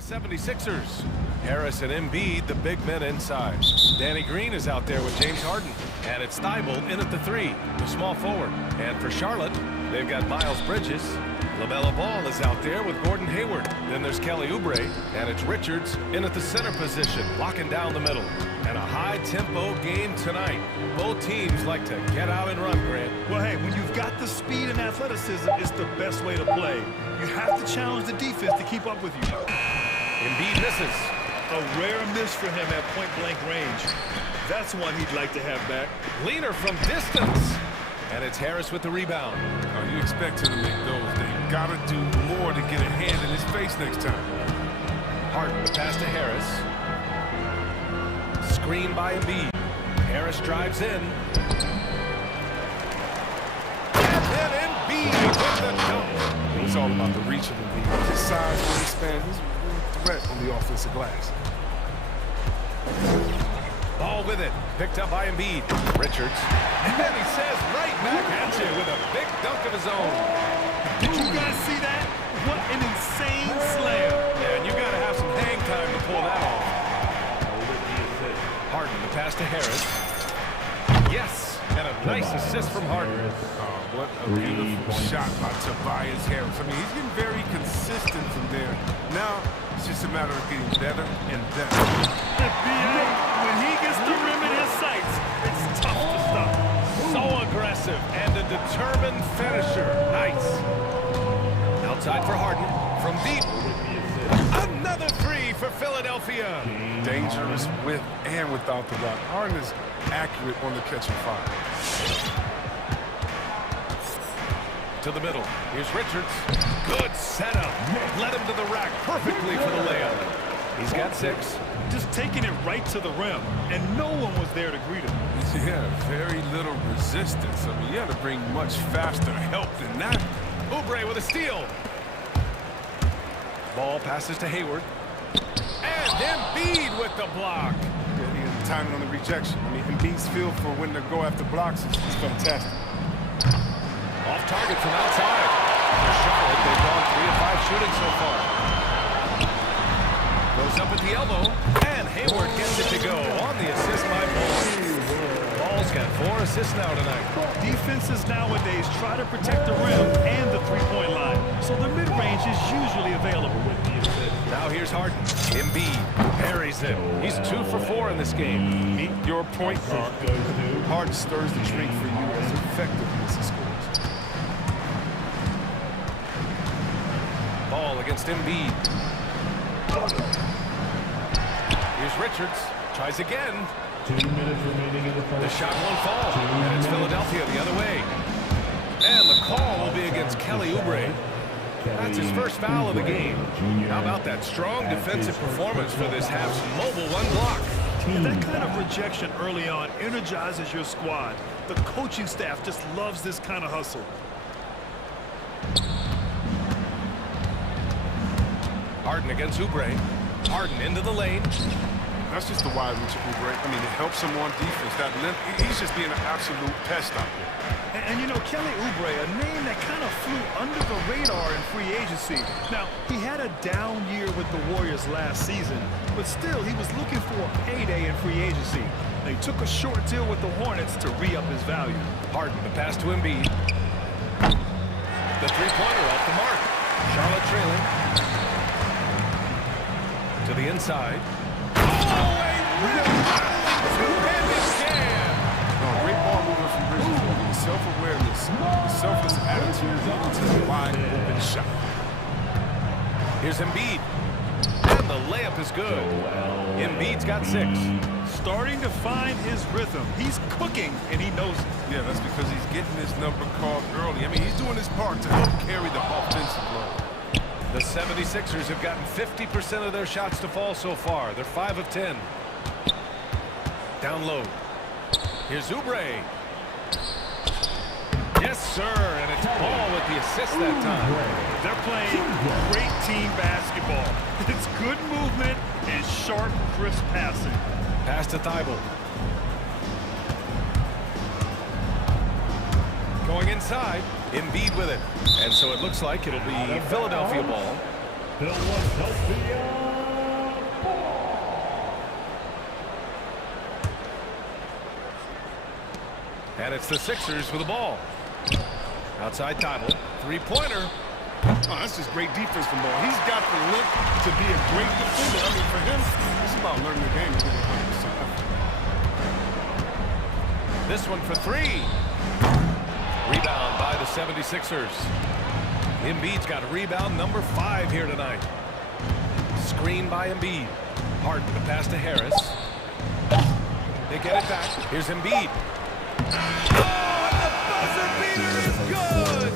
Philadelphia 76ers. Harris and Embiid, the big men inside. Danny Green is out there with James Harden. And it's Thibault in at the three, the small forward. And for Charlotte, they've got Miles Bridges. LaMelo Ball is out there with Gordon Hayward. Then there's Kelly Oubre, and it's Richards in at the center position, locking down the middle. And a high-tempo game tonight. Both teams like to get out and run, Grant. Well, hey, when you've got the speed and athleticism, it's the best way to play. You have to challenge the defense to keep up with you. Embiid misses. A rare miss for him at point-blank range. That's one he'd like to have back. Leaner from distance. And it's Harris with the rebound. Oh, you expect him to make those. They gotta do more to get a hand in his face next time. Harden, the pass to Harris. Screen by Embiid. Harris drives in. And then Embiid with the dunk. It's all about the reach of Embiid. His size, wingspan, he's a threat on the offensive glass. Ball with it. Picked up by Embiid. Richards. And then he says right back at you with a big dunk of his own. Did you guys see that? What an insane slam. Yeah, and you got to have some hang time to pull that off. Harden, the pass to Harris. Yes, and a nice assist from Harden. Oh, what a beautiful shot by Tobias Harris. I mean, he's getting very consistent from there. Now, it's just a matter of getting better and better. When he gets the rim in his sights, it's tough to stop. So aggressive and a determined finisher. Nice. Outside for Harden from deep. Another three for Philadelphia. Dangerous with and without the rock. Harden is accurate on the catch and fire. To the middle. Here's Richards. Good setup. Led him to the rack perfectly for the layup. He's got 6. Just taking it right to the rim, and no one was there to greet him. Yeah, very little resistance. I mean, you had to bring much faster help than that. Oubre with a steal. Ball passes to Hayward. And Embiid with the block. Yeah, he had timing on the rejection. I mean, Embiid's feel for when to go after blocks is fantastic. Off target from outside. For Charlotte, they've gone 3 of 5 shooting so far. Goes up at the elbow, and Hayward gets it to go on the assist by Ball. Ball's got 4 assists now tonight. Defenses nowadays try to protect the rim and the three-point line, so the mid-range is usually available. Now here's Harden. Embiid buries it. He's 2 for 4 in this game. Meet your point guard. Harden stirs the drink for you as effectively as he scores. Ball against Embiid. Here's Richards. Tries again. 2 minutes remaining in the first. The shot won't fall. And it's Philadelphia the other way. And the call will be against Kelly Oubre. That's his first foul of the game. How about that strong defensive performance for this half's mobile 1 block? And that kind of rejection early on energizes your squad. The coaching staff just loves this kind of hustle. Harden against Oubre. Harden into the lane. That's just the wide reach of Oubre. I mean, it helps him on defense. That he's just being an absolute pest out there. And you know, Kelly Oubre, a name that kind of flew under the radar in free agency. Now, he had a down year with the Warriors last season, but still, he was looking for a payday in free agency. They took a short deal with the Hornets to re-up his value. Harden, the pass to Embiid. The three-pointer off the mark. Charlotte trailing. To the inside. Oh, a two-handed jam! No, great ball movement from Bridges. The self-awareness, the selfless attitude to the wide open shot. Here's Embiid. And the layup is good. Embiid's got 6. Starting to find his rhythm. He's cooking, and he knows it. Yeah, that's because he's getting his number called early. I mean, he's doing his part to help carry the offensive load. The 76ers have gotten 50% of their shots to fall so far. They're 5 of 10. Down low. Here's Oubre. Yes, sir, and it's Ball with the assist that time. They're playing great team basketball. It's good movement and sharp, crisp passing. Pass to Thibault. Going inside, Embiid with it. And so it looks like it'll be Philadelphia ball. Philadelphia ball. And it's the Sixers with the ball. Outside Tybalt, three-pointer. Oh, that's just great defense from Ball. He's got the look to be a great defender. I mean, for him, it's about learning the game and getting 100% effort. This one for three. Rebound by the 76ers. Embiid's got rebound number 5 here tonight. Screen by Embiid. Harden to pass to Harris. They get it back. Here's Embiid. Oh, and the buzzer beater is good.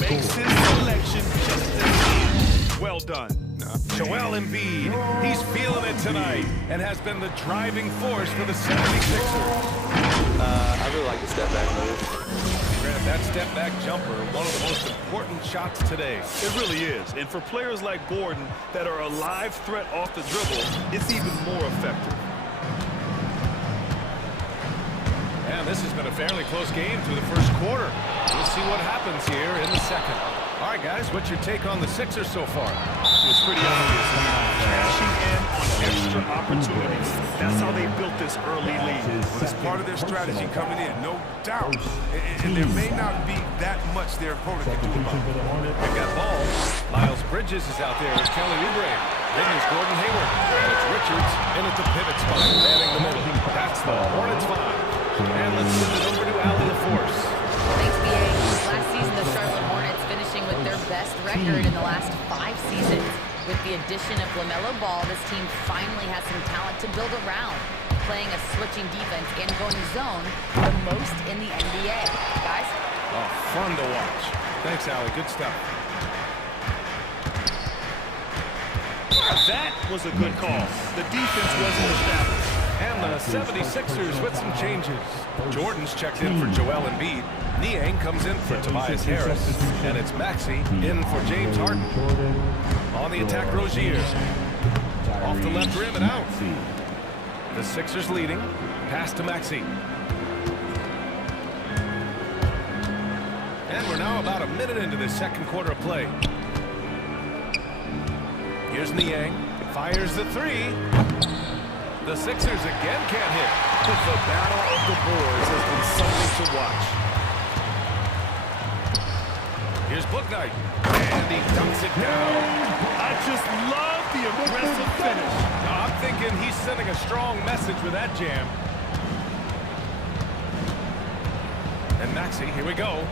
Makes his selection just as easy. Well done. Joel Embiid, he's feeling it tonight and has been the driving force for the 76ers. I really like the step back move. Grant, that step back jumper, one of the most important shots today. It really is. And for players like Gordon that are a live threat off the dribble, it's even more effective. And this has been a fairly close game through the first quarter. We'll see what happens here in the second. All right, guys, what's your take on the Sixers so far? It was pretty obvious. Cashing in on extra opportunities. That's how they built this early lead. Well, it's part of their strategy coming in, no doubt. And there may not be that much their opponent can do about it. They've got ball. Miles Bridges is out there. It's Kelly Oubre. Then there's Gordon Hayward. And it's Richards in at the pivot spot, manning the middle. That's the Hornets 5. And let's send it over to Allie LaForce. Thanks, BA. Last season, the Charlotte Hornets finishing with their best record in the last 5 seasons. With the addition of LaMelo Ball, this team finally has some talent to build around, playing a switching defense and going zone the most in the NBA. Guys? Oh, fun to watch. Thanks, Allie. Good stuff. That was a good call. The defense wasn't established. And the 76ers with some changes. Jordan's checked in for Joel Embiid. Niang comes in for Tobias Harris. And it's Maxey in for James Harden. On the attack, Rozier. Off the left rim and out. The Sixers leading. Pass to Maxey. And we're now about a minute into the second quarter of play. Here's Niang. Fires the three. The Sixers again can't hit. The battle of the boards has been something to watch. Here's Bouknight. And he dunks it down. I just love the aggressive finish. I'm thinking he's sending a strong message with that jam. And Maxey, here we go.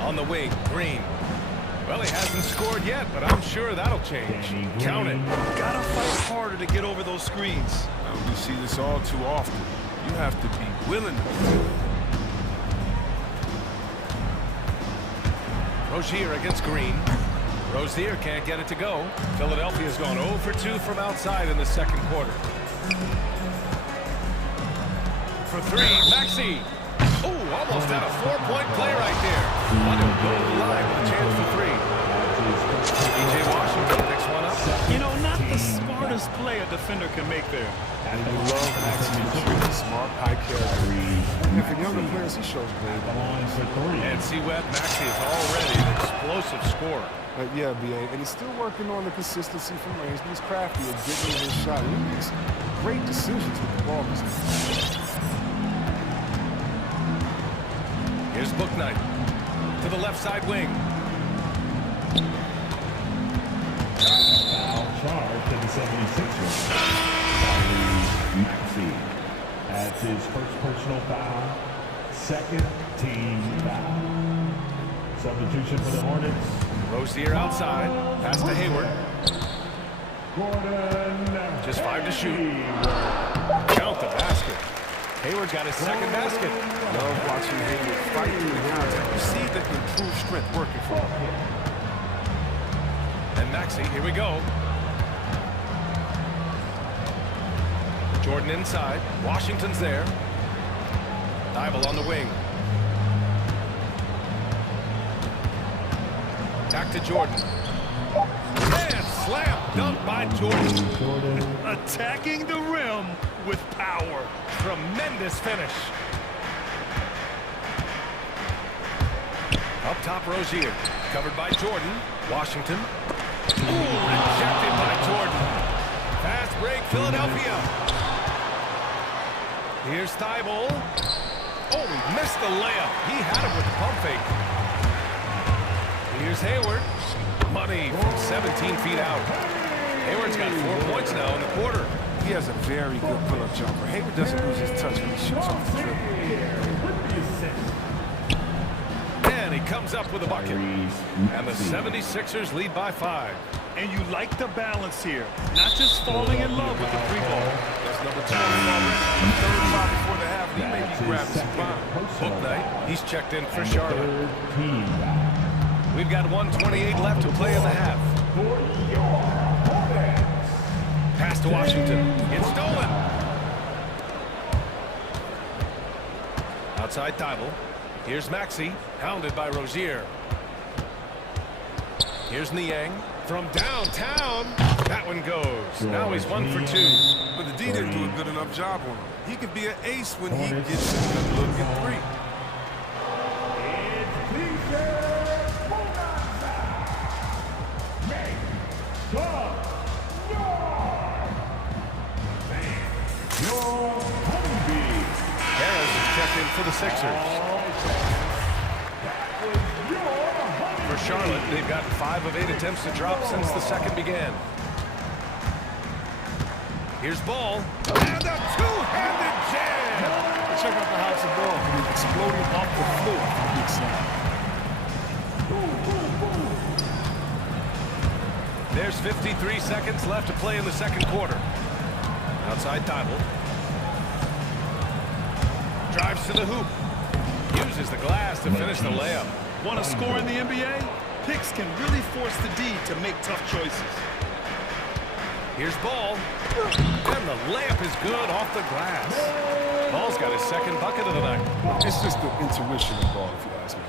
On the wing, Green. Well, he hasn't scored yet, but I'm sure that'll change. Count it. Gotta fight harder to get over those screens. We see this all too often. You have to be willing to. Rozier against Green. Rozier can't get it to go. Philadelphia's gone 0 for 2 from outside in the second quarter. For three, Maxey. Oh, almost had a 4-point play right there. But he'll go to the line with a chance for 3. DJ Washington picks one up. You know, not the smartest play a defender can make there. And you love Maxey. Smart, high character. And for younger players, he shows great. And see what Maxey is already an explosive scorer. Yeah, BA, and he's still working on the consistency from range, but he's crafty at getting his shot. He makes great decisions with the ball. Here's Bouknight to the left side wing. Foul charge to the 76ers. Maxey. That's his first personal foul. Second team foul. Substitution for the Hornets. Rozier outside. Pass to Hayward. Gordon. Just 5 to shoot. Count the basket. Hayward got his second basket. Love watching Hayward fight through the contact. You see the improved strength working for him. And Maxey, here we go. Jordan inside. Washington's there. Tybalt on the wing. Back to Jordan. And slam dunk by Jordan. Attacking the rim with power. Tremendous finish. Up top, Rozier. Covered by Jordan. Washington. Ooh, rejected by Jordan. Fast break, Philadelphia. Here's Thibault. Oh, he missed the layup. He had it with the pump fake. Here's Hayward. Money from 17 feet out. Hayward's got 4 points now in the quarter. He has a very good pull-up jumper. Hayward doesn't lose his touch when he shoots off the dribble. And he comes up with a bucket. And the 76ers lead by 5. And you like the balance here. Not just falling in love with the three ball. That's number 2 already. 35 before the half, and he may be grabbing some time. Book night. He's checked in for Charlotte. We've got 1:28 left to play in the half. Pass to Washington. It's stolen. Outside Thibault. Here's Maxey, hounded by Rozier. Here's Niang from downtown. That one goes. Now he's 1 for 2. But the D didn't do a good enough job on him. He could be an ace when he gets a good look at 3. Harris is checked in for the Sixers. For Charlotte, they've gotten 5 of 8 attempts to drop since the second began. Here's Ball. And a two-handed jam! Check out the house of ball. Exploding off the floor. There's 53 seconds left to play in the second quarter. Outside Thibault. Drives to the hoop. Uses the glass to finish the layup. Want to score in the NBA? Picks can really force the D to make tough choices. Here's Ball. And the layup is good off the glass. Ball's got his second bucket of the night. It's just the intuition of Ball, if you ask me.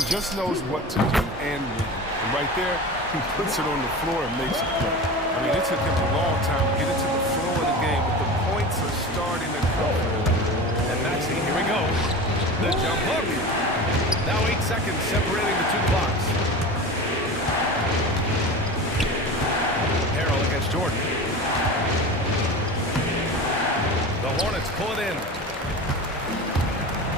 He just knows what to do and when. And right there, he puts it on the floor and makes it play. I mean, it took him a long time to get into the flow of the game, but the points are starting to come. And Maxey, here we go. The jump hook. Now 8 seconds separating the 2 blocks. Harrell against Jordan. The Hornets pull it in.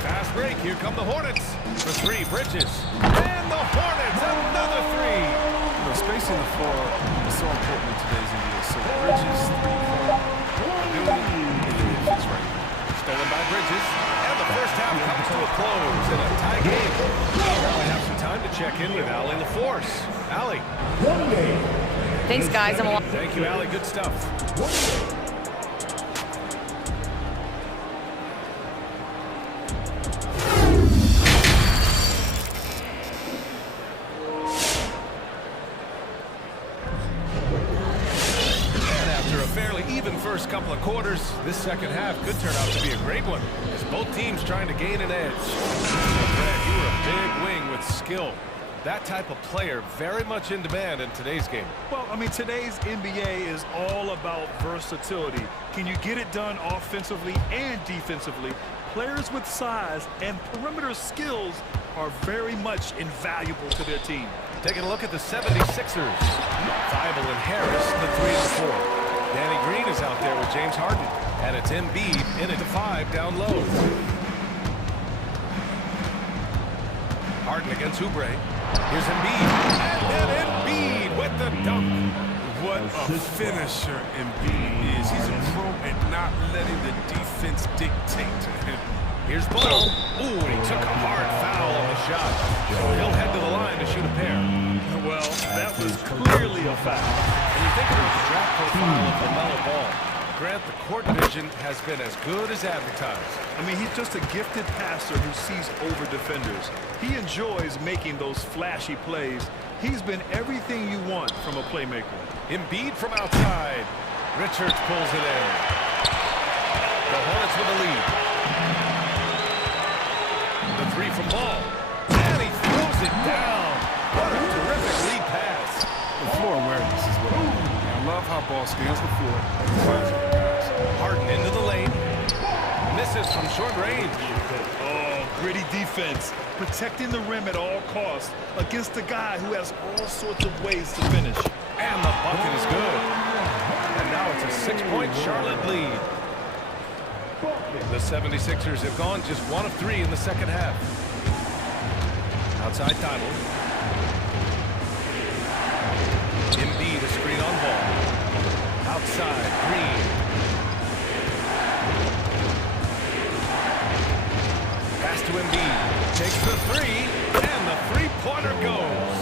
Fast break. Here come the Hornets. For 3, Bridges. And the Hornets, another 3. You know, spacing the floor is so important in today's NBA. So Bridges, 3-point. It fits right. Stolen by Bridges. And the first half comes to a close in a tie game. Now we have some time to check in with Allie LaForce. Allie. Thanks, guys. I'm a Thank you, Allie. Good stuff. First couple of quarters, this second half could turn out to be a great one as both teams trying to gain an edge. Brad, you were a big wing with skill. That type of player very much in demand in today's game. Well, I mean, today's NBA is all about versatility. Can you get it done offensively and defensively? Players with size and perimeter skills are very much invaluable to their team. Taking a look at the 76ers. Thibault and Harris, the 3 and 4. Danny Green is out there with James Harden. And it's Embiid in at the 5 down low. Harden against Oubre. Here's Embiid. And then Embiid with the dunk. What a finisher Embiid is. He's a pro at not letting the defense dictate to him. Here's Ball. Ooh, and he took a hard foul on the shot. So he'll head to the line to shoot a pair. Well, that was clearly a foul. When you think about the draft profile of LaMelo Ball, Grant, the court vision has been as good as advertised. I mean, he's just a gifted passer who sees over defenders. He enjoys making those flashy plays. He's been everything you want from a playmaker. Embiid from outside. Richards pulls it in. The Hornets with the lead. The 3 from Ball. And he throws it down. What a terrific lead pass. The floor awareness is what I mean. I love how Ball scans the floor. Harden into the lane. Misses from short range. Oh, gritty defense, protecting the rim at all costs against a guy who has all sorts of ways to finish. And the bucket is good. And now it's a 6-point Charlotte lead. The 76ers have gone just 1 of 3 in the second half. Outside Tybalt. Embiid, a screen on ball. Outside, Green. Pass to Embiid. Takes the 3, and the three-pointer goes.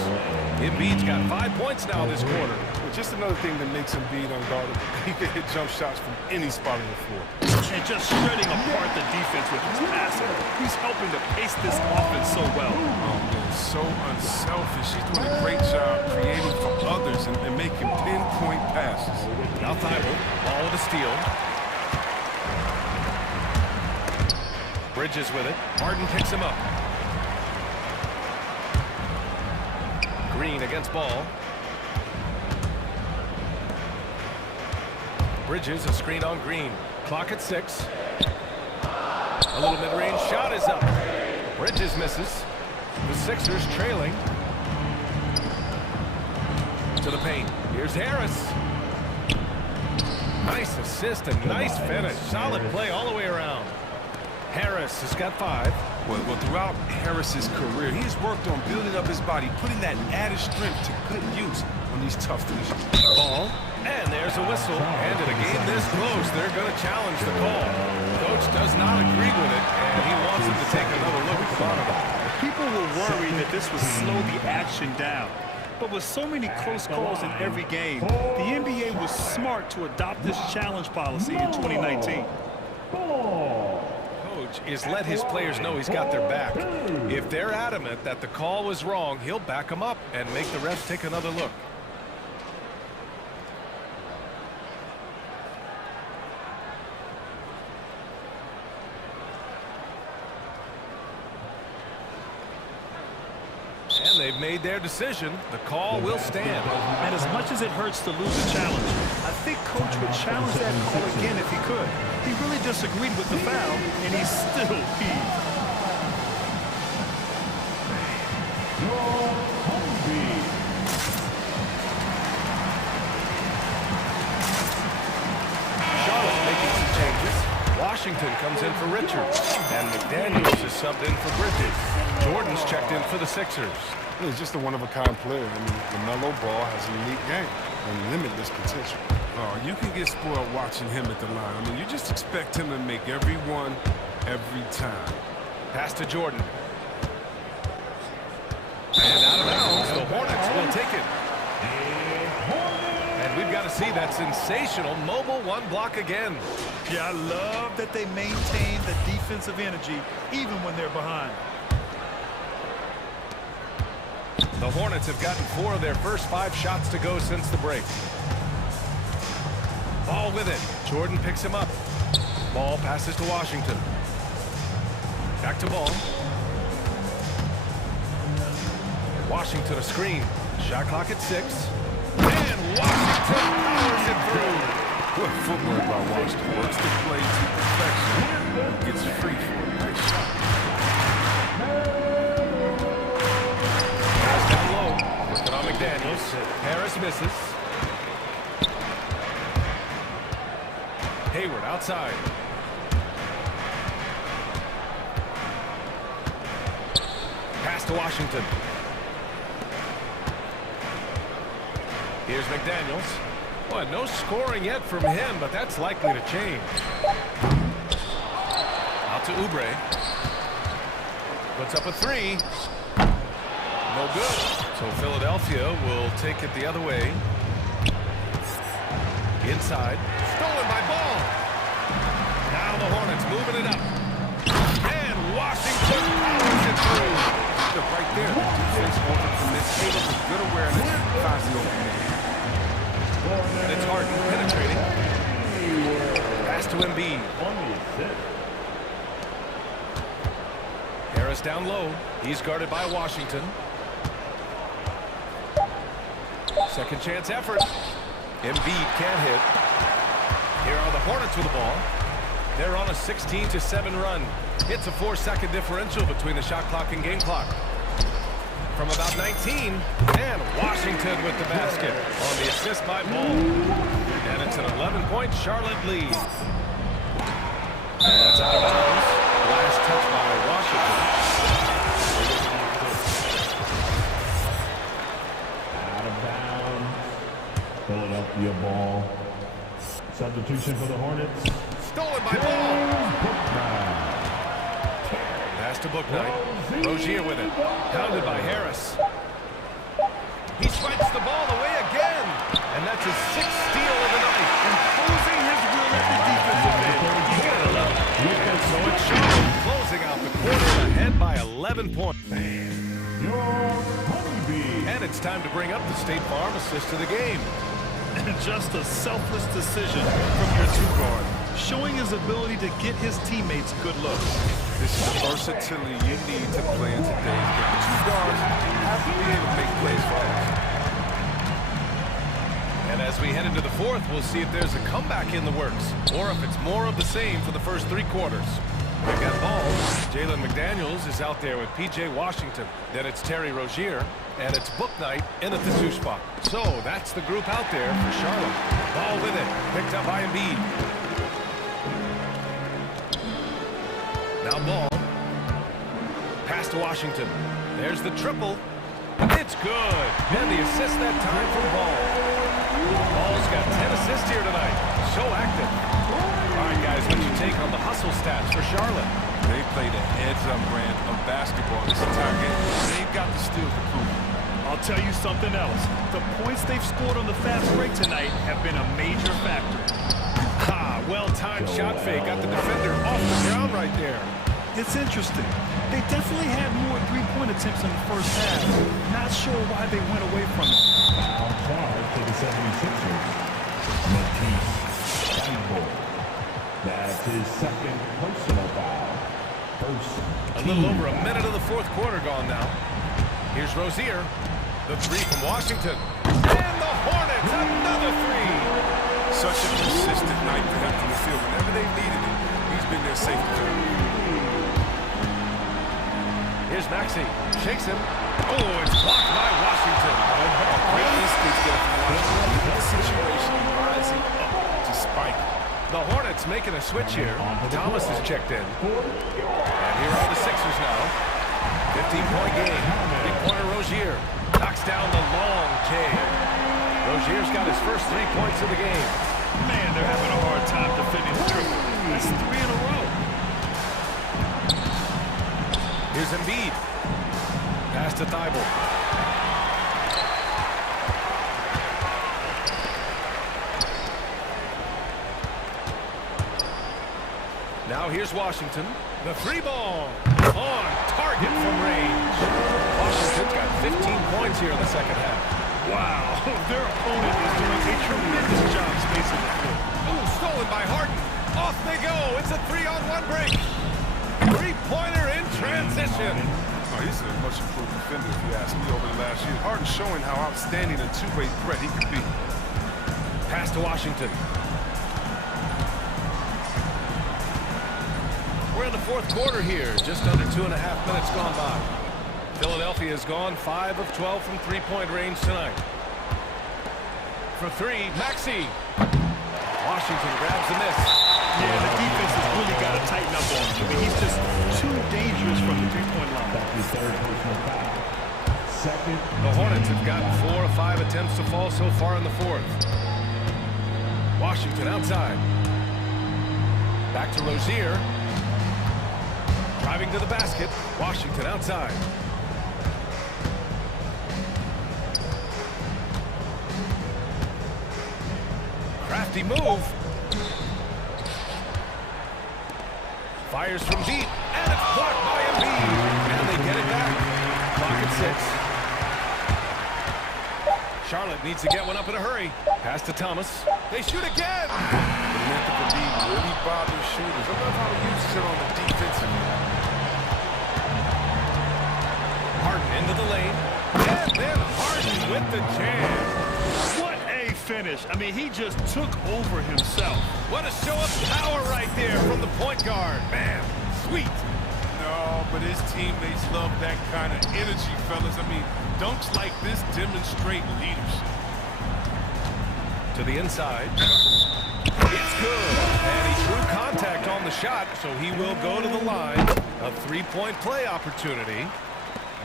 Embiid's got 5 points now this quarter. Just another thing that makes Embiid unguardable. He can hit jump shots from any spot on the floor. And just shredding apart the defense with his passing. He's helping to pace this offense so well. Oh, man, so unselfish. He's doing a great job creating for others and making pinpoint passes. Now Tybalt, ball with a steal. Bridges with it. Harden picks him up. Green against ball. Bridges, a screen on Green. Clock at 6. A little mid-range shot is up. Bridges misses. The Sixers trailing. To the paint. Here's Harris. Nice assist and nice finish. Solid play all the way around. Harris has got 5. Well, throughout Harris's career, he has worked on building up his body, putting that added strength to good use on these tough finishes. Ball. And there's a whistle. And in a game this close, they're going to challenge the call. Coach does not agree with it, and he wants him to take another look at the monitor. People were worried that this would slow the action down. But with so many close calls in every game, the NBA was smart to adopt this challenge policy in 2019. Coach is let his players know he's got their back. If they're adamant that the call was wrong, he'll back them up and make the refs take another look. And they've made their decision. The call will stand. And as much as it hurts to lose a challenge, I think Coach would challenge that call again if he could. He really disagreed with the foul, and he's still peeved. Charlotte making some changes. Washington comes in for Richards. And McDaniels is subbed in for Bridges. Jordan's checked in for the Sixers. He's just a one-of-a-kind player. I mean, LaMelo Ball has a unique game and limitless potential. Oh, you can get spoiled watching him at the line. I mean, you just expect him to make every one, every time. Pass to Jordan. And out of bounds, the Hornets will take it. And we've got to see that sensational mobile one block again. Yeah, I love that they maintain the defensive energy even when they're behind. The Hornets have gotten 4 of their first 5 shots to go since the break. Ball with it. Jordan picks him up. Ball passes to Washington. Back to Ball. Washington a screen. Shot clock at 6. And Washington powers it through. Good footwork by Washington. Works the play to perfection. Gets free for it. Nice shot. Down low. Working on McDaniels. Harris misses. Hayward outside. Pass to Washington. Here's McDaniels. Well, no scoring yet from him, but that's likely to change. Out to Oubre. Puts up a 3. No good. So Philadelphia will take it the other way. Inside. Stolen by Ball. Now the Hornets moving it up. And Washington powers it through. Look right there. The defense overcommits. Taylor with good awareness. Finds the opening. And it's Harden penetrating. Pass to Embiid. Harris down low. He's guarded by Washington. Second chance effort. Embiid can't hit. Here are the Hornets with the ball. They're on a 16-7 run. It's a 4-second differential between the shot clock and game clock. From about 19, and Washington with the basket on the assist by Ball. And it's an 11-point Charlotte lead. And that's out of bounds. Last touch by Washington. Out of bounds. Philadelphia ball. Substitution for the Hornets. Stolen by Ball. Pass to Booknight. Rozier with it. Pounded by Harris. He swipes the ball away again. And that's his 6th steal of the night. Imposing his will at the defensive end. You gotta love it. And so it's Charlotte closing out the quarter ahead by 11 points. And it's time to bring up the State Farm assist of the game. Just a selfless decision from your two-guard, showing his ability to get his teammates good looks. This is the versatility you need to play in today's game. Two guards have to be able to make plays for us. And as we head into the fourth, we'll see if there's a comeback in the works, or if it's more of the same for the first 3 quarters. They've got balls. Jalen McDaniels is out there with P.J. Washington. Then it's Terry Rozier, and it's Booknight in at the 2 spot. So that's the group out there for Charlotte. Ball with it, picked up by Embiid. Now Ball. Pass to Washington. There's the triple. It's good. And the assist that time from Ball. Ball's got 10 assists here tonight. So active. All right, guys, what's your take on the hustle stats for Charlotte? They play the heads-up brand of basketball this entire game. They've got the steals to prove it. I'll tell you something else. The points they've scored on the fast break tonight have been a major factor. Ha! Well-timed shot fake. Got the defender off the ground right there. It's interesting. They definitely had more three-point attempts in the first half. Not sure why they went away from it. Foul charge for the 76ers. Matisse Thybulle. That's his 2nd personal foul. A little over a minute of the fourth quarter gone now. Here's Rozier. The 3 from Washington. And the Hornets, another 3. Such a consistent night for him from the field. Whenever they needed him, he's been their safety. Here's Maxey. Shakes him. Oh, it's blocked by Washington. Great instincts there from Washington. That situation rising up to spike. The Hornets making a switch here. Thomas is checked in. And here are the Sixers now. 15-point game. Big pointer Rozier. Knocks down the long J. Rozier's got his first 3 points of the game. Man, they're having a hard time defending the triple. That's 3 in a row. Here's Embiid. Pass to Thybulle. Now here's Washington. The 3-ball on target from range. Washington's got 15 points here in the second half. Wow, their opponent is doing a tremendous job spacing the floor. Oh, stolen by Harden. Off they go. It's a 3-on-1 break. 3-pointer in transition. Oh, he's a much improved defender, if you ask me, over the last year. Harden showing how outstanding a two-way threat he could be. Pass to Washington. We're in the fourth quarter here. Just under 2.5 minutes gone by. Philadelphia has gone 5 of 12 from 3-point range tonight. For 3, Maxey. Washington grabs the miss. Yeah, the defense has really got to tighten up on him. I mean, he's just too dangerous from the 3-point line. That's his 3rd personal foul. 2nd. The Hornets have gotten 4 of 5 attempts to fall so far in the fourth. Washington outside. Back to Rozier. Driving to the basket. Washington outside. Crafty move. Fires from deep. And it's blocked by Embiid. And they get it back. Clock at 6. Charlotte needs to get one up in a hurry. Pass to Thomas. They shoot again. The length of the lead really bothers shooters. I love how he uses it on the defensive end. Harden into the lane. And then Harden with the jam. What a finish. I mean, he just took over himself. What a show of power right there from the point guard. Man, sweet. No, but his teammates love that kind of energy, fellas. I mean, dunks like this demonstrate leadership. To the inside. It's good. And he drew contact on the shot, so he will go to the line. A three-point play opportunity.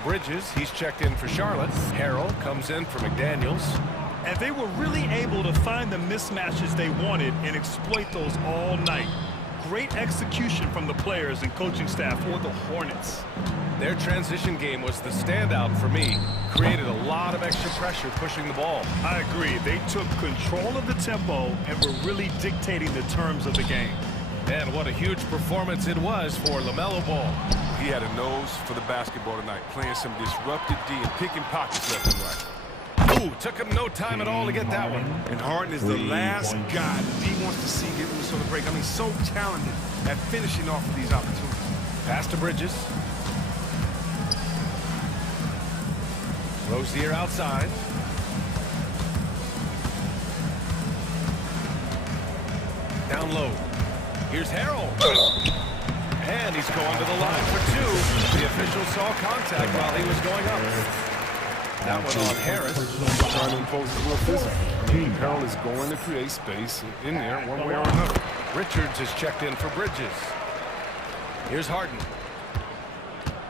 Bridges, he's checked in for Charlotte. Harrell comes in for McDaniels. And they were really able to find the mismatches they wanted and exploit those all night. Great execution from the players and coaching staff for the Hornets. Their transition game was the standout for me. Created a lot of extra pressure pushing the ball. I agree. They took control of the tempo and were really dictating the terms of the game. And what a huge performance it was for LaMelo Ball. He had a nose for the basketball tonight, playing some disruptive D and picking pockets left and right. Ooh, took him no time at all to get that one. And Harden is the last guy he wants to see get loose on the break. I mean, so talented at finishing off of these opportunities. Pass to Bridges. Rozier outside. Down low. Here's Harrell. And he's going to the line for two. The official saw contact while he was going up. That one on Harris. Trying to impose his real physical. I mean, Harrell is going to create space in there one way or another. Richards is checked in for Bridges. Here's Harden.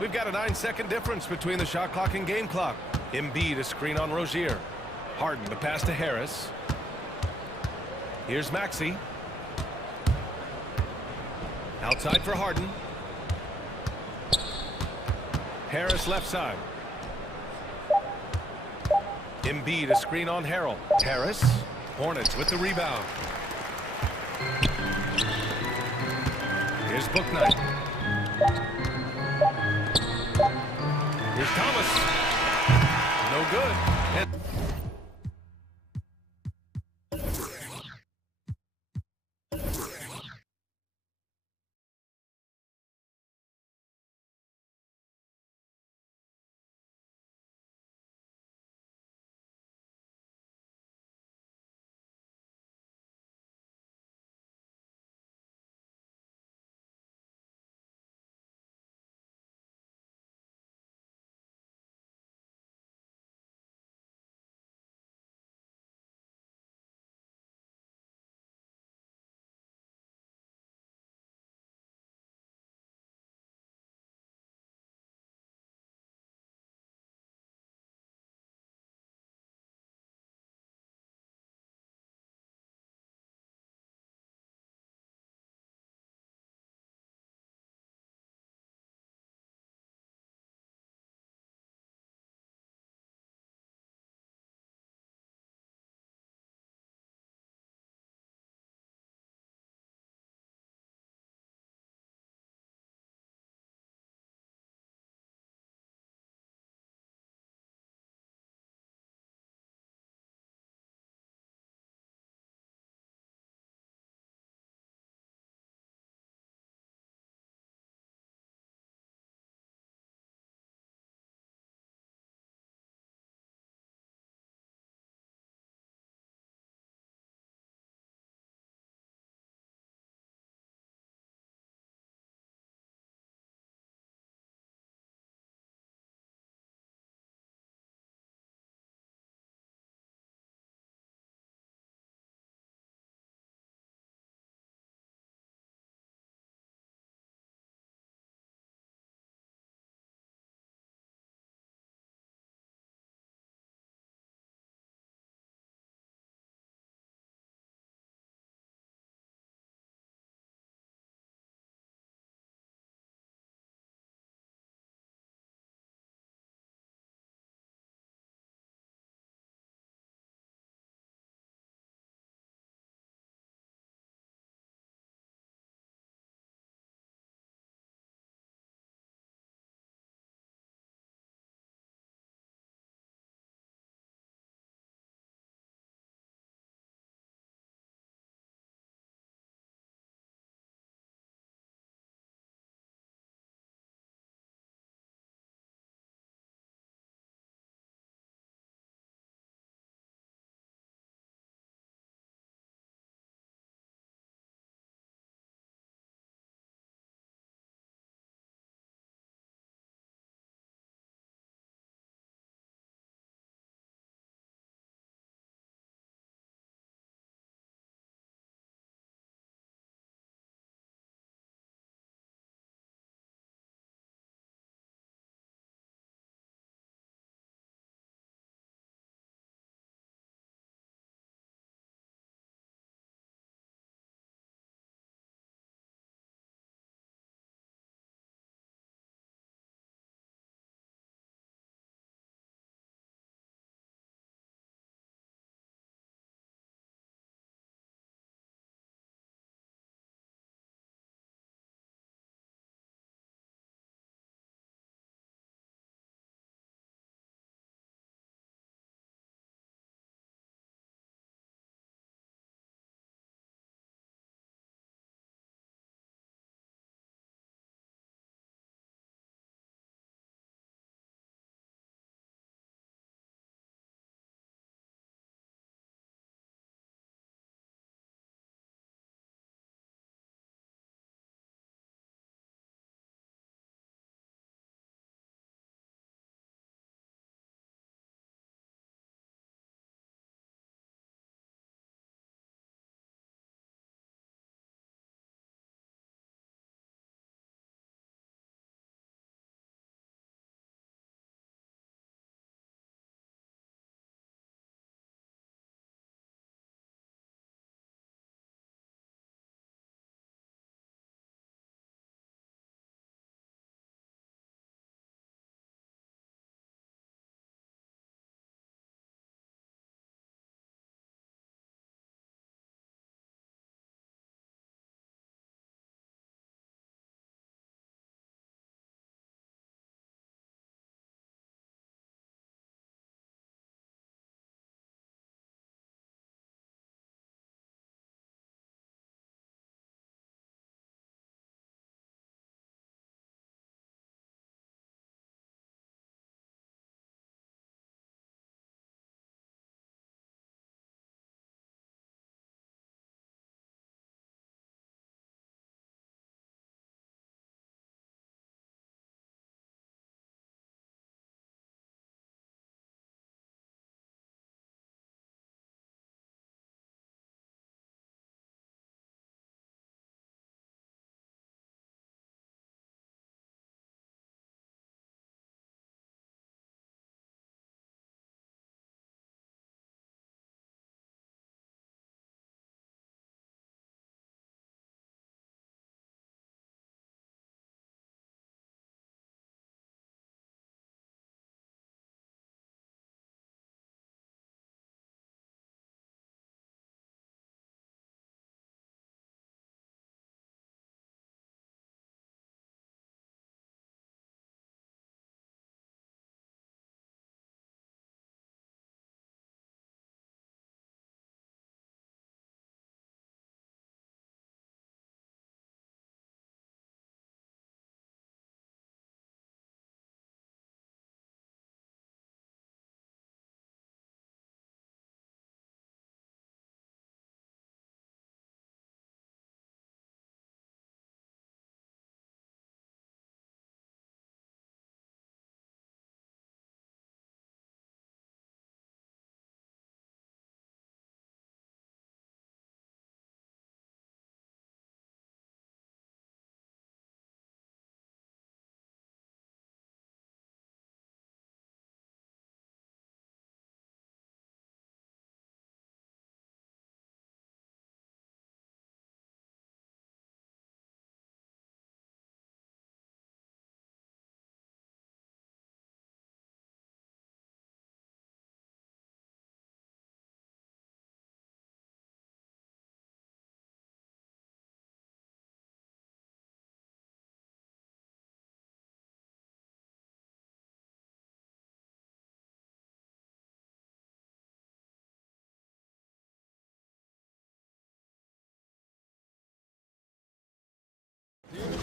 We've got a 9-second difference between the shot clock and game clock. Embiid a screen on Rozier. Harden the pass to Harris. Here's Maxey. Outside for Harden. Harris left side. Embiid a screen on Harrell. Harris. Hornets with the rebound. Here's Bouknight. Here's Thomas. No good. And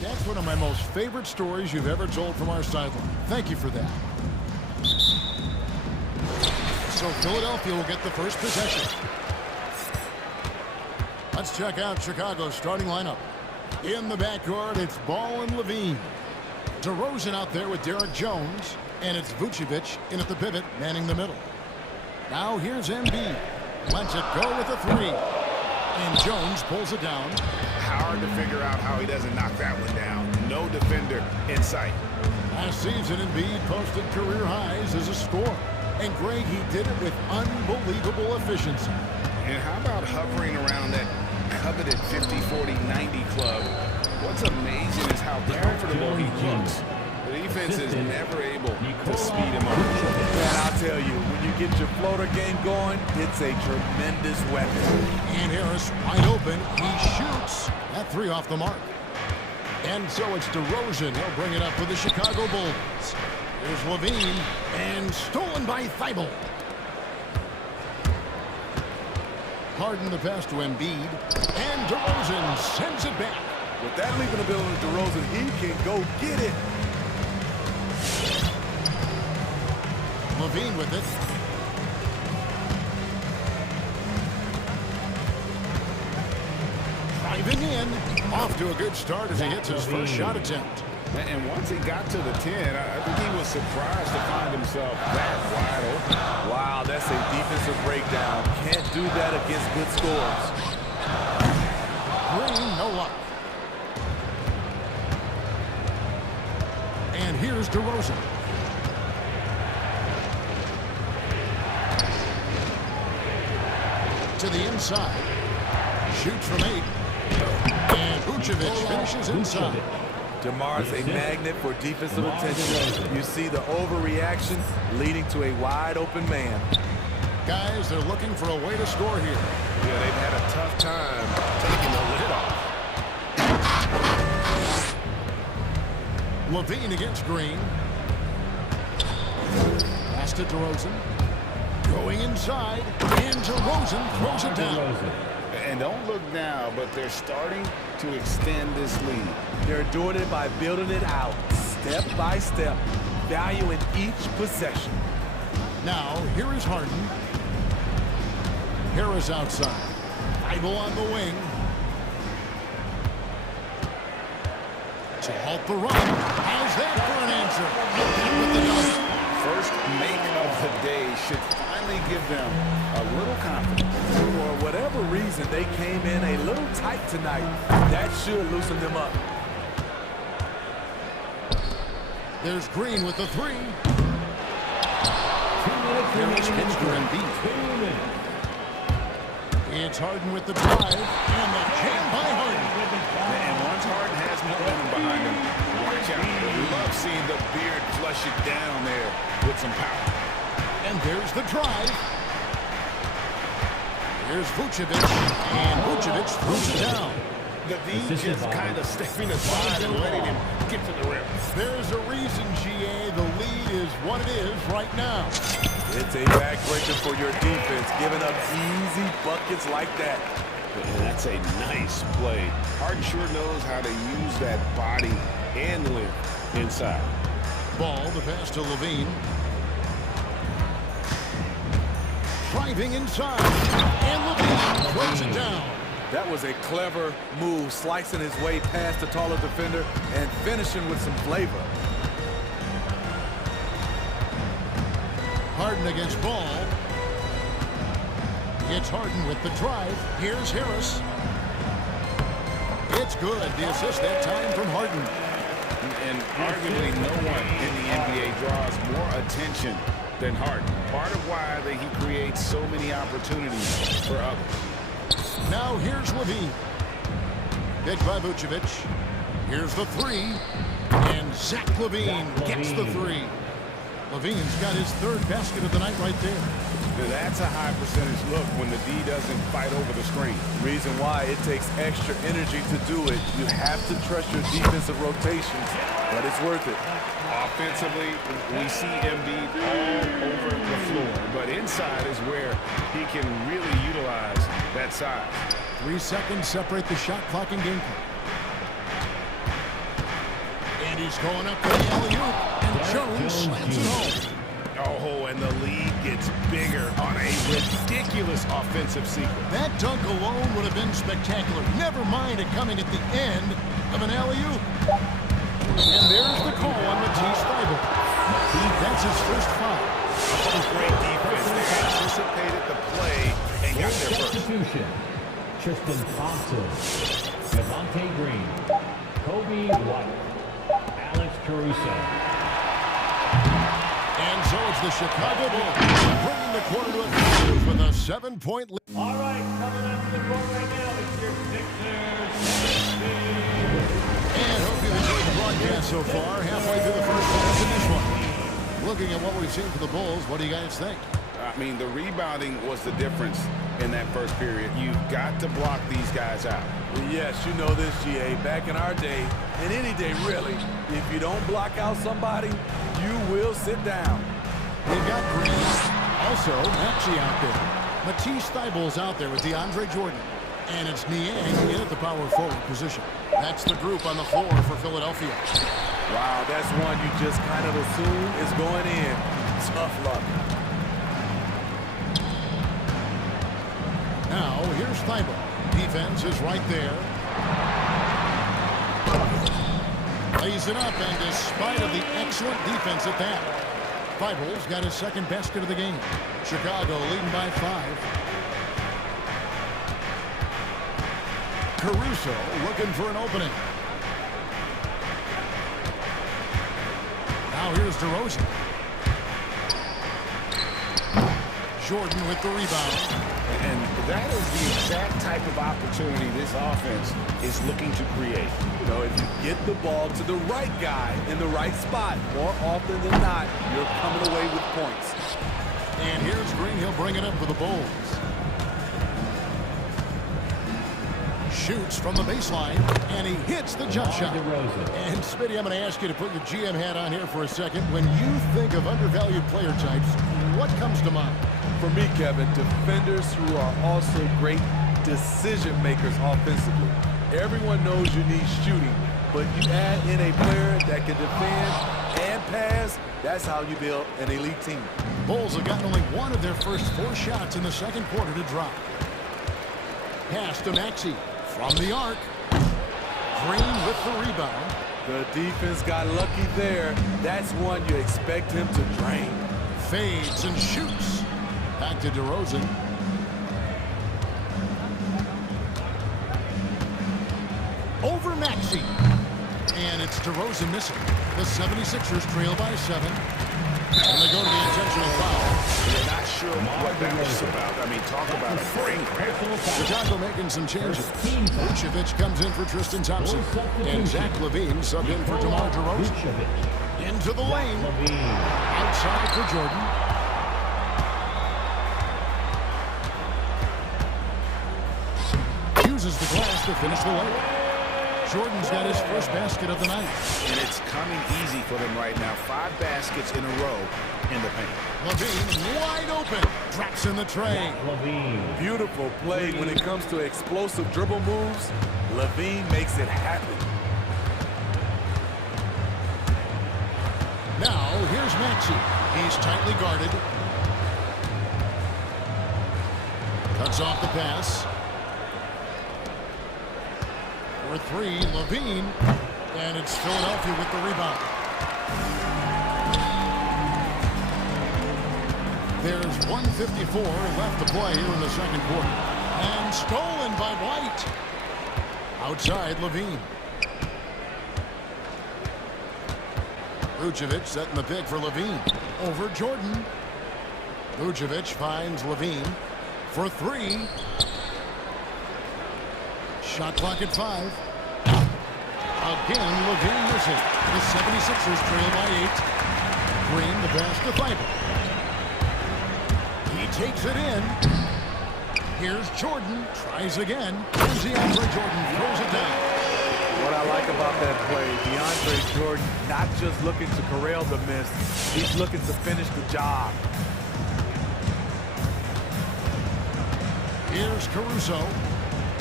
That's one of my most favorite stories you've ever told from our sideline. Thank you for that. So Philadelphia will get the first possession. Let's check out Chicago's starting lineup. In the backcourt, it's Ball and Levine. DeRozan out there with Derek Jones. And it's Vucevic in at the pivot, manning the middle. Now here's Embiid. Lets it go with a three. And Jones pulls it down. Hard to figure out how he doesn't knock that one down. No defender in sight. Last season, Embiid posted career highs as a scorer. And Greg, he did it with unbelievable efficiency. And how about hovering around that coveted 50-40-90 club? What's amazing is how comfortable he looks. The defense is never able to speed him up. And I'll tell you, when you get your floater game going, it's a tremendous weapon. And Harris wide open. He shoots. That three off the mark. And so it's DeRozan. He'll bring it up for the Chicago Bulls. Here's Levine. And stolen by Thibault. Harden the pass to Embiid. And DeRozan sends it back. With that leaping ability of DeRozan, he can go get it. Levine with it. Driving in. Off to a good start as he hits his first shot attempt. And once he got to the 10, I think he was surprised to find himself that wide open. Wow, that's a defensive breakdown. Can't do that against good scores. Green, no luck. And here's DeRozan. To the inside. Shoots from 8. And Vucevic finishes inside. DeMar's a magnet for defensive attention. You see the overreaction leading to a wide open man. Guys, they're looking for a way to score here. Yeah, they've had a tough time taking the lid off. Levine against Green. Pass to DeRozan. Going inside. And DeRozan throws it down. And don't look now, but they're starting to extend this lead. They're doing it by building it out, step by step, valuing each possession. Now, here is Harden. Harris outside. Thibault on the wing. To halt the run. How's that for an answer? And with the dunk. First make of the day should finally give them a little confidence. For whatever reason, they came in a little tight tonight. That should loosen them up. There's Green with the three. Harris gets to Embiid. It's Harden with the drive. And the jam by Harden. And once Harden has momentum behind him, watch out. We love seeing the beard flush it down there with some power. And there's the drive. Here's Vucevic. And Vucevic throws it down. The D just kind of stepping aside and letting him get to the rim. There's a reason, GA. The lead is what it is right now. It's a backbreaker for your defense, giving up easy buckets like that. And that's a nice play. Harden sure knows how to use that body and length inside. Ball, the pass to Levine. Driving inside. And Levine throws it down. That was a clever move, slicing his way past the taller defender and finishing with some flavor. Harden against Ball. It's Harden with the drive. Here's Harris. It's good. The assist that time from Harden. And arguably no one in the NBA draws more attention than Harden. Part of why he creates so many opportunities for others. Now here's Levine. Picked by Vucevic. Here's the three. And Zach Levine gets the three. Levine's got his third basket of the night right there. That's a high percentage look when the D doesn't fight over the screen. Reason why it takes extra energy to do it. You have to trust your defensive rotations, but it's worth it. Offensively, we see Embiid all over the floor, but inside is where he can really utilize that size. 3 seconds separate the shot clock and game clock. He's going up for the alley-oop, and Jones slams it home. Oh, and the lead gets bigger on a ridiculous offensive sequence. That dunk alone would have been spectacular. Never mind it coming at the end of an alley-oop. And there's the call on Matisse Thybulle. That's his first foul. That was great defense. They anticipated the play and got there first. Substitution. Tristan Thompson, Devontae Green, Kobe White, Alex Caruso. And so it's the Chicago Bulls bringing the quarter to a close with a 7-point lead. All right, coming up to the court right now, it's your Sixers. And hope you've enjoyed the broadcast so far. Halfway through the first half in this one. Looking at what we've seen for the Bulls, what do you guys think? I mean, the rebounding was the difference in that first period. You've got to block these guys out. Yes, you know this, GA. Back in our day, and any day really, if you don't block out somebody, you will sit down. They've got Green. Also, Maxey out there. Matisse Thybulle's out there with DeAndre Jordan. And it's Niang in at the power forward position. That's the group on the floor for Philadelphia. Wow, that's one you just kind of assume is going in. Tough luck. Now, here's Thybulle. Defense is right there. Lays it up, and despite of the excellent defense at that, Thybulle's got his second basket of the game. Chicago leading by 5. Caruso looking for an opening. Now here's DeRozan. Jordan with the rebound. And that is the exact type of opportunity this offense is looking to create. You know, if you get the ball to the right guy in the right spot, more often than not, you're coming away with points. And here's Green. He'll bring it up for the Bulls. Shoots from the baseline, and he hits the jump shot. And Smitty, I'm going to ask you to put your GM hat on here for a second. When you think of undervalued player types, what comes to mind? For me, Kevin, defenders who are also great decision makers offensively. Everyone knows you need shooting, but you add in a player that can defend and pass, that's how you build an elite team. Bulls have gotten only one of their first 4 shots in the second quarter to drop. Pass to Maxey from the arc. Green with the rebound. The defense got lucky there. That's one you expect him to drain. Fades and shoots. Back to DeRozan. Over Maxey. And it's DeRozan missing. The 76ers trail by 7. And they go to the intentional foul. You're not sure what that was about. I mean, talk about a brain cramp. Chicago making some changes. Vucevic comes in for Tristan Thompson. And Zach LaVine subbed in for DeMar DeRozan. Into the lane. Outside for Jordan. Uses the glass to finish the layup. Jordan's got his first basket of the night. And it's coming easy for them right now. 5 baskets in a row in the paint. LaVine wide open. Drops in the tray. Beautiful play when it comes to explosive dribble moves. LaVine makes it happen. Now, here's Maxey. He's tightly guarded. Cuts off the pass. For 3, LaVine. And it's Philadelphia with the rebound. There's 1:54 left to play here in the second quarter. And stolen by White. Outside, LaVine. Vucevic setting the pick for LaVine. Over Jordan. Vucevic finds LaVine for 3. Shot clock at 5. Again, LaVine missing. The 76ers trail by 8. Green the pass to Thybulle. He takes it in. Here's Jordan. Tries again. And DeAndre Jordan throws it down. What I like about that play, DeAndre Jordan not just looking to corral the miss, he's looking to finish the job. Here's Caruso.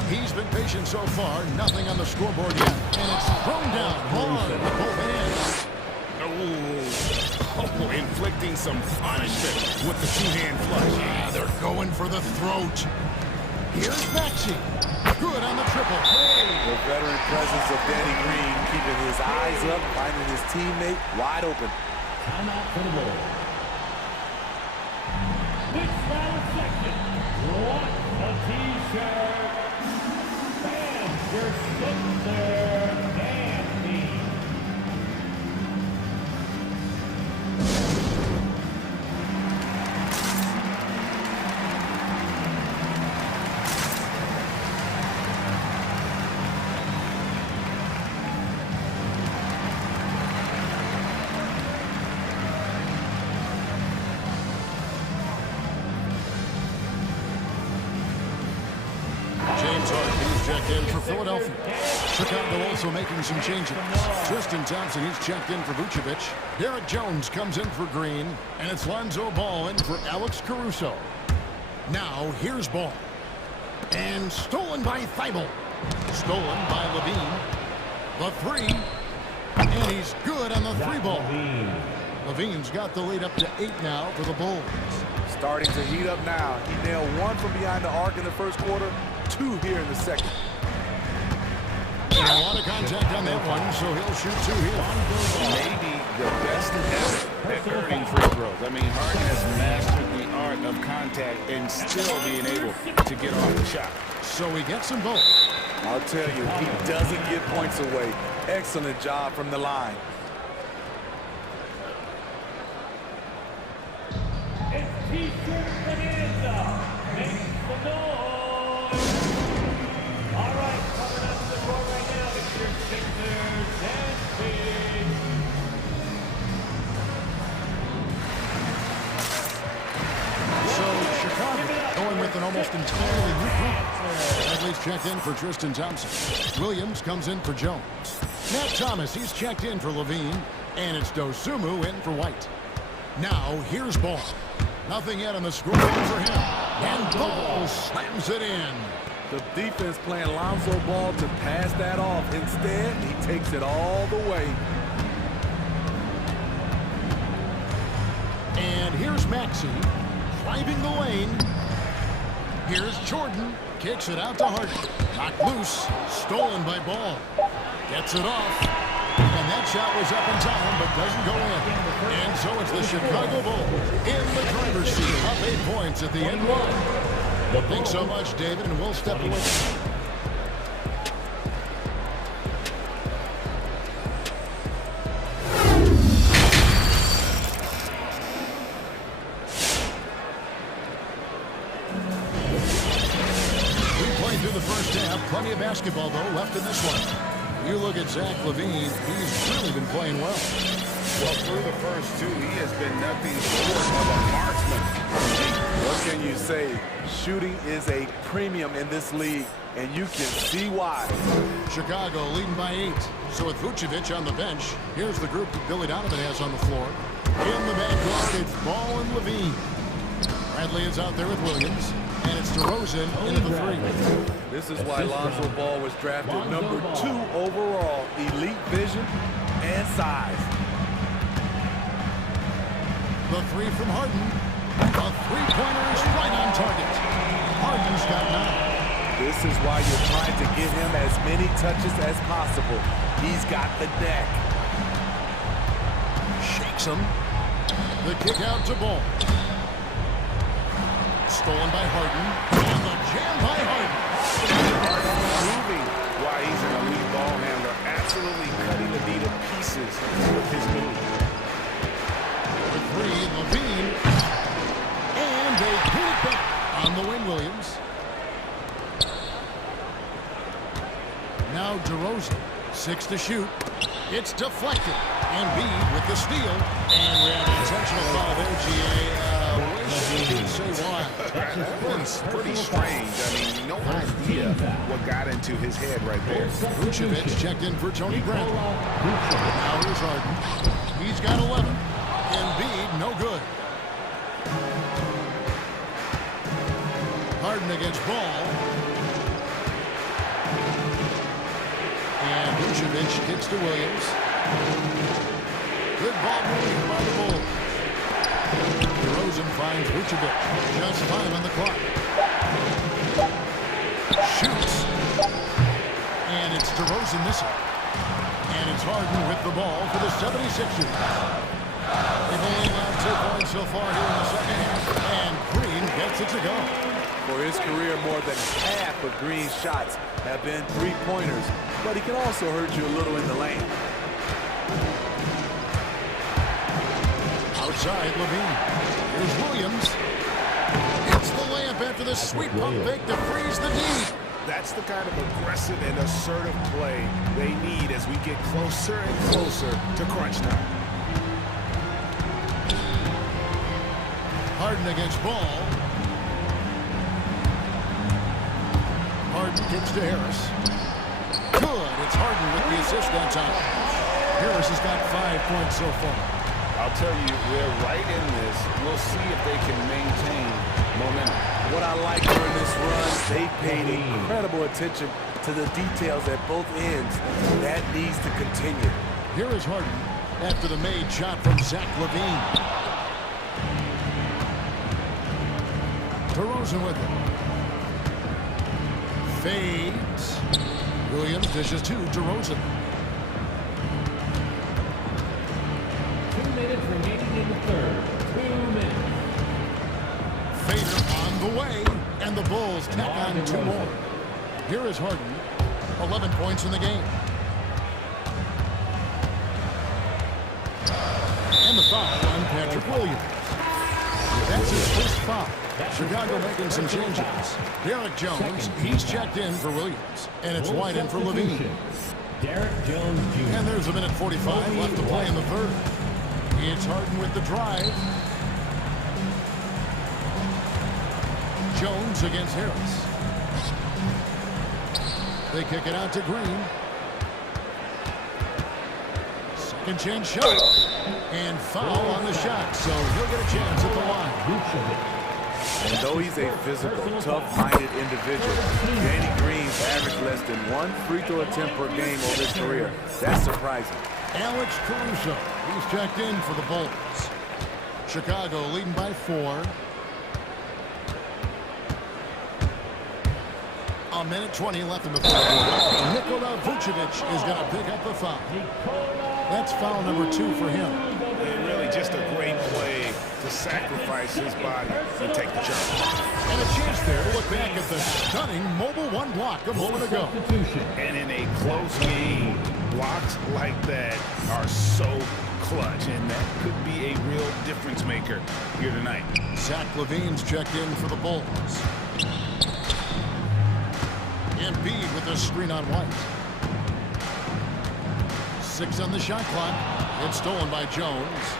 He's been patient so far. Nothing on the scoreboard yet. And it's thrown down hard with both hands. some punishment with the two-hand flush. Yeah, they're going for the throat. Here's Maxey. Good on the triple. The veteran presence of Danny Green keeping his eyes up, finding his teammate wide open. Timeout for the ball. This round section, what a t-shirt. And your signature and me. In for Philadelphia. Chicago also making some changes. Tristan Thompson, he's checked in for Vucevic. Derek Jones comes in for Green. And it's Lonzo Ball in for Alex Caruso. Now, here's Ball. And stolen by Thibault. Stolen by Levine. The three. And he's good on the three ball. Levine's got the lead up to 8 now for the Bulls. Starting to heat up now. He nailed one from behind the arc in the first quarter, 2 here in the second. And a lot of contact on that one, so he'll shoot 2 here. Maybe the best ever at earning free throws. I mean, Harden has mastered the art of contact and still being able to get off the shot. So he gets them both. I'll tell you, he doesn't give points away. Excellent job from the line. It's T-shirt Bonanza. Make some noise. All right, coming up to the court right now, it's your Sixers and Phoenix. So Chicago going with an almost entirely new group. Bradley's checked in for Tristan Thompson. Williams comes in for Jones. Matt Thomas, he's checked in for Levine. And it's Dosumu in for White. Now, here's Ball. Nothing yet on the scoreboard for him. And Ball slams it in. The defense playing Lonzo Ball to pass that off. Instead, he takes it all the way. And here's Maxey driving the lane. Here's Jordan. Kicks it out to Harden. Knocked loose. Stolen by Ball. Gets it off. And that shot was up in time, but doesn't go in. And so it's the Chicago Bulls in the driver's seat, up 8 points at the end one. Thanks so much, David, and we'll step away. We played through the first half. Plenty of basketball, though, left in this one. You look at Zach LaVine, he's really been playing well. Well, through the first 2, he has been nothing short of a marksman. What can you say? Shooting is a premium in this league, and you can see why. Chicago leading by 8. So with Vucevic on the bench, here's the group that Billy Donovan has on the floor. In the backcourt, it's Ball and Levine. Bradley is out there with Williams. And it's DeRozan into the 3. This is why Lonzo Ball was drafted number 2 overall. Elite vision and size. The 3 from Harden. A three-pointer is right on target. Harden's got 9. This is why you're trying to get him as many touches as possible. He's got the deck. Shakes him. The kick out to Ball. Stolen by Harden. And the jam by Harden. Harden proving why he's an elite ball handler. Absolutely cutting the D to pieces with his move. The 3, Levine. And they hit it back on the wing, Williams. Now DeRozan. 6 to shoot. It's deflected. Embiid with the steal. And we have an intentional foul there, G.A. Say why. That's pretty strange. I mean, no idea what got into his head right there. Vucevic checked in for Tony Bradley. Now here's Harden. He's got 11. Embiid, no good. Harden against Ball. And Vucevic kicks to Williams. Good ball moving by the Bulls. DeRozan finds Vucevic. Just 5 on the clock. Shoots. And it's DeRozan missing. And it's Harden with the ball for the 76ers. They've only allowed 2 points so far here in the second half. And Green gets it to go. For his career, more than half of Green's shots have been three-pointers, but he can also hurt you a little in the lane. Outside, Levine. Here's Williams. It's the layup after the sweet pump fake to freeze the D. That's the kind of aggressive and assertive play they need as we get closer and closer to crunch time. Harden against Ball. Harden kicks to Harris. Good. It's Harden with the assist that time. Harris has got 5 points so far. I'll tell you, we're right in this. We'll see if they can maintain momentum. What I like during this run, they paid incredible attention to the details at both ends. That needs to continue. Here is Harden after the made shot from Zach LaVine. DeRozan with it. Fades. Williams dishes to DeRozan. 2 minutes remaining in the third. 2 minutes. Fader on the way, and the Bulls tack on 2 more. Here is Harden, 11 points in the game. And the foul on Patrick Williams. That's his first foul. Chicago making some changes. Derek Jones, he's checked in for Williams, and it's wide in for Levine. Derek Jones Jr. And there's a minute 45 left to play in the third. It's Harden with the drive. Jones against Harris. They kick it out to Green. Second chance shot. And foul on the shot, so he'll get a chance at the line. And though he's a physical, tough-minded individual, Danny Green's averaged less than 1 free throw attempt per game over his career. That's surprising. Alex Caruso, he's checked in for the Bulls. Chicago leading by 4. A minute 20 left in the third quarter. Nikola Vucevic is going to pick up the foul. That's foul number 2 for him. And really just a great play to sacrifice his body and take the jump. And a chance there to look back at the stunning mobile 1 block a moment ago. And in a close game, blocks like that are so clutch, and that could be a real difference maker here tonight. Zach LaVine's checked in for the Bulls. Embiid with a screen on White. 6 on the shot clock. It's stolen by Jones.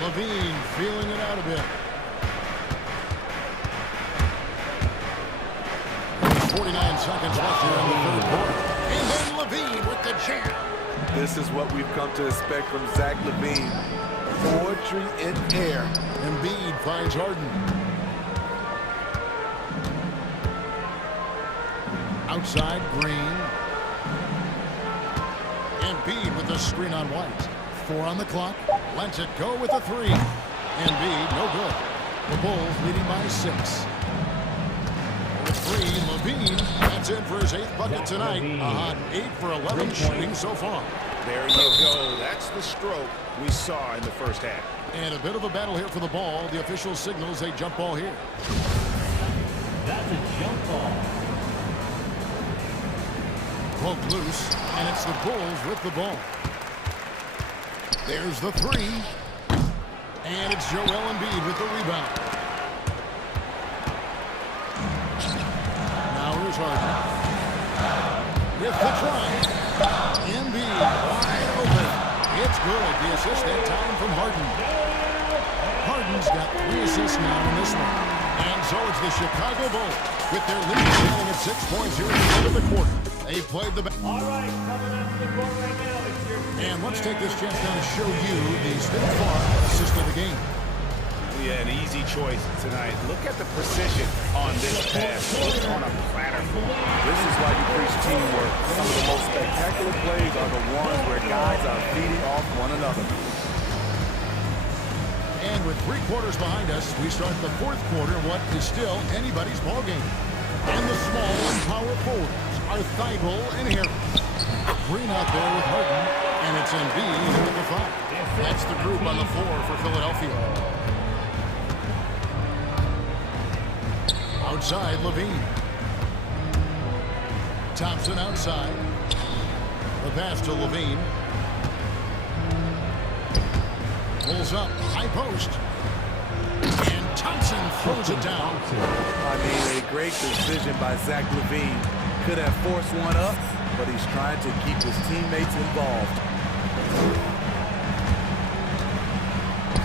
LaVine feeling it out a bit. 49 seconds left here in the third quarter. And then LaVine with the jam. This is what we've come to expect from Zach LaVine. Poetry in air. Embiid finds Harden. Outside, Green. Embiid with the screen on White. 4 on the clock. Lets it go with a 3. Embiid, no good. The Bulls leading by 6. With 3, Levine. That's in for his 8th bucket tonight. A hot 8 for 11 shooting so far. There you go. That's the stroke we saw in the first half. And a bit of a battle here for the ball. The official signals a jump ball here. That's a jump ball. Poked loose, and it's the Bulls with the ball. There's the 3. And it's Joel Embiid with the rebound. Now here's Harden. With the try. Embiid wide open. It's good. The assist that time from Harden. Harden's got 3 assists now in this one. And so it's the Chicago Bulls with their lead standing at 6 points here at the end of the quarter. They played the... All right, coming up to the court right now. And let's take this chance now to show you the State Farm assist of the game. We Yeah, an easy choice tonight. Look at the precision on this pass. Put on a platter. This is why you preach teamwork. Some of the most spectacular plays are the ones where guys are feeding off one another. And with 3 quarters behind us, we start the 4th quarter, what is still anybody's ball game. And the small and power forwards are Thibault and Harris. Green out there with Harden, and it's Embiid at the 5. That's the group on the floor for Philadelphia. Outside, Levine. Thompson outside. The pass to Levine. Pulls up, high post. And Thompson throws it down. I mean, a great decision by Zach LaVine. Could have forced one up, but he's trying to keep his teammates involved.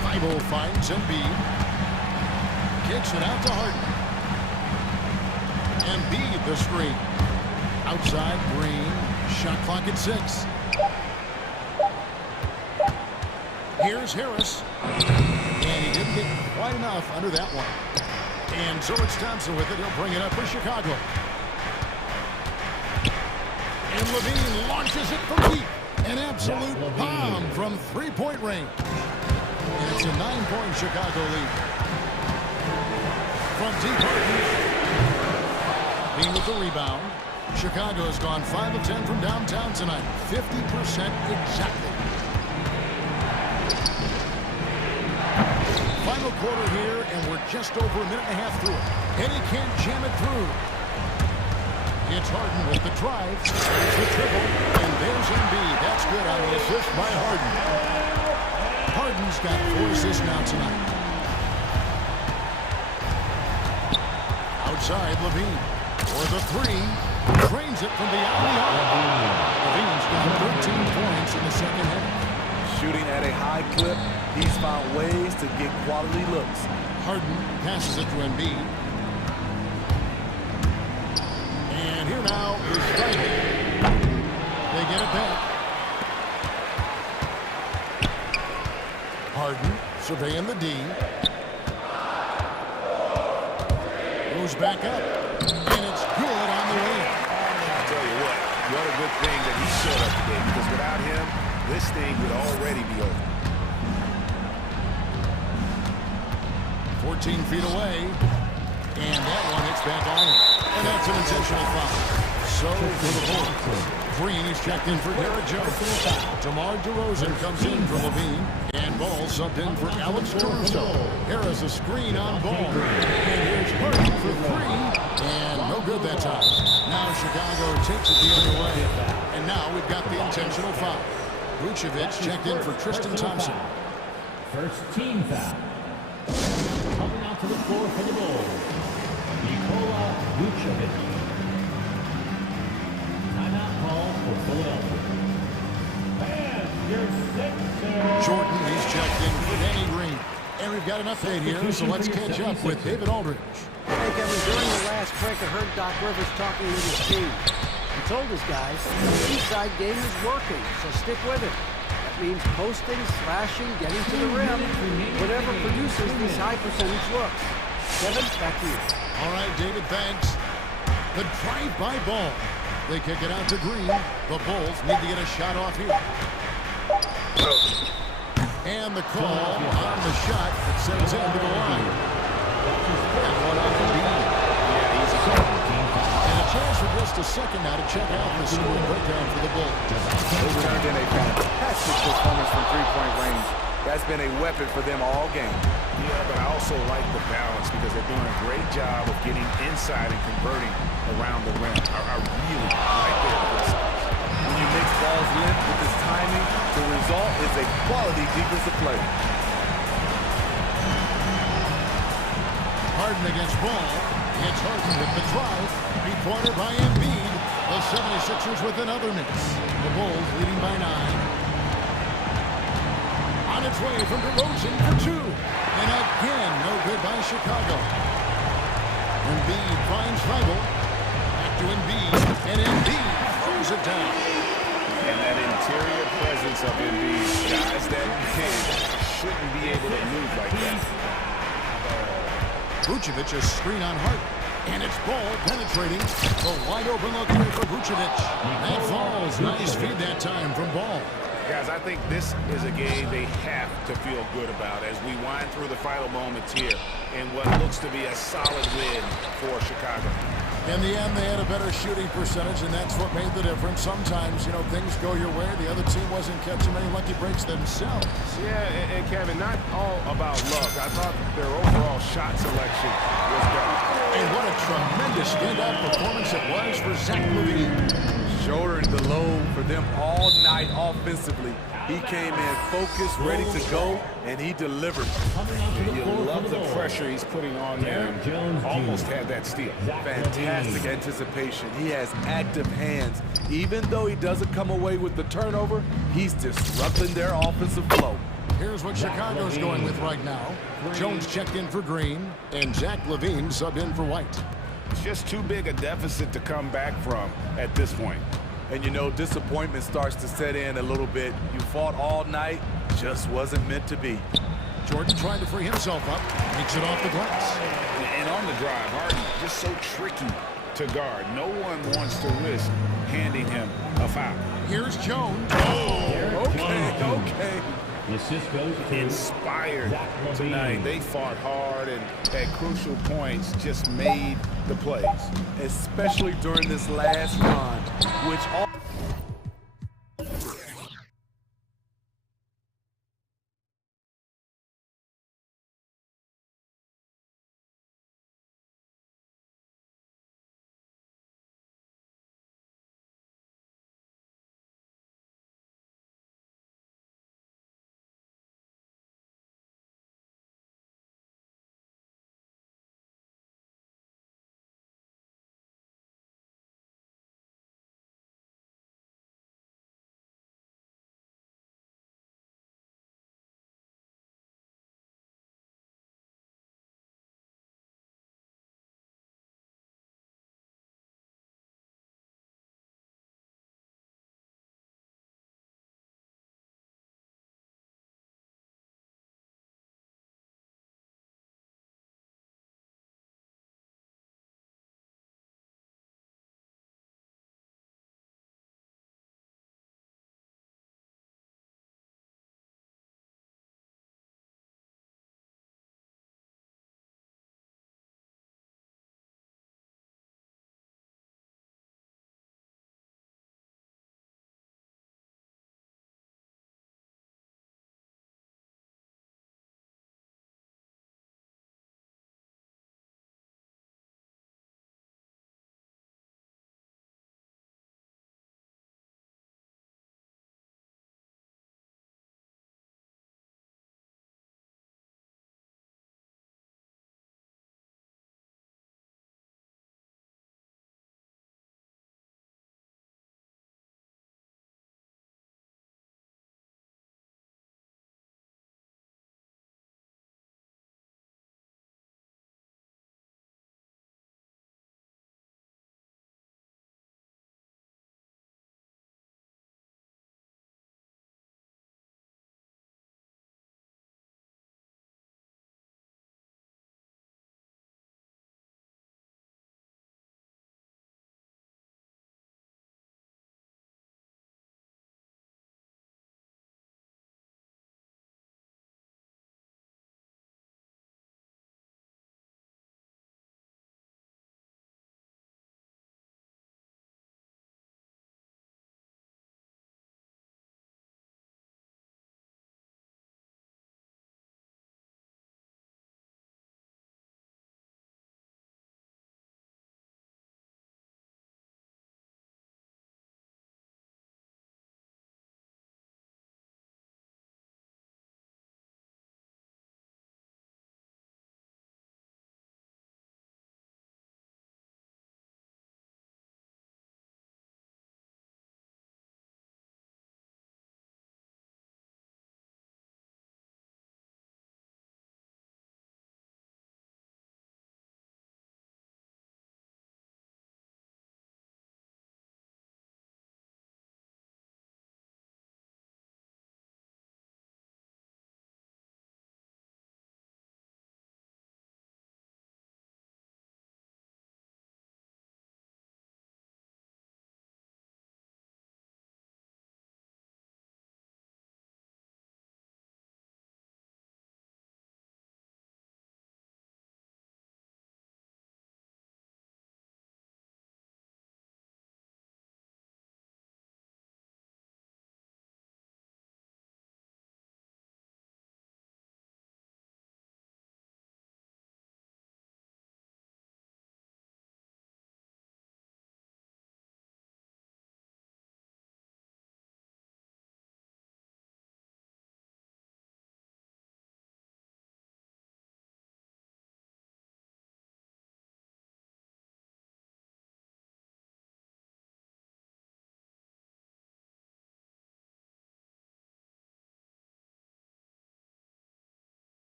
Thibault finds Embiid. Kicks it out to Harden. Embiid the screen. Outside, Green. Shot clock at 6. Here's Harris. And he didn't get quite enough under that one. And so it's Thompson with it. He'll bring it up for Chicago. And Levine launches it from deep. An absolute bomb from 3-point range. And it's a 9-point Chicago lead. From deep, Harden. Being with the rebound. Chicago has gone 5 of 10 from downtown tonight. 50% exactly. Final quarter here, and we're just over a minute and a half through it. And he can't jam it through. It's Harden with the drive. There's the triple, and there's Embiid. That's good on the assist by Harden. Harden's got 4 assists now tonight. Outside, Levine. For the 3. Drains it from the alley. Levine's got 13 points in the second half. Shooting at a high clip, he's found ways to get quality looks. Harden passes it to Embiid. And here now is Thibault. They get it back. Harden surveying the D. Goes back up. And it's good on the way. I'll tell you what a good thing that he showed up today, because without him, this thing would already be over. 14 feet away. And that one hits back on him. And that's an intentional foul. So for the Bulls. Green is checked in for Derek Jones. DeMar DeRozan comes in for Levine. And Ball subbed in for Alex Caruso. Harris a screen on Ball. And here's Harden for 3. And no good that time. Now Chicago takes it the other way. And now we've got the intentional foul. Vucevic checked in for Tristan Thompson. First team foul. Coming out to the floor for the Bulls, Nikola Vucevic. Timeout call for Philadelphia. And your Sixers. Jordan, he's checked in for Danny Green. And we've got an update here, so let's catch up with David Aldridge. Hey, Kevin, during the last break, I heard Doc Rivers talking with his team. He told his guys, the inside game is working, so stick with it. That means posting, slashing, getting to the rim, whatever produces these high percentage looks. Kevin, back to you. All right, David, thanks. The drive by Ball. They kick it out to Green. The Bulls need to get a shot off here. And the call on the shot that sends him to the line. And one off the beat. Yeah, easy call. And a chance for just a second now to check out the scoring breakdown for the Bulls. They've turned in a fantastic performance from 3-point range. That's been a weapon for them all game. Yeah, but I also like the balance, because they're doing a great job of getting inside and converting around the rim. I really like their aggressiveness. When you mix Ball's length with his timing, the result is a quality defensive play. Harden against Ball. It's Harden with the drive. 3-pointer by Embiid. The 76ers with another miss. The Bulls leading by 9. On its way from DeRozan for 2. And again, no good by Chicago. Embiid finds Thibault. Back to Embiid. And Embiid throws it down. And that interior presence of Embiid, guys that big shouldn't be able to move like that. Vucevic, a screen on Hart. And it's ball penetrating. The wide open look here for Vucevic. That falls. Nice feed that time from Ball. Guys, I think this is a game they have to feel good about as we wind through the final moments here in what looks to be a solid win for Chicago. In the end, they had a better shooting percentage, and that's what made the difference. Sometimes, you know, things go your way. The other team wasn't catching many lucky breaks themselves. Yeah, and Kevin, not all about luck. I thought their overall shot selection was better. And what a tremendous standout performance it was for Zach LaVine. Shouldering the load for them all night offensively. He came in focused, ready to go, and he delivered. You love the pressure he's putting on them. Almost had that steal. Fantastic anticipation. He has active hands. Even though he doesn't come away with the turnover, he's disrupting their offensive flow. Here's what Chicago's going with right now. Jones checked in for Green, and Zach LaVine subbed in for White. It's just too big a deficit to come back from at this point. And you know, disappointment starts to set in a little bit. You fought all night, just wasn't meant to be. Jordan trying to free himself up, makes it off the glass. And on the drive, Harden just so tricky to guard. No one wants to risk handing him a foul. Here's Jones. Oh, okay. The assist goes to Inspired tonight. They fought hard and at crucial points just made the plays. Especially during this last run, which all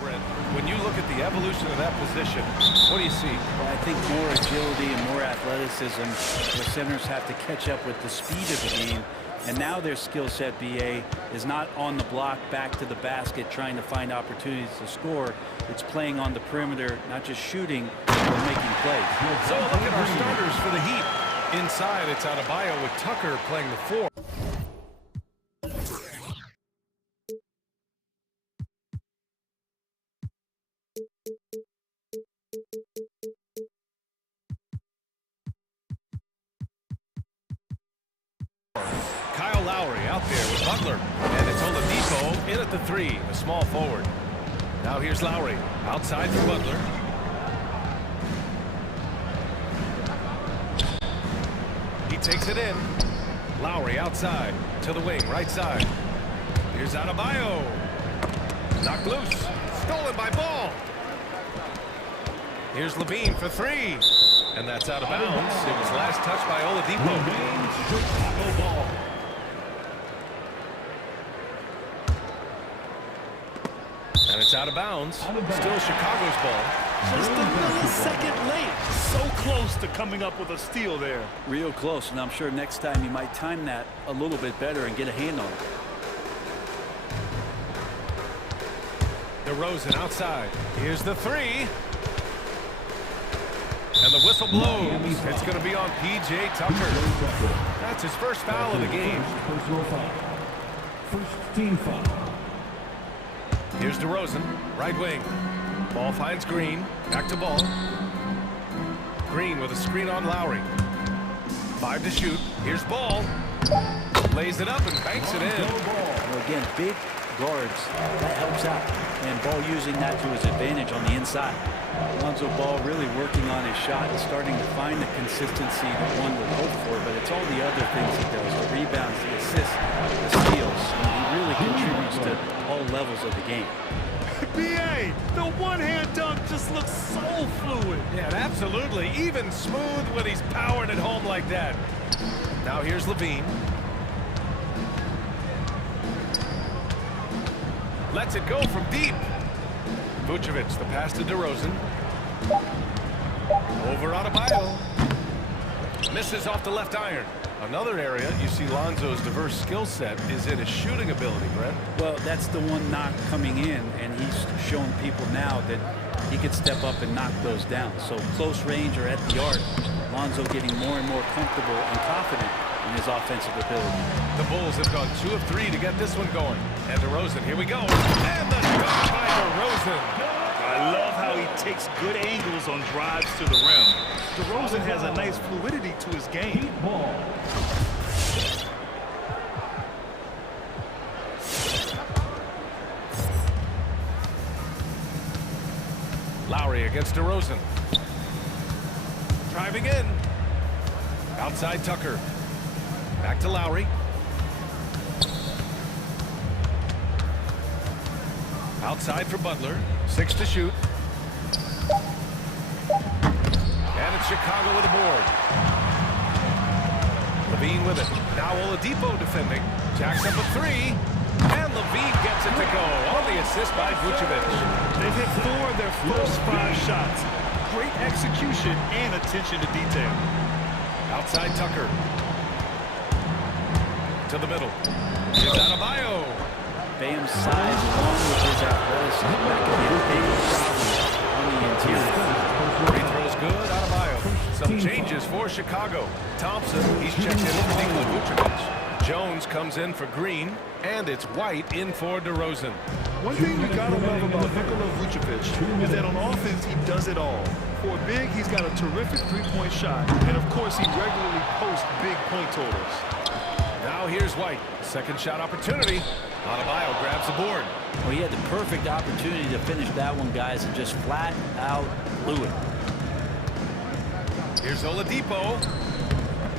Brent, when you look at the evolution of that position, what do you see? Well, I think more agility and more athleticism. The centers have to catch up with the speed of the game. And now their skill set, BA, is not on the block back to the basket trying to find opportunities to score. It's playing on the perimeter, not just shooting, but making plays. So look at our starters for the Heat. Inside, it's Adebayo with Tucker playing the 4. Kyle Lowry out there with Butler, and it's Oladipo in at the 3, the small forward. Now here's Lowry outside for Butler. He takes it in. Lowry outside to the wing, right side. Here's Adebayo. Knocked loose. Stolen by Ball. Here's Levine for 3. And that's out of bounds. It was last touched by Oladipo. And it's out of bounds. Still Chicago's ball. Just a millisecond late. So close to coming up with a steal there. Real close, and I'm sure next time you might time that a little bit better and get a hand on it. DeRozan outside. Here's the 3. And the whistle blows. It's going to be on P.J. Tucker. That's his first foul of the game. First team foul. Here's DeRozan, right wing. Ball finds Green. Back to Ball. Green with a screen on Lowry. 5 to shoot. Here's Ball. Lays it up and banks it in. Well, again, big guards. That helps out. And Ball using that to his advantage on the inside. Lonzo Ball really working on his shot and starting to find the consistency that one would hope for, but it's all the other things he does, the rebounds, the assists, the steals. He really contributes to all levels of the game. B.A., the one-hand dunk just looks so fluid. Yeah, absolutely. Even smooth when he's powering it home like that. Now here's Levine. Lets it go from deep. Vucevic, the pass to DeRozan. Over Adebayo. Misses off the left iron. Another area you see Lonzo's diverse skill set is in his shooting ability, Brent. Well, that's the one knock coming in, and he's showing people now that he could step up and knock those down. So close range or at the arc, Lonzo getting more and more comfortable and confident in his offensive ability. The Bulls have gone 2 of 3 to get this one going. And DeRozan, here we go. And the shot by DeRozan. I love how he takes good angles on drives to the rim. DeRozan has a nice fluidity to his game. Lowry against DeRozan. Driving in. Outside Tucker. Back to Lowry. Outside for Butler. 6 to shoot. And it's Chicago with a board. Levine with it. Now Oladipo defending. Jacks up a 3. And Levine gets it to go on the assist by Vucevic. They've hit 4 of their first 5 shots. Great execution and attention to detail. Outside Tucker. To the middle. Here's Adebayo. Bam's size along with his athleticism that can be a big problem on the interior. Free throws good, Adebayo. Some changes for Chicago. Thompson, he's checked in for Nikola Vucevic. Jones comes in for Green, and it's White in for DeRozan. One thing you gotta love about Nikola Vucevic is that on offense he does it all. For a big, he's got a terrific three-point shot, and of course he regularly posts big point totals. Now here's White. Second shot opportunity. Adebayo grabs the board. Well, he had the perfect opportunity to finish that one, guys, and just flat out blew it. Here's Oladipo.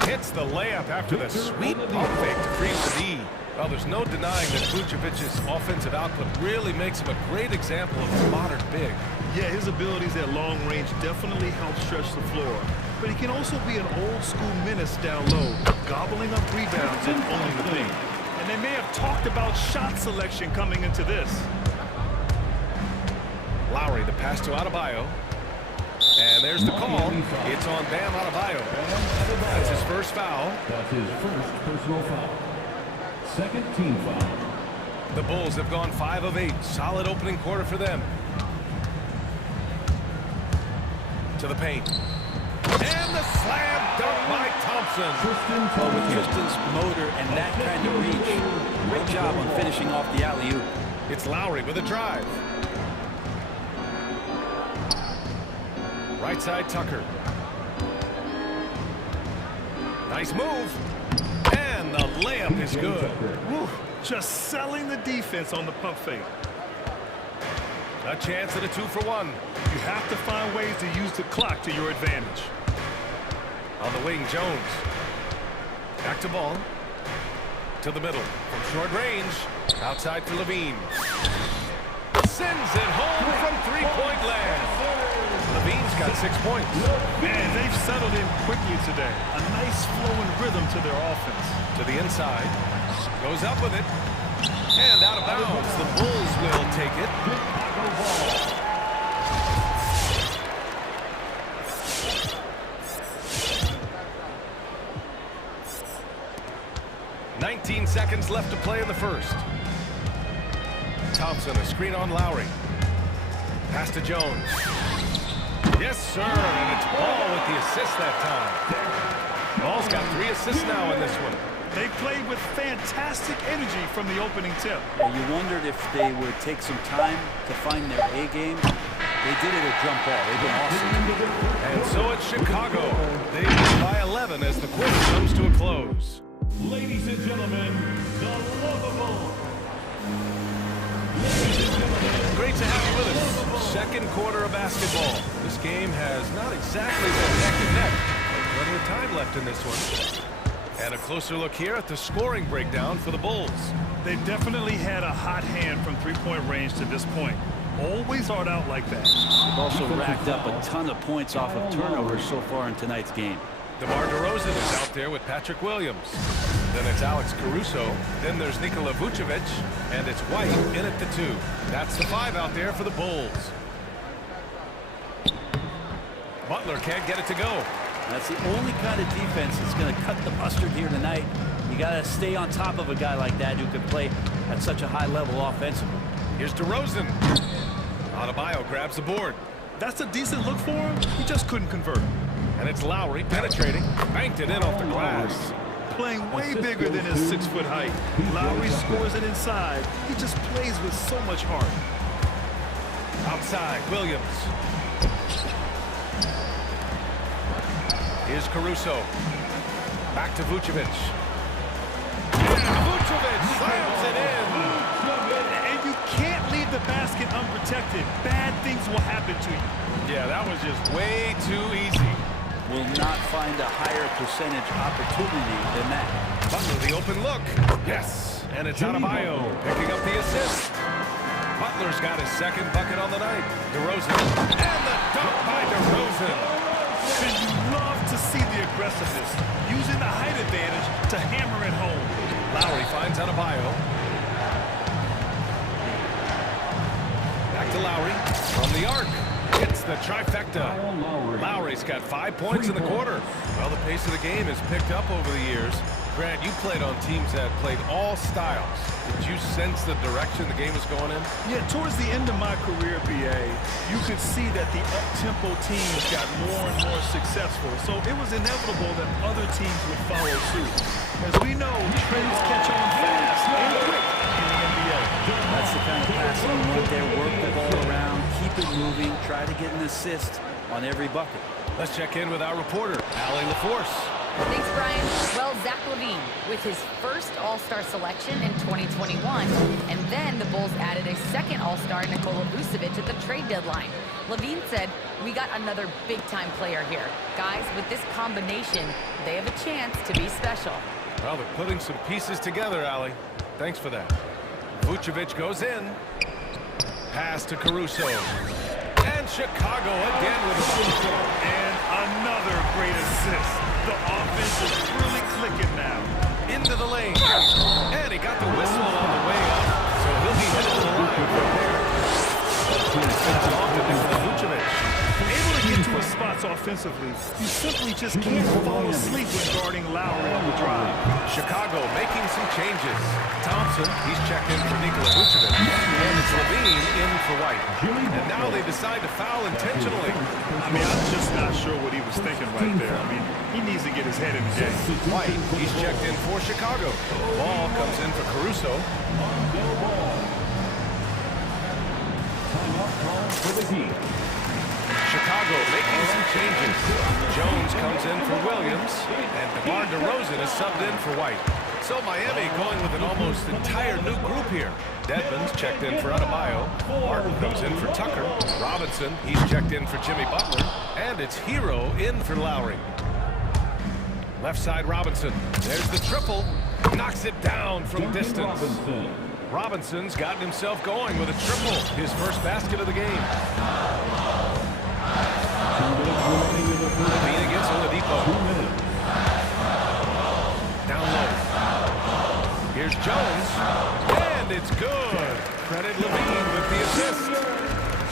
Hits the layup after the sweet pump fake to freeze the D. Well, there's no denying that Vucevic's offensive output really makes him a great example of a modern big. Yeah, his abilities at long range definitely help stretch the floor. But he can also be an old-school menace down low, gobbling up rebounds and owning the paint. And they may have talked about shot selection coming into this. Lowry, the pass to Adebayo. And there's the call. It's on Bam Adebayo. That's his first foul. That's his first personal foul. Second team foul. The Bulls have gone 5 of 8. Solid opening quarter for them. To the paint. And the slam dunk by Thompson. Well, with Tristan's motor and that kind of reach, great job on finishing off the alley-oop. It's Lowry with a drive. Right side, Tucker. Nice move. And the layup is good. Whew, just selling the defense on the pump fake. A chance at a 2-for-1. You have to find ways to use the clock to your advantage. On the wing, Jones. Back to ball. To the middle. From short range. Outside for Levine. Sends it home from three-point land. Levine's got 6 points. Man, they've settled in quickly today. A nice flowing rhythm to their offense. To the inside. Goes up with it. And out of bounds. The Bulls will take it. Chicago ball. 19 seconds left to play in the first. Thompson, a screen on Lowry. Pass to Jones. Yes, sir, and it's Ball with the assist that time. Ball's got 3 assists now in this one. They played with fantastic energy from the opening tip. Yeah, you wondered if they would take some time to find their A game. They did it at jump ball. They've been awesome. And so it's Chicago. They lead by 11 as the quarter comes to a close. Ladies and gentlemen, the lovable. Great to have you with us. Second quarter of basketball. This game has not exactly been neck and neck. Plenty of time left in this one. And a closer look here at the scoring breakdown for the Bulls. They definitely had a hot hand from three-point range to this point. Always hard out like that. They've also racked up a ton of points off of turnovers so far in tonight's game. DeMar DeRozan is out there with Patrick Williams. Then it's Alex Caruso. Then there's Nikola Vucevic. And it's White in at the 2. That's the 5 out there for the Bulls. Butler can't get it to go. That's the only kind of defense that's going to cut the mustard here tonight. You got to stay on top of a guy like that who can play at such a high level offensively. Here's DeRozan. Adebayo grabs the board. That's a decent look for him. He just couldn't convert. And it's Lowry penetrating. Banked it in off the glass. Playing way bigger than his 6-foot height. Lowry scores it inside. He just plays with so much heart. Outside, Williams. Here's Caruso. Back to Vucevic. And Vucevic slams it in. And you can't leave the basket unprotected. Bad things will happen to you. Yeah, that was just way too easy. Will not find a higher percentage opportunity than that. Butler, the open look. Yes, and it's Adebayo picking up the assist. Butler's got his second bucket on the night. DeRozan, and the dunk by DeRozan. And you love to see the aggressiveness, using the height advantage to hammer it home. Lowry finds Adebayo. Back to Lowry from the arc. It's the trifecta. Lowry's got 5 points in the quarter. Well, the pace of the game has picked up over the years. Grant, you played on teams that played all styles. Did you sense the direction the game was going in? Yeah, towards the end of my career, BA, you could see that the up-tempo teams got more and more successful. So it was inevitable that other teams would follow suit. As we know, trends catch on fast and quick in the NBA. That's the kind of passing you want there. Work the ball around, keep it moving, try to get an assist on every bucket. Let's check in with our reporter, Allie LaForce. Thanks, Brian. Well, Zach LaVine with his first All-Star selection in 2021. And then the Bulls added a second All-Star, Nikola Vucevic, at the trade deadline. LaVine said, "We got another big-time player here. Guys, with this combination, they have a chance to be special." Well, they're putting some pieces together, Allie. Thanks for that. Vucevic goes in. Pass to Caruso. And Chicago again with a ball. And another great assist. The offense is really clicking now. Into the lane. And he got the whistle on the way up. So he'll be headed to the line from there. defensively, you simply just can't fall asleep when guarding Lowry on the drive. Chicago making some changes. Thompson, he's checked in for Nikola Vucevic. And it's Levine in for White. And now they decide to foul intentionally. I mean, I'm just not sure what he was thinking right there. I mean, he needs to get his head in the game. White, he's checked in for Chicago. Ball comes in for Caruso. Chicago making some changes. Jones comes in for Williams, and DeMar DeRozan is subbed in for White. So Miami going with an almost entire new group here. Dedmon's checked in for Adebayo. Martin comes in for Tucker. Robinson, he's checked in for Jimmy Butler. And it's Hero in for Lowry. Left side Robinson. There's the triple. Knocks it down from distance. Robinson's gotten himself going with a triple. His first basket of the game. Levine against Oladipo. Down low. Here's Jones. And it's good. Credit Levine with the assist.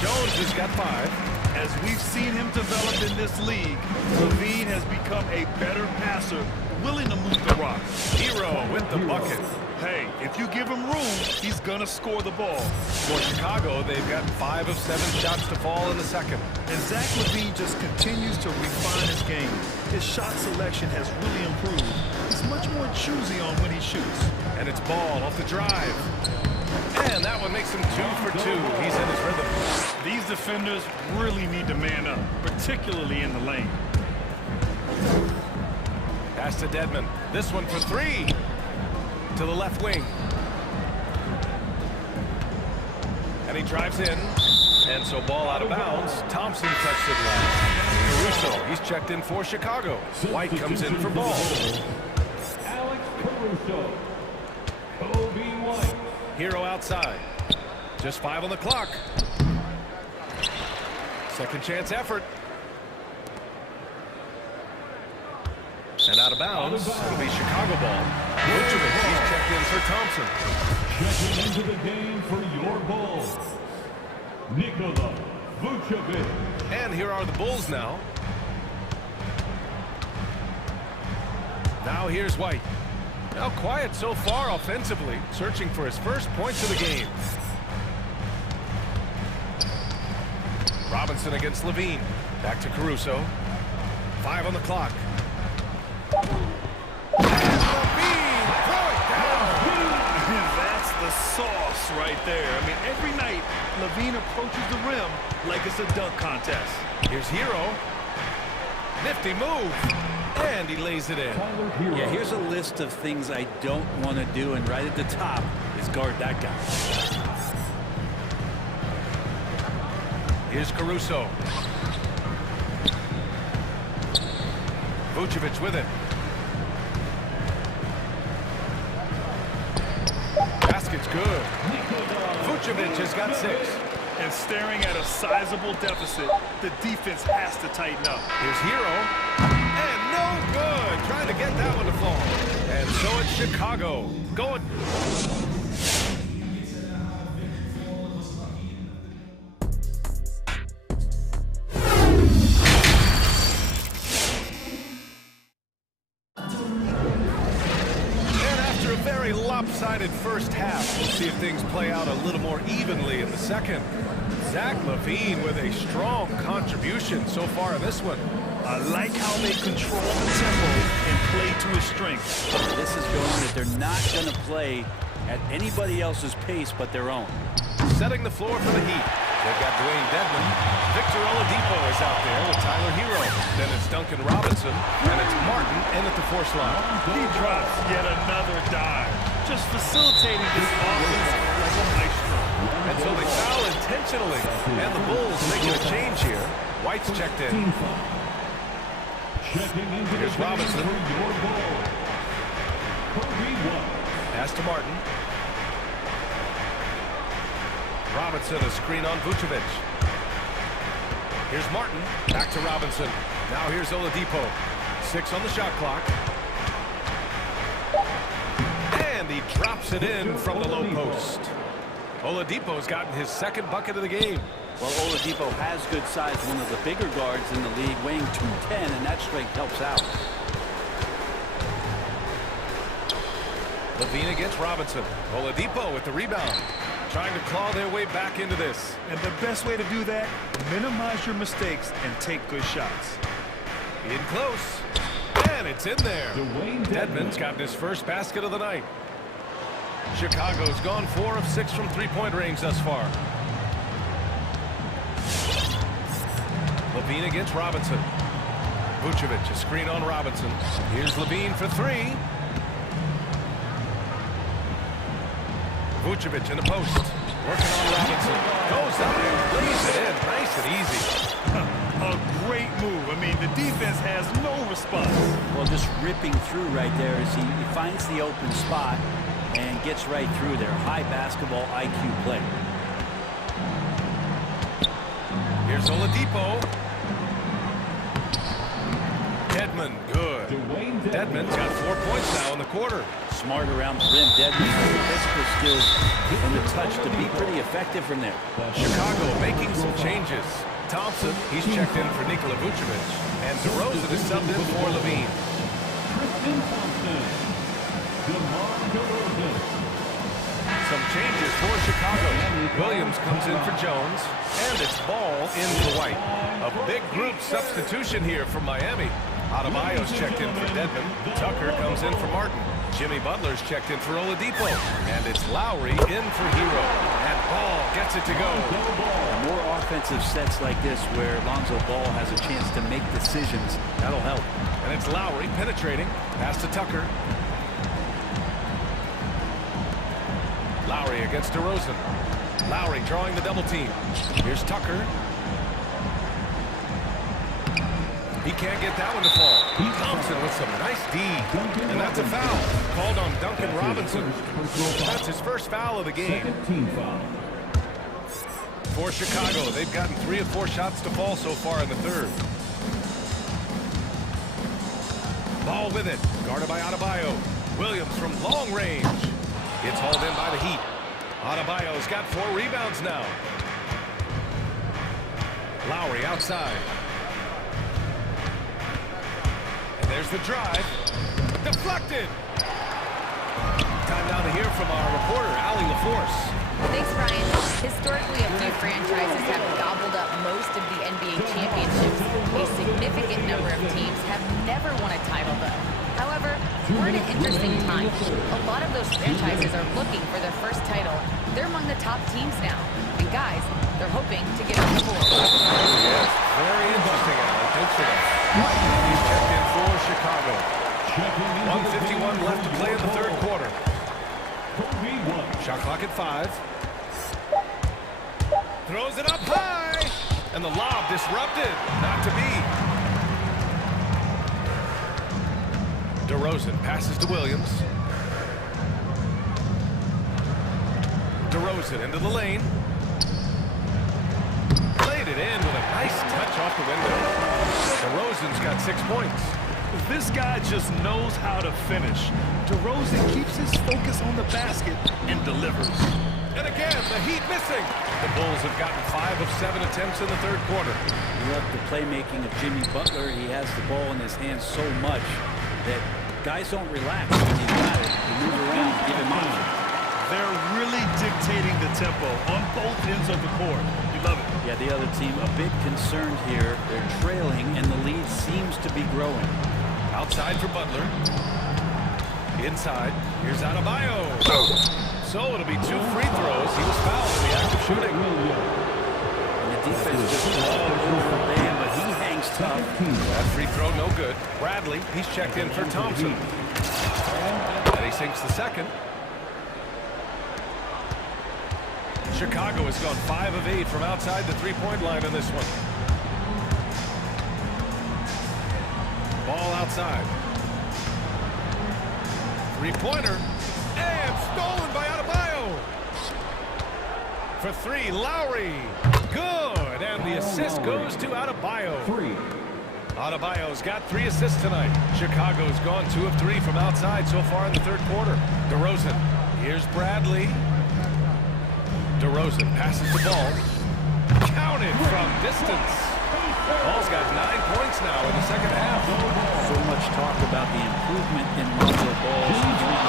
Jones has got 5. As we've seen him develop in this league, Levine has become a better passer, willing to move the rock. Hero with the bucket. Hey, if you give him room, he's gonna score the ball. For Chicago, they've got 5 of 7 shots to fall in the second. And Zach LaVine just continues to refine his game. His shot selection has really improved. He's much more choosy on when he shoots. And it's Ball off the drive. And that one makes him 2 for 2. He's in his rhythm. These defenders really need to man up, particularly in the lane. Pass to Dedmon. This one for 3. To the left wing. And he drives in. And so ball out of bounds. Thompson touched it last. Caruso, he's checked in for Chicago. White comes in for Ball. Alex Caruso. Kobe White. Hero outside. Just 5 on the clock. Second chance effort. And out of bounds. It'll be Chicago ball. Vucevic, he's checked in for Thompson. Checking into the game for your Bulls, Nikola Vucevic. And here are the Bulls now. Now here's White. Now quiet so far offensively, searching for his first points of the game. Robinson against Levine. Back to Caruso. 5 on the clock. And Levine, throw it down. That's the sauce right there. I mean, every night, Levine approaches the rim like it's a dunk contest. Here's Hero. Nifty move. And he lays it in. Yeah, here's a list of things I don't want to do, and right at the top is guard that guy. Here's Caruso. Vucevic with it. Basket's good. Vucevic has got 6. And staring at a sizable deficit, the defense has to tighten up. Here's Hero. And no good. Trying to get that one to fall. And so it's Chicago. Going. And after a very lopsided first half, we'll see if things play out a little more evenly in the second. Zach LaVine with a strong contribution so far in this one. I like how they control the tempo and play to his strengths. This is showing that they're not going to play at anybody else's pace but their own. Setting the floor for the Heat. They've got Dwayne Dedmon. Victor Oladipo is out there with Tyler Hero. Then it's Duncan Robinson, and it's Martin in at the force line. He drops yet another dive, just facilitating this offense like a maestro. And so they foul intentionally. And the Bulls making a change here. White's checked in. Here's Robinson. Pass to Martin. Robinson, a screen on Vucevic. Here's Martin. Back to Robinson. Now here's Oladipo. 6 on the shot clock. And he drops it in from the low post. Oladipo's gotten his second bucket of the game. Well, Oladipo has good size, one of the bigger guards in the league, weighing 210, and that strength helps out. Levine against Robinson. Oladipo with the rebound. Trying to claw their way back into this. And the best way to do that, minimize your mistakes and take good shots. In close. And it's in there. Dedmon's gotten his first basket of the night. Chicago's gone 4 of 6 from three-point range thus far. Levine against Robinson. Vucevic, a screen on Robinson. Here's Levine for 3. Vucevic in the post. Working on Robinson. Goes up and lays it in. Nice and easy. A great move. I mean, the defense has no response. Well, just ripping through right there as he finds the open spot and gets right through there. High basketball IQ play. Here's Oladipo. Dedmon, good. Dedmon's got 4 points now in the quarter. Smart around the rim. Dedmon has the physical skills and the touch to be pretty effective from there. Chicago making some changes. Thompson, he's checked in for Nikola Vucevic. And DeRozan is subbed in for Levine. Some changes for Chicago. Williams comes in for Jones. And it's Ball in for White. A big group substitution here from Miami. Adebayo's checked in for Dedmon. Tucker comes in for Martin. Jimmy Butler's checked in for Oladipo. And it's Lowry in for Hero. And Ball gets it to go. More offensive sets like this where Lonzo Ball has a chance to make decisions. That'll help. And it's Lowry penetrating. Pass to Tucker. Lowry against DeRozan. Lowry drawing the double team. Here's Tucker. He can't get that one to fall. Thompson with some nice D. And that's a foul. Called on Duncan Robinson. That's his first foul of the game. For Chicago, they've gotten 3 of 4 shots to fall so far in the third. Ball with it. Guarded by Adebayo. Williams from long range. Gets hauled in by the Heat. Adebayo's got 4 rebounds now. Lowry outside. And there's the drive. Deflected. Time now to hear from our reporter, Allie LaForce. Thanks, Brian. Historically, a few franchises have gobbled up most of the NBA championships. A significant number of teams have never won a title, though. However, we're in an interesting time. A lot of those franchises are looking for their first title. They're among the top teams now. And guys, they're hoping to get on the board. Yes, very interesting, Allie. Thanks for that. He's checked in for Chicago. 1:51 left to play in the third quarter. Shot clock at 5. Throws it up high. And the lob disrupted. Not to be. DeRozan passes to Williams. DeRozan into the lane. Played it in with a nice touch off the window. DeRozan's got 6 points. This guy just knows how to finish. DeRozan keeps his focus on the basket and delivers. And again, the Heat missing. The Bulls have gotten 5 of 7 attempts in the third quarter. You love the playmaking of Jimmy Butler. He has the ball in his hands so much that guys don't relax when he's got it. They move around, give him options. They're really dictating the tempo on both ends of the court. You love it. Yeah, the other team a bit concerned here. They're trailing, and the lead seems to be growing. Outside for Butler. Inside. Here's Adebayo. So it'll be 2 free throws. He was fouled in the act of shooting. And the defense just all over Bam, but he hangs tough. That free throw no good. Bradley, he's checked in for Thompson. And he sinks the second. Chicago has gone 5 of 8 from outside the three-point line on this one. Ball outside. Three-pointer. And stolen by Adebayo. For 3, Lowry. Good. And the assist goes to Adebayo. Adebayo's got 3 assists tonight. Chicago's gone 2 of 3 from outside so far in the third quarter. DeRozan. Here's Bradley. DeRozan passes the ball. Counter. counted from distance. Ball's got 9 points now in the second half. So much talk about the improvement in Lonzo Ball's three-point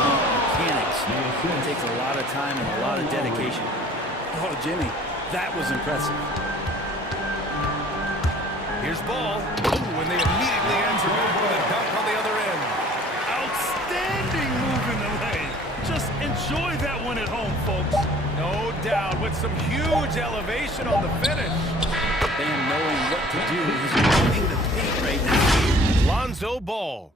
mechanics. It takes a lot of time and a lot of dedication. Oh, Jimmy, that was impressive. Here's Ball. Ooh, and they immediately answer back with a dunk on the other end. Outstanding move in the lane. Just enjoy that one at home, folks. No doubt, with some huge elevation on the finish. Bam knowing what to do. He's moving the paint right now. Lonzo Ball.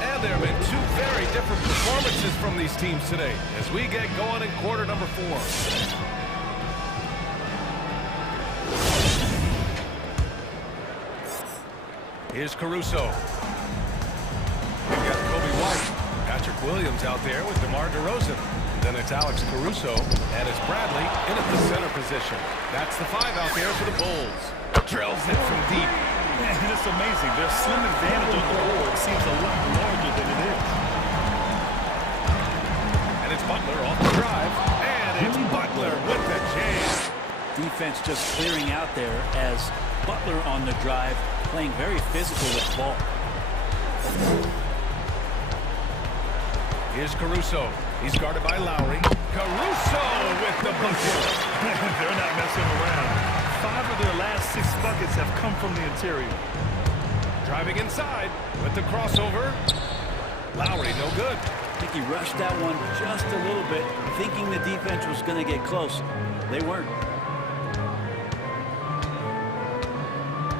And there have been two very different performances from these teams today as we get going in quarter number 4. Here's Caruso. We've got Kobe White. Patrick Williams out there with DeMar DeRozan. Then it's Alex Caruso, and it's Bradley in at the center position. That's the 5 out there for the Bulls. Drills it from deep. Man, it's amazing. Their slim advantage on the board seems a lot larger than it is. And it's Butler off the drive, and it's Butler with the jam. Defense just clearing out there as Butler on the drive, playing very physical with the ball. Here's Caruso. He's guarded by Lowry. Caruso with the bucket. They're not messing around. 5 of their last 6 buckets have come from the interior. Driving inside with the crossover. Lowry, no good. I think he rushed that one just a little bit, thinking the defense was going to get close. They weren't.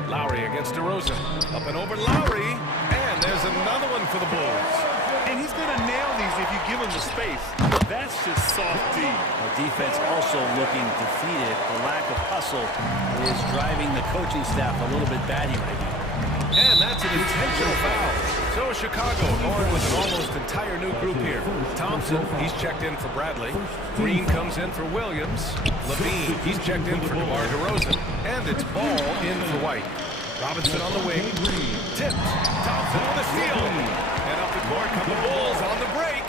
Lowry against DeRozan. Up and over Lowry. And there's another one for the Bulls. And he's going to nail these if you give him the space. That's just soft D. The defense also looking defeated. The lack of hustle is driving the coaching staff a little bit batty right now. And that's an intentional foul. So Chicago going with an almost entire new group here. Thompson, he's checked in for Bradley. Green comes in for Williams. Levine, he's checked in for DeMar DeRozan. And it's Ball in for White. Robinson on the wing. Tipped. Thompson with a steal. And up the court come the Bulls on the break.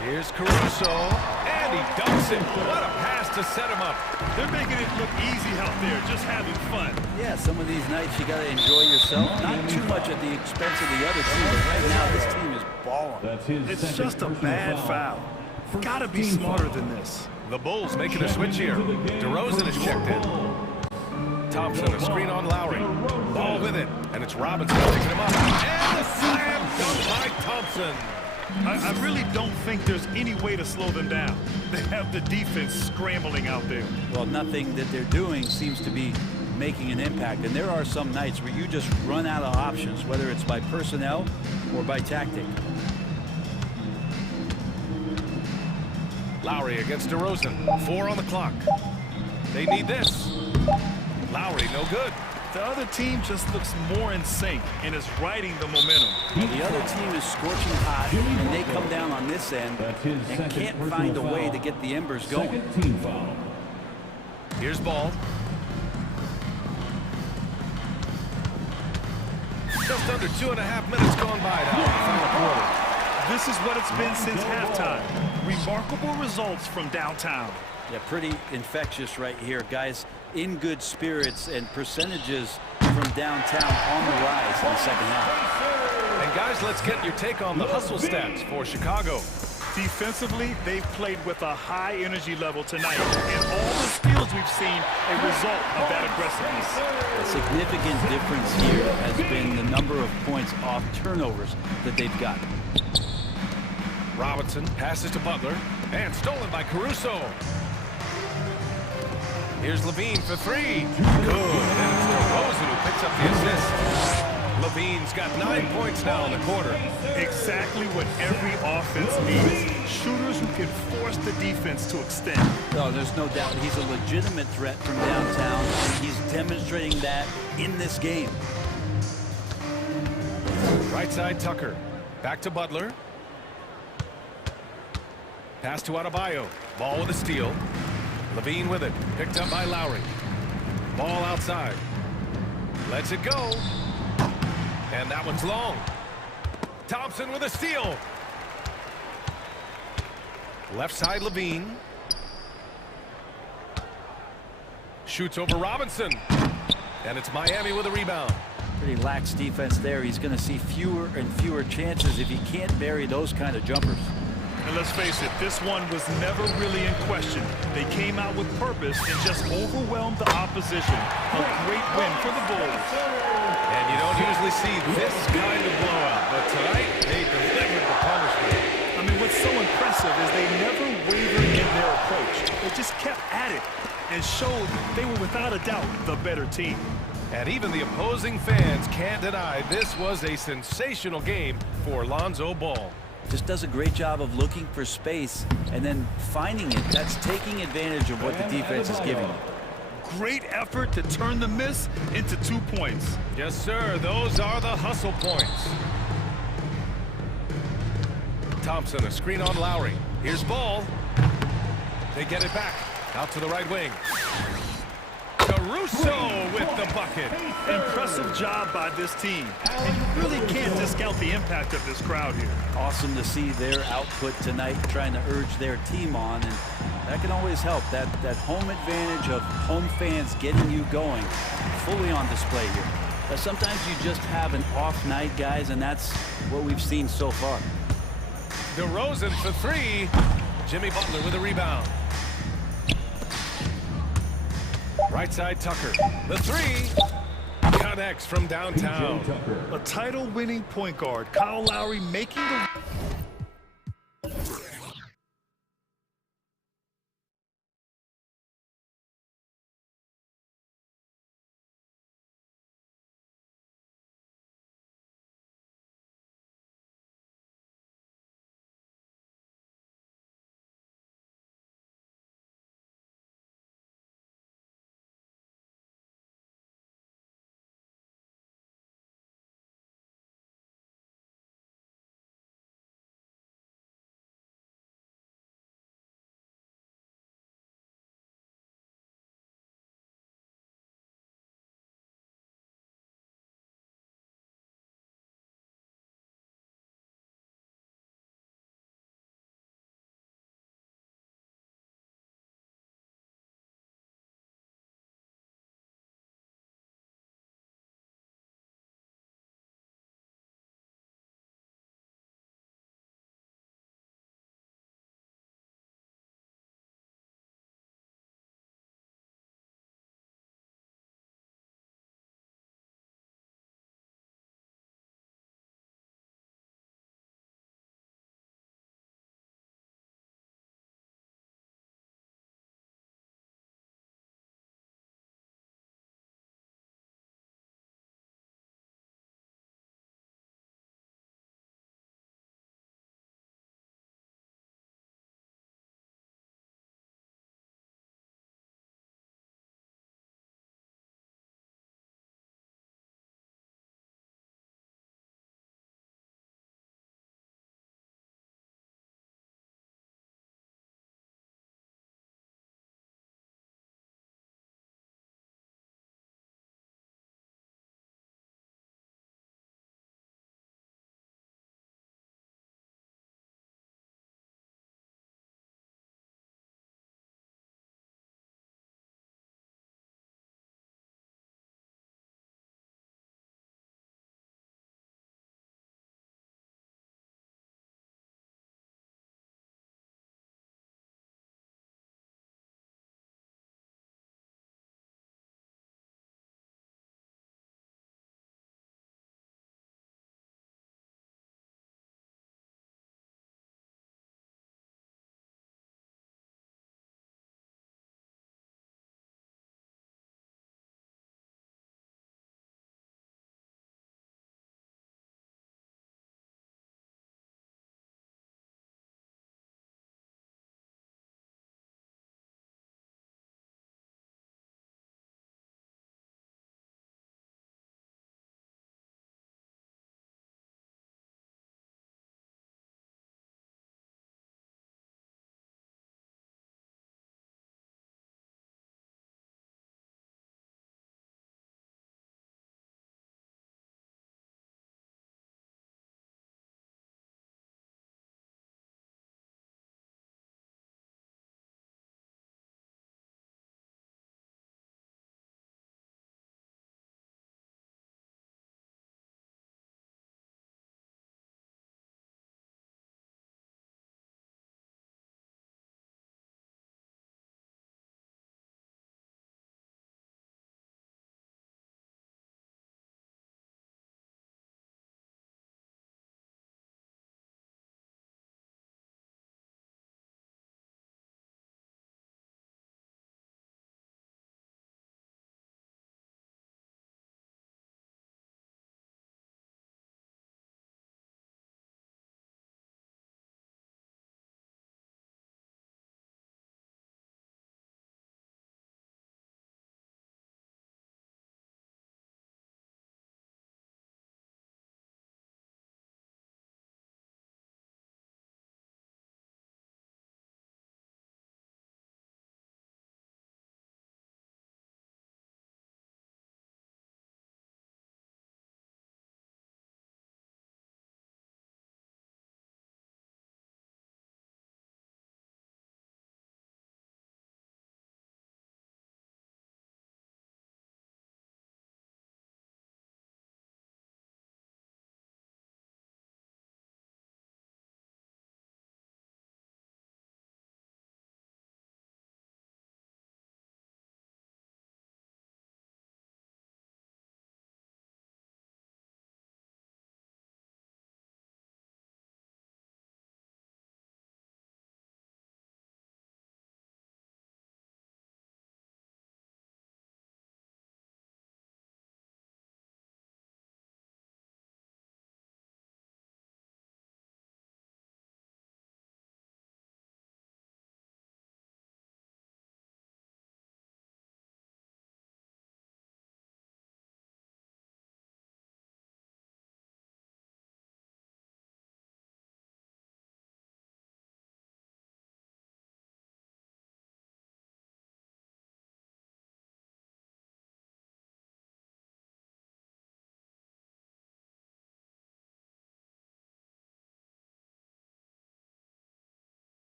Here's Caruso. And he dunks it. What a pass to set him up. They're making it look easy out there, just having fun. Yeah, some of these nights you got to enjoy yourself. Not too much at the expense of the other team. But right now, this team is balling. It's just a bad foul. Got to be smarter than this. The Bulls making a switch here. DeRozan is checked in. Thompson, a screen on Lowry. Ball with it, and it's Robinson picking him up. And the slam dunk by Thompson. I really don't think there's any way to slow them down. They have the defense scrambling out there. Well, nothing that they're doing seems to be making an impact. And there are some nights where you just run out of options, whether it's by personnel or by tactic. Lowry against DeRozan. 4 on the clock. They need this. Lowry, no good. The other team just looks more in sync and is riding the momentum. Well, the other team is scorching hot, and they come down on this end and can't find a way to get the embers going. Here's Ball. Just under 2.5 minutes gone by now in the final quarter. This is what it's been since halftime. Remarkable results from downtown. Yeah, pretty infectious right here. Guys in good spirits and percentages from downtown on the rise in the second half. And guys, let's get your take on the hustle stats for Chicago. Defensively, they've played with a high energy level tonight. And all the skills we've seen, a result of that aggressiveness. A significant difference here has been the number of points off turnovers that they've gotten. Robinson passes to Butler and stolen by Caruso. Here's Levine for 3. Good. And it's DeRozan who picks up the assist. Levine's got 9 points now in the quarter. Exactly what every offense needs. Shooters who can force the defense to extend. Oh, there's no doubt he's a legitimate threat from downtown, and he's demonstrating that in this game. Right side, Tucker. Back to Butler. Pass to Adebayo. Ball with a steal. Levine with it. Picked up by Lowry. Ball outside. Lets it go. And that one's long. Thompson with a steal. Left side, Levine. shoots over Robinson. And it's Miami with a rebound. Pretty lax defense there. He's going to see fewer and fewer chances if he can't bury those kind of jumpers. And let's face it, this one was never really in question. They came out with purpose and just overwhelmed the opposition. A great win for the Bulls. And you don't usually see this kind of blowout, but tonight they delivered the punishment. I mean, what's so impressive is they never wavered in their approach. They just kept at it and showed they were without a doubt the better team. And even the opposing fans can't deny this was a sensational game for Lonzo Ball. Just does a great job of looking for space and then finding it. That's taking advantage of what the defense is giving him. Great effort to turn the miss into 2 points. Yes, sir. Those are the hustle points. Thompson, a screen on Lowry. Here's Ball. They get it back. Out to the right wing. Caruso with the bucket. Impressive job by this team. And you really can't discount the impact of this crowd here. Awesome to see their output tonight, trying to urge their team on, and that can always help. That home advantage of home fans getting you going, fully on display here. But sometimes you just have an off night, guys, and that's what we've seen so far. DeRozan for three. Jimmy Butler with a rebound. Right side Tucker. The three. Connects from downtown. A title-winning point guard, Kyle Lowry making the...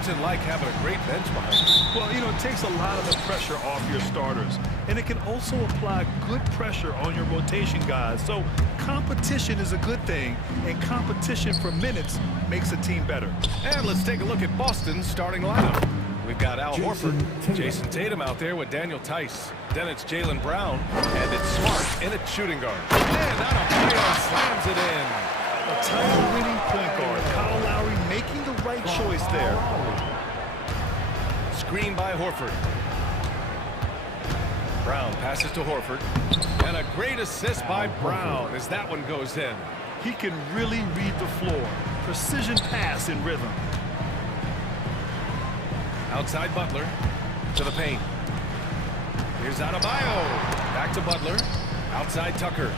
What's it like having a great bench behind you? Well, you know, it takes a lot of the pressure off your starters, and it can also apply good pressure on your rotation guys. So competition is a good thing, and competition for minutes makes a team better. And let's take a look at Boston's starting lineup. We've got Al Horford, Jason Tatum out there with Daniel Tice. Then it's Jaylen Brown, and it's Smart in at shooting guard. And Adebayo slams it in. A title-winning point guard, Kyle Lowry making the right choice there. Screen by Horford. Brown passes to Horford. And a great assist by Brown as that one goes in. He can really read the floor. Precision pass in rhythm. Outside Butler to the paint. Here's Adebayo. Back to Butler. Outside Tucker.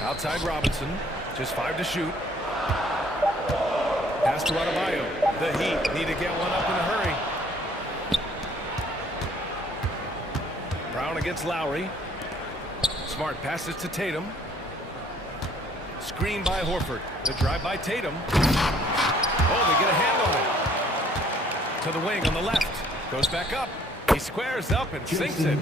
Outside Robinson. Just 5 to shoot. Pass to Adebayo. The Heat need to get one up in a hurry. Brown against Lowry. Smart passes to Tatum. Screen by Horford. The drive by Tatum. Oh, they get a hand on it. To the wing on the left. Goes back up. He squares up and sinks it.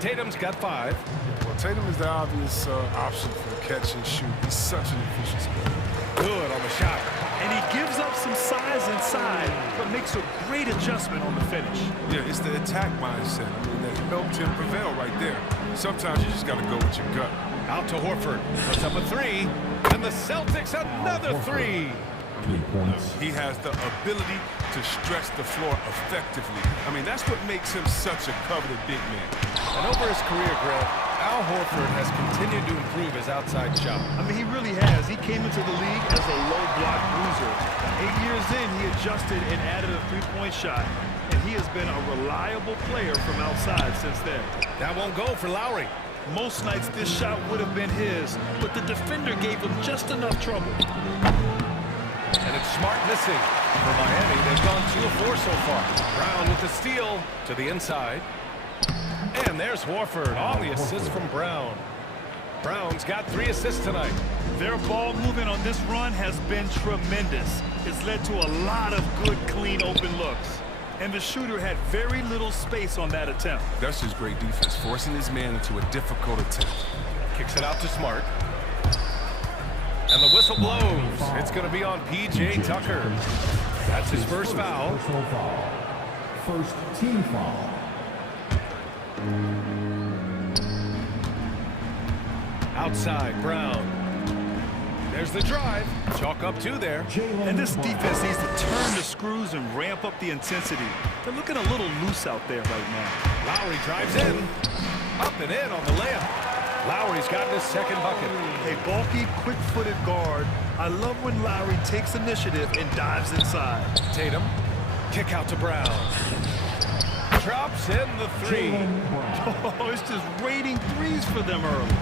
Tatum's got 5. Well, Tatum is the obvious option for the catch and shoot. He's such an efficient scorer. Good on the shot. And he gives up some size inside, but makes a great adjustment on the finish. Yeah, it's the attack mindset. I mean, that helped him prevail right there. Sometimes you just got to go with your gut. Out to Horford. Puts up a 3. And the Celtics another 3. He has the ability to stretch the floor effectively. I mean, that's what makes him such a coveted big man. And over his career, Grant, Al Horford has continued to improve his outside shot. I mean, he really has. He came into the league as a low block bruiser. 8 years in, he adjusted and added a three-point shot. And he has been a reliable player from outside since then. That won't go for Lowry. Most nights this shot would have been his, but the defender gave him just enough trouble. And it's Smart missing. For Miami, they've gone 2 of 4 so far. Brown with the steal to the inside. And there's Horford on the assist from Brown. Brown's got 3 assists tonight. Their ball movement on this run has been tremendous. It's led to a lot of good, clean, open looks. And the shooter had very little space on that attempt. That's just great defense, forcing his man into a difficult attempt. Kicks it out to Smart. And the whistle blows. It's going to be on P.J. Tucker. That's his first foul. First team foul. Outside, Brown. There's the drive. Chalk up 2 there. And this defense needs to turn the screws and ramp up the intensity. They're looking a little loose out there right now. Lowry drives in. Up and in on the layup. Lowry's gotten his second bucket. A bulky, quick-footed guard. I love when Lowry takes initiative and dives inside. Tatum. Kick out to Brown. Drops in the 3. Oh, it's just raining threes for them early.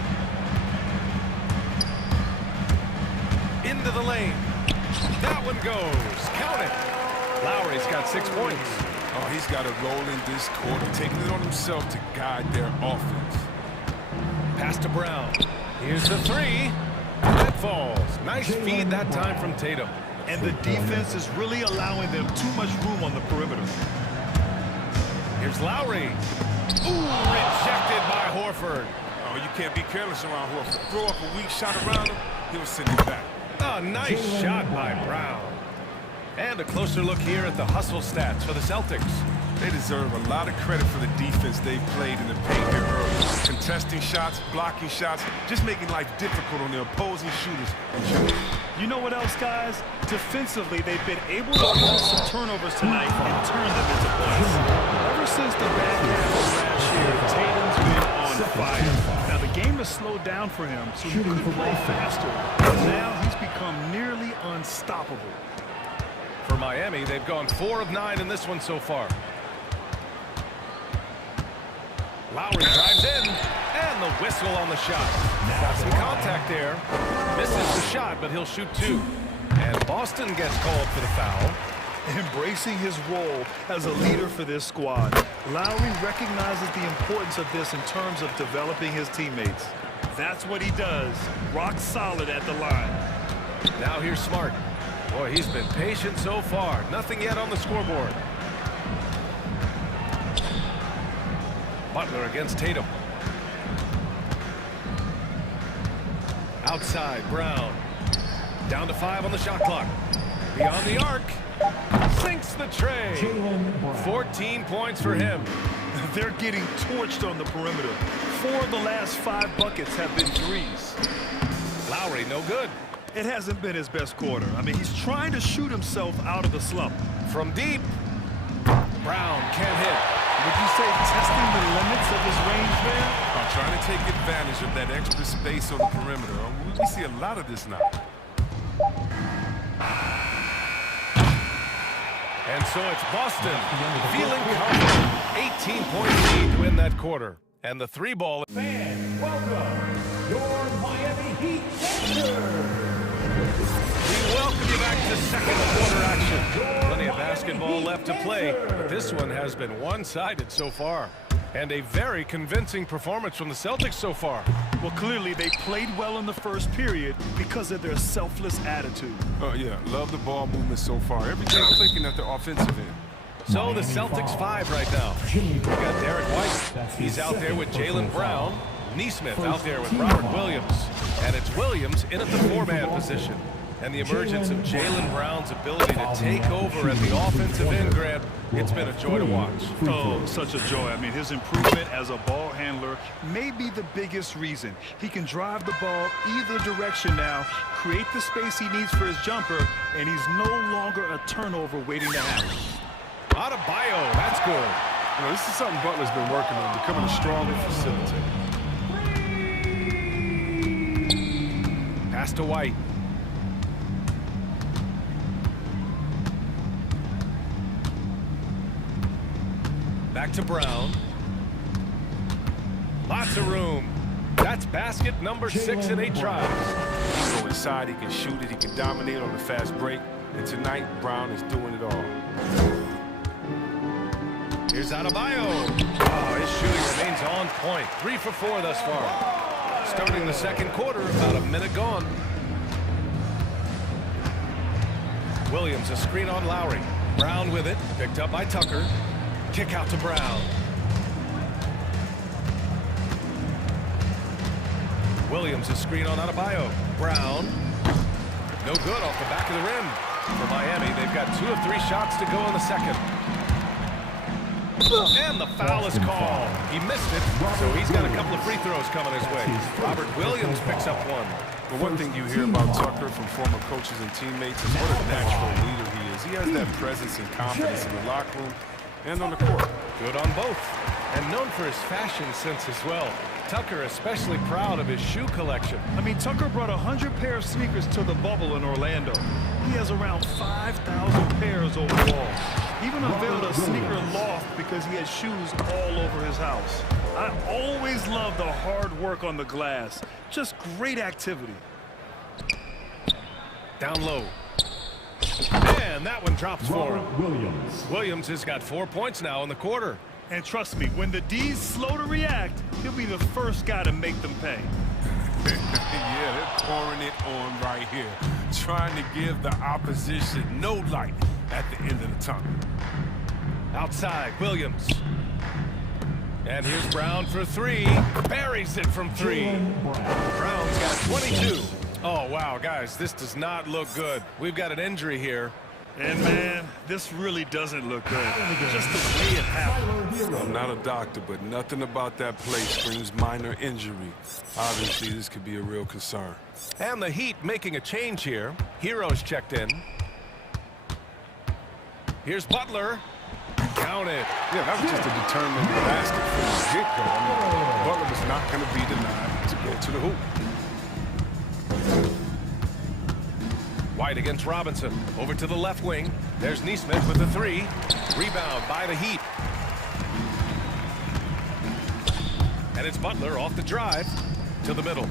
Into the lane. That one goes. Count it. Lowry's got 6 points. Oh, he's got to roll in this quarter, taking it on himself to guide their offense. Pass to Brown. Here's the 3. That falls. Nice feed that time from Tatum. And the defense is really allowing them too much room on the perimeter. Here's Lowry. Ooh, rejected by Horford. Oh, you can't be careless around Horford. Throw up a weak shot around him, he'll send it back. A nice shot by Brown. And a closer look here at the hustle stats for the Celtics. They deserve a lot of credit for the defense they've played in the paint here early. Contesting shots, blocking shots, just making life difficult on the opposing shooters and shooters. You know what else, guys? Defensively, they've been able to cause some turnovers tonight and turn them into points. Ever since the back half of last year, Tatum's been on fire. Now, the game has slowed down for him, so he could play faster. But now he's become nearly unstoppable. For Miami, they've gone 4 of 9 in this one so far. Lowry drives in, and the whistle on the shot. Got some contact there. Misses the shot, but he'll shoot 2. And Boston gets called for the foul. Embracing his role as a leader for this squad, Lowry recognizes the importance of this in terms of developing his teammates. That's what he does, rock solid at the line. Now here's Smart. Boy, he's been patient so far. Nothing yet on the scoreboard. Butler against Tatum. Outside, Brown. Down to 5 on the shot clock. Beyond the arc. Sinks the tray. 14 points for him. They're getting torched on the perimeter. 4 of the last 5 buckets have been threes. Lowry, no good. It hasn't been his best quarter. I mean, he's trying to shoot himself out of the slump. From deep. Brown can't hit. Would you say testing the limits of his range, man? I'm trying to take advantage of that extra space on the perimeter. We see a lot of this now. And so it's Boston feeling confident. 18-point lead to win that quarter. And the 3-ball. Fans, welcome your Miami Heat Sixers. We welcome you back to second quarter action. Plenty of basketball left to play, but this one has been one-sided so far. And a very convincing performance from the Celtics so far. Well, clearly they played well in the first period because of their selfless attitude. Oh, yeah. Love the ball movement so far. Everything clicking at the offensive end. So the Celtics 5 right now. We've got Derek White. He's out there with Jaylen Brown. Neesmith out there with Robert Williams. And it's Williams in at the 4-man position. And the emergence of Jaylen Brown's ability to take over at the offensive end, Grant, it's been a joy to watch. Oh, such a joy. I mean, his improvement as a ball handler may be the biggest reason. He can drive the ball either direction now, create the space he needs for his jumper, and he's no longer a turnover waiting to happen. Adebayo, that's good. You know, this is something Butler's been working on, becoming a stronger facilitator. Pass to White. Back to Brown. Lots of room. That's basket number 6 in 8 tries. He can go inside, he can shoot it, he can dominate on the fast break. And tonight, Brown is doing it all. Here's Adebayo. Oh, his shooting remains on point. 3 for 4 thus far. Starting the second quarter, about a minute gone. Williams, a screen on Lowry. Brown with it, picked up by Tucker. Kick out to Brown. Williams, a screen on Adebayo. Brown. No good off the back of the rim. For Miami, they've got 2 of 3 shots to go in the second. And the foul is called. He missed it, so he's got a couple of free throws coming his way. Robert Williams picks up one. But one thing you hear about Tucker from former coaches and teammates is what a natural leader he is. He has that presence and confidence in the locker room and on the court. Good on both. And known for his fashion sense as well. Tucker especially proud of his shoe collection. I mean, Tucker brought 100 pair of sneakers to the bubble in Orlando. He has around 5,000 pairs overall. Even unveiled a sneaker loft because he has shoes all over his house. I always love the hard work on the glass. Just great activity. Down low. And that one drops for him. Williams has got 4 points now in the quarter. And trust me, when the D's slow to react, he'll be the first guy to make them pay. Yeah, they're pouring it on right here. Trying to give the opposition no light at the end of the tunnel. Outside, Williams. And here's Brown for 3. Buries it from 3. Brown's got 22. Oh, wow, guys, this does not look good. We've got an injury here. And, man, this really doesn't look good. Just the way it happened. I'm not a doctor, but nothing about that play screams minor injury. Obviously, this could be a real concern. And the Heat making a change here. Heroes checked in. Here's Butler. Count it. Yeah, that was just a determined basket from the get-go. I mean, Butler was not going to be denied to go to the hoop. White against Robinson. Over to the left wing. There's Neesmith with the 3. Rebound by the Heat. And it's Butler off the drive to the middle.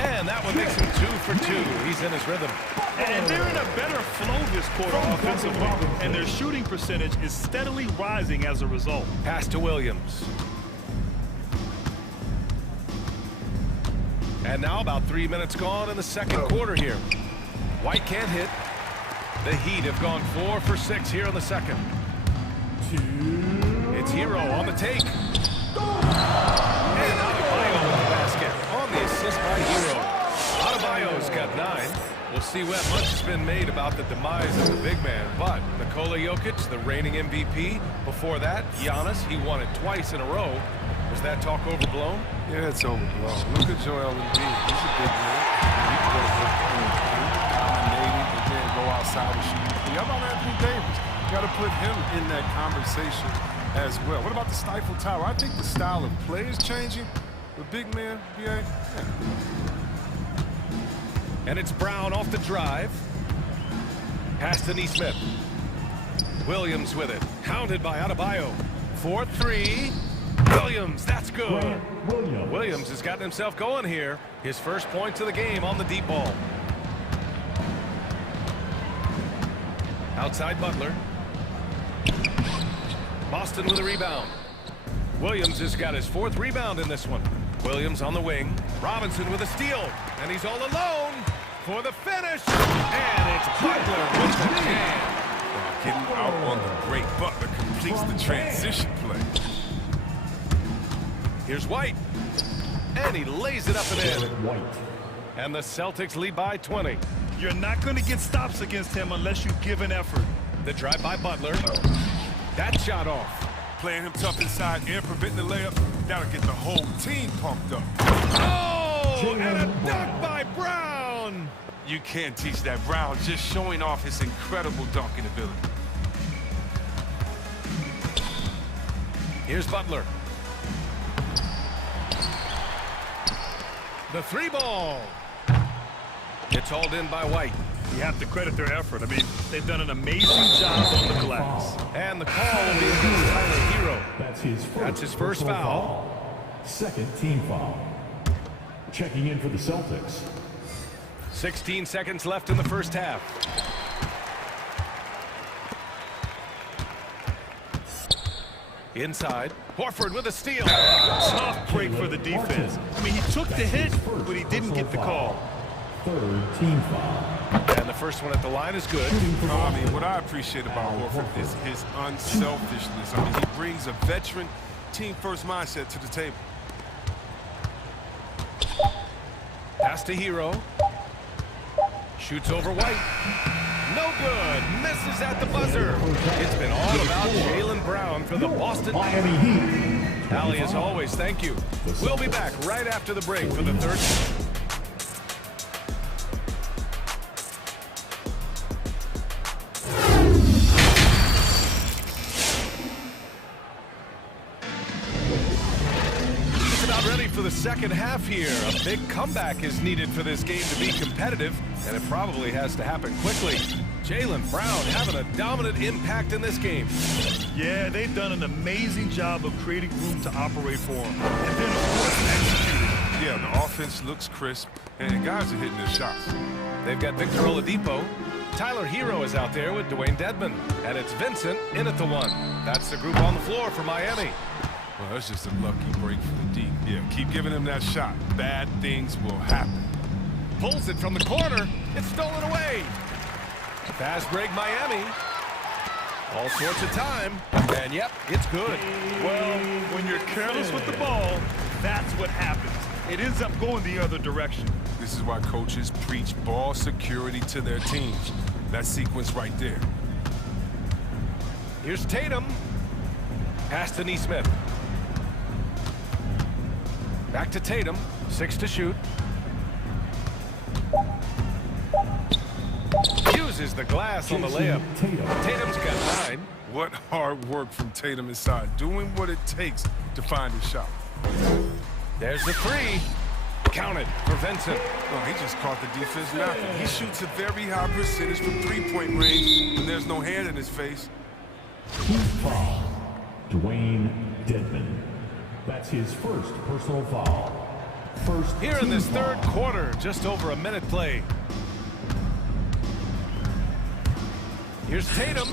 And that one makes him 2 for 2. He's in his rhythm. And they're in a better flow this quarter offensively. And their shooting percentage is steadily rising as a result. Pass to Williams. And now about 3 minutes gone in the second quarter here. White can't hit. The Heat have gone 4 for 6 here in the second. It's Hero on the take. And Adebayo with the basket on the assist by Hero. Adebayo's got 9. We'll see what much has been made about the demise of the big man, but Nikola Jokic, the reigning MVP. Before that, Giannis, he won it twice in a row. Was that talk overblown? Yeah, it's overblown. Look at Joel Embiid. He's a big man. He plays dominating and then go outside and shoot. How about Anthony Davis? You got to put him in that conversation as well. What about the stifle tower? I think the style of play is changing. The big man, yeah. And it's Brown off the drive. Pass to Neesmith. Williams with it. Hounded by Adebayo. 4-3. Williams, that's good. Williams has gotten himself going here. His first points of the game on the deep ball. Outside Butler. Boston with a rebound. Williams has got his 4th rebound in this one. Williams on the wing. Robinson with a steal. And he's all alone for the finish. And it's Butler with the jam. Getting out on the break. Butler completes the transition play. Here's White. And he lays it up and in. And the Celtics lead by 20. You're not going to get stops against him unless you give an effort. The drive by Butler. That shot off. Playing him tough inside and preventing the layup. That'll get the whole team pumped up. Oh, and a dunk by Brown. You can't teach that. Brown just showing off his incredible dunking ability. Here's Butler. The 3 ball. It's hauled in by White. You have to credit their effort. I mean, they've done an amazing job on the glass. And the call will be against Tyler Hero. That's his first foul. Second team foul. Checking in for the Celtics. 16 seconds left in the first half. Inside. Horford with a steal. Tough break for the defense. I mean, he took the hit, but he didn't get the call. Third team foul. And the first one at the line is good. I mean, what I appreciate about Horford is his unselfishness. I mean, he brings a veteran team-first mindset to the table. Pass to Hero. Shoots over White. No good. Misses at the buzzer. It's been all about Jaylen Brown for the Boston Miami Heat. Allie, as always, thank you. We'll be back right after the break for the third. For the second half here, a big comeback is needed for this game to be competitive, and it probably has to happen quickly. Jaylen Brown having a dominant impact in this game. Yeah, they've done an amazing job of creating room to operate for him. And then, of course, executing. Yeah, the offense looks crisp, and guys are hitting their shots. They've got Victor Oladipo. Tyler Hero is out there with Dwayne Dedmon, and it's Vincent in at the 1. That's the group on the floor for Miami. Well, that's just a lucky break for the deep. Yeah, keep giving him that shot. Bad things will happen. Pulls it from the corner. It's stolen away. Fast break, Miami. All sorts of time. And, yep, it's good. Well, when you're careless with the ball, that's what happens. It ends up going the other direction. This is why coaches preach ball security to their teams. That sequence right there. Here's Tatum. Pass to Neesmith. Back to Tatum. 6 to shoot. Uses the glass on the layup. Tatum's got 9. What hard work from Tatum inside. Doing what it takes to find his shot. There's the 3. Counted for Vincent. Oh, he just caught the defense napping. He shoots a very high percentage from three-point range, and there's no hand in his face. Team foul. Dwayne Dedmon. That's his first personal foul. First here in this third quarter, just over a minute played. Here's Tatum.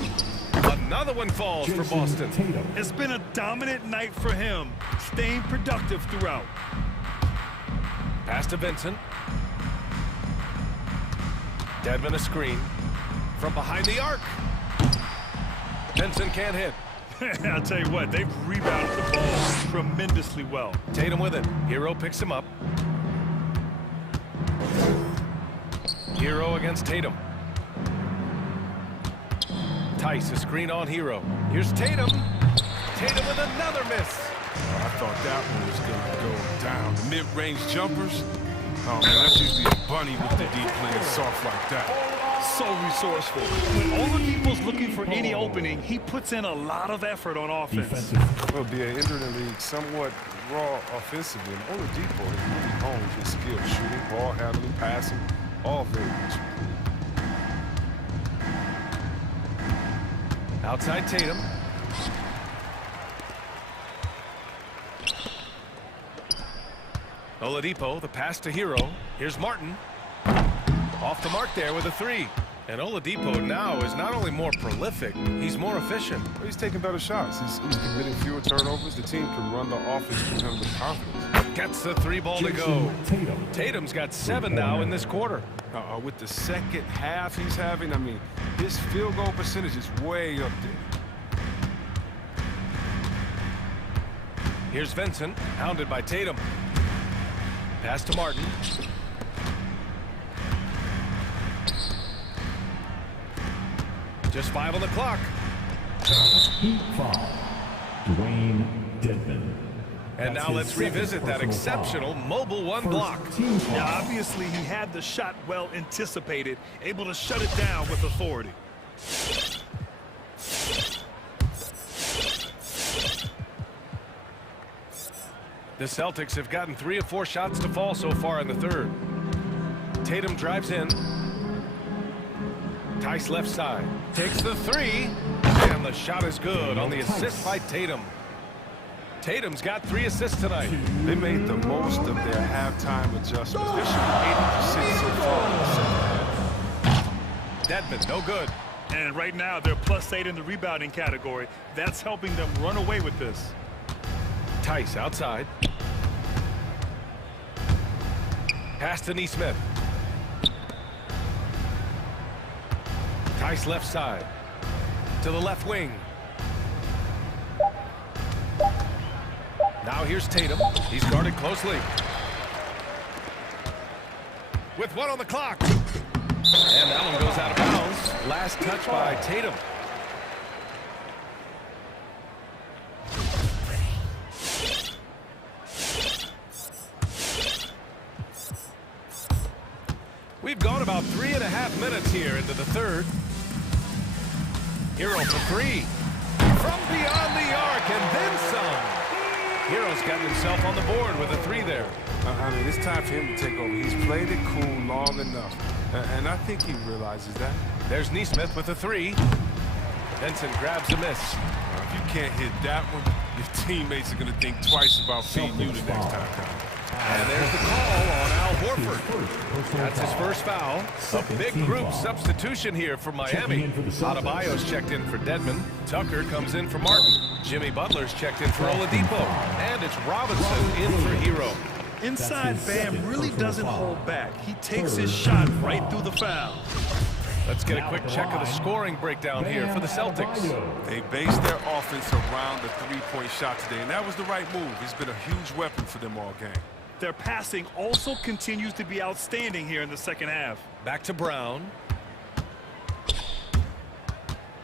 Another one falls for Boston. It's been a dominant night for him, staying productive throughout. Pass to Vincent. Dedmon a screen. From behind the arc. Vincent can't hit. I'll tell you what, they've rebounded the ball tremendously well. Tatum with it. Hero picks him up. Hero against Tatum. Tice, a screen on Hero. Here's Tatum. Tatum with another miss. Oh, I thought that one was going to go down. The mid-range jumpers, oh man, that's usually a bunny with the deep playing soft like that. So resourceful. When Oladipo's looking for any opening, he puts in a lot of effort on offense. Well, being entered in the league somewhat raw offensively, and Oladipo is really honed his skills, shooting, ball handling, passing, all very much. Outside Tatum. Oladipo, the pass to Hero. Here's Martin. Off the mark there with a three. And Oladipo now is not only more prolific, he's more efficient. He's taking better shots. He's committing fewer turnovers. The team can run the offense with him with confidence. Gets the three ball to go. Tatum's got 7 now in this quarter. With the second half he's having, I mean, his field goal percentage is way up there. Here's Vincent, hounded by Tatum. Pass to Martin. Just 5 on the clock. Heat foul. Dwayne Dedmon. And now let's revisit that exceptional mobile one block. Yeah, obviously he had the shot well anticipated, able to shut it down with authority. The Celtics have gotten 3 of 4 shots to fall so far in the third. Tatum drives in. Tice left side. Takes the three. And the shot is good on the assist by Tatum. Tatum's got 3 assists tonight. They made the most of their halftime adjustments. They're shooting 80% so far in the second half. Dedmon, no good. And right now, they're +8 in the rebounding category. That's helping them run away with this. Tice outside. Pass to Nesmith. Tice left side. To the left wing. Now here's Tatum. He's guarded closely. With 1 on the clock. And that one goes out of bounds. Last touch by Tatum. We've gone about 3.5 minutes here into the third. Hero for 3. From beyond the arc and then some. Hero's gotten himself on the board with a 3 there. I mean, it's time for him to take over. He's played it cool long enough. And I think he realizes that. There's Nesmith with a 3. Benson grabs a miss. If you can't hit that one, your teammates are going to think twice about feeding you the next time. And there's the call on Al Horford. That's his first foul. A big group substitution here for Miami. Adebayo's checked in for Dedmon. Tucker comes in for Martin. Jimmy Butler's checked in for Oladipo. And it's Robinson in for Hero. Inside Bam really doesn't hold back. He takes his shot right through the foul. Let's get a quick check of the scoring breakdown here for the Celtics. They based their offense around the three-point shot today, and that was the right move. It's been a huge weapon for them all game. Their passing also continues to be outstanding here in the second half. Back to Brown.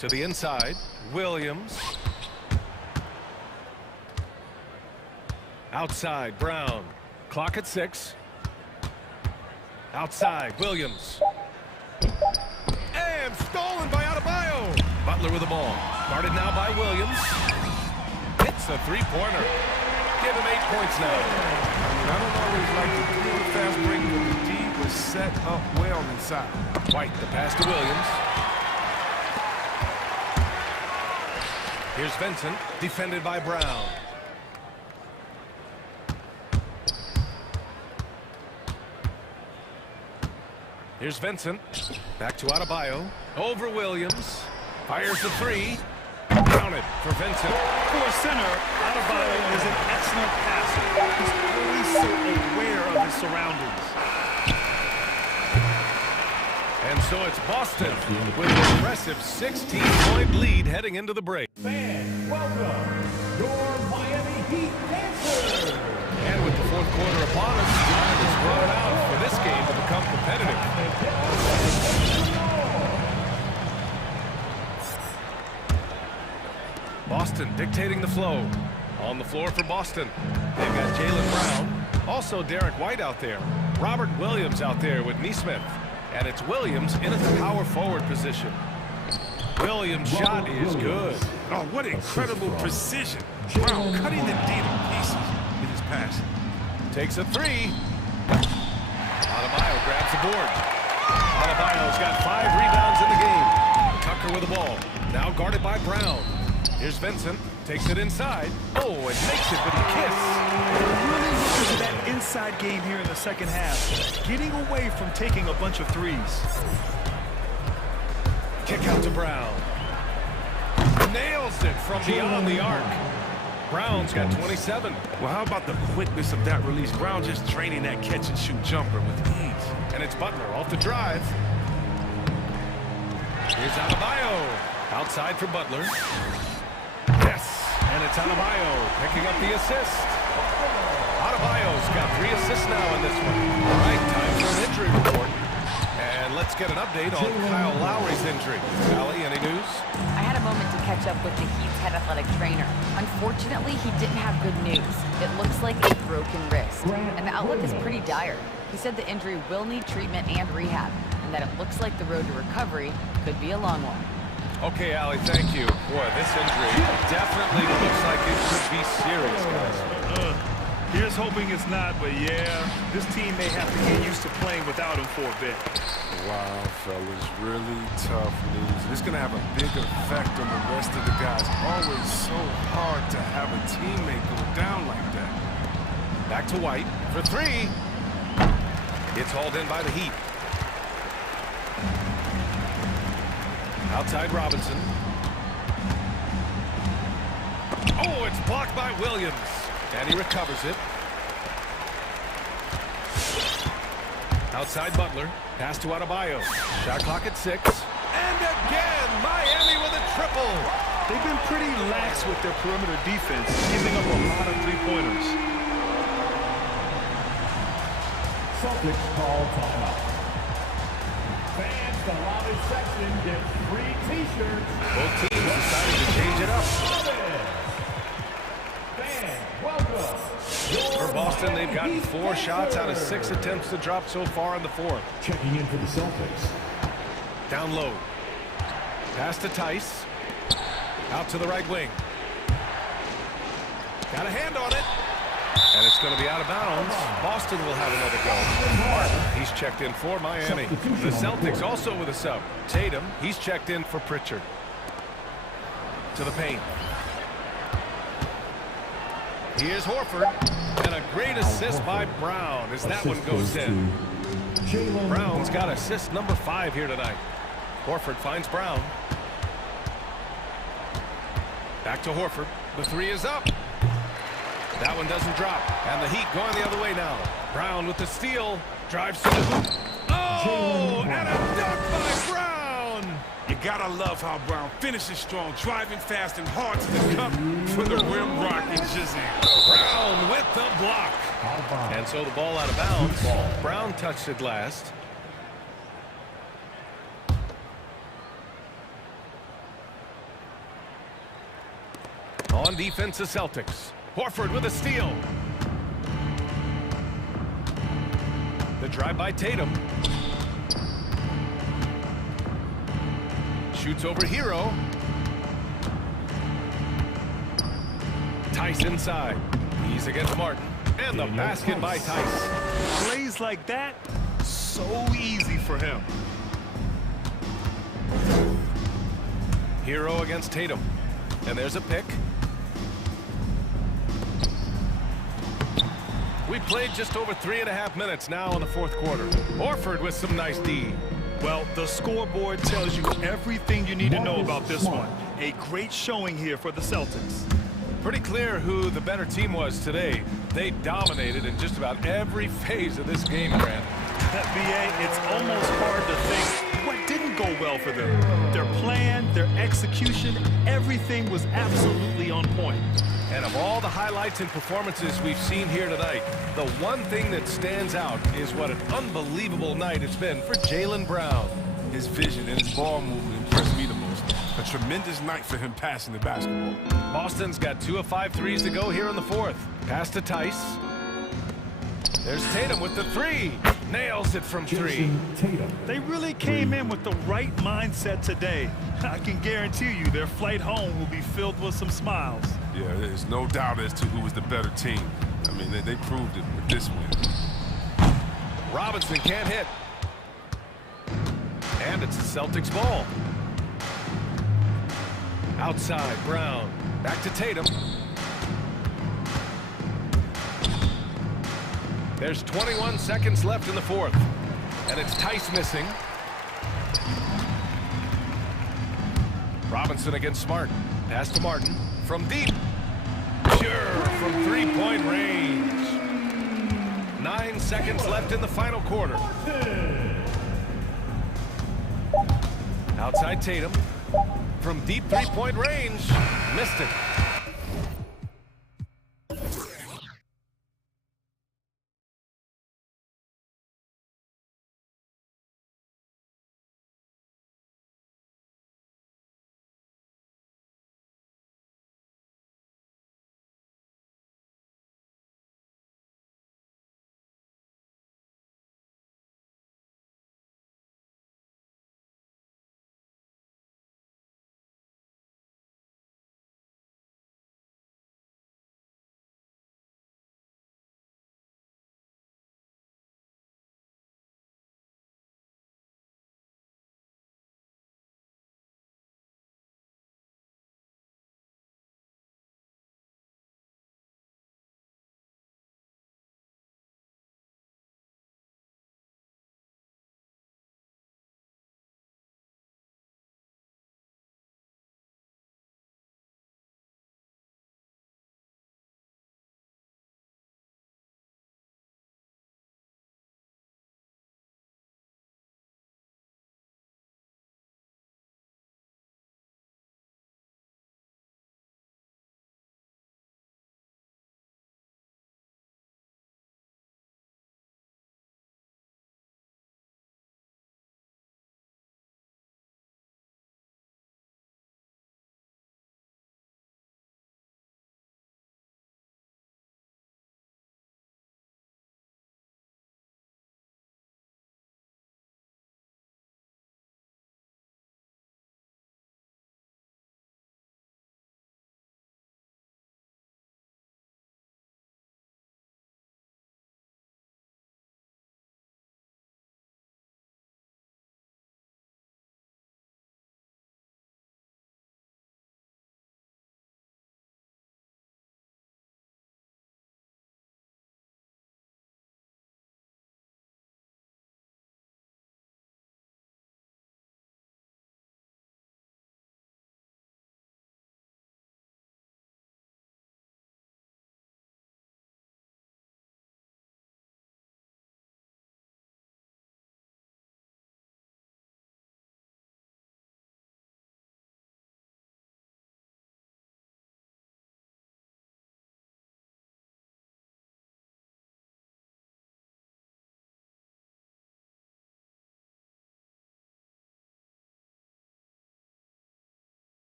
To the inside, Williams. Outside, Brown. Clock at 6. Outside, Williams. And stolen by Adebayo. Butler with the ball. Guarded now by Williams. Hits a three-pointer. Give him 8 points now. I don't always like to do the fast break, but the D was set up well inside. White, the pass to Williams. Here's Vincent, defended by Brown. Here's Vincent. Back to Adebayo. Over Williams. Fires the 3. Counted for Vincent. For a center, Adebayo is an excellent passer. He's always so aware of his surroundings. And so it's Boston with an impressive 16-point lead heading into the break. Fans, welcome your Miami Heat Panthers. And with the fourth quarter upon us, time is running out for this game to become competitive. Boston dictating the flow. On the floor for Boston. They've got Jaylen Brown. Also Derek White out there. Robert Williams out there with Neesmith. And it's Williams in at the power forward position. Williams' shot is good. Oh, what incredible precision. Brown cutting the D to pieces in his pass. Takes a three. Adebayo grabs the board. Adebayo's got 5 rebounds in the game. Tucker with the ball. Now guarded by Brown. Here's Vincent. Takes it inside. Oh, and makes it, but he kissed. Really looking for that inside game here in the second half. Getting away from taking a bunch of threes. Kick out to Brown. Nails it from beyond the arc. Brown's got 27. Well, how about the quickness of that release? Brown just draining that catch-and-shoot jumper with ease. And it's Butler off the drive. Here's Adebayo. Outside for Butler. Yes, and it's Adebayo picking up the assist. Adebayo's got 3 assists now in this one. All right, time for an injury report. And let's get an update on Kyle Lowry's injury. Allie, any news? I had a moment to catch up with the Heat's head athletic trainer. Unfortunately, he didn't have good news. It looks like a broken wrist, and the outlook is pretty dire. He said the injury will need treatment and rehab, and that it looks like the road to recovery could be a long one. Okay, Allie, thank you. Boy, this injury definitely looks like it could be serious, guys. Here's hoping it's not, but yeah, this team may have to get used to playing without him for a bit. Wow, fellas, really tough news. It's going to have a big effect on the rest of the guys. Always so hard to have a teammate go down like that. Back to White for 3. It's hauled in by the Heat. Outside Robinson. Oh, it's blocked by Williams. And he recovers it. Outside Butler. Pass to Adebayo. Shot clock at 6. And again, Miami with a triple. They've been pretty lax with their perimeter defense, giving up a lot of three-pointers. Celtics call timeout. Fans, the lobby section gets free T-shirts. Both teams decided to change it up. Fans, welcome. For Boston, they've gotten 4 shots out of 6 attempts to drop so far in the fourth. Checking in for the Celtics. Down low. Pass to Tice. Out to the right wing. Got a hand on it. And it's going to be out of bounds. Boston will have another go. Martin, he's checked in for Miami. The Celtics also with a sub. Tatum, he's checked in for Pritchard. To the paint. Here's Horford. And a great assist by Brown as that one goes in. Brown's got assist number 5 here tonight. Horford finds Brown. Back to Horford. The 3 is up. That one doesn't drop. And the Heat going the other way now. Brown with the steal. Drives to the hoop. Oh, and a dunk by Brown. You gotta love how Brown finishes strong, driving fast and hard to the cup for the rim rocking Shazam. Brown with the block. And so the ball out of bounds. Brown touched it last. On defense, the Celtics. Horford with a steal. The drive by Tatum. Shoots over Hero. Tice inside. He's against Martin. And the basket by Tice. Plays like that, so easy for him. Hero against Tatum. And there's a pick. We played just over 3.5 minutes now in the fourth quarter. Horford with some nice D. Well, the scoreboard tells you everything you need to know about this one. A great showing here for the Celtics. Pretty clear who the better team was today. They dominated in just about every phase of this game, Grant. BA, it's almost hard to think what didn't go well for them. Their plan, their execution, everything was absolutely on point. And of all the highlights and performances we've seen here tonight, the one thing that stands out is what an unbelievable night it's been for Jaylen Brown. His vision and his ball movement impressed me the most. A tremendous night for him passing the basketball. Boston's got 2 of 5 threes to go here in the fourth. Pass to Tice. There's Tatum with the 3. Nails it from 3. They really came in with the right mindset today. I can guarantee you their flight home will be filled with some smiles. Yeah, there's no doubt as to who was the better team. I mean, they proved it with this win. Robinson can't hit. And it's the Celtics ball. Outside, Brown. Back to Tatum. There's 21 seconds left in the fourth. And it's Tice missing. Robinson against Smart. Pass to Martin. From deep. Sure, from three-point range. 9 seconds left in the final quarter. Outside Tatum. From deep three-point range. Missed it.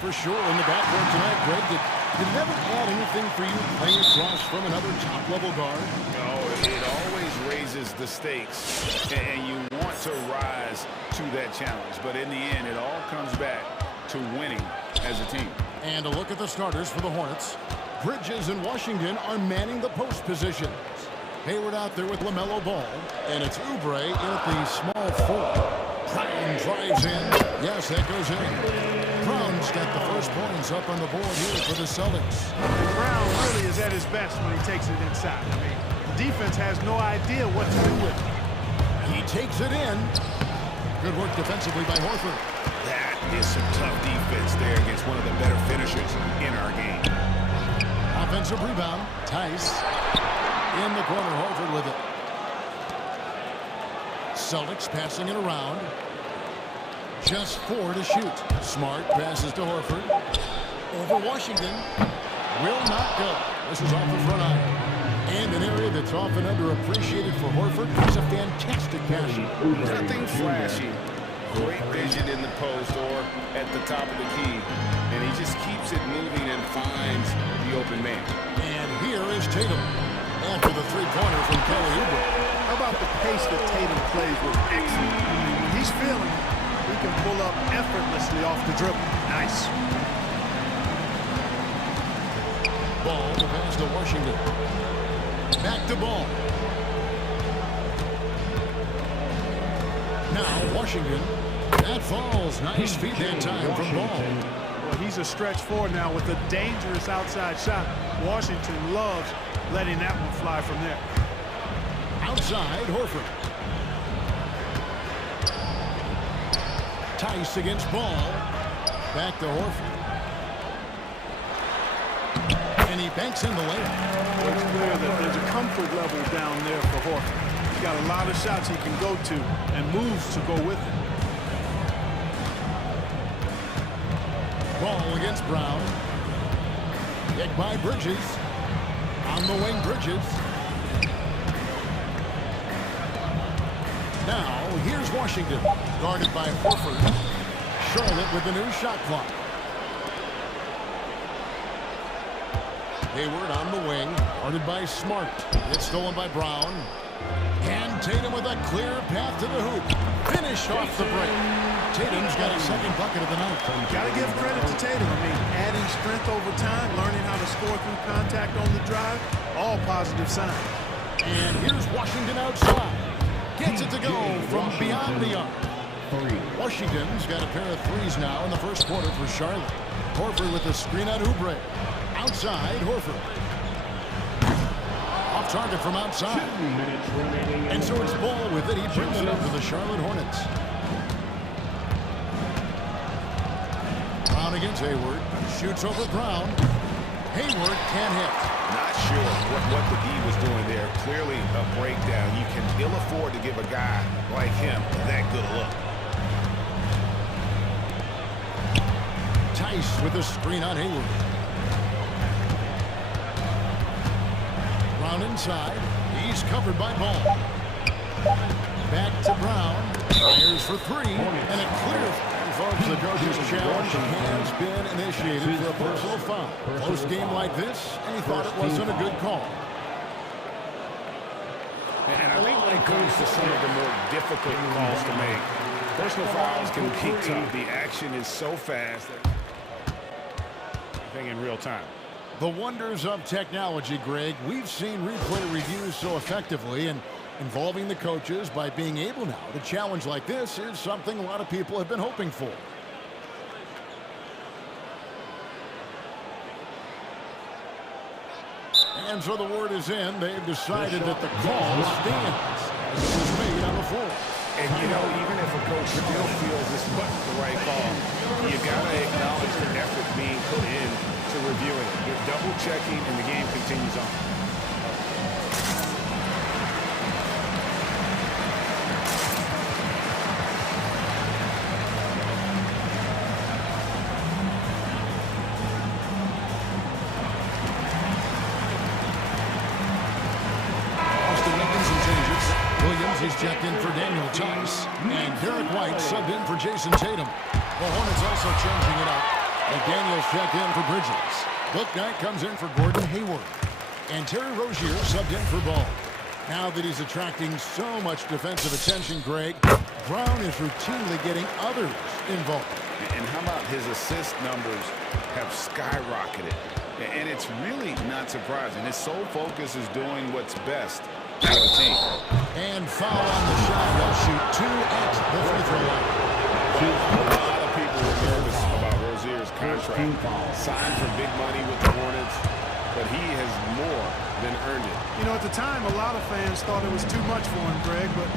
for sure in the backcourt tonight, Greg. Did it never add anything for you playing across from another top-level guard? No, it always raises the stakes, and you want to rise to that challenge. But in the end, it all comes back to winning as a team. And a look at the starters for the Hornets. Bridges and Washington are manning the post positions. Hayward out there with LaMelo Ball, and it's Oubre in at the small forward. Brown drives in. Yes, that goes in. Brown's got the first points up on the board here for the Celtics. Brown really is at his best when he takes it inside. I mean, the defense has no idea what to do with it. He takes it in. Good work defensively by Horford. That is some tough defense there against one of the better finishers in our game. Offensive rebound. Tice. In the corner, Horford with it. Celtics passing it around. Just 4 to shoot. Smart passes to Horford. Over Washington. Will not go. This is off the front iron. And an area that's often underappreciated for Horford. He's a fantastic passer. Nothing flashy. Great vision in the post or at the top of the key. And he just keeps it moving and finds the open man. And here is Tatum. After the three-pointer from Kelly Oubre. How about the pace that Tatum plays with excellent? When he's feeling it, he can pull up effortlessly off the dribble. Nice. Ball to pass to Washington. Back to Ball. Now Washington. That falls. Nice feed that time from Ball. Well, he's a stretch four now with a dangerous outside shot. Washington loves letting that one fly from there. Outside, Horford. Tice against Ball. Back to Horford. And he banks in the layup. Well, it's clear that there's a comfort level down there for Horford. He's got a lot of shots he can go to and moves to go with it. Ball against Brown. Hit by Bridges. On the wing, Bridges. Now, here's Washington. Guarded by Horford. Charlotte with the new shot clock. Hayward on the wing. Guarded by Smart. It's stolen by Brown. And Tatum with a clear path to the hoop. Finished off the break. Tatum's got a second bucket of the night. Got to give credit to Tatum. I mean, adding strength over time, learning how to score through contact on the drive, all positive signs. And here's Washington outside. Gets it to go from beyond the arc. Washington's got a pair of threes now in the first quarter for Charlotte. Horford with the screen on Oubre. Outside, Horford. Off target from outside. And so it's Ball with it. He brings it up to the Charlotte Hornets. Brown against Hayward. Shoots over Brown. Hayward can't hit. Not sure what the D was doing there. Clearly a breakdown. You can ill afford to give a guy like him that good a look. Tice with the screen on Hayward. Brown inside. He's covered by Ball. Back to Brown. Fires for three. And a clear. Folks, the coach's challenge has been initiated for a personal foul. Close game like this, and he thought it wasn't a good call. And I think when it comes to some of the more difficult calls to make, personal fouls can be tough. The action is so fast. Everything in real time. The wonders of technology, Greg. We've seen replay reviews so effectively, and involving the coaches by being able now to challenge like this is something a lot of people have been hoping for. And so the word is in. They've decided that the call stands as it was made on the floor. And, you know, even if a coach still feels this wasn't the right call, you got to acknowledge the effort being put in to reviewing it. You're double-checking, and the game continues on. He's checked in for Daniel Tice. And Derek White subbed in for Jason Tatum. The Hornets also changing it up. McDaniels checked in for Bridges. Booknight comes in for Gordon Hayward. And Terry Rozier subbed in for Ball. Now that he's attracting so much defensive attention, Greg, Brown is routinely getting others involved. And how about his assist numbers have skyrocketed? And it's really not surprising. His sole focus is doing what's best for the team. And foul on the shot. He'll shoot 2 at the free throw line. A lot of people were nervous about Rozier's contract. Signed for big money with the Hornets, but he has more than earned it. You know, at the time, a lot of fans thought it was too much for him, Greg, but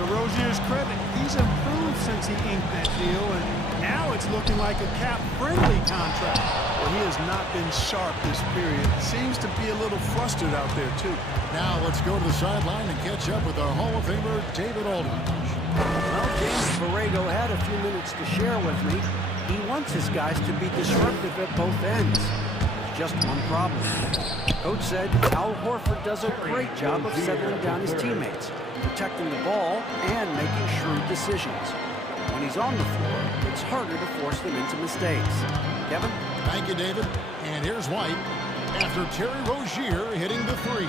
to Rozier's credit, he's improved since he inked that deal, and now it's looking like a cap-friendly contract. Well, he has not been sharp this period. Seems to be a little flustered out there, too. Now let's go to the sideline and catch up with our Hall of Famer, David Aldridge. Well, James Borrego had a few minutes to share with me. He wants his guys to be disruptive at both ends. There's just one problem. Coach said Al Horford does a great job of settling down his teammates, protecting the ball and making shrewd decisions. When he's on the floor, it's harder to force them into mistakes. Kevin? Thank you, David. And here's White after Terry Rozier hitting the three.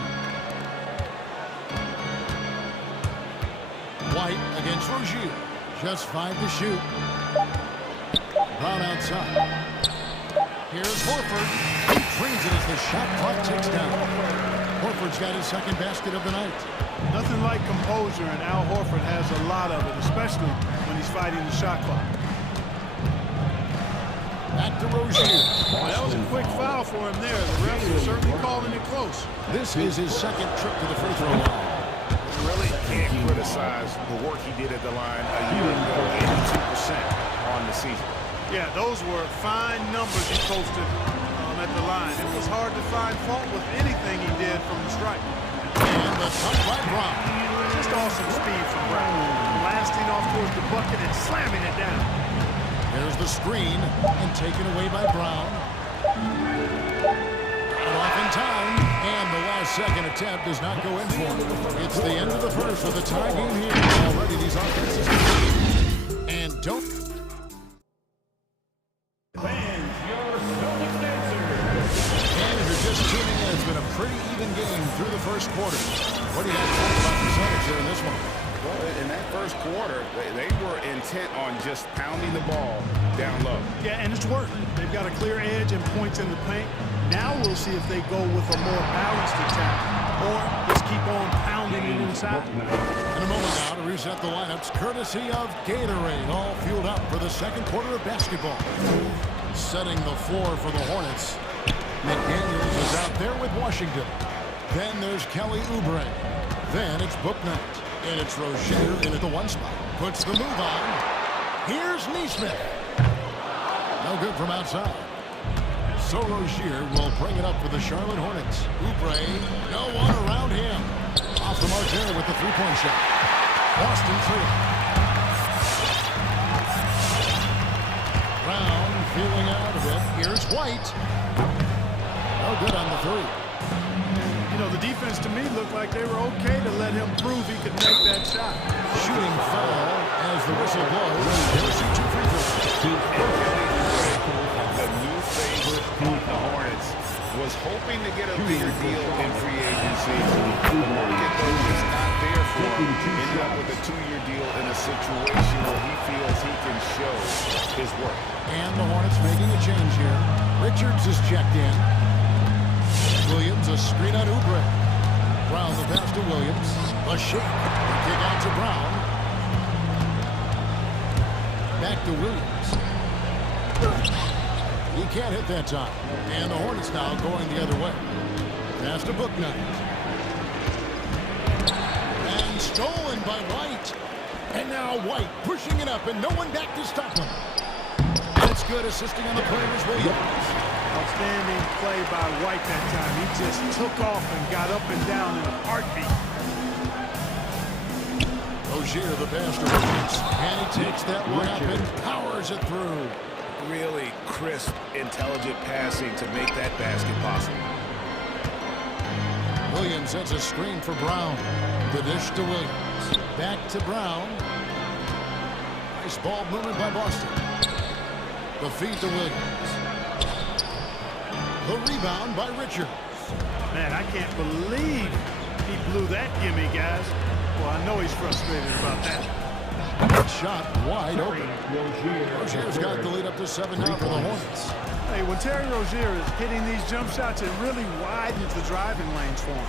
White against Rozier. Just 5 to shoot. Brown outside. Here's Horford. He drains it as the shot clock ticks down. Horford's got his second basket of the night. Nothing like composure, and Al Horford has a lot of it, especially when he's fighting the shot clock. Back to Rozier. Well, that was a quick foul for him there. The refs are certainly calling it close. This is his second trip to the free throw line. Really can't criticize the work he did at the line a year ago, 82% on the season. Yeah, those were fine numbers he posted at the line. It was hard to find fault with anything he did from the stripe. And the shot by Brown. Just awesome speed from Brown. Blasting off towards the bucket and slamming it down. There's the screen and taken away by Brown. Got it off in time, and the last second attempt does not go in for him. It's the end of the first with a tie game here. Already these offenses and don't. And if you're just tuning in, it's been a pretty even game through the first quarter. What do you have to think about percentage here in this one? Well, in that first quarter, they were intent on just pounding the ball down low. Yeah, and it's worked. They've got a clear edge and points in the paint. Now we'll see if they go with a more balanced attack or just keep on pounding it inside. In a moment now to reset the lineups, courtesy of Gatorade, all fueled up for the second quarter of basketball. Setting the floor for the Hornets, McDaniels is out there with Washington. Then there's Kelly Oubre. Then it's Booknight. And it's Rozier in at the one spot. Puts the move on. Here's Neesmith. No good from outside. So Rozier will bring it up for the Charlotte Hornets. Oubre, no one around him. Off the mark there with the three-point shot. Boston free. Brown feeling out of it. Here's White. No good on the three. You know, the defense to me looked like they were okay to let him prove he could make that shot. Shooting foul as the whistle blows. Here's some 2 free throws. The new face of the Hornets was hoping to get a bigger deal in free agency. The market though is not there for him. Ended up with a 2-year deal in a situation where he feels he can show his work. And the Hornets making a change here. Richards is checked in. Williams, a screen on Oubre. Brown the pass to Williams. A shake. A kick out to Brown. Back to Williams. He can't hit that time. And the Hornets now going the other way. Pass to Booknight. And stolen by White. And now White pushing it up and no one back to stop him. That's good, assisting on the play was Williams. Outstanding play by White that time. He just took off and got up and down in a heartbeat. Rozier, the pass to Williams. And he takes that one up and powers it through. Really crisp, intelligent passing to make that basket possible. Williams sets a screen for Brown. The dish to Williams. Back to Brown. Nice ball movement by Boston. The feed to Williams. The rebound by Richard. Man, I can't believe he blew that gimme, guys. Well, I know he's frustrated about that. Shot wide open. Rozier's got the lead up to 7 now for the Hornets. Hey, when Terry Rozier is hitting these jump shots, it really widens the driving lanes for him.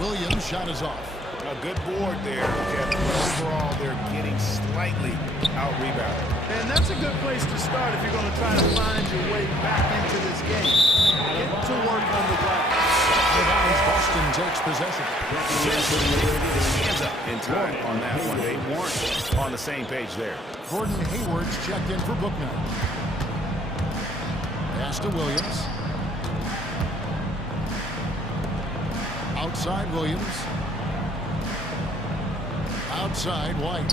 Williams' shot is off. A good board there, Kevin. Overall, they're getting slightly out-rebounded. And that's a good place to start if you're going to try to find your way back into this game. Get to work on the glass. Boston takes possession. Hands up in time on that one. They weren't on the same page there. Gordon Hayward's checked in for Booknight. Pass to Williams. Outside Williams. Outside White.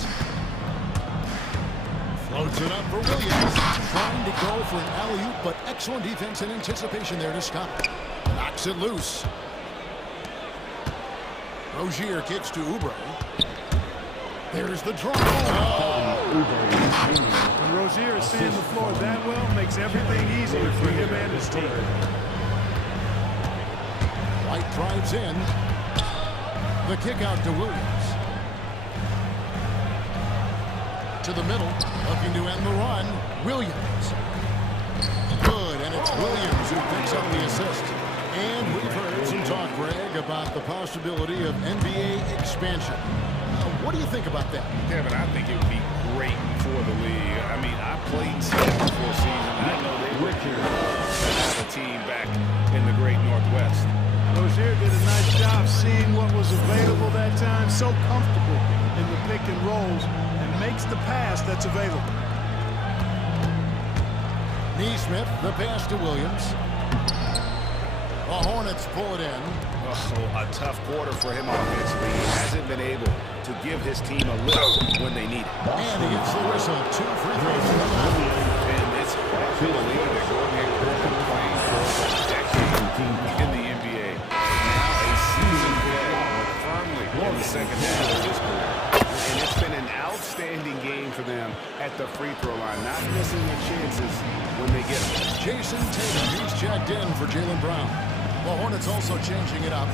Floats it up for Williams. Trying to go for an alley-oop, but excellent defense and anticipation there to stop it. Knocks it loose. Rozier kicks to Oubre. There's the draw. When Rozier is seeing the floor that well, makes everything easier for him and his team. White drives in. The kick out to Williams. To the middle, looking to end the run. Williams. Good, and it's Williams who picks up the assist. And we've heard some talk, Greg, about the possibility of NBA expansion. What do you think about that? Kevin, I think it would be great for the league. I mean, I played in Seattle for a season. I know they were here to have a team back in the great Northwest. Rozier did a nice job seeing what was available that time. So comfortable in the pick and rolls and makes the pass that's available. Neesmith, the pass to Williams. The Hornets pull it in. Oh, a tough quarter for him offensively. He hasn't been able to give his team a lift when they need it. And he gets the whistle. 2 free throws. And it's hard to believe that Gordon Hayward has been playing for a decade in the NBA. Now a season firmly in the second half of his career. And it's been an outstanding game for them at the free throw line. Not missing their chances when they get them. Jason Tatum, he's checked in for Jaylen Brown. The Hornets also changing it up.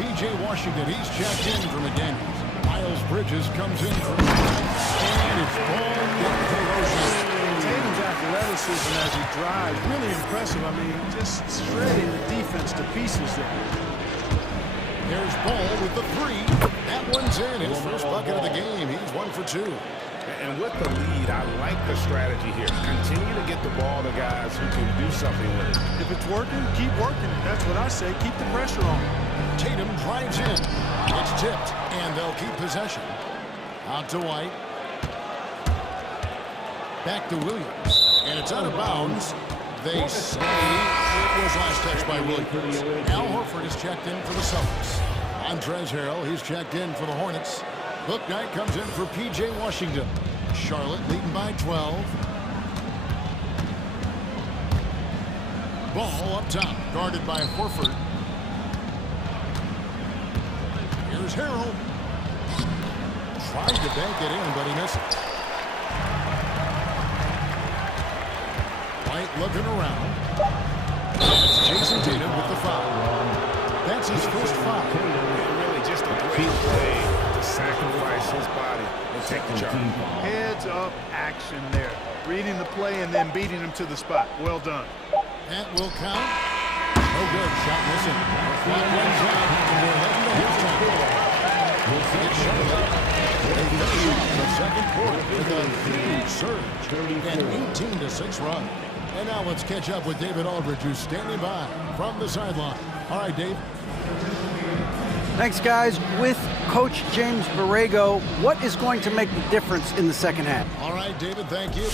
P.J. Washington, he's checked in for McDaniels. Miles Bridges comes in for and it's ball into Rozier. Tatum's athleticism as he drives, really impressive. I mean, just shredding the defense to pieces there. There's Ball with the 3. That one's in. His first bucket of the game. He's 1 for 2. And with the lead, I like the strategy here. Continue to get the ball to guys who can do something with it. If it's working, keep working. That's what I say. Keep the pressure on. Tatum drives in. It's tipped, and they'll keep possession. Out to White. Back to Williams. And it's out of bounds. They say it was last touched by Williams. Al Horford is checked in for the Celtics. Montrezl Harrell, he's checked in for the Hornets. Booknight comes in for P.J. Washington. Charlotte leading by 12. Ball up top, guarded by Horford. Here's Harrell. Tried to bank it in, but he misses. White looking around. It's Jason Tatum with the foul. That's his first foul. Really just a great play to sacrifice his body and take the charge. Heads up action there. Reading the play and then beating him to the spot. Well done. That will count. No good. Shot missing. Clock runs out. And we're heading to halftime. It's Charlotte. They finish off the second quarter with a huge surge. An 18-6 run. And now let's catch up with David Aldridge, who's standing by from the sideline. All right, Dave. Thanks, guys. With Coach James Borrego, what is going to make the difference in the second half? All right, David, thank you.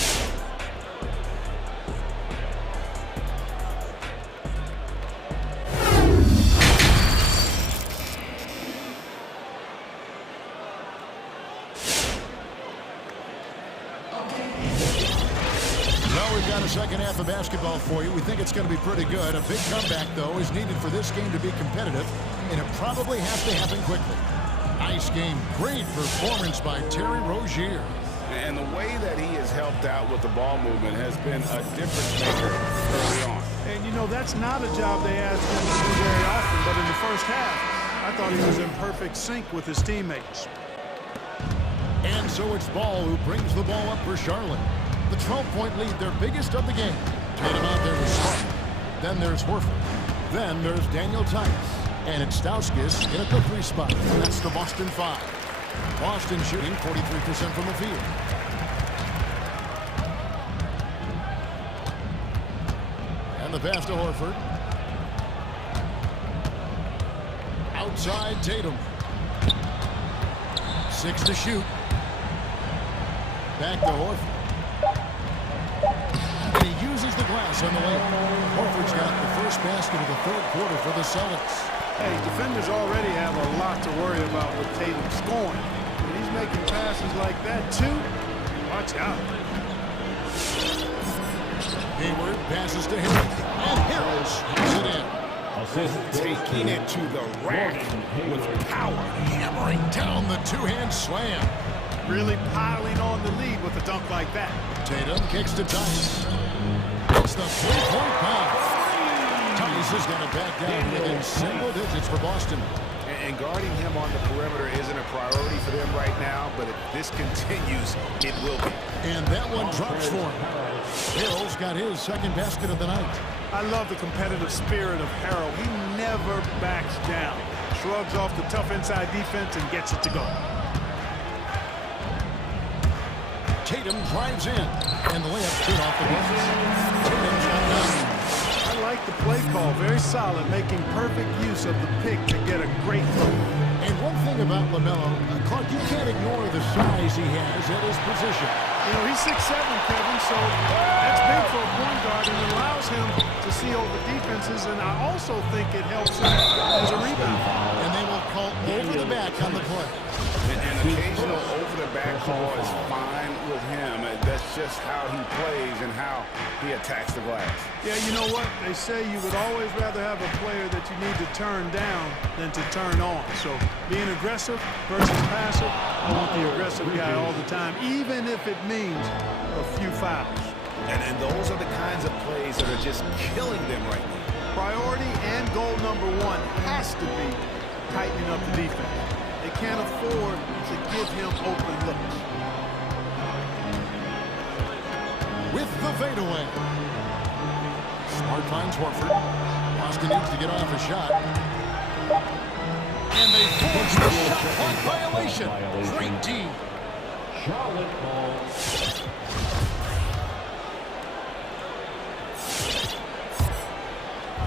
Second half of basketball for you. We think it's going to be pretty good. A big comeback, though, is needed for this game to be competitive, and it probably has to happen quickly. Nice game. Great performance by Terry Rozier. And the way that he has helped out with the ball movement has been a difference maker early on. And you know, that's not a job they ask him to do very often, but in the first half, I thought he was in perfect sync with his teammates. And so it's Ball who brings the ball up for Charlotte. The 12-point lead, their biggest of the game. Tatum out there with Smart. Then there's Horford. Then there's Daniel Tice. And it's Stauskas in at the 3 spot. That's the Boston 5. Boston shooting 43% from the field. And the pass to Horford. Outside Tatum. 6 to shoot. Back to Horford. And he uses the glass on the layup. Horford's got the first basket of the third quarter for the Celtics. Hey, defenders already have a lot to worry about with Tatum scoring. When he's making passes like that, too, watch out. Hayward passes to Harris. And Harris puts it in. Taking it to the rack with power. Hammering down the two-hand slam. Really piling on the lead with a dunk like that. Tatum kicks to Tice. It's the 3-point pass. Tice is going to back down within single digits for Boston. And guarding him on the perimeter isn't a priority for them right now, but if this continues, it will be. And that one drops for him. Hill's got his second basket of the night. I love the competitive spirit of Harrell. He never backs down. Shrugs off the tough inside defense and gets it to go. Tatum drives in, and the layup good off the glass. Tatum's got 9. I like the play call. Very solid, making perfect use of the pick to get a great look. And one thing about LaMelo, Clark, you can't ignore the size he has at his position. You know, he's 6'7", Kevin, so that's big for a point guard and allows him to see over defenses, and I also think it helps him as a rebounder. And they will call over the back on the play. An occasional over-the-back call is fine with him. That's just how he plays and how he attacks the glass. Yeah, you know what? They say you would always rather have a player that you need to turn down than to turn on. So being aggressive versus passive, I want the aggressive guy all the time, even if it means a few fouls. And those are the kinds of plays that are just killing them right now. Priority and goal number 1 has to be tightening up the defense. They can't afford to give him open looks. With the fadeaway. Smart finds Horford. Boston needs to get off a shot. And they force the shot clock violation. Great team. Charlotte ball.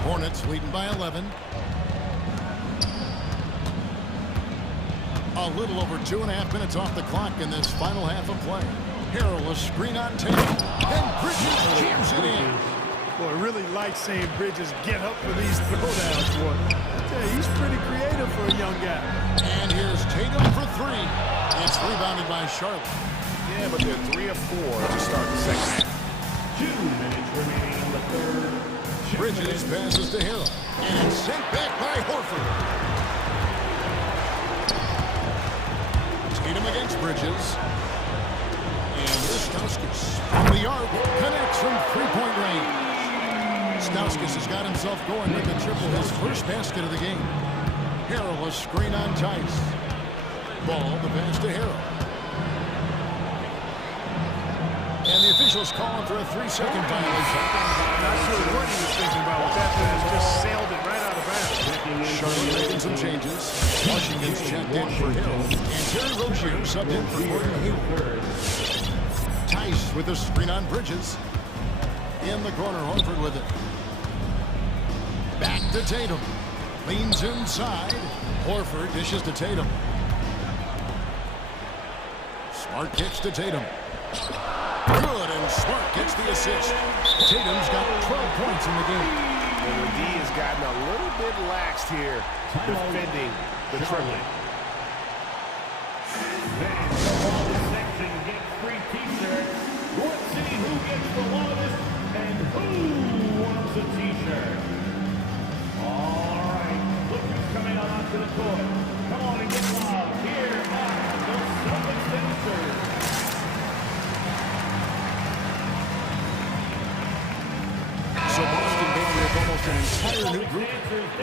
Hornets leading by 11. A little over 2.5 minutes off the clock in this final half of play. Harrell, a screen on Tatum, and Bridges jams it in. Boy, I really like seeing Bridges get up for these throwdowns, boy. I tell you, he's pretty creative for a young guy. And here's Tatum for 3. It's rebounded by Charlotte. Yeah, but they're 3 of 4 to start the second half. 2 minutes remaining in the third. Bridges passes to Harrell, and it's sent back by Horford. Tatum against Bridges. And here's Stauskas from the arc, connects from 3-point range. Stauskas has got himself going with the triple, his first basket of the game. Harrell, a screen on Tice. Ball, the pass to Harrell. And the officials calling for a 3-second violation. Not sure what he was thinking about with that pass, just sailed it right out of bounds. Charlotte making some changes. Washington's checked in for Hill. And Terry Rozier subbed in for Gordon Hayward. Tice with a screen on Bridges. In the corner, Horford with it. Back to Tatum. Leans inside. Horford dishes to Tatum. Smart kicks to Tatum. Good, and Smart gets the assist. Tatum's got 12 points in the game. Well, the D has gotten a little bit laxed here defending the triple. Fans from the section get free t-shirts. Let's see who gets the longest and who wants a t-shirt. All right, look who's coming onto the court. Come on and get loud. Here are the Celtics dancers. So Boston going with entire new group.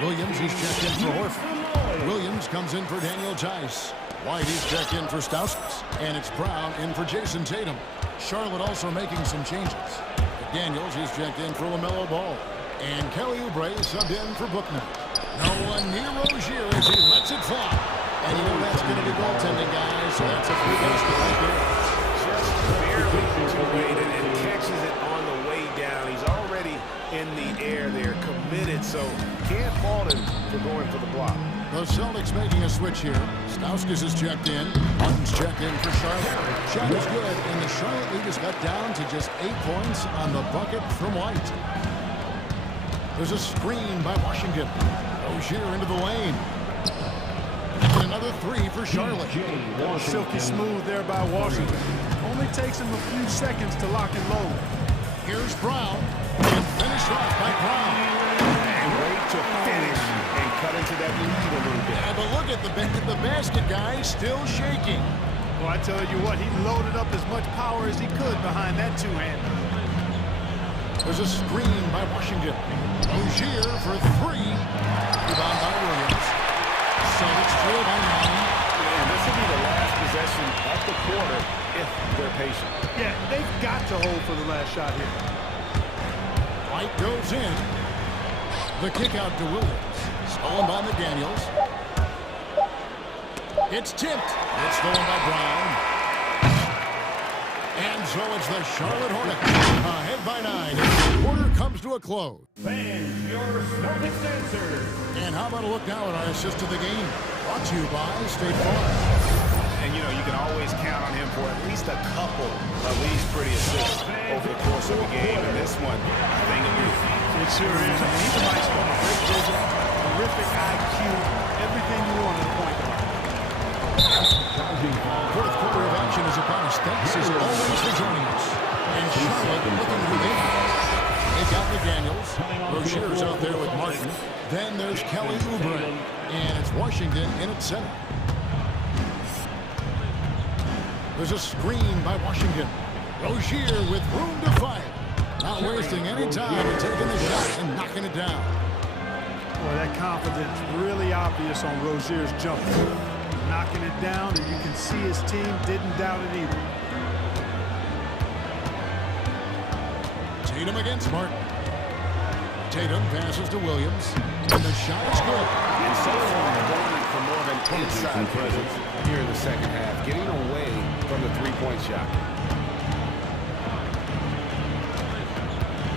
Williams is checked in for Horford. Williams comes in for Daniel Tice. White is checked in for Stauskas. And it's Brown in for Jason Tatum. Charlotte also making some changes. Daniels is checked in for LaMelo Ball. And Kelly Oubre subbed in for Bookman. No one near Rozier as he lets it fly. And you know that's going to be goaltending, guys, so that's a free basket right there. Just barely situated and catches it on the way down. He's already in the air there, committed, so can't fault him for going for the block. The Celtics making a switch here. Stauskas is checked in. Martin's checked in for Charlotte. Shot is good, and the Charlotte lead has got down to just 8 points on the bucket from White. There's a screen by Washington. Rozier into the lane. And another three for Charlotte. Silky smooth there by Washington. Only takes him a few seconds to lock and load. Here's Brown. And finished off by Brown. And wait to finish and cut into that lead a little bit. Yeah, but look at the basket, guys, still shaking. Well, I tell you what, he loaded up as much power as he could behind that two-hander. There's a screen by Washington. Rozier for three. Rebound by Williams. Celtics trail by 9. And this will be the last possession of the quarter if they're patient. Yeah, they've got to hold for the last shot here. White goes in. The kick out to Williams. Stolen by McDaniels. It's tipped. It's stolen by Brown. And so it's the Charlotte Hornets ahead by 9 as the quarter comes to a close. Fans, your Celtics answers. And how about a look now at our assist to the game? Brought to you by State Farm. And, you know, you can always count on him for at least a couple of these pretty assists over the course of a game. And this one, I think it is. It sure is. I mean, he's a nice one. Great vision, terrific IQ, everything you want in a point guard. Fourth quarter of action is upon us. Thanks as always for joining us. And Charlotte looking to begin. They got McDaniels. Rozier's out there with Martin. Then there's Kelly Oubre. And it's Washington in at center. There's a screen by Washington. Rozier with room to fire. Not wasting any time in taking the shot and knocking it down. Boy, that confidence really obvious on Rozier's jumper. Knocking it down, and you can see his team didn't doubt it either. Tatum against Martin. Tatum passes to Williams. And the shot is good. And so far, going for more than inside presence here in the second half, getting away from the three-point shot.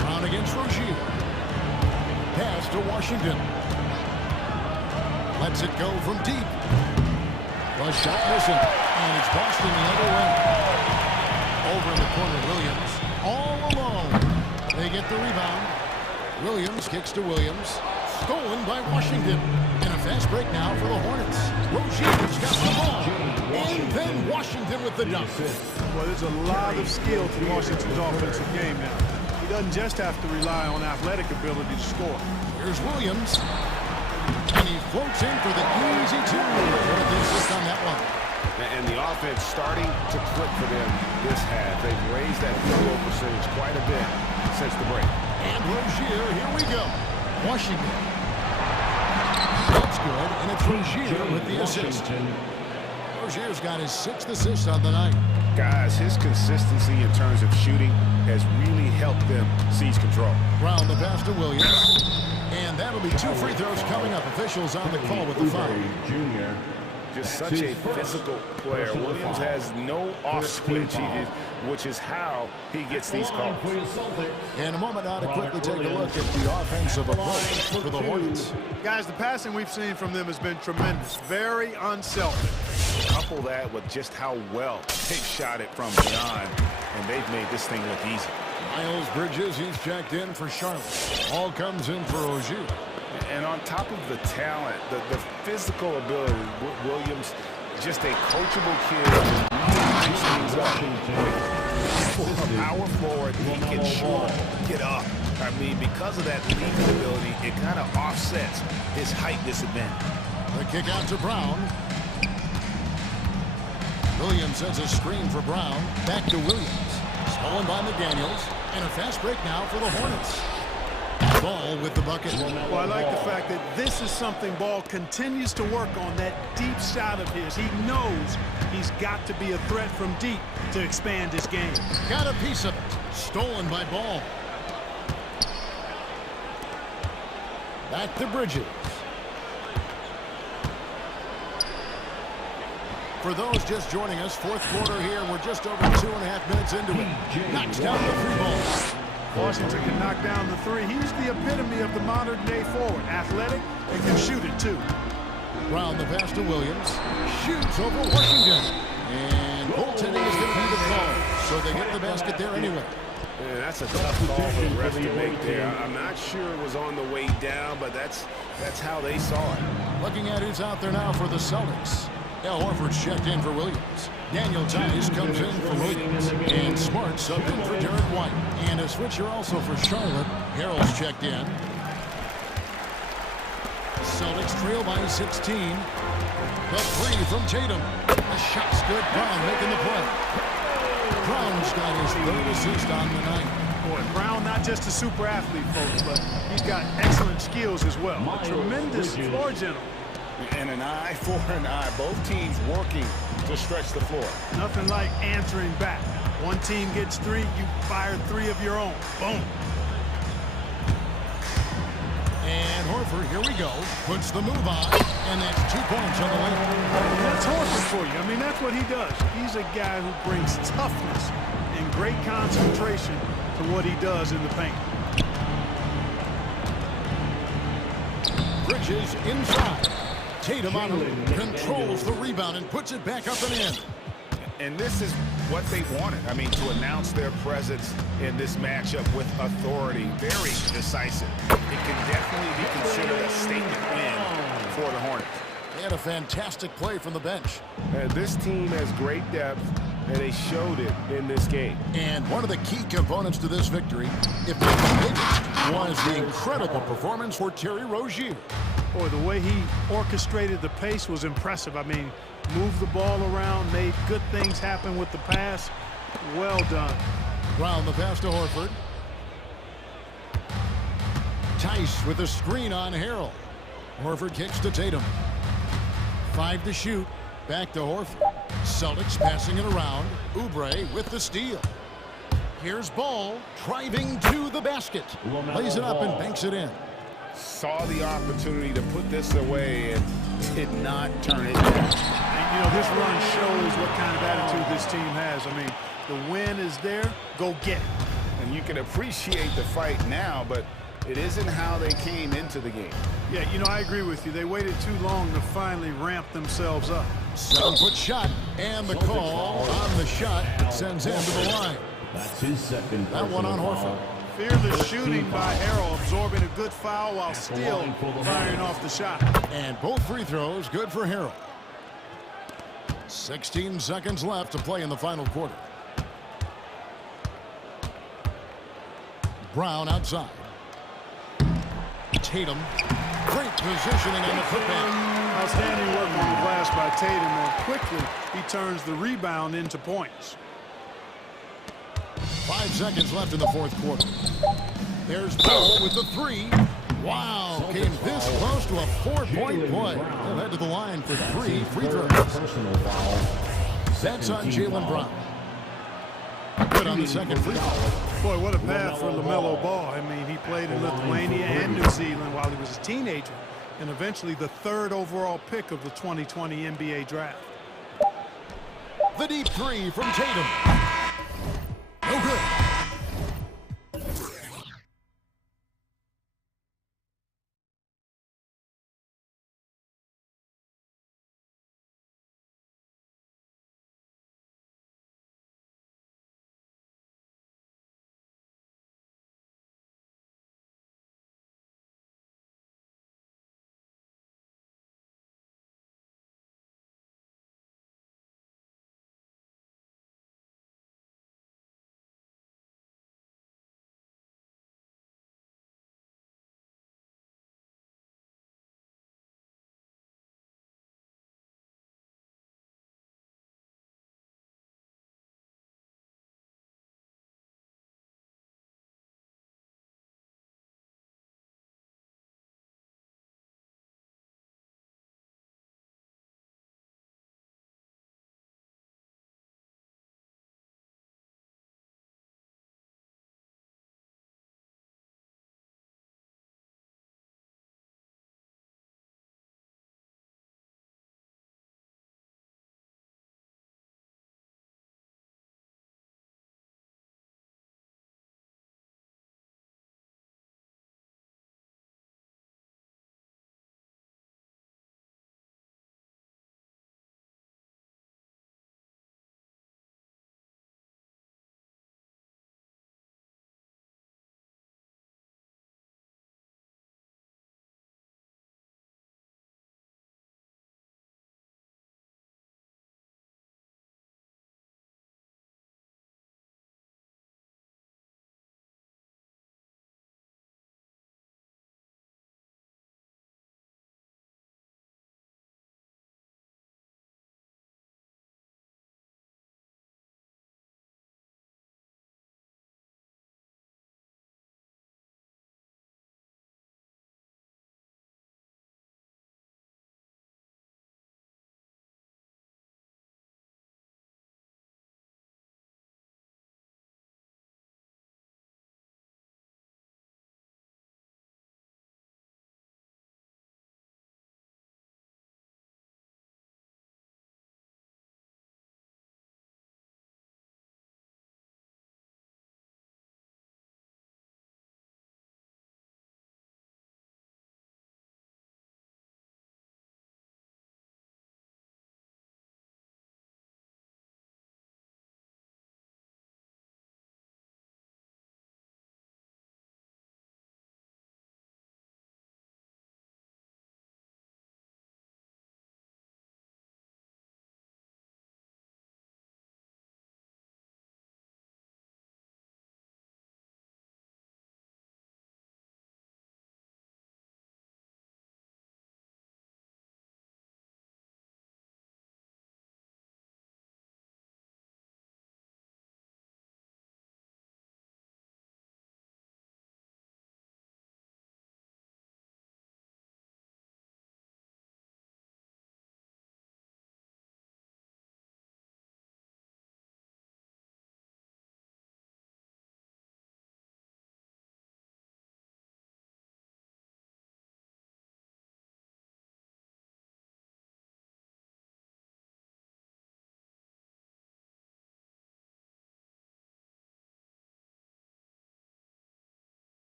Brown against Rozier. Pass to Washington. Lets it go from deep. The shot missing, and it's Boston the other way. Over in the corner, Williams, all alone. They get the rebound. Williams kicks to Williams. Stolen by Washington. And a fast break now for the Hornets. Rozier's got the ball. And then Washington with the dunk. Well, there's a lot of skill to Washington's offensive game now. He doesn't just have to rely on athletic ability to score. Here's Williams. And he floats in for the easy two. What a assist on that one. And the offense starting to click for them this half. They've raised that field goal percentage quite a bit since the break. And Rozier, here we go. Washington. That's good, and it's Rozier with the assist. Rozier's got his 6th assist on the night. Guys, his consistency in terms of shooting has really helped them seize control. Brown the pass to Williams. And that'll be 2 free throws coming up. Officials on the call with the foul. Junior. Just such a physical player. Williams has no off switch, which is how he gets these calls. In a moment now to quickly take a look at the offensive approach for the Hornets. Guys, the passing we've seen from them has been tremendous. Very unselfish. Couple that with just how well they've shot it from beyond, and they've made this thing look easy. Miles Bridges, he's checked in for Charlotte. All comes in for Rozier. And on top of the talent, the physical ability, Williams, just a coachable kid. Nice things up. A power forward, he can sure get up. I mean, because of that leaping ability, it kind of offsets his height disadvantage. The kick out to Brown. Williams sends a screen for Brown. Back to Williams. Stolen by McDaniels. And a fast break now for the Hornets. The Ball with the bucket. Well, I like the fact that this is something Ball continues to work on, that deep shot of his. He knows he's got to be a threat from deep to expand his game. Got a piece of it. Stolen by Ball. Back to Bridges. For those just joining us, fourth quarter here. We're just over 2.5 minutes into it. Knocks down the three ball. Washington can knock down the three. He's the epitome of the modern-day forward. Athletic and can shoot it, too. Round the pass to Williams. Shoots over Washington. And goaltending is going to be the call. So they get the basket there anyway. Yeah, that's a tough call for the ref to make there. I'm not sure it was on the way down, but that's how they saw it. Looking at who's out there now for the Celtics. Al Horford's checked in for Williams. Daniel Tice comes in for Williams. And Smart subbed in for Derek White. And a switcher also for Charlotte. Harrell's checked in. Celtics trail by 16. The three from Tatum. The shot's good. Brown making the play. Brown's got his third assist on the night. Boy, Brown not just a super athlete, folks, but he's got excellent skills as well. A tremendous floor general. And an eye for an eye. Both teams working to stretch the floor. Nothing like answering back. One team gets three, you fire three of your own. Boom. And Horford, here we go, puts the move on, and that's 2 points on the way. That's Horford for you. I mean, that's what he does. He's a guy who brings toughness and great concentration to what he does in the paint. Bridges inside. Tatum on him, controls the rebound and puts it back up and in. And this is what they wanted. I mean, to announce their presence in this matchup with authority. Very decisive. It can definitely be considered a statement win for the Hornets. They had a fantastic play from the bench. This team has great depth, and they showed it in this game. And one of the key components to this victory, if not the biggest, was the incredible performance for Terry Rozier. Boy, the way he orchestrated the pace was impressive. I mean, moved the ball around, made good things happen with the pass. Well done. Round the pass to Horford. Tice with a screen on Harrell. Horford kicks to Tatum. 5 to shoot. Back to Horford. Celtics passing it around. Oubre with the steal. Here's Ball driving to the basket. Lays it up and banks it in. Saw the opportunity to put this away and did not turn it down. And, you know, this run shows what kind of attitude this team has. I mean, the win is there. Go get it. And you can appreciate the fight now, but it isn't how they came into the game. Yeah, you know, I agree with you. They waited too long to finally ramp themselves up. 7-foot shot, and the call on the shot sends him to the line. That's his second. That one on Horford. Fearless shooting by Harrell, absorbing a good foul while still firing off the shot. And both free throws good for Harrell. 16 seconds left to play in the final quarter. Brown outside. Tatum. Great positioning on the putback. Outstanding work on the glass by Tatum, and quickly he turns the rebound into points. 5 seconds left in the fourth quarter. There's Ball with the three. Wow, came this close to a 4-point play. He'll head to the line for 3 free throws. That's on Jaylen Brown. Good on the second free throw. Boy, what a path for LaMelo Ball. I mean, he played in Lithuania and New Zealand while he was a teenager, and eventually the 3rd overall pick of the 2020 NBA draft. The deep three from Tatum. No good.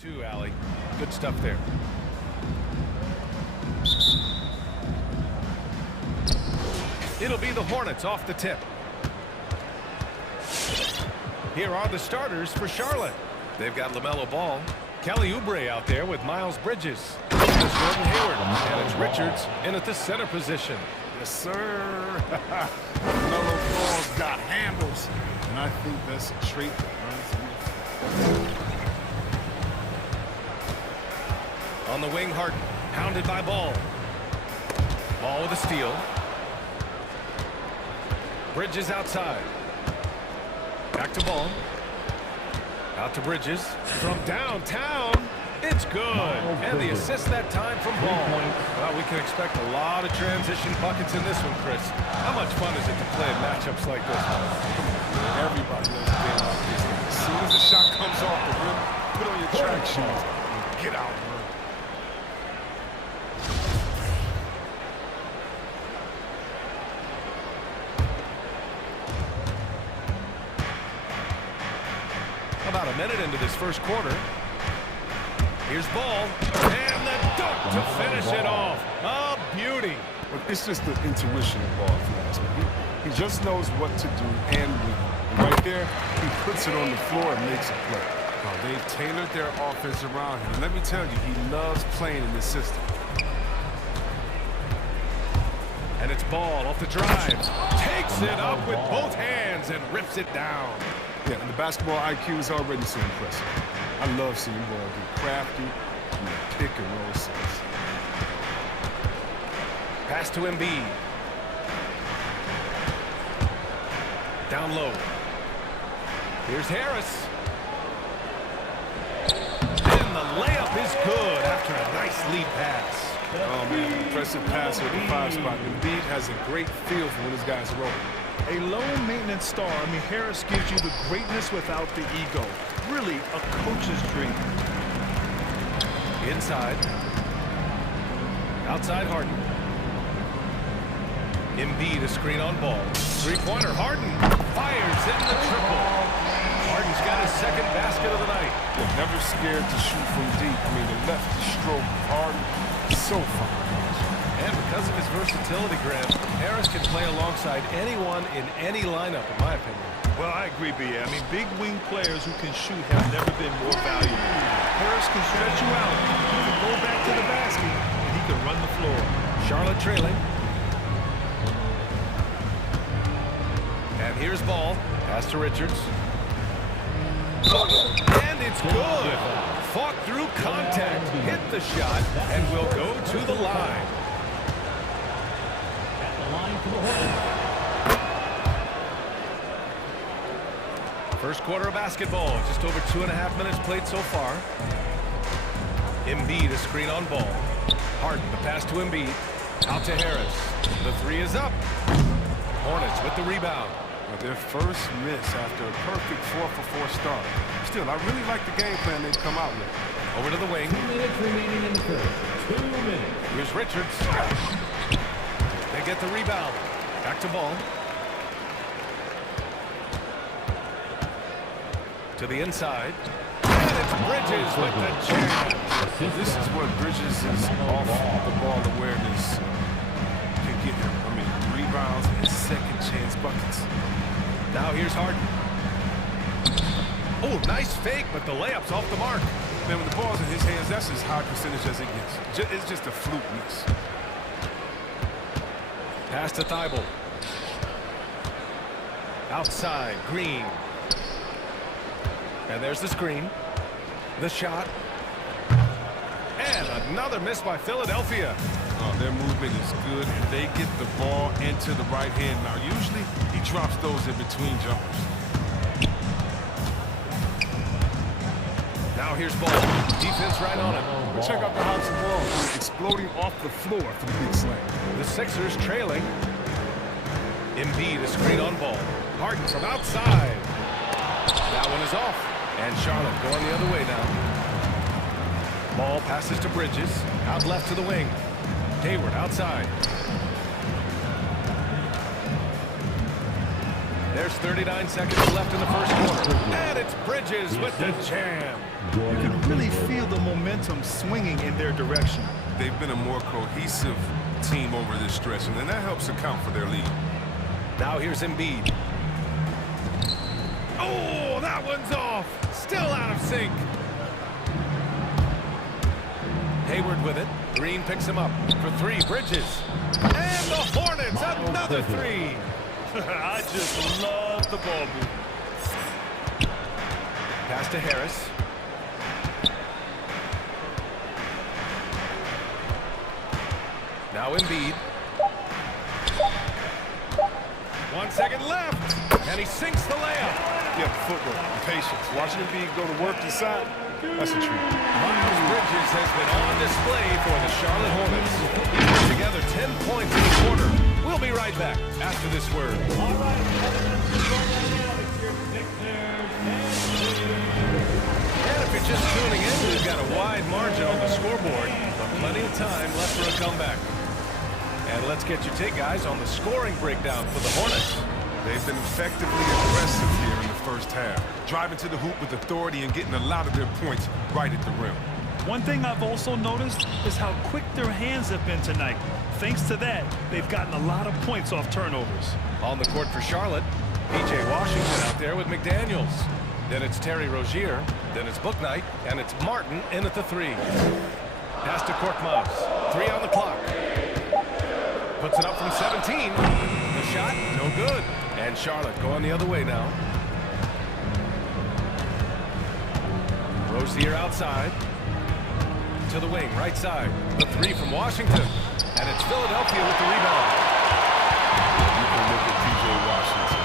Two, Allie. Good stuff there. It'll be the Hornets off the tip. Here are the starters for Charlotte. They've got LaMelo Ball, Kelly Oubre out there with Miles Bridges. There's Gordon Hayward, and it's Richards in at the center position. Yes, sir. LaMelo Ball's got handles, and I think that's a trait that runs in the On the wing, Harden, pounded by Ball. Ball with a steal. Bridges outside. Back to Ball. Out to Bridges. From downtown, it's good. And the assist that time from Ball. Well, we can expect a lot of transition buckets in this one, Chris. How much fun is it to play in matchups like this? Everybody loves a game like this. As soon as the shot comes off the rim, put on your track shoes and get out. About a minute into this first quarter. Here's Ball, and the dunk to finish it off. A beauty. But it's just the intuition of Ball, if you ask me. He just knows what to do and when. And right there, he puts it on the floor and makes a play. They've tailored their offense around him. And let me tell you, he loves playing in this system. And it's Ball off the drive. Takes it up with both hands and rips it down. Yeah, and the basketball IQ is already so impressive. I love seeing Ball be crafty in the pick and roll sense. Pass to Embiid. Down low. Here's Harris. And the layup is good after a nice lead pass. Oh, man, impressive passer at the 5 spot. Embiid has a great feel for when his guys are rolling. A low-maintenance star. I mean, Harris gives you the greatness without the ego. Really, a coach's dream. Inside. Outside Harden. Embiid a screen on Ball. Three-pointer. Harden fires in the triple. Harden's got his second basket of the night. They're never scared to shoot from deep. I mean, the lefty stroke of Harden is so fun. And because of his versatility, Grant, Harris can play alongside anyone in any lineup, in my opinion. Well, I agree, B.A. I mean, big wing players who can shoot have never been more valuable. Harris can stretch you out, he can go back to the basket, and he can run the floor. Charlotte trailing. And here's Ball. Pass to Richards. And it's good. Fought through contact, hit the shot, and will go to the line. First quarter of basketball, just over 2.5 minutes played so far. Embiid a screen on Ball. Harden the pass to Embiid. Out to Harris. The three is up. Hornets with the rebound. Their first miss after a perfect 4-for-4 start. Still, I really like the game plan they've come out with. Over to the wing. 2 minutes remaining in the first. 2 minutes. Here's Richards. They get the rebound. Back to Ball. To the inside. And it's Bridges with the jam. This is where Bridges is off the ball awareness can get him. I mean, rebounds and second chance buckets. Now here's Harden. Oh, nice fake, but the layup's off the mark. Man, when the ball's in his hands, that's as high percentage as it gets. It's just a fluke miss. Pass to Thibault. Outside, Green. And there's the screen. The shot. And another miss by Philadelphia. Their movement is good, and they get the ball into the right hand. Now, usually, he drops those in between jumpers. Now here's Ball. Defense right on him. Check out the house of ball. Exploding off the floor for the big slam. The Sixers trailing. Embiid a screen on Ball. Harden from outside. That one is off. And Charlotte going the other way now. Ball passes to Bridges. Out left to the wing. Hayward outside. There's 39 seconds left in the first quarter. And it's Bridges with the jam. You can really feel the momentum swinging in their direction. They've been a more cohesive team over this stretch, and then that helps account for their lead. Now here's Embiid. Oh, that one's off. Still out of sync. Hayward with it. Green picks him up for three. Bridges. And the Hornets, another three. I just love the ball move. Pass to Harris. Now Embiid. 1 second left. And he sinks the layup. Yeah, footwork and patience. Watching Embiid go to work inside, that's a treat. Miles Bridges has been on display for the Charlotte Hornets. He put together 10 points in the quarter. We'll be right back after this word. All right, it's your Sixers And if you're just tuning in, we've got a wide margin on the scoreboard, but plenty of time left for a comeback. And let's get your take, guys, on the scoring breakdown for the Hornets. They've been effectively aggressive here in the first half, driving to the hoop with authority and getting a lot of their points right at the rim. One thing I've also noticed is how quick their hands have been tonight. Thanks to that, they've gotten a lot of points off turnovers. On the court for Charlotte, P.J. Washington out there with McDaniels. Then it's Terry Rozier, then it's Bouknight, and it's Martin in at the three. Pass to Korkmaz. 3 on the clock. Puts it up from 17. The shot, no good. And Charlotte going the other way now. Rozier outside. To the wing, right side. The three from Washington. And it's Philadelphia with the rebound. You can look at P.J. Washington.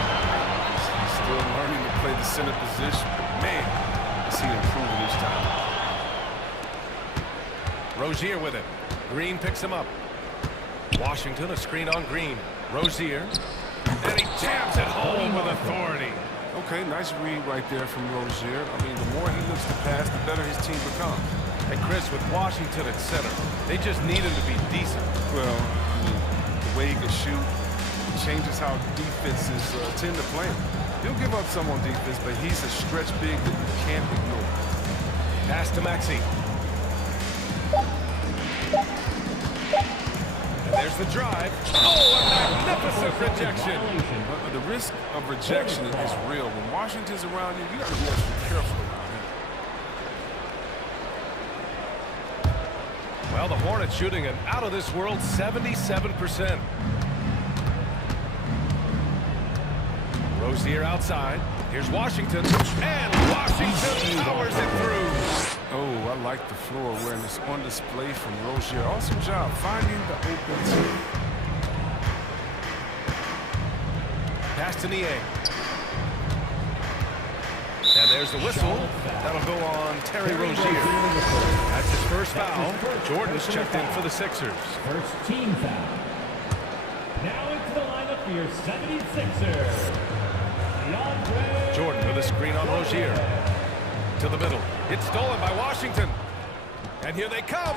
He's still learning to play the center position. But man, I see him improving each time. Rozier with it. Green picks him up. Washington, a screen on Green. Rozier. And he jams it home with authority. Okay, nice read right there from Rozier. I mean, the more he looks to pass, the better his team becomes. And Chris, with Washington at center, they just need him to be decent. Well, I mean, the way he can shoot changes how defenses tend to play him. He'll give up some on defense, but he's a stretch big that you can't ignore. Pass to Maxey. And there's the drive. Oh, a magnificent rejection. But the risk of rejection is real. When Washington's around you, you got to be extra careful around him. Well, the Hornets shooting an out-of-this-world 77%. Rozier outside. Here's Washington. And Washington powers it through. Oh, I like the floor awareness on display from Rozier. Awesome job finding the open tee. Pass to Niang. And there's the whistle. That'll go on Terry Rozier. That's his first foul. Jordan's checked in for the Sixers. First team foul. Now into the lineup for your 76ers. Jordan with a screen on Rozier. To the middle. It's stolen by Washington. And here they come.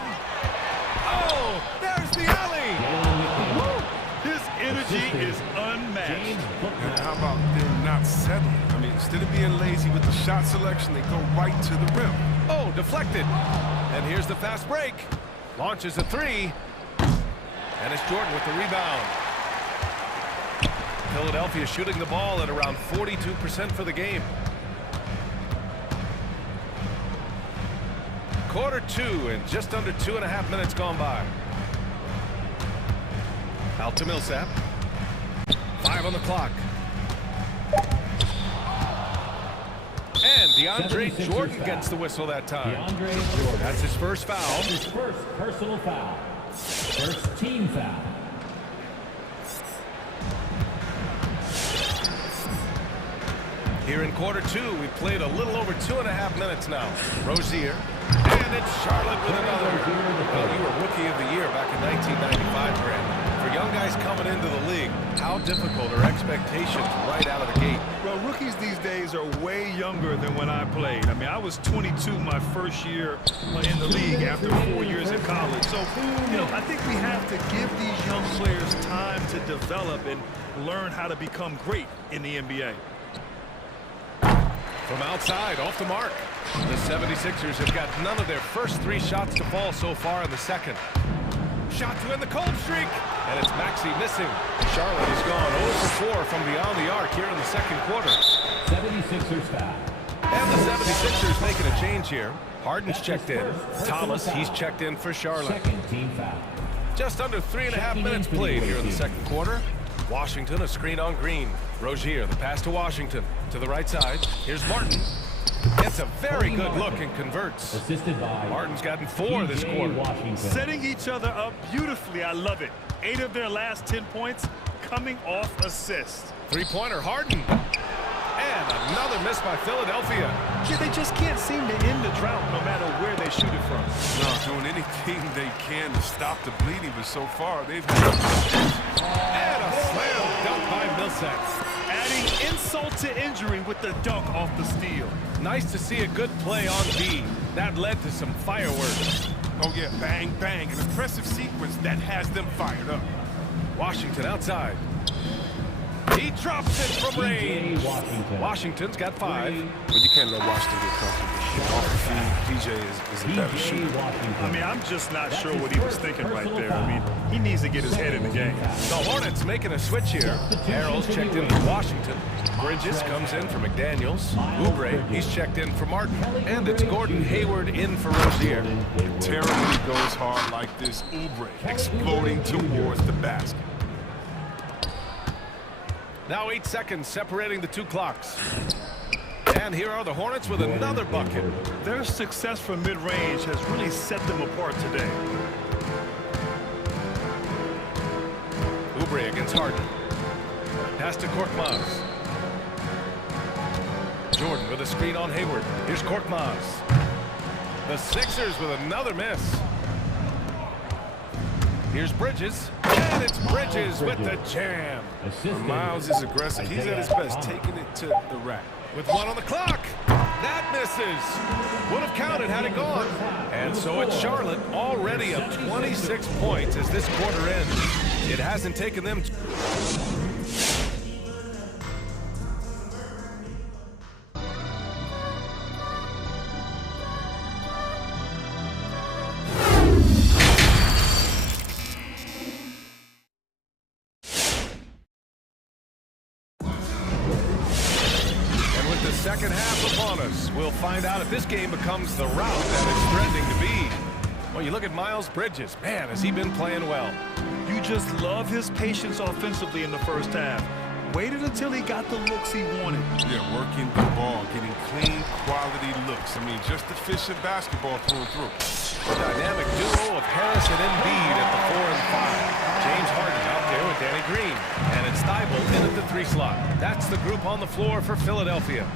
Oh, there's the alley. Woo! His energy is unmatched. And how about them not settling? I mean, instead of being lazy with the shot selection, they go right to the rim. Oh, deflected. And here's the fast break. Launches a three. And it's Jordan with the rebound. Philadelphia shooting the ball at around 42% for the game. Quarter two and just under 2.5 minutes gone by. Out to Millsap. 5 on the clock. And DeAndre Jordan gets the whistle that time. DeAndre Jordan. That's his first foul. That's his first personal foul. First team foul. Here in quarter two, we've played a little over 2.5 minutes now. Rozier. And it's Charlotte with another. Well, you were Rookie of the Year back in 1995, Grant. For young guys coming into the league, how difficult are expectations right out of the gate? Well, rookies these days are way younger than when I played. I mean, I was 22 my first year in the league after 4 years in college. So, you know, I think we have to give these young players time to develop and learn how to become great in the NBA. From outside, off the mark. The 76ers have got none of their first 3 shots to fall so far in the second. Shot to end the cold streak, and it's Maxey missing. Charlotte has gone 0 for 4 from beyond the arc here in the second quarter. 76ers foul. And the 76ers making a change here. Harden's checked in. Thomas, he's checked in for Charlotte. Second team foul. Just under 3.5 minutes played here in the second quarter. Washington, a screen on Green. Rozier, the pass to Washington. To the right side. Here's Martin. Gets a very good look and converts. Assisted by Martin's gotten 4 this quarter. Setting each other up beautifully. I love it. 8 of their last 10 points coming off assists. Three-pointer, Harden. And another miss by Philadelphia. Yeah, they just can't seem to end the drought no matter where they shoot it from. No, doing anything they can to stop the bleeding, but so far they've had... And a slam dunk by Millsap. Adding insult to injury with the dunk off the steal. Nice to see a good play on D. That led to some fireworks. Oh yeah, bang, bang. An impressive sequence that has them fired up. Washington outside. He drops it from range. Washington's got 5. But you can't let Washington get comfortable. Off the feed, PJ is a better shooter. I mean, I'm just not sure what he was thinking right there. I mean, he needs to get his head in the game. The Hornets making a switch here. Harrell's checked in for Washington. Bridges comes in for McDaniels. Oubre, he's checked in for Martin. And it's Gordon Hayward in for Rozier. Terribly goes hard like this. Oubre exploding towards the basket. Now 8 seconds separating the 2 clocks. And here are the Hornets with another bucket. Their success from mid-range has really set them apart today. Oubre against Harden. Pass to Korkmaz. Jordan with a screen on Hayward. Here's Korkmaz. The Sixers with another miss. Here's Bridges. And it's Bridges with the jam. Miles is aggressive. He's at his best, taking it to the rack. With 1 on the clock. That misses. Would have counted had it gone. And so it's Charlotte already up 26 points as this quarter ends. It hasn't taken them... Second half upon us. We'll find out if this game becomes the route that it's threatening to be. Well, you look at Miles Bridges. Man, has he been playing well. You just love his patience offensively in the first half. Waited until he got the looks he wanted. Yeah, working the ball, getting clean, quality looks. I mean, just efficient basketball through and through. The dynamic duo of Harris and Embiid at the 4 and 5. James Harden out there with Danny Green. And it's Thibault in at the 3 slot. That's the group on the floor for Philadelphia.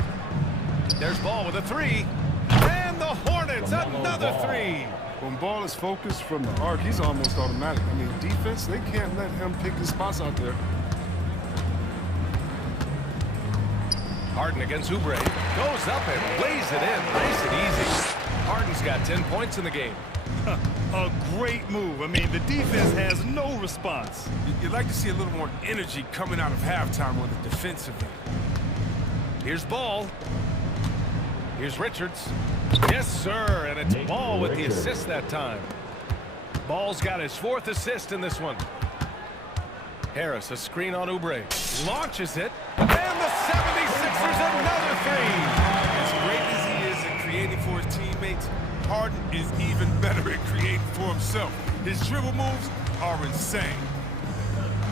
There's Ball with a 3. And the Hornets, another 3. When Ball is focused from the arc, he's almost automatic. I mean, defense, they can't let him pick his spots out there. Harden against Oubre. Goes up and lays it in. Nice and easy. Harden's got 10 points in the game. A great move. I mean, the defense has no response. You'd like to see a little more energy coming out of halftime on the defensive end. Here's Ball. Here's Richards. Yes, sir, and it's Ball with the assist that time. Ball's got his 4th assist in this one. Harris, a screen on Oubre. Launches it, and the 76ers another 3. As great as he is at creating for his teammates, Harden is even better at creating for himself. His dribble moves are insane.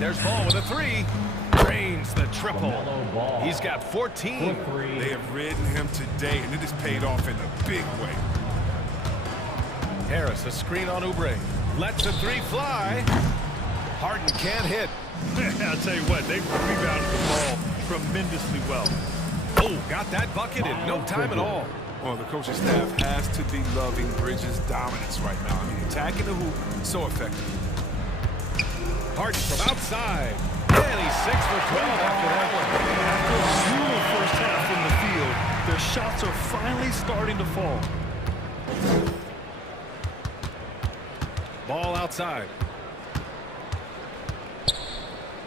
There's Ball with a 3. Drains the triple. He's got 14. They have ridden him today, and it has paid off in a big way. Harris, a screen on Oubre. Lets the 3 fly. Harden can't hit. I'll tell you what, they rebounded the ball tremendously well. Oh, got that bucket in no time at all. Well, the coaching staff has to be loving Bridges' dominance right now. I mean, attacking the hoop, so effective. Harden from outside. And he's 6 for 12 after that one. After a brutal first half in the field, their shots are finally starting to fall. Ball outside.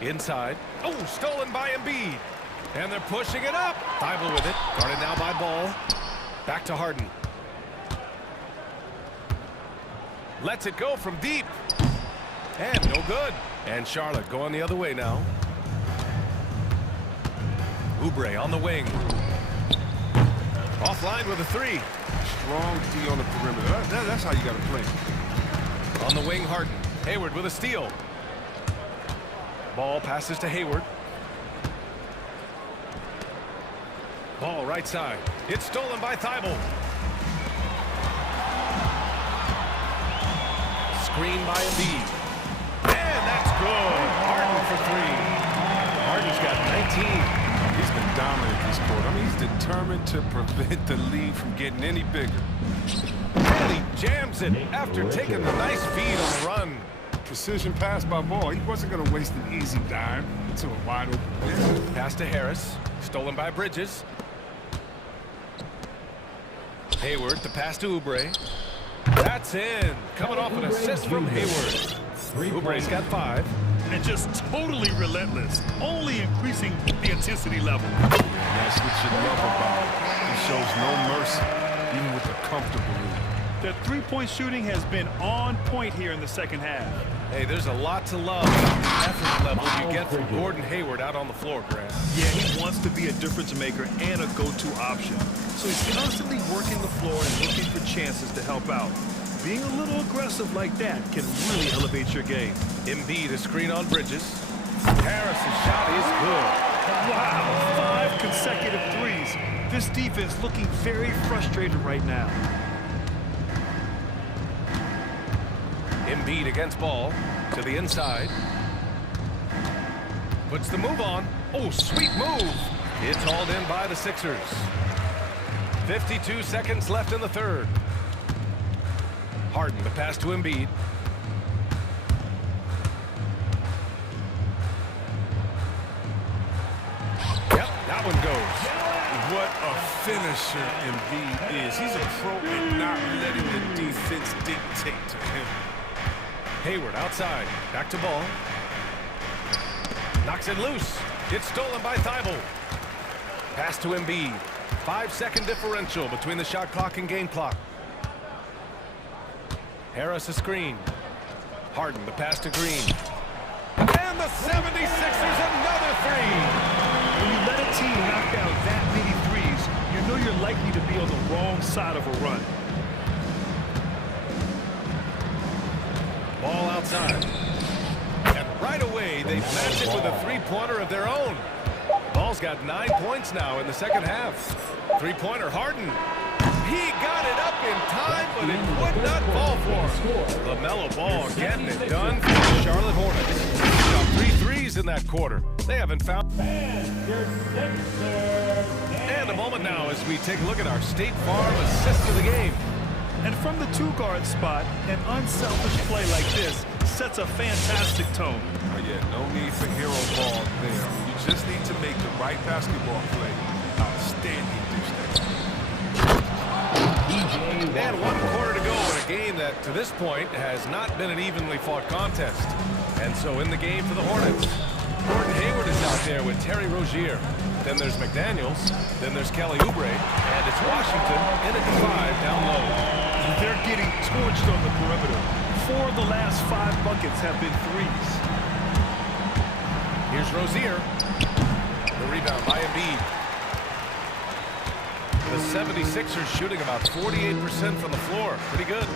Inside. Oh, stolen by Embiid. And they're pushing it up. Thibault with it. Guarded now by Ball. Back to Harden. Lets it go from deep. And no good. And Charlotte going the other way now. Oubre on the wing. Offline with a three. Strong D on the perimeter. That's how you got to play. On the wing, Harden. Hayward with a steal. Ball passes to Hayward. Ball right side. It's stolen by Thibault. Screen by Embiid. And that's good. Harden for three. Harden's got 19. He's been dominant this quarter. I mean, he's determined to prevent the lead from getting any bigger. And he jams it after taking the nice feed on the run. Precision pass by Ball. He wasn't going to waste an easy dime into a wide open man. Pass to Harris. Stolen by Bridges. Hayward, the pass to Oubre. That's in. Coming off an assist from Hayward. Oubre's got 5. And just totally relentless, only increasing the intensity level. That's what you love about him. He shows no mercy, even with a comfortable lead. Their three-point shooting has been on point here in the second half. Hey, there's a lot to love about the effort level you get from Gordon Hayward out on the floor, Grant. Yeah, he wants to be a difference maker and a go-to option. So he's constantly working the floor and looking for chances to help out. Being a little aggressive like that can really elevate your game. Embiid, a screen on Bridges. Harris's shot is good. Wow, 5 consecutive threes. This defense looking very frustrated right now. Embiid against Ball to the inside. Puts the move on. Oh, sweet move. It's hauled in by the Sixers. 52 seconds left in the third. Harden, the pass to Embiid. Yep, that one goes. What a finisher Embiid is. He's a pro at not letting the defense dictate to him. Hayward outside. Back to Ball. Knocks it loose. It's stolen by Thibault. Pass to Embiid. 5-second differential between the shot clock and game clock. Harris a screen. Harden, the pass to Green. And the 76ers another three. When you let a team knock down that many threes, you know you're likely to be on the wrong side of a run. Ball outside. And right away, they match it with a three-pointer of their own. Ball's got 9 points now in the second half. Three-pointer, Harden. He got it up in time, but it would not fall for him. LaMelo Ball getting it done for the Charlotte Hornets. He got 3 threes in that quarter. They haven't found... And a moment now as we take a look at our State Farm assist of the game. And from the two-guard spot, an unselfish play like this sets a fantastic tone. Oh, yeah, no need for hero ball there. You just need to make the right basketball play. Outstanding dish. And 1 quarter to go in a game that, to this point, has not been an evenly fought contest. And so in the game for the Hornets, Gordon Hayward is out there with Terry Rozier. Then there's McDaniels. Then there's Kelly Oubre. And it's Washington in at 5 down low. They're getting torched on the perimeter. 4 of the last 5 buckets have been threes. Here's Rozier. The rebound by Embiid. The 76ers shooting about 48% from the floor. Pretty good.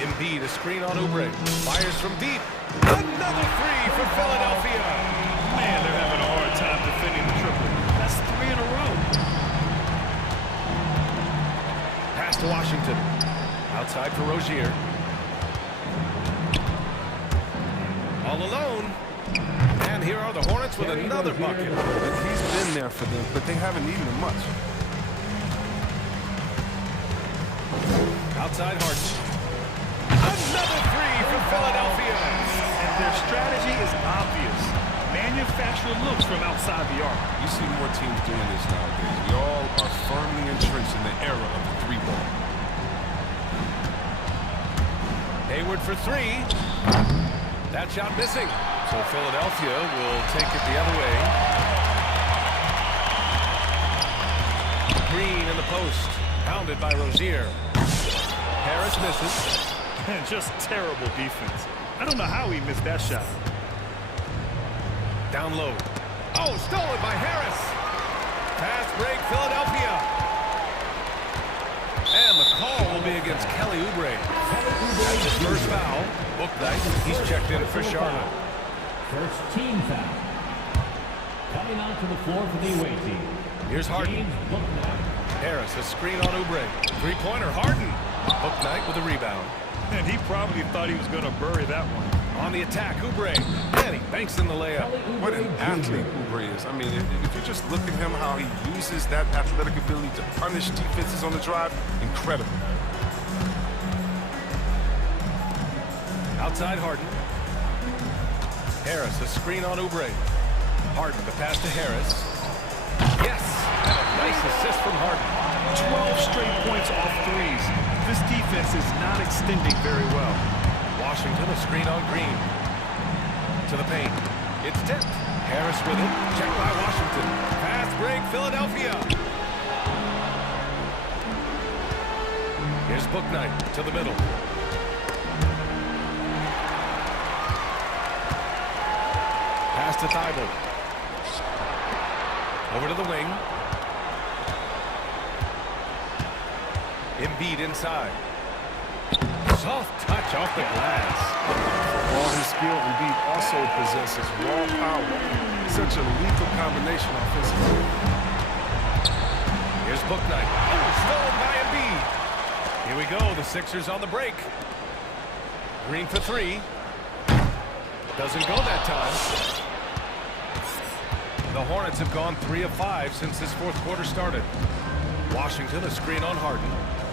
Embiid, a screen on Oubre. Fires from deep. Another three for Philadelphia. Man, they're having a hard time defending the triple. That's 3 in a row. Pass to Washington. Outside for Rozier. All alone. And here are the Hornets with another bucket. He's been there for them, but they haven't needed him much. Outside Harden. Another three for Philadelphia. And their strategy is obvious. Manufacture looks from outside the arc. You see more teams doing this nowadays. We all are firmly entrenched in the era of the 3-ball. Hayward for 3. That shot missing. So Philadelphia will take it the other way. post. Pounded by Rozier. Harris misses. And just terrible defense. I don't know how he missed that shot. Down low. Oh, stolen by Harris. Fast break, Philadelphia. And the call will be against Kelly Oubre. That's his first foul. Book night. He's checked in for Charlotte. First team foul. Coming onto the floor for the away team. Here's Harden. Harris, a screen on Oubre. Three-pointer, Harden. Book night with a rebound. And he probably thought he was going to bury that one. On the attack, Oubre. And he banks in the layup. What an athlete Oubre is. I mean, if you just look at him, how he uses that athletic ability to punish defenses on the drive, incredible. Outside Harden. Harris, a screen on Oubre. Harden, the pass to Harris. Yes! And a nice assist from Harden. 12 straight points off threes. This defense is not extending very well. Washington, a screen on Green. To the paint. It's tipped. Harris with it. Checked by Washington. Fast break, Philadelphia. Here's Book Night to the middle. Pass to Thibault. Over to the wing. Embiid inside. Soft touch off the glass. For all his skill, Embiid also possesses raw power. Such a lethal combination offensively. Here's Book Night. Oh, stolen by Embiid. Here we go. The Sixers on the break. Green for three. Doesn't go that time. The Hornets have gone 3 of 5 since this fourth quarter started. Washington, a screen on Harden.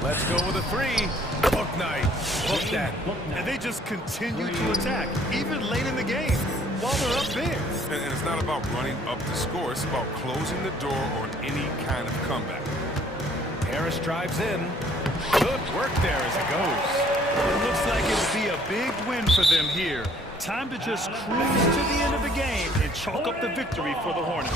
Let's go with a three. Book Night. Book that. And they just continue to attack, even late in the game, while they're up there. And it's not about running up the score. It's about closing the door on any kind of comeback. Harris drives in. Good work there as it goes. It looks like it'll be a big win for them here. Time to just cruise to the end of the game and chalk up the victory for the Hornets.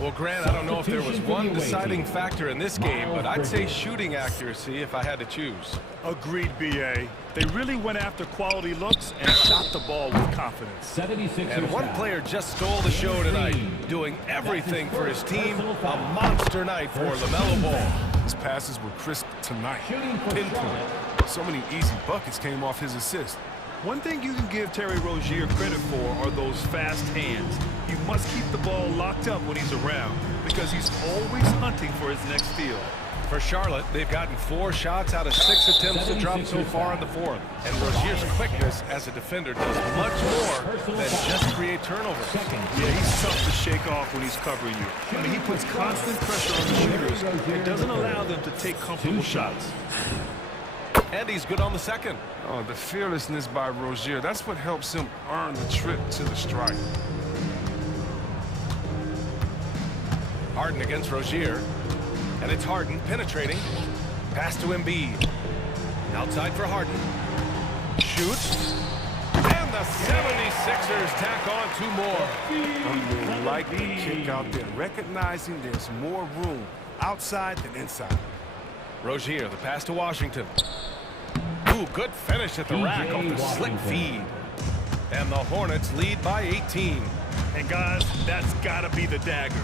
Well, Grant, I don't know if there was one deciding factor in this game, but I'd say shooting accuracy if I had to choose. Agreed, B.A. They really went after quality looks and shot the ball with confidence. 76 And one player just stole the show tonight, doing everything for his team. A monster night for LaMelo Ball. His passes were crisp tonight. Pinpoint. So many easy buckets came off his assist. One thing you can give Terry Rozier credit for are those fast hands. You must keep the ball locked up when he's around because he's always hunting for his next steal. For Charlotte, they've gotten 4 shots out of 6 attempts to drop so far in the fourth. And Rozier's quickness as a defender does much more than just create turnovers. Yeah, he's tough to shake off when he's covering you. I mean, he puts constant pressure on the shooters and doesn't allow them to take comfortable shots. And he's good on the second. Oh, the fearlessness by Rozier, that's what helps him earn the trip to the stripe. Harden against Rozier. And it's Harden penetrating. Pass to Embiid. Outside for Harden. Shoots. And the 76ers tack on 2 more. You like the kick out there, recognizing there's more room outside than inside. Rozier, the pass to Washington. Ooh, good finish at the rack off the slick feed. And the Hornets lead by 18. And guys, that's gotta be the dagger.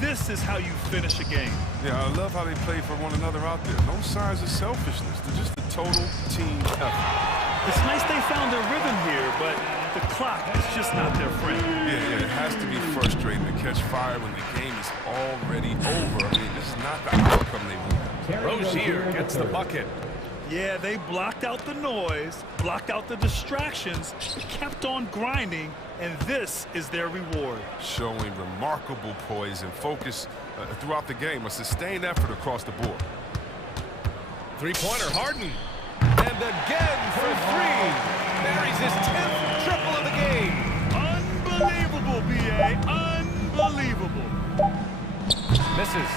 This is how you finish a game. Yeah, I love how they play for one another out there. No signs of selfishness. They're just a total team effort. It's nice they found their rhythm here, but the clock is just not their friend. Yeah, it has to be frustrating to catch fire when the game is already over. I mean, it's not the outcome they want. Rozier gets the bucket. Yeah, they blocked out the noise, blocked out the distractions, kept on grinding, and this is their reward. Showing remarkable poise and focus throughout the game, a sustained effort across the board. Three-pointer, Harden. And again for 3. Marries his 10th triple of the game. Unbelievable, B.A. Unbelievable. Misses.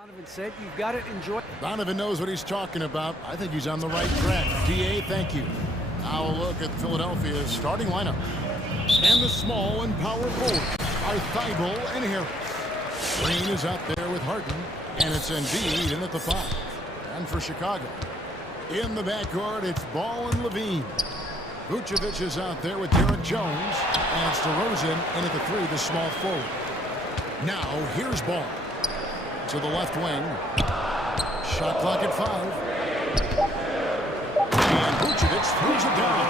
Donovan said you've got to enjoy. Donovan knows what he's talking about. I think he's on the right track. DA, thank you. Now a look at Philadelphia's starting lineup. And the small and power forward are Thibault and Harris. Green is out there with Harden, and it's Embiid in at the 5. And for Chicago, in the backcourt, it's Ball and Levine. Vucevic is out there with Derek Jones, and it's DeRozan in at the 3, the small forward. Now here's Ball to the left wing. Shot clock at 5. And Vucevic throws it down.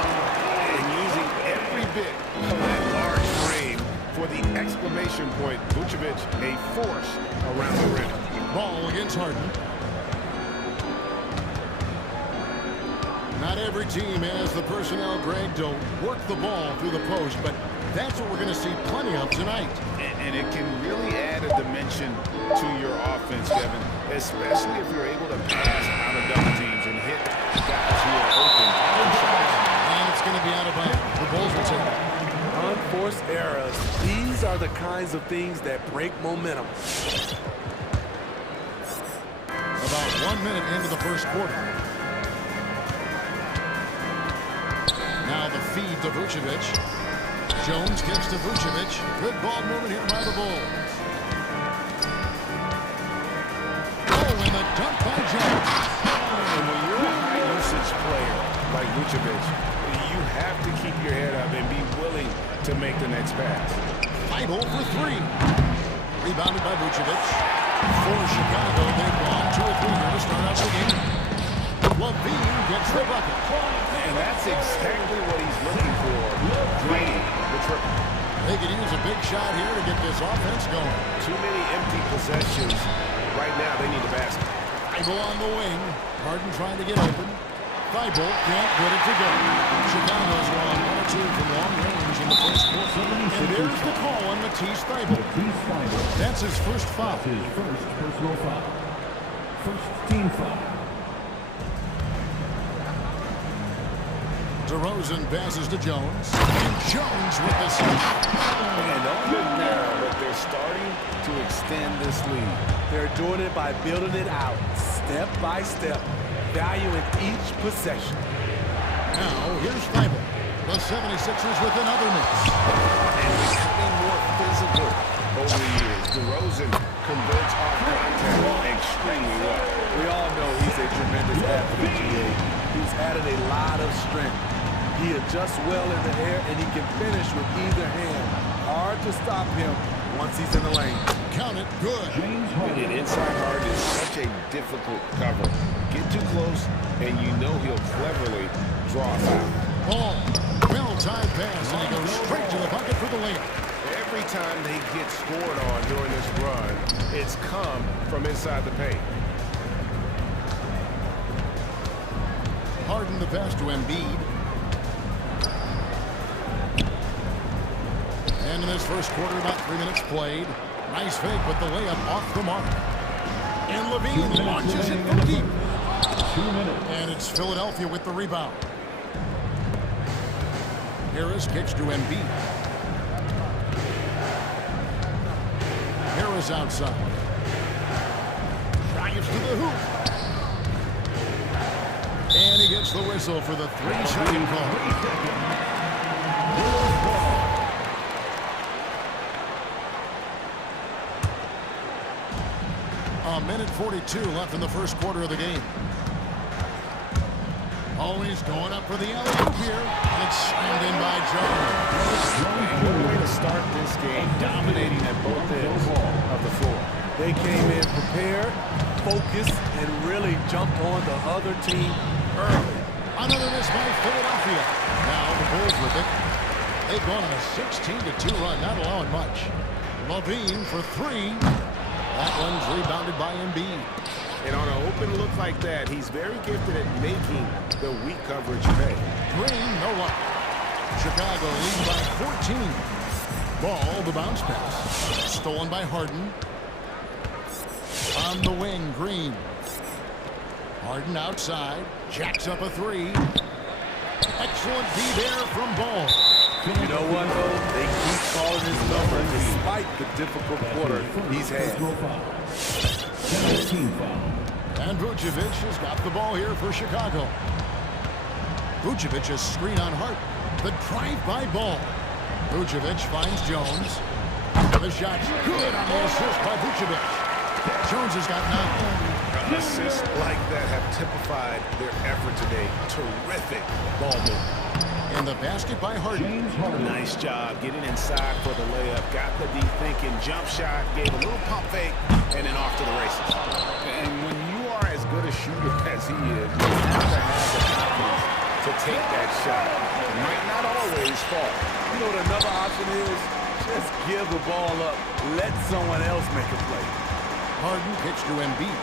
And using every bit of that large frame for the exclamation point. Vucevic, a force around the rim. Ball against Harden. Not every team has the personnel, Greg, to work the ball through the post, but that's what we're going to see plenty of tonight. And it can really add a dimension to your offense, Kevin, especially if you're able to pass out of double teams and hit guys who are open. And it's going to be out of bounds. The Bulls will take it. Unforced errors. These are the kinds of things that break momentum. About 1 minute into the first quarter. Now the feed to Vucevic. Jones kicks to Vucevic. Good ball movement here by the Bulls. Oh, and the dunk by Jones. And when you're a high-usage player like Vucevic, you have to keep your head up and be willing to make the next pass. Thibault for 3. Rebounded by Vucevic. For Chicago, they've gone 2 or 3 here to start out the game. Levine gets the bucket. And that's exactly what he's looking for. Draining the triple. They could use a big shot here to get this offense going. Too many empty possessions. Right now, they need the basket. Thibault on the wing. Harden trying to get open. Thibault can't put it together. Chicago's won 1 or 2 from long range in the first quarter. And there's the call on Matisse Thibault. That's his first foul. His first personal foul. First team foul. DeRozan passes to Jones. And Jones with the set. And only now that they're starting to extend this lead. They're doing it by building it out, step by step, valuing each possession. Now, here's Thibault. The 76ers with another miss. And becoming more physical over the years. DeRozan converts off contact extremely well. We all know he's a tremendous athlete, GA. He's added a lot of strength. He adjusts well in the air, and he can finish with either hand. Hard to stop him once he's in the lane. Count it, good. And inside hard is such a difficult cover. Get too close, and you know he'll cleverly draw a foul. Ball, well-timed pass, and he goes straight to the bucket for the layup. Every time they get scored on during this run, it's come from inside the paint. Harden the pass to Embiid. And in this first quarter, about 3 minutes played. Nice fake with the layup off the mark. And Levine launches it from deep. 2 minutes. And it's Philadelphia with the rebound. Harris kicks to Embiid. Harris outside. Drives to the hoop. And he gets the whistle for the 3-second call. A minute 42 left in the first quarter of the game. Always going up for the alley-oop here. And it's slammed in by Jones. What a way to start this game, dominating at both ends of the floor. They came in prepared, focused, and really jumped on the other team early. Another miss by Philadelphia. Now the Bulls with it. They've gone on a 16-2 run, not allowing much. Levine for 3. That one's rebounded by Embiid. And on an open look like that, he's very gifted at making the weak coverage pay. Green, no luck. Chicago leading by 14. Ball, the bounce pass. Stolen by Harden. On the wing, Green. Harden outside. Jacks up a 3. Excellent D there from Ball. You know what, though? They keep calling his number despite the difficult quarter he's had. team foul. And Vucevic has got the ball here for Chicago. Vucevic is screen on Hart. The drive-by ball. Vucevic finds Jones. The shot's good on the assist by Vucevic. Jones has got 9. Assists like that have typified their effort today. Terrific ball movement. And the basket by Harden. Nice job getting inside for the layup. Got the D thinking. Jump shot. Gave a little pump fake. And then off to the races. And when you are as good a shooter as he is, you have to have the confidence to take that shot. It might not always fall. You know what another option is? Just give the ball up. Let someone else make a play. Harden pitch to Embiid.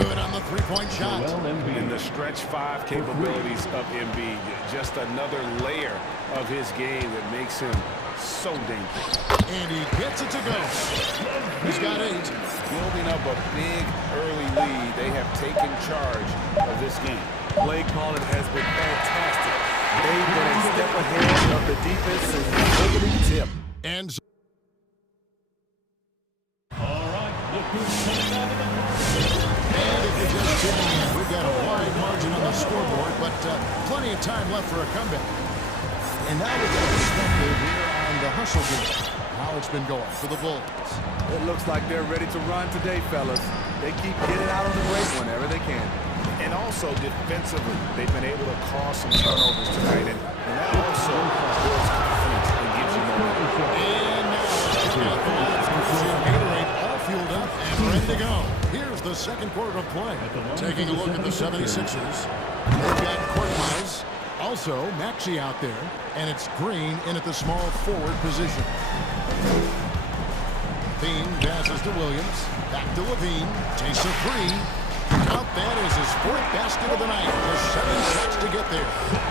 Good on the three-point shot. And the stretch 5 capabilities of Embiid. Just another layer of his game that makes him so dangerous. And he gets it to go. He's got 8. Building up a big early lead. They have taken charge of this game. Play calling has been fantastic. They've been a step ahead of the defense since the opening tip. And if you just tuning in, we've got a wide margin on the scoreboard, but plenty of time left for a comeback. And now we've got a perspective here on the hustle game, how it's been going for the Bulls. It looks like they're ready to run today, fellas. They keep getting out on the break whenever they can. And also defensively, they've been able to cause some turnovers tonight, and that also builds confidence and gives you momentum. And now Gatorade all fueled up and ready to go. Here's the second quarter of play. Taking a look at the 76ers. They've got Korkmaz, also Maxey out there, and it's Green in at the small forward position. Levine passes to Williams. Back to Levine. Takes a 3. Out that is his 4th basket of the night. Just 7 shots to get there.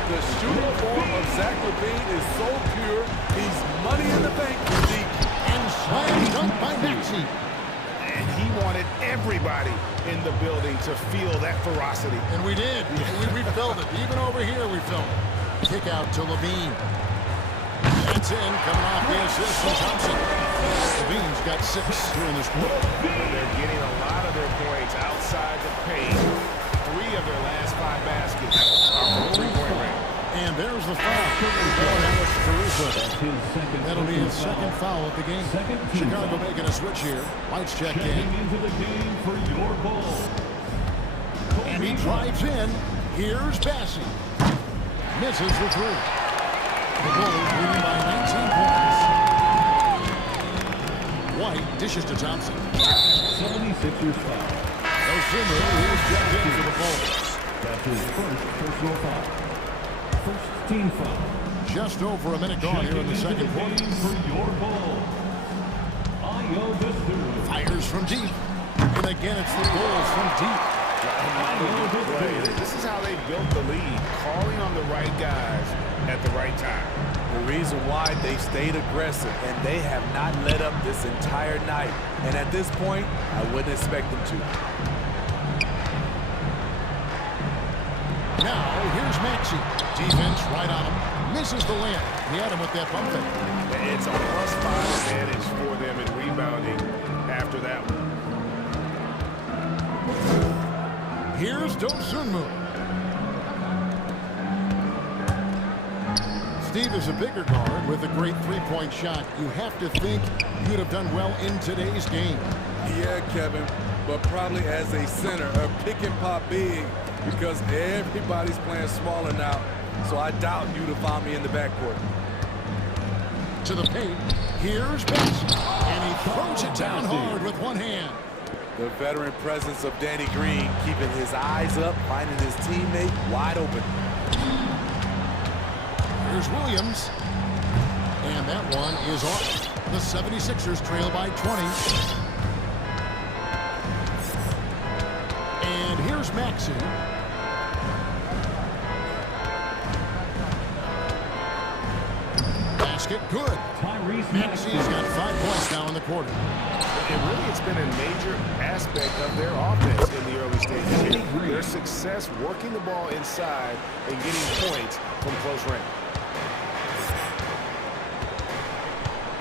The shooting form of Zach Levine is so pure. He's money in the bank for deep. And slam dunk by Maxey. And he wanted everybody in the building to feel that ferocity. And we did. We felt it. Even over here we felt it. Kick out to Levine. That's in. Coming off the assist from Thompson. Levine's got 6 during this quarter. They're getting a lot of their points outside the paint. 3 of their last 5 baskets are from three-point range. And there's the foul. Alex Caruso. That'll be his 2nd foul of the game. Chicago making a switch here. Lights check in. Into the game for your Bulls. And he drives in. Here's Bassey. Misses the 3. The Bulls leading by 19 points. White dishes to Thompson. 76ers foul. Osumu is checked in for the Bulls. That's his first personal foul. First team foul. Just over a minute gone here in the second quarter. For your Bulls. Fires from deep. And again, it's the Bulls from deep. This is how they built the lead, calling on the right guys at the right time. The reason why they stayed aggressive, and they have not let up this entire night. And at this point, I wouldn't expect them to. Now, here's Maxey. Defense right on him. Misses the layup. He had him with that bump fake. It's a +5 advantage for them in rebounding after that one. Here's Dosunmu. Steve is a bigger guard with a great three-point shot. You have to think you'd have done well in today's game. Yeah, Kevin, but probably as a center, a pick and pop big, because everybody's playing smaller now. So I doubt you'd have found me in the backcourt. To the paint. Here's Benson. And he throws it down hard with one hand. The veteran presence of Danny Green, keeping his eyes up, finding his teammate wide open. Here's Williams. And that one is off. The 76ers trail by 20. And here's Maxey. Basket good. Maxey's got 5 points now in the quarter. And really, it's been a major aspect of their offense in the early stages. Their success working the ball inside and getting points from close range.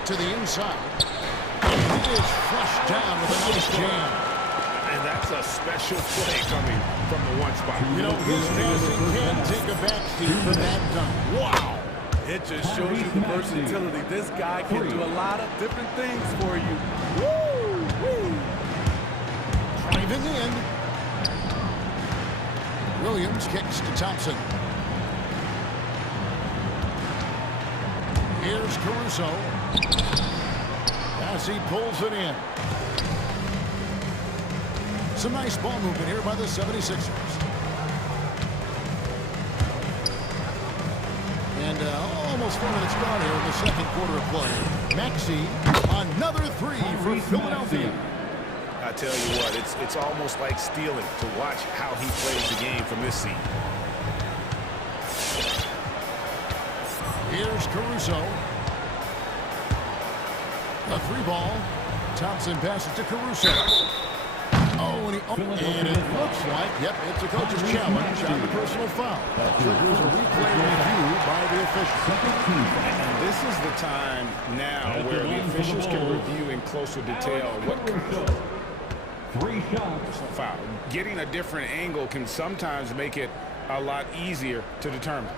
To the inside. He is flushed down with a nice jam. And that's a special play coming from the one spot. You know, his passing can take a backseat for that dunk. Wow! It just shows you the versatility. This guy can do a lot of different things for you. Woo! Woo! Driving in. Williams kicks to Thompson. Here's Caruso. As he pulls it in. Some nice ball movement here by the 76ers. And almost 4 minutes gone here in the second quarter of play. Maxey, another three for Philadelphia. I tell you what, it's almost like stealing to watch how he plays the game from this seat. Here's Caruso. A three ball. Thompson passes to Caruso. Oh, and it looks like, yep, it's a coach's challenge on the personal foul. So here's a replay review by the official. And this is the time now where the officials can review in closer detail what conduct. 3 shots. Foul. Getting a different angle can sometimes make it a lot easier to determine.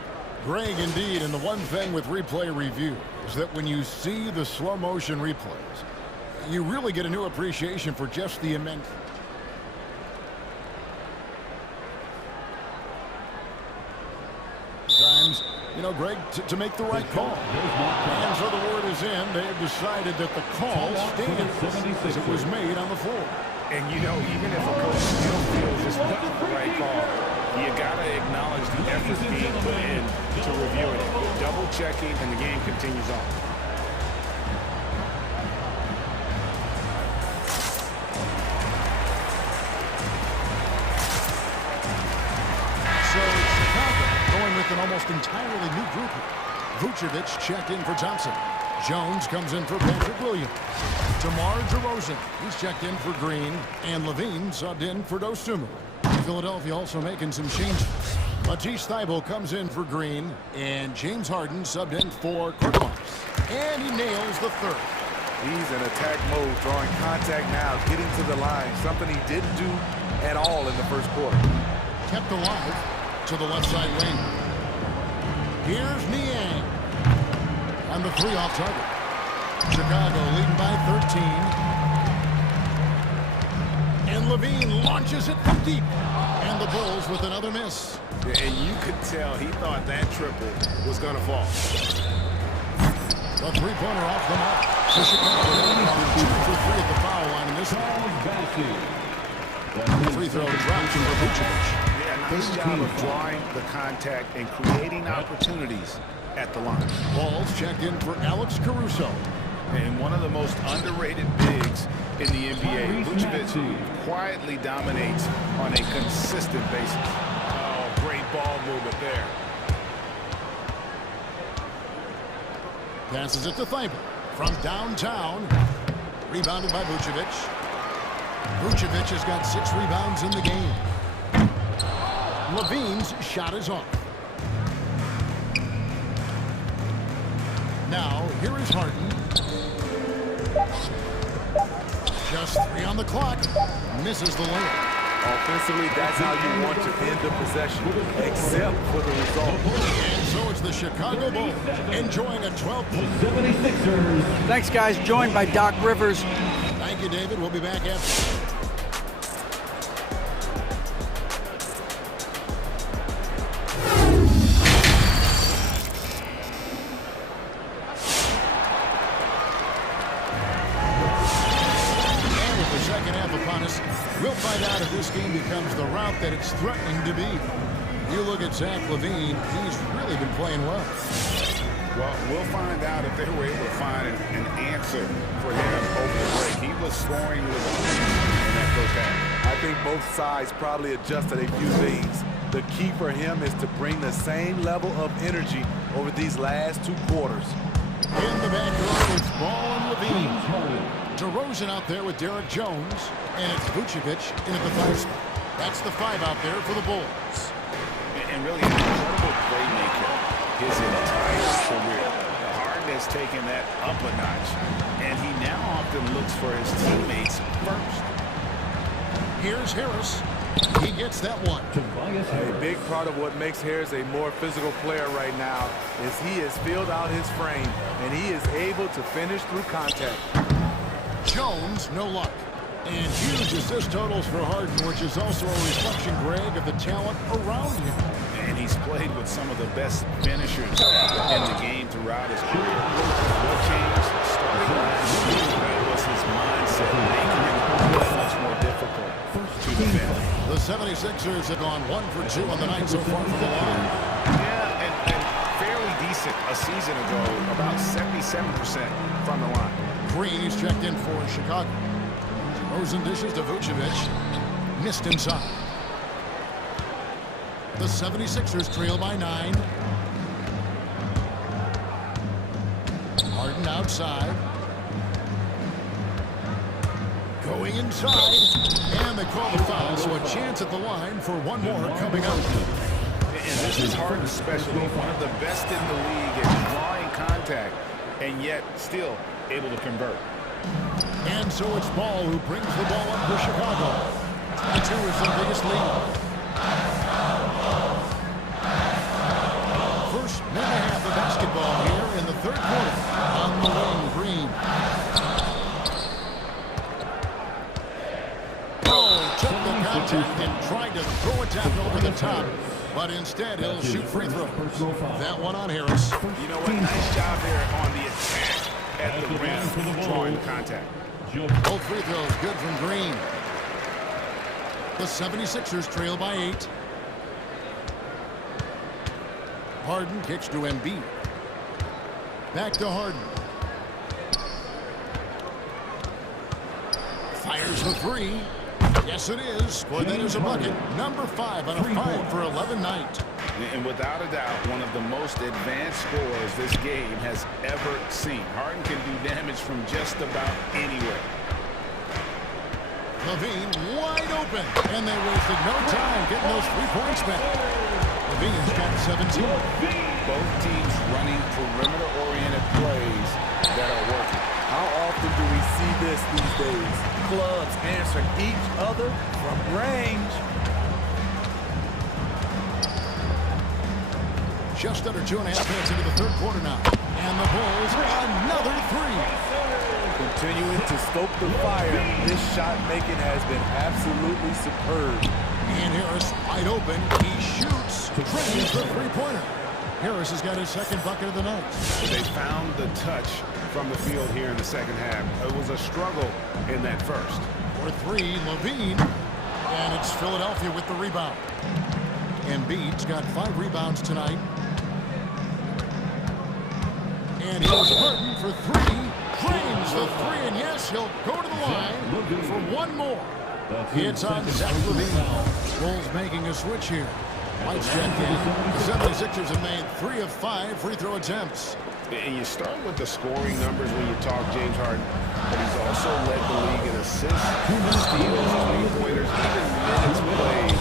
Greg, indeed, and the one thing with replay review is that when you see the slow motion replays, you really get a new appreciation for just the immense. Times, you know, Greg, to make the right call. And so the word is in. They have decided that the call stands as it was made on the floor. And, you know, even if a coach still feels this wasn't the right call, you got to acknowledge the effort being put in to review it. Double-checking, and the game continues on. So Chicago going with an almost entirely new group. Vucevic checked in for Thompson. Jones comes in for Patrick Williams. DeMar DeRozan, he's checked in for Green. And Levine subbed in for Dosunmu. Philadelphia also making some changes. Matisse Thybulle comes in for Green. And James Harden subbed in for Korkmaz. And he nails the third. He's in attack mode, drawing contact now, getting to the line, something he didn't do at all in the first quarter. Kept alive to the left side lane. Here's Niang. On the three off target. Chicago leading by 13. And Levine launches it from deep. And the Bulls with another miss. And you could tell he thought that triple was going to fall. The three-pointer off the mark. So Chicago 2 for 3 at the foul line in this one. Free throw drops for Vucevic. Yeah, nice job of drawing the contact and creating opportunities at the line. Balls checked in for Alex Caruso. And one of the most underrated bigs in the NBA. Vucevic quietly dominates on a consistent basis. Oh, great ball movement there. Passes it to Thybulle from downtown. Rebounded by Vucevic. Vucevic has got 6 rebounds in the game. Levine's shot is off. Now, here is Harden. Just 3 on the clock. Misses the layup. Offensively, that's how you want to end the possession, except for the result. And so it's the Chicago Bulls enjoying a 12-point. 76ers. Thanks, guys. Joined by Doc Rivers. Thank you, David. We'll be back after. We'll find out if this game becomes the route that it's threatening to be. You look at Zach LaVine, he's really been playing well. Well, we'll find out if they were able to find an answer for him over the break. He was scoring with in that first half. I think both sides probably adjusted a few things. The key for him is to bring the same level of energy over these last 2 quarters. In the backcourt, it's Ball and Levine. DeRozan out there with Derek Jones. And it's Vucevic in at the 5 spot. That's the 5 out there for the Bulls. And really an incredible playmaker his entire career. Harden has taken that up a notch. And he now often looks for his teammates first. Here's Harris. He gets that one. A big part of what makes Harris a more physical player right now is he has filled out his frame, and he is able to finish through contact. Jones, no luck. And huge assist totals for Harden, which is also a reflection, Greg, of the talent around him. And he's played with some of the best finishers in the game throughout his career. What changed starting last year was his mindset, making him much more difficult to defend. The 76ers have gone 1 for 2 on the night so far from the line. Yeah, and fairly decent a season ago, about 77% from the line. Green is checked in for Chicago. Rosen dishes to Vucevic. Missed inside. The 76ers trail by 9. Harden outside. Going inside. And they call the foul, so a chance at the line for one more coming up. And this is Harden's specialty. One of the best in the league at drawing contact, and yet still able to convert. And so it's Ball who brings the ball up for Chicago. 22 is the biggest lead. First minute and a half of basketball here in the third quarter. On the wing, Green. Oh, took the contact and tried to throw it down over the top. But instead, he'll shoot free throws. That one on Harris. You know what? Nice job there on the attack at the rim, drawing contact. Both free throws good from Green. The 76ers trail by 8. Harden kicks to Embiid. Back to Harden. Fires the 3. Yes, it is. Boy, that is a bucket. Number 5 on a 5 for 11 night. And without a doubt, one of the most advanced scorers this game has ever seen. Harden can do damage from just about anywhere. Levine wide open, and they wasted no time getting those 3 points back. Levine's got 17. Both teams running perimeter-oriented plays that are working. How often do we see this these days? Clubs answering each other from range. Just under 2.5 minutes into the third quarter now. And the Bulls, another 3. Continuing to stoke the fire, this shot making has been absolutely superb. And Harris wide open. He shoots. Drains the three-pointer. Harris has got his second bucket of the night. They found the touch from the field here in the second half. It was a struggle in that first. For 3, Levine. And it's Philadelphia with the rebound. Embiid's got 5 rebounds tonight. And here's Harden for 3. Drains the 3, and yes, he'll go to the line for one more. It's on Zach Levine. Bulls making a switch here. White's checked in. The 76ers have made 3 of 5 free throw attempts. And you start with the scoring numbers when you talk James Harden, but he's also led the league in assists, steals, three-pointers, even minutes played.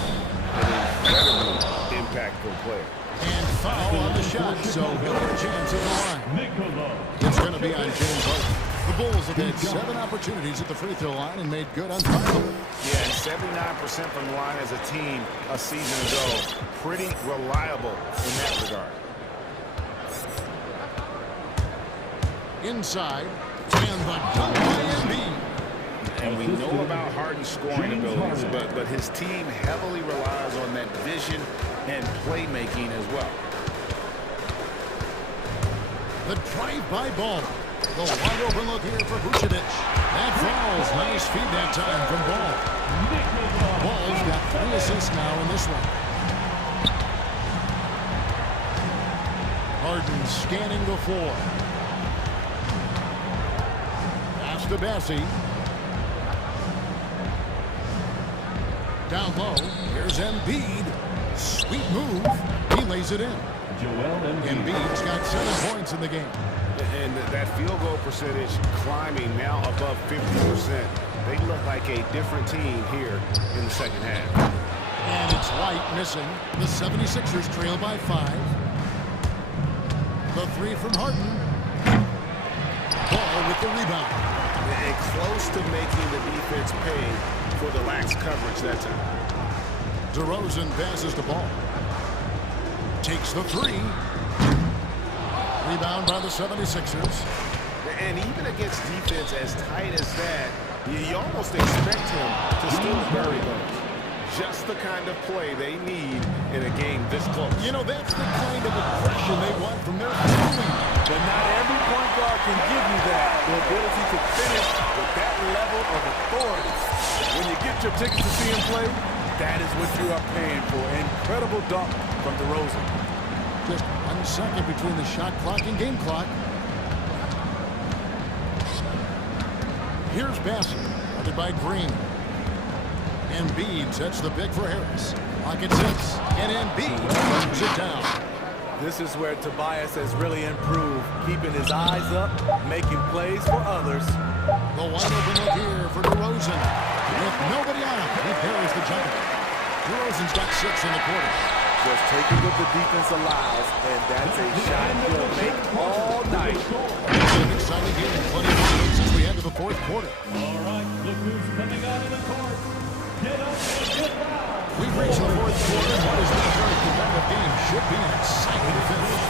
An incredibly impactful player. And foul on the shot, so he'll get a chance at the line. It's going to be on James Harden. The Bulls have had 7 opportunities at the free throw line and made good on 5 of them. Yeah, and 79% from the line as a team a season ago. Pretty reliable in that regard. Inside, and the dunk by Embiid. And we know about Harden's scoring abilities, but his team heavily relies on that vision and playmaking as well. The drive-by Ball. The wide open look here for Vucevic. That falls. Nice feed that time from Ball. Ball's got 3 assists now in this one. Harden scanning the floor. Pass to Bessie. Down low. Here's Embiid. Sweet move. He lays it in. Embiid's got 7 points in the game. And that field goal percentage climbing now above 50%. They look like a different team here in the second half. And it's White missing. The 76ers trail by 5. The 3 from Harden. Ball with the rebound. And close to making the defense pay for the lax coverage that time. DeRozan passes the ball. Takes the three. Rebound by the 76ers. And even against defense as tight as that, you almost expect him to still bury those. Just the kind of play they need in a game this close. You know, that's the kind of aggression they want from their team. But not every point guard can give you that. The ability to finish with that level of authority. When you get your tickets to see him play, that is what you are paying for. Incredible dunk from DeRozan. Just 1 second between the shot clock and game clock. Here's Bassett, guarded by Green. Embiid sets the pick for Harris. Pocket 6, and Embiid brings it down. This is where Tobias has really improved, keeping his eyes up, making plays for others. The wide open look here for DeRozan. With nobody on him, he buries the jumper. DeRozan's got 6 in the quarter. Just taking what the defense allows, and that's a shot he'll make all night. It's an exciting game, plenty of points as we head to the fourth quarter. All right, look who's coming out of the court. Get up and get down. We've reached the fourth quarter. What is not a very competitive game should be an exciting finish.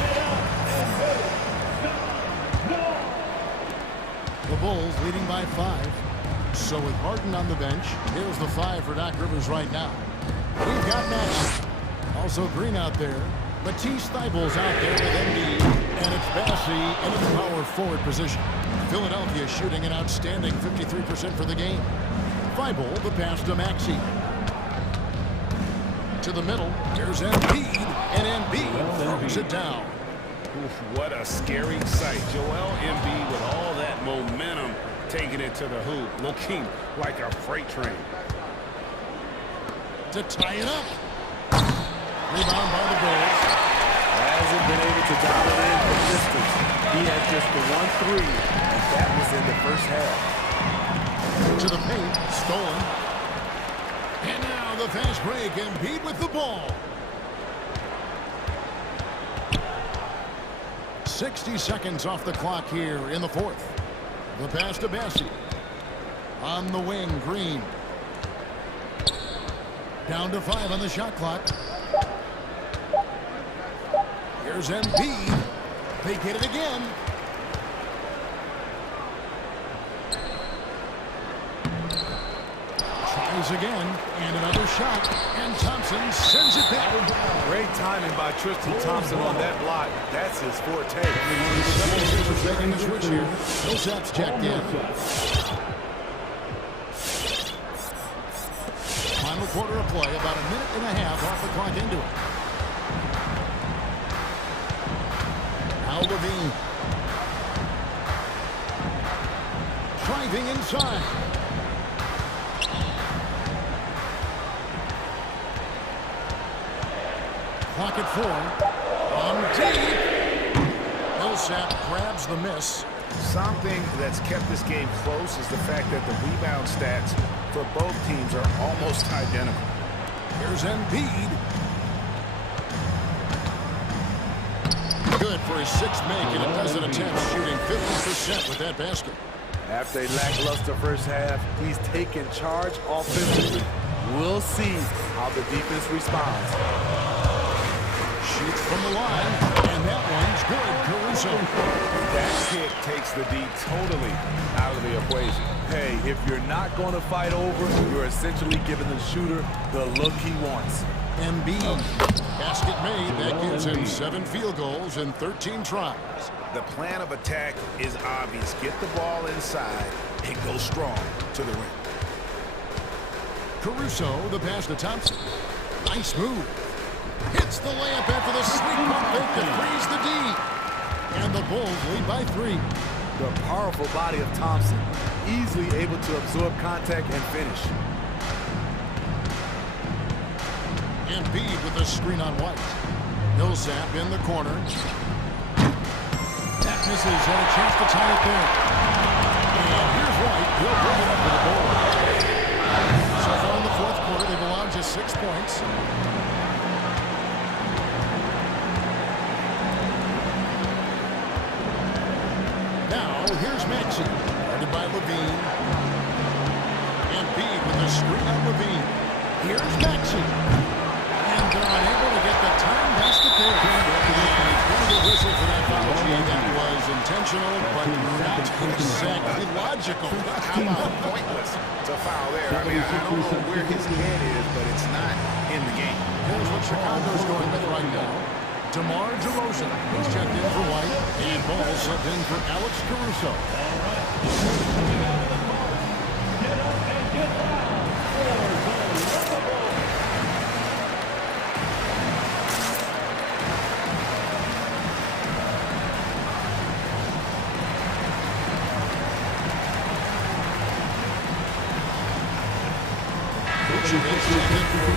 Get up and move. Stop. The Bulls leading by 5. So with Harden on the bench, here's the 5 for Doc Rivers right now. We've got Maxey. Also Green out there. Matisse Thybulle's out there with Embiid. And it's Bassey in a power forward position. Philadelphia shooting an outstanding 53% for the game. Thibaule, the pass to Maxey. To the middle, here's Embiid, and Embiid throws it down. Oof, what a scary sight. Joel Embiid with all that momentum taking it to the hoop, looking like a freight train. To tie it up. Rebound by the Bulls. Hasn't been able to dominate from distance. He had just the 1 3, and that was in the first half. To the paint, stolen. And now the fast break, Embiid with the ball. 60 seconds off the clock here in the fourth. The pass to Bassey. On the wing, Green. Down to 5 on the shot clock. Here's Embiid. They get it again. Tries again, and another shot, and Thompson sends it back. Great timing by Tristan Thompson on that block. That's his forte. Making the switch here. No shots checked in. Final quarter of play, about a minute and a half off the clock into it. Now Levine. Driving inside. Clock at 4. On deep. Millsap grabs the miss. Something that's kept this game close is the fact that the rebound stats for both teams are almost identical. Here's Embiid. Good for his 6th make in a dozen attempts, shooting 50% with that basket. After a lackluster first half, he's taken charge offensively. We'll see how the defense responds. Shoots from the line, and that one's good. Caruso. That kick takes the D totally out of the equation. Hey, if you're not going to fight over, you're essentially giving the shooter the look he wants. Embiid. Basket made. That gives him 7 field goals in 13 tries. The plan of attack is obvious. Get the ball inside and go strong to the rim. Caruso, the pass to Thompson. Nice move. Hits the layup after the sweet pump fake to freeze the D. And the Bulls lead by 3. The powerful body of Thompson, easily able to absorb contact and finish. Embiid with a screen on White. Millsap in the corner. That misses, and a chance to tie it there. And here's White. He'll bring it up for the Bulls. So far in the fourth quarter, they've allowed just 6 points. Now, here's Maxey, guarded by Levine. a screen on Levine. Here's Maxey. And they're unable to get the time basket there. And the whistle for that foul. That was intentional, but not exactly logical. How about pointless to foul there? I mean, I don't know where his head is, but it's not in the game. Here's what Chicago's going with right now. DeMar DeRozan. He's checked in for White. And Ball subbed in for Alex Caruso. Get up and get loud.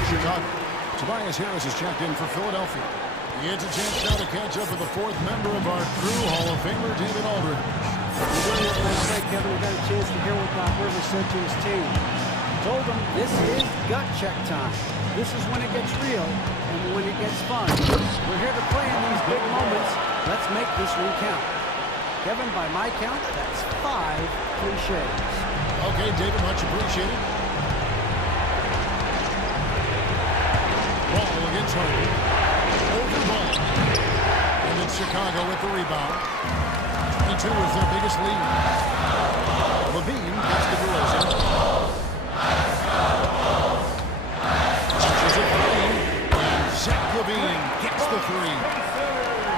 Chicago. Tobias Harris is checked in for Philadelphia. He gets a chance now to catch up with the fourth member of our crew, Hall of Famer David Aldridge. During that last night, Kevin, I got a chance to hear what Doc Rivers said to his team. He told them this is gut check time. This is when it gets real and when it gets fun. We're here to play in these big moments. Let's make this one count. Kevin, by my count, that's 5 cliches. Okay, David, much appreciated. Ball against Harden. Over Ball. And it's Chicago with the rebound. 22 is their biggest lead. Levine gets the DeRozan. Touches it three. And Zach Levine gets the three.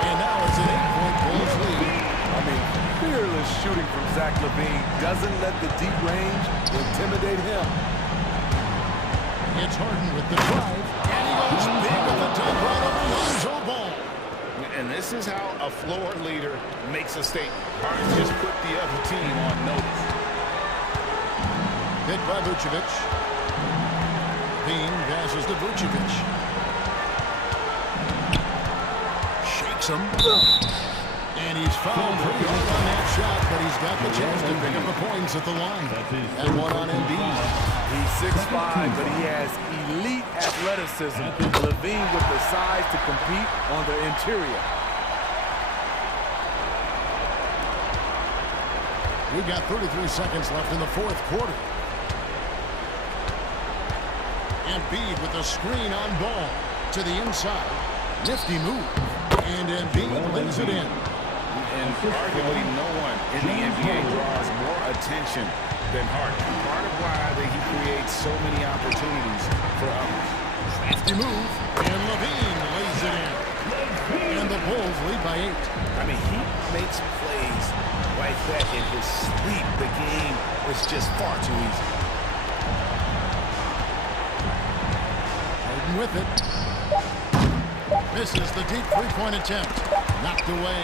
And now it's an 8-point Bulls lead. I mean, fearless shooting from Zach Levine doesn't let the deep range intimidate him. It's Harden with the drive. And he goes big with the dunk right over Lonzo Ball. And this is how a floor leader makes a statement. Harden just put the other team on notice. Hit by Vucevic. Bean passes to Vucevic. Shakes him. And he's fouled pretty hard on that shot, but he's got the chance to pick up the points at the line. And one on Embiid. He's 6'5", but he has elite athleticism. Levine with the size to compete on the interior. We've got 33 seconds left in the fourth quarter. Embiid with a screen on Ball to the inside. Nifty move. And Embiid lays it in. And arguably no one in the NBA draws more attention than Harden. Part of why that he creates so many opportunities for others. Nifty move. And Levine lays it in. And the Bulls lead by 8. I mean, he makes plays like that in his sleep. The game is just far too easy. Harden with it. Misses the deep three-point attempt. Knocked away.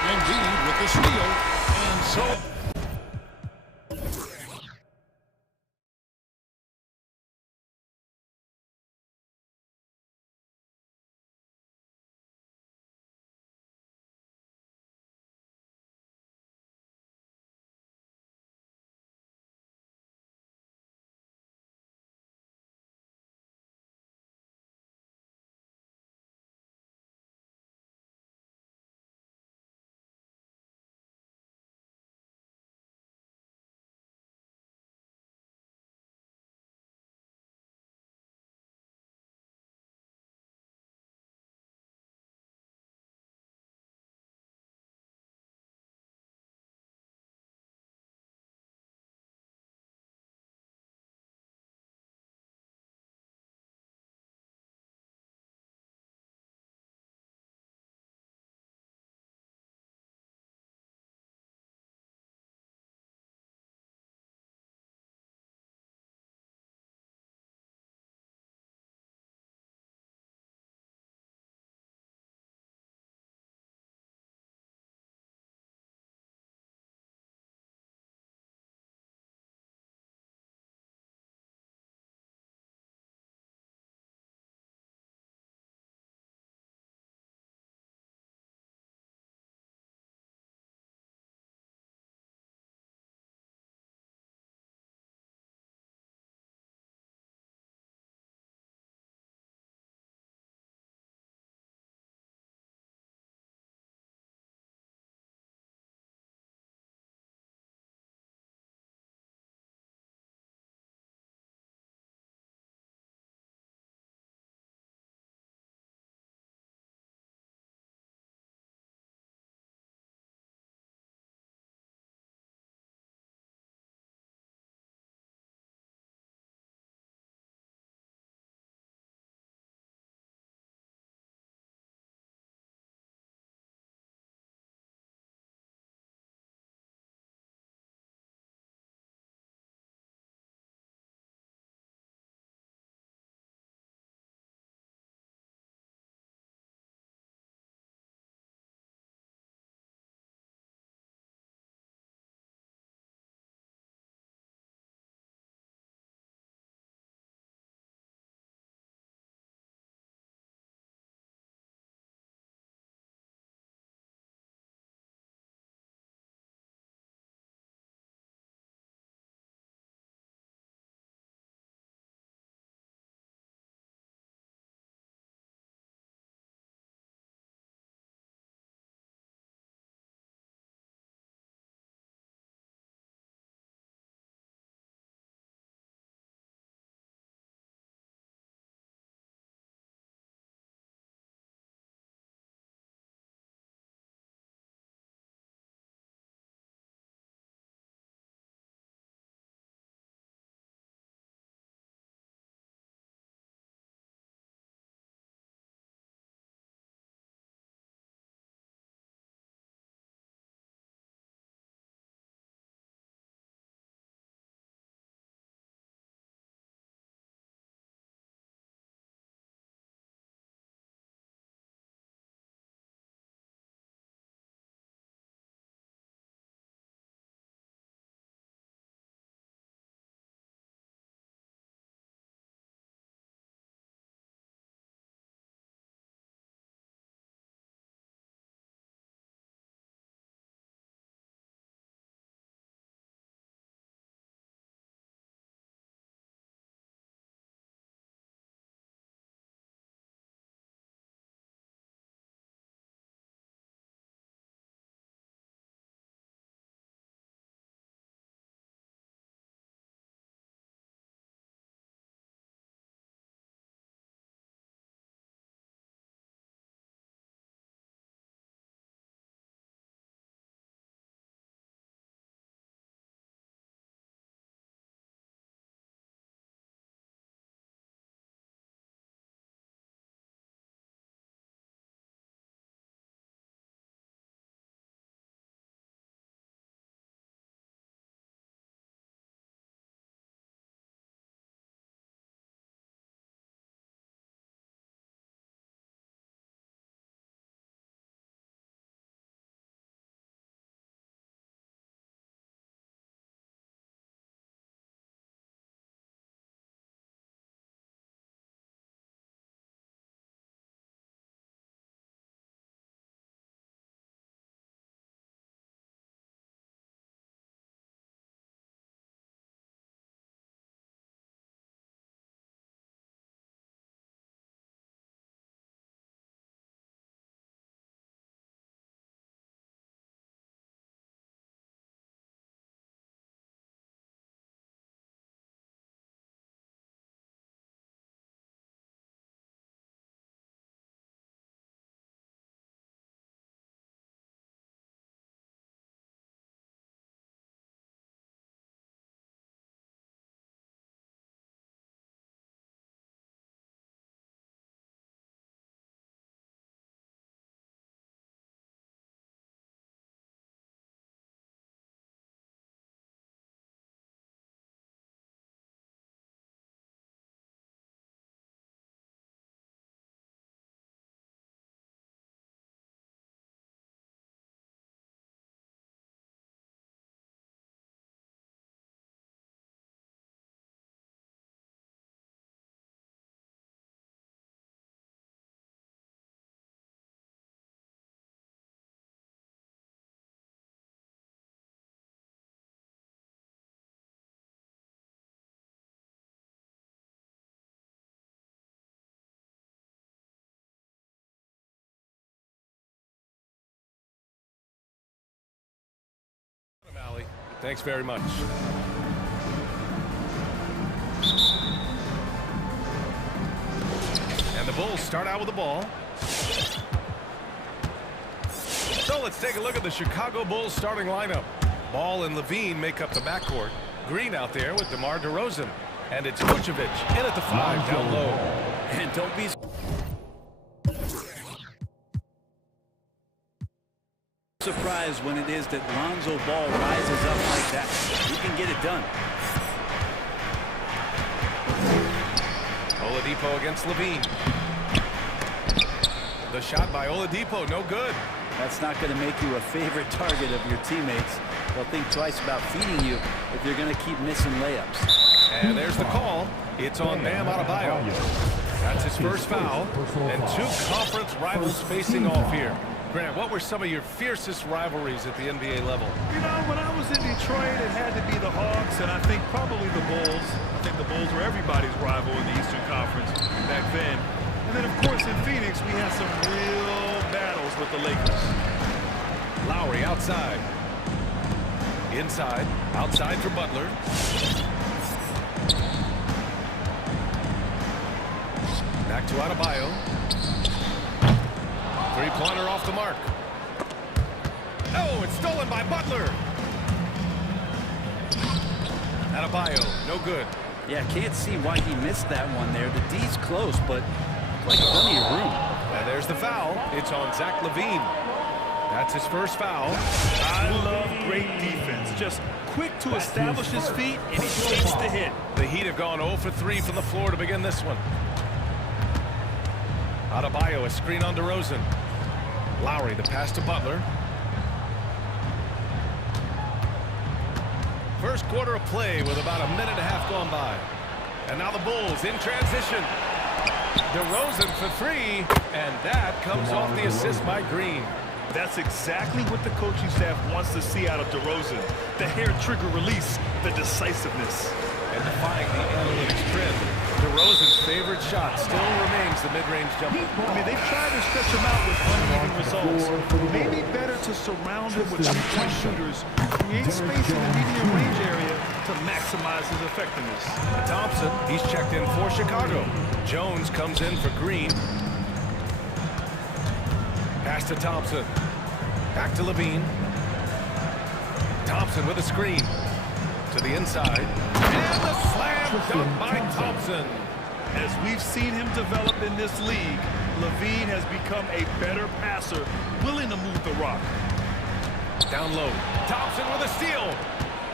Embiid with the steal. And so... Thanks very much. And the Bulls start out with the ball. So let's take a look at the Chicago Bulls starting lineup. Ball and Levine make up the backcourt. Green out there with DeMar DeRozan. And it's Vucevic in at the 5 down low. And don't be surprised when it is that Lonzo Ball rises up like that. He can get it done. Oladipo against Levine. The shot by Oladipo, no good. That's not going to make you a favorite target of your teammates. They'll think twice about feeding you if you're going to keep missing layups. And there's the call. It's on Bam Adebayo. That's his first foul. And two conference rivals facing off here. Grant, what were some of your fiercest rivalries at the NBA level? You know, when I was in Detroit, it had to be the Hawks, and I think probably the Bulls. I think the Bulls were everybody's rival in the Eastern Conference back then. And then, of course, in Phoenix, we had some real battles with the Lakers. Lowry outside. Inside. Outside for Butler. Back to Adebayo. Three-pointer off the mark. Oh, it's stolen by Butler. Adebayo, no good. Yeah, can't see why he missed that one there. The D's close, but like plenty of room. And there's the foul. It's on Zach LaVine. That's his first foul. I love great defense. Just quick to establish his feet, and he takes the hit. The Heat have gone 0 for 3 from the floor to begin this one. Adebayo, a screen on DeRozan. Lowry, the pass to Butler. First quarter of play with about a minute and a half gone by. And now the Bulls in transition. DeRozan for 3, and that comes off the assist by Green. That's exactly what the coaching staff wants to see out of DeRozan. The hair trigger release, the decisiveness. And defying the analytics trend, DeRozan's favorite shot still remains the mid-range jumper. I mean, they've tried to stretch him out with uneven results. Maybe better to surround him with three-point shooters, create space in the medium range area to maximize his effectiveness. Thompson, he's checked in for Chicago. Jones comes in for Green. Pass to Thompson. Back to Levine. Thompson with a screen. To the inside. And the slam dunk by Thompson. As we've seen him develop in this league, Levine has become a better passer, willing to move the rock. Down low. Thompson with a steal.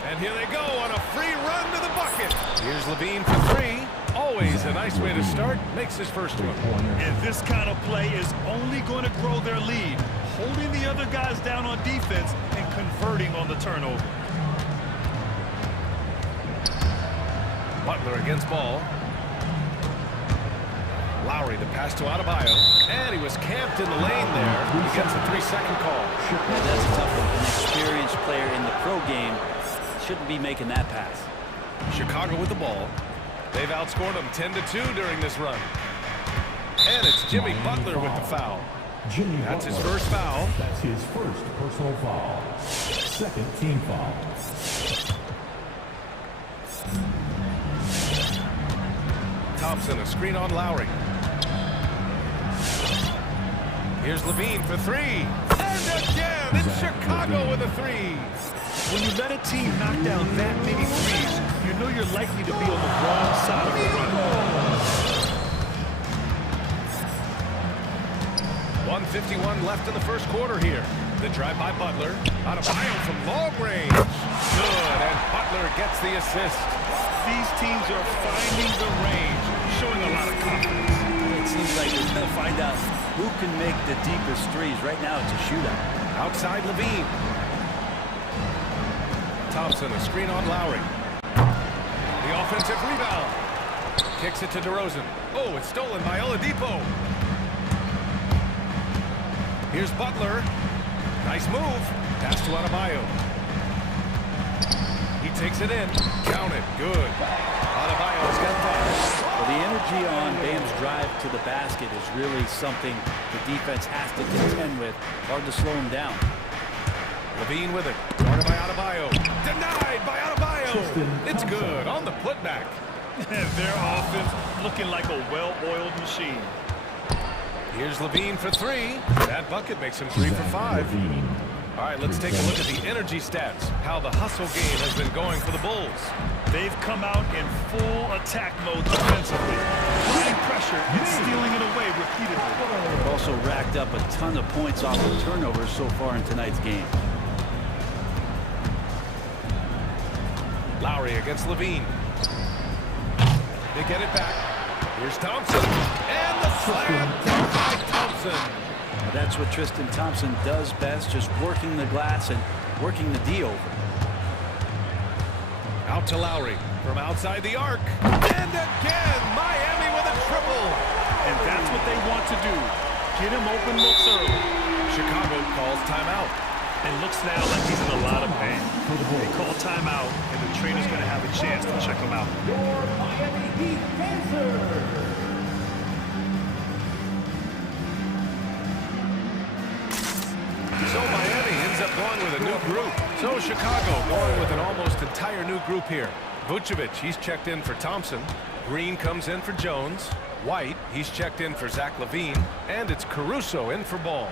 And here they go on a free run to the bucket. Here's Levine for 3. Always a nice way to start. Makes his first one. And this kind of play is only going to grow their lead, holding the other guys down on defense and converting on the turnover. Butler against ball. Lowry, the pass to Adebayo. And he was camped in the lane there. He gets a 3-second call. Yeah, that's a tough one. An experienced player in the pro game shouldn't be making that pass. Chicago with the ball. They've outscored them 10-2 during this run. And it's Jimmy Butler with the foul. That's his first foul. That's his first personal foul. Second team foul. Thompson, a screen on Lowry. Here's Levine for 3. And again, it's Chicago with a 3. When you let a team knock down that many threes, you know you're likely to be on the wrong side of the run. 1:51 left in the first quarter here. The drive by Butler. Adebayo from long range. Good, and Butler gets the assist. These teams are finding the range, showing a lot of confidence. It seems like we're going to find out who can make the deepest threes. Right now, it's a shootout. Outside Levine. Thompson, a screen on Lowry. The offensive rebound. Kicks it to DeRozan. Oh, it's stolen by Oladipo. Here's Butler. Nice move. Pass to Adebayo. He takes it in. Count it. Good. Adebayo's got 5. Well, the energy on Bam's drive to the basket is really something the defense has to contend with. Hard to slow him down. Levine with it. Guarded by Adebayo. Denied by Adebayo. It's good on the putback. Their offense looking like a well-oiled machine. Here's Levine for three. That bucket makes him 3 for 5. All right, let's take a look at the energy stats, how the hustle game has been going for the Bulls. They've come out in full attack mode defensively, applying pressure and stealing it away repeatedly. They've also racked up a ton of points off of turnovers so far in tonight's game. Lowry against Levine. They get it back. Here's Thompson. And the slam dunk by Thompson. That's what Tristan Thompson does best, just working the glass and working the D over. Out to Lowry from outside the arc. And again, Miami with a triple. And that's what they want to do. Get him open looks early. Chicago calls timeout. It looks now like he's in a lot of pain. They call timeout, and the trainer's going to have a chance to check him out. Your Miami Heat answer. So Miami ends up going with a new group. So Chicago going with an almost entire new group here. Vucevic, he's checked in for Thompson. Green comes in for Jones. White, he's checked in for Zach LaVine. And it's Caruso in for Ball.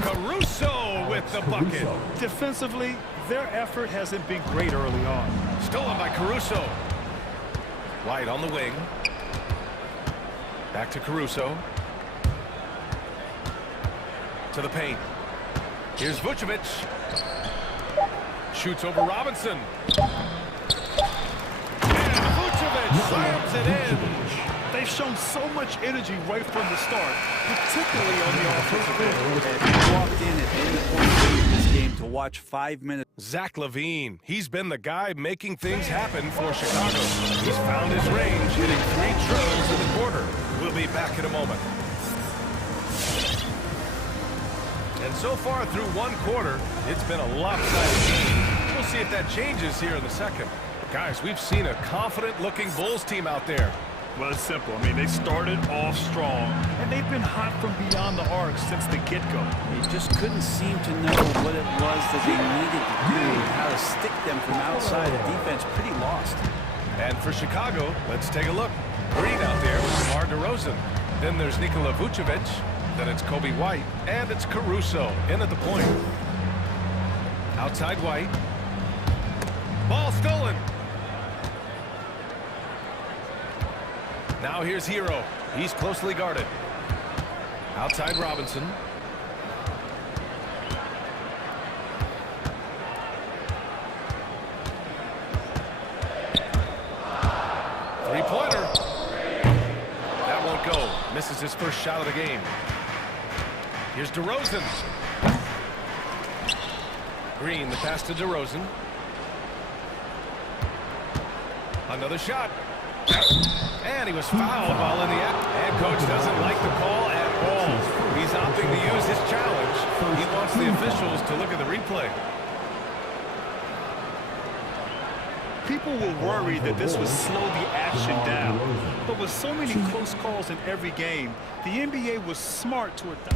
Caruso with the bucket. Defensively, their effort hasn't been great early on. Stolen by Caruso. White on the wing. Back to Caruso. To the paint. Here's Vucevic. Shoots over Robinson. And Vucevic slams it in. They've shown so much energy right from the start, particularly on the offensive end. He walked in at any point in this game to watch 5 minutes. Zach LaVine, he's been the guy making things happen for Chicago. He's found his range, hitting 3 triples in the quarter. We'll be back in a moment. And so far through one quarter, it's been a lopsided game. We'll see if that changes here in the second. Guys, we've seen a confident-looking Bulls team out there. Well, it's simple. I mean, they started off strong, and they've been hot from beyond the arc since the get-go. They just couldn't seem to know what it was that they needed to do and how to stick them from outside. The defense pretty lost. And for Chicago, let's take a look. Green out there with DeMar DeRozan. Then there's Nikola Vucevic. Then it's Kobe White. And it's Caruso in at the point. Outside White. Ball stolen. Now here's Hero. He's closely guarded. Outside Robinson. Three-pointer. That won't go. Misses his first shot of the game. Here's DeRozan. Green, the pass to DeRozan. Another shot. And he was fouled while in the act. And coach doesn't like the call at all. He's opting to use his challenge. He wants the officials to look at the replay. People were worried that this would slow the action down. But with so many close calls in every game, the NBA was smart to adopt.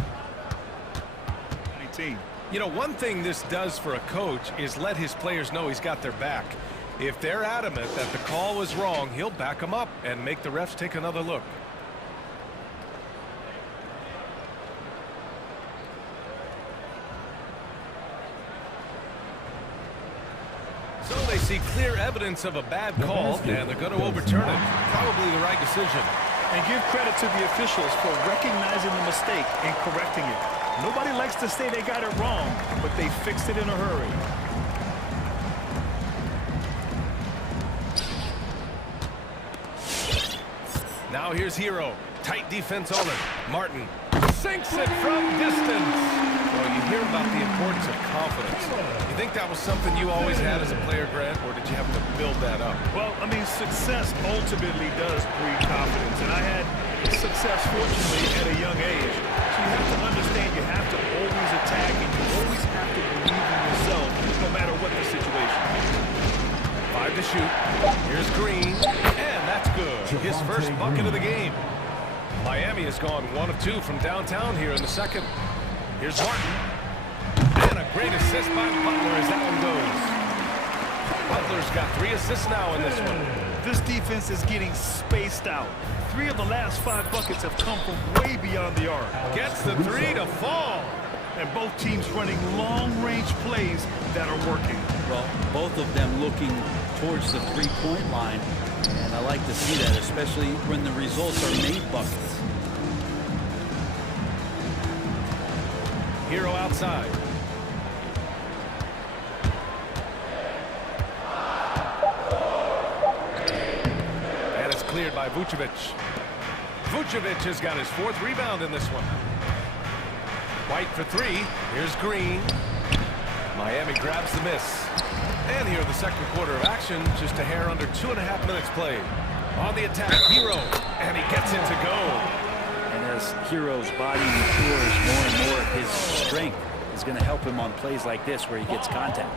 You know, one thing this does for a coach is let his players know he's got their back. If they're adamant that the call was wrong, he'll back them up and make the refs take another look. So they see clear evidence of a bad call, and they're going to overturn it. Probably the right decision. And give credit to the officials for recognizing the mistake and correcting it. Nobody likes to say they got it wrong, but they fixed it in a hurry. Now here's Hero. Tight defense on it. Martin sinks it from distance. Well, you hear about the importance of confidence. You think that was something you always had as a player, Grant, or did you have to build that up? Well, I mean, success ultimately does breed confidence, and I had success, fortunately, at a young age. So you have to understand you have to always attack, and you always have to believe in yourself, no matter what the situation. 5 to shoot. Here's Green, and that's good. His first bucket of the game. Miami has gone 1 of 2 from downtown here in the second. Here's Martin. And a great assist by Butler as that one goes. Butler's got 3 assists now in this one. This defense is getting spaced out. 3 of the last 5 buckets have come from way beyond the arc. Gets the 3 to fall. And both teams running long-range plays that are working. Well, both of them looking towards the three-point line. And I like to see that, especially when the results are made buckets. Hero outside. And it's cleared by Vucevic. Vucevic has got his 4th rebound in this one. White for 3. Here's Green. Miami grabs the miss. And here in the second quarter of action, just a hair under 2.5 minutes played. On the attack, Hero, and he gets it to go. And as Hero's body matures more and more, his strength is going to help him on plays like this where he gets contact.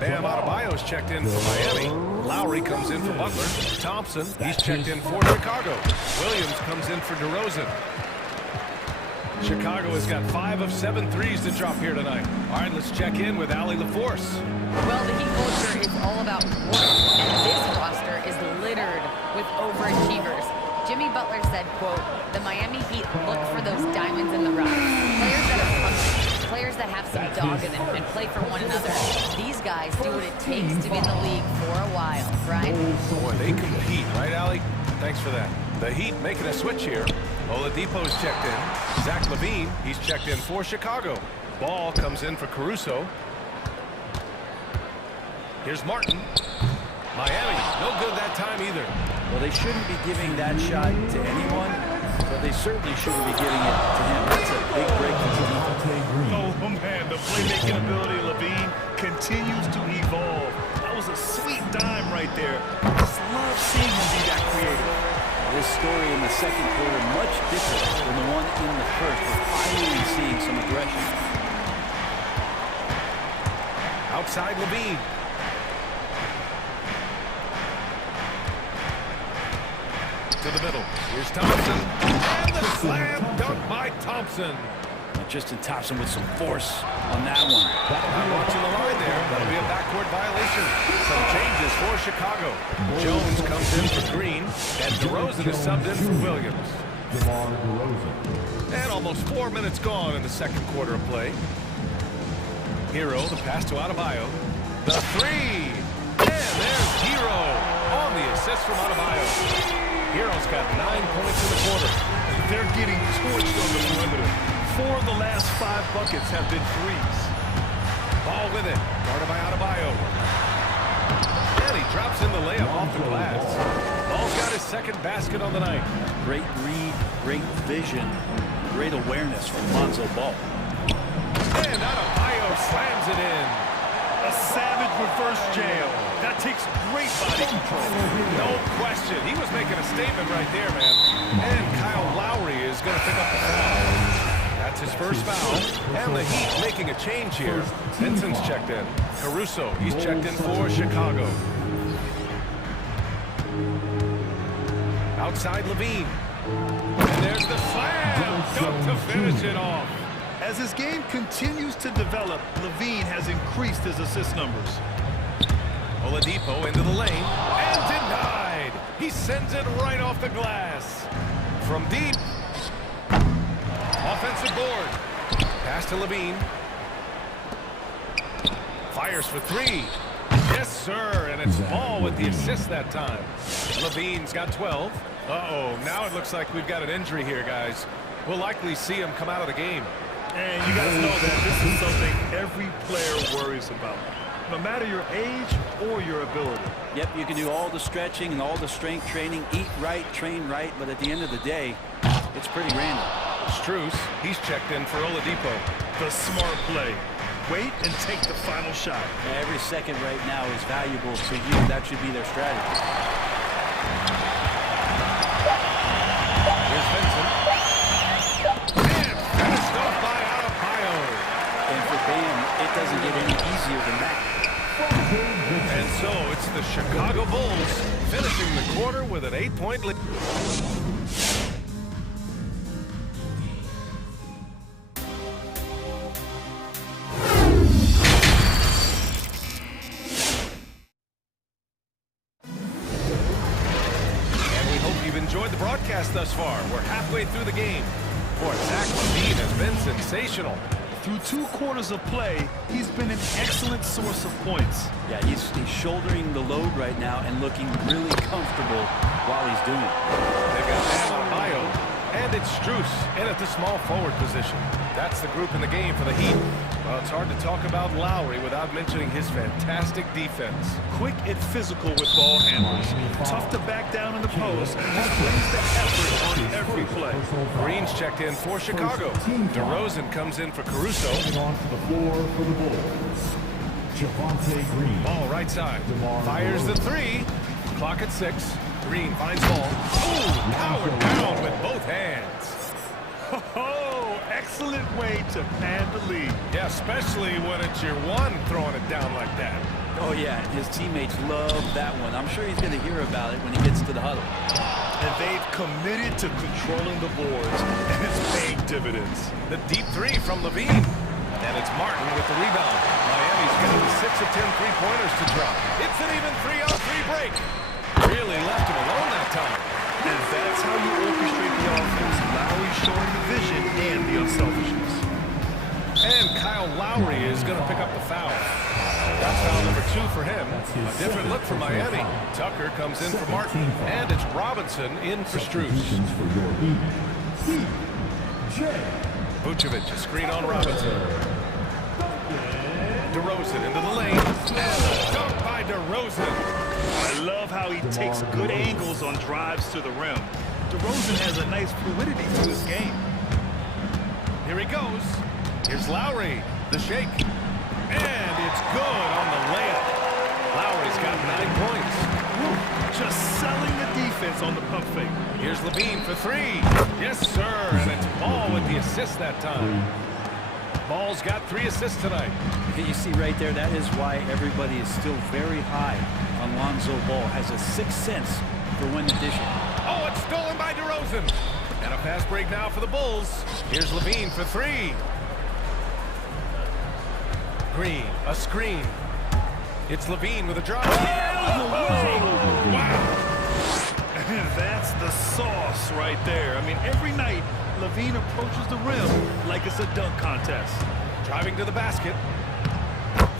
Bam Adebayo's checked in for Miami. Lowry comes in for Butler. Thompson, he's checked in for Chicago. Williams comes in for DeRozan. Chicago has got 5 of 7 threes to drop here tonight. All right, let's check in with Allie LaForce. Well, the Heat culture is all about work, and this roster is littered with overachievers. Jimmy Butler said, quote, "The Miami Heat look for those diamonds in the rough. Players that are hungry, players that have some dog in them and play for one another. These guys do what it takes to be in the league for a while," right? Boy, they compete, right, Allie? Thanks for that. The Heat making a switch here. Oladipo's checked in. Zach LaVine, he's checked in for Chicago. Ball comes in for Caruso. Here's Martin. Miami, no good that time either. Well, they shouldn't be giving that shot to anyone, but they certainly shouldn't be giving it to him. That's a big break for the defense. Oh, man, the playmaking ability of LaVine continues to evolve. That was a sweet dime right there. I just love seeing him be that creative. This story in the second quarter much different than the one in the first. We're finally seeing some aggression. Outside LaVine. To the middle. Here's Thompson. And the slam dunk by Thompson. Justin Thompson with some force on that one. Not watching the line there. That'll be a backcourt violation. Some changes for Chicago. Jones comes in for Green, and DeRozan is subbed in for Williams. And almost 4 minutes gone in the second quarter of play. Hero, the pass to Adebayo. The 3. And there's Hero on the assist from Adebayo. Hero's got 9 points in the quarter. They're getting torched on the perimeter. 4 of the last 5 buckets have been threes. Ball with it. Guarded by Adebayo. And he drops in the layup off the glass. Ball's got his second basket on the night. Great read, great vision, great awareness from Lonzo Ball. And Adebayo slams it in. A savage reverse jam. That takes great body control. No question. He was making a statement right there, man. And Kyle Lowry is going to pick up the foul. That's his first foul. And the Heat making a change here. Vincent's checked in. Caruso, he's checked in for Chicago. Outside LaVine. And there's the slam dunk to finish it off. As his game continues to develop, LaVine has increased his assist numbers. Oladipo into the lane. And denied. He sends it right off the glass. From deep. Offensive board. Pass to LaVine. Fires for 3. Yes, sir. And it's Ball with the assist that time. LaVine's got 12. Uh-oh. Now it looks like we've got an injury here, guys. We'll likely see him come out of the game. And you guys know that this is something every player worries about, no matter your age or your ability. Yep, you can do all the stretching and all the strength training, eat right, train right, but at the end of the day, it's pretty random. Strus, he's checked in for Oladipo. The smart play. Wait and take the final shot. Every second right now is valuable to you. That should be their strategy. Here's Vincent. And finished off by Adebayo. And for Bam, it doesn't get any easier than that. And so it's the Chicago Bulls finishing the quarter with an 8-point lead. enjoyed the broadcast thus far. We're halfway through the game. Boy, Zach LaVine has been sensational. Through 2 quarters of play, he's been an excellent source of points. Yeah, he's shouldering the load right now and looking really comfortable while he's doing it. They've got Bam Adebayo, and it's Strus in at the small forward position. That's the group in the game for the Heat. Well, it's hard to talk about Lowry without mentioning his fantastic defense. Quick and physical with ball handlers. Tough to back down in the post. Just brings the effort on every play. Green's checked in for Chicago. DeRozan comes in for Caruso. Onto the floor for the Bulls. Javonte Green. Ball right side. Fires the 3. Clock at 6. Green finds ball. Ooh, powered down with both hands. Oh, excellent way to pan the lead. Yeah, especially when it's your one throwing it down like that. Oh, yeah, his teammates love that one. I'm sure he's going to hear about it when he gets to the huddle. And they've committed to controlling the boards, and it's paying dividends. The deep 3 from LaVine. And it's Martin with the rebound. Miami's got 6 of 10 3-pointers to drop. It's an even 3-on-3 break. Really left him alone that time. And that's how you orchestrate the offense. Lowry showing the vision and the unselfishness. And Kyle Lowry is going to pick up the foul. That's foul number 2 for him. A different look for Miami. Tucker comes in for Martin. And it's Robinson in for Strus. Vucevic, a screen on Robinson. DeRozan into the lane. Dunk by DeRozan. I love how he takes good angles on drives to the rim. DeRozan has a nice fluidity to his game. Here he goes. Here's Lowry, the shake. And it's good on the layup. Lowry's got 9 points. Just selling the defense on the pump fake. Here's LaVine for 3. Yes, sir. And it's Ball with the assist that time. Ball's got 3 assists tonight. You see right there, that is why everybody is still very high on Lonzo Ball. Has a sixth sense for when to dish it. Oh, it's stolen by DeRozan. And a fast break now for the Bulls. Here's LaVine for 3. Green, a screen. It's LaVine with a drive. Wow. That's the sauce right there. I mean, every night, LaVine approaches the rim like it's a dunk contest. Driving to the basket.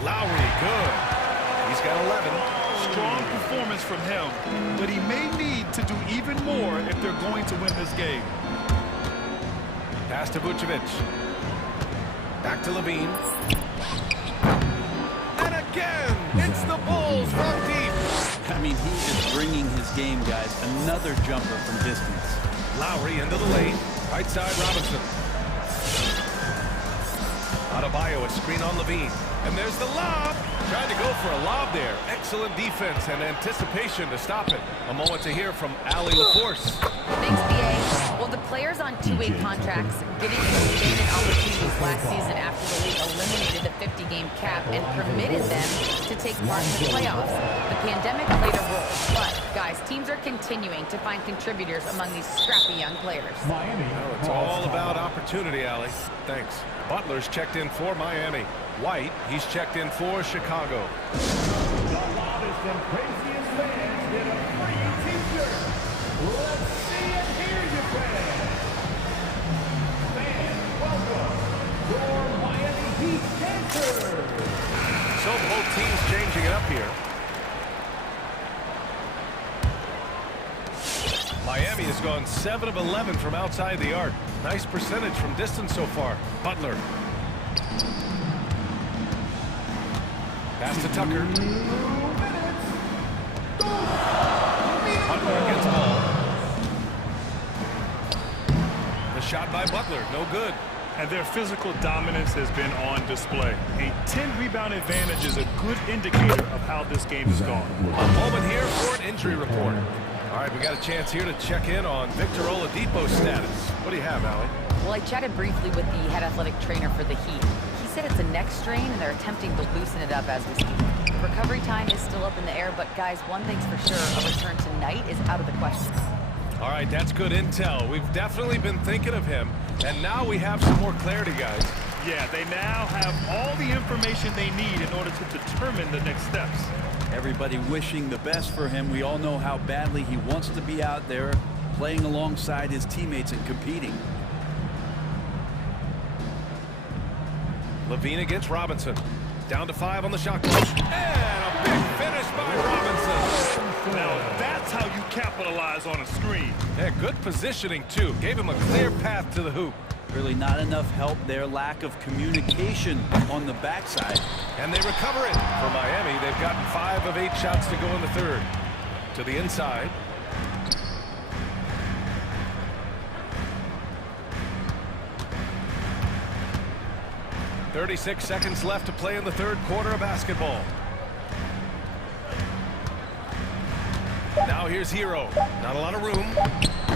Lowry, good. He's got 11. Strong performance from him, but he may need to do even more if they're going to win this game. Pass to Vucevic. Back to LaVine. And again, it's the Bulls from deep. I mean, he is bringing his game, guys. Another jumper from distance. Lowry into the lane. Right side, Robinson. Adebayo, a screen on LaVine. And there's the lob. Trying to go for a lob there. Excellent defense and anticipation to stop it. A moment to hear from Allie LaForce. Thanks, BA. Well, the players on two-way contracts getting expanded opportunities last season after the league eliminated the 50-game cap and permitted them to take part in the playoffs. The pandemic played a role, but, guys, teams are continuing to find contributors among these scrappy young players. It's all about opportunity, Allie. Thanks. Butler's checked in for Miami. White, he's checked in for Chicago. The loudest and craziest fans get a free t-shirt. Let's see and hear you, fans. Fans, welcome your Miami Heat dancers. So both teams changing it up here. Miami has gone 7 of 11 from outside the arc. Nice percentage from distance so far. Butler. Pass to Tucker. Butler gets ball. The shot by Butler, no good. And their physical dominance has been on display. A 10-rebound advantage is a good indicator of how this game has gone. A moment here for an injury report. All right, we got a chance here to check in on Victor Oladipo's status. What do you have, Allie? Well, I chatted briefly with the head athletic trainer for the Heat. He said it's a neck strain, and they're attempting to loosen it up as we speak. The recovery time is still up in the air, but guys, one thing's for sure, a return tonight is out of the question. All right, that's good intel. We've definitely been thinking of him, and now we have some more clarity, guys. Yeah, they now have all the information they need in order to determine the next steps. Everybody wishing the best for him. We all know how badly he wants to be out there playing alongside his teammates and competing. Levine against Robinson. Down to 5 on the shot clock. And a big finish by Robinson. Now that's how you capitalize on a screen. Yeah, good positioning, too. Gave him a clear path to the hoop. Really not enough help there. Lack of communication on the backside. And they recover it. For Miami, they've gotten 5 of 8 shots to go in the third. To the inside. "36 seconds left to play in the third quarter of basketball. Now here's Hero. Not a lot of room.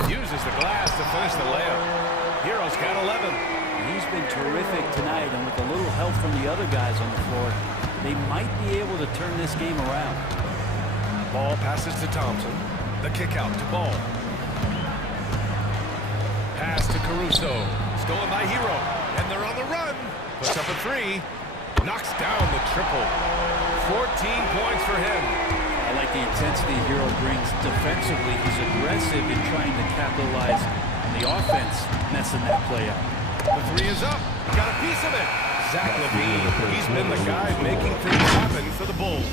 Uses the glass to finish the layup. Hero's got 11. He's been terrific tonight, and with a little help from the other guys on the floor, they might be able to turn this game around. Ball passes to Thompson. The kick out to Ball. Pass to Caruso. Stolen by Hero. And they're on the run. Puts up a 3. Knocks down the triple. 14 points for him. I like the intensity Hero brings defensively. He's aggressive in trying to capitalize on the offense, messing that play up. The 3 is up. He got a piece of it. Zach LaVine, he's been the guy making things happen for the Bulls.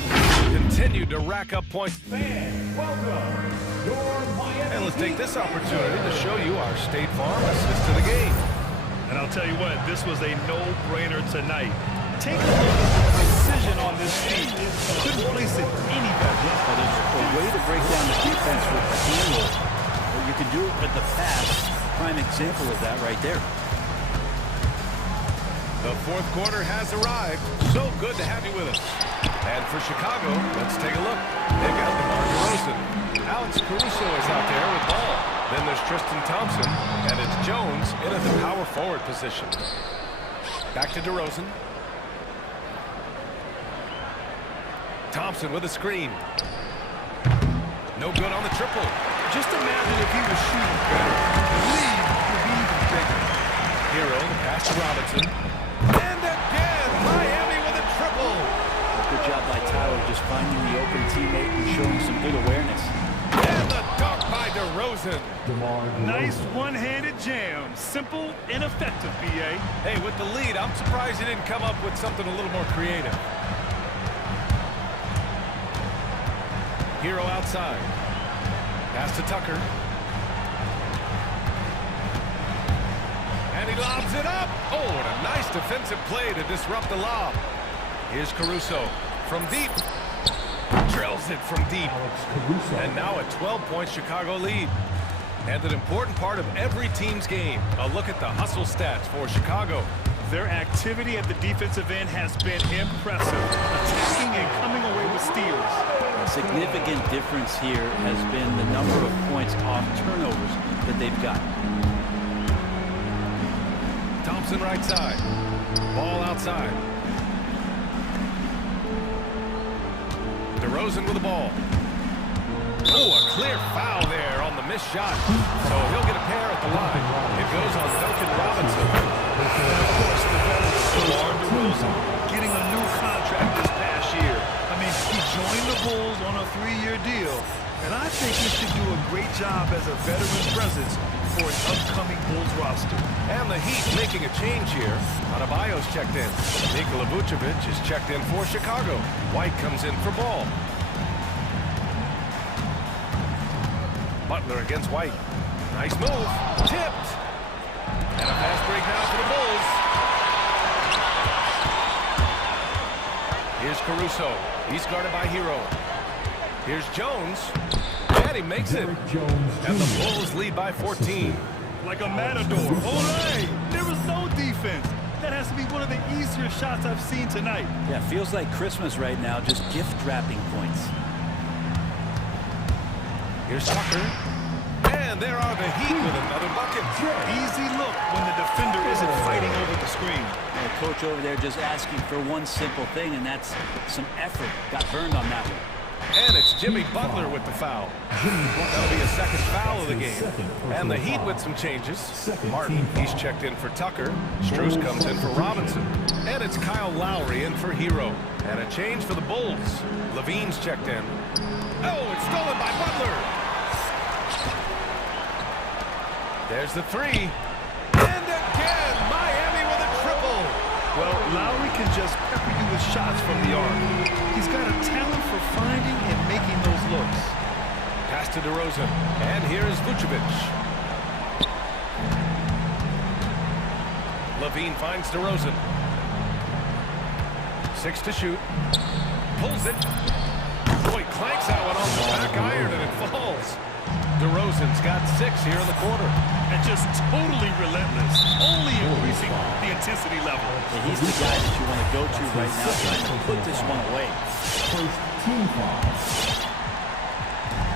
Continued to rack up points. Fans, welcome. Your Miami. And let's take this opportunity to show you our State Farm assist to the game. And I'll tell you what, this was a no-brainer tonight. Take a look at the precision on this feed. Couldn't place it any better. Well, there's a way to break down the defense with the handle, or you can do it with the pass. Prime example of that right there. The fourth quarter has arrived. So good to have you with us. And for Chicago, let's take a look. They've got DeMar DeRozan. Alex Caruso is out there with ball. Then there's Tristan Thompson, and it's Jones in at the power forward position. Back to DeRozan. Thompson with a screen. No good on the triple. Just imagine if he was shooting better. The lead would be even bigger. Hero, the pass to Robinson. And again, Miami with a triple. Good job by Tyler just finding the open teammate and showing some good awareness. And the dunk by DeRozan. Nice one-handed jam. Simple and effective, B.A. Hey, with the lead, I'm surprised he didn't come up with something a little more creative. Hero outside. Pass to Tucker. And he lobs it up. Oh, what a nice defensive play to disrupt the lob. Here's Caruso from deep. Drills it from deep. And now a 12-point Chicago lead. And an important part of every team's game. A look at the hustle stats for Chicago. Their activity at the defensive end has been impressive. Attacking and coming away with steals. A significant difference here has been the number of points off turnovers that they've got. Thompson right side. Ball outside. DeRozan with the ball. Oh, a clear foul there on the missed shot. So he'll get a pair at the line. It goes on Duncan Robinson. And of course, the veteran DeMar DeRozan getting a new contract this past year. I mean, he joined the Bulls on a 3-year deal. And I think he should do a great job as a veteran presence for an upcoming Bulls roster. And the Heat making a change here. Adebayo's checked in. Nikola Vucevic is checked in for Chicago. White comes in for Ball. Butler against White. Nice move. Tipped. And a fast break now for the Bulls. Here's Caruso. He's guarded by Hero. Here's Jones. And he makes it. And the Bulls lead by 14. Like a matador. Olé! There was no defense. That has to be one of the easier shots I've seen tonight. Yeah, feels like Christmas right now, just gift wrapping points. Here's Tucker. And there are the Heat with another bucket. Easy look when the defender isn't fighting over the screen. The coach over there just asking for one simple thing, and that's some effort. Got burned on that one. And it's Jimmy Butler with the foul. That'll be a second foul of the game. And the Heat with some changes. Martin, he's checked in for Tucker. Strus comes in for Robinson. And it's Kyle Lowry in for Hero. And a change for the Bulls. Levine's checked in. Oh, it's stolen by Butler. There's the three. And again, Miami with a triple. Well, Lowry can just pepper you with shots from the arc. He's got a talent for finding and making those looks. Pass to DeRozan. And here's Vucevic. Levine finds DeRozan. 6 to shoot. Pulls it. Boy, clanks that one off the back iron and it falls. DeRozan's got 6 here in the quarter. And just totally relentless, only increasing the intensity level. And he's the guy that you want to go to right now, trying to put this one away.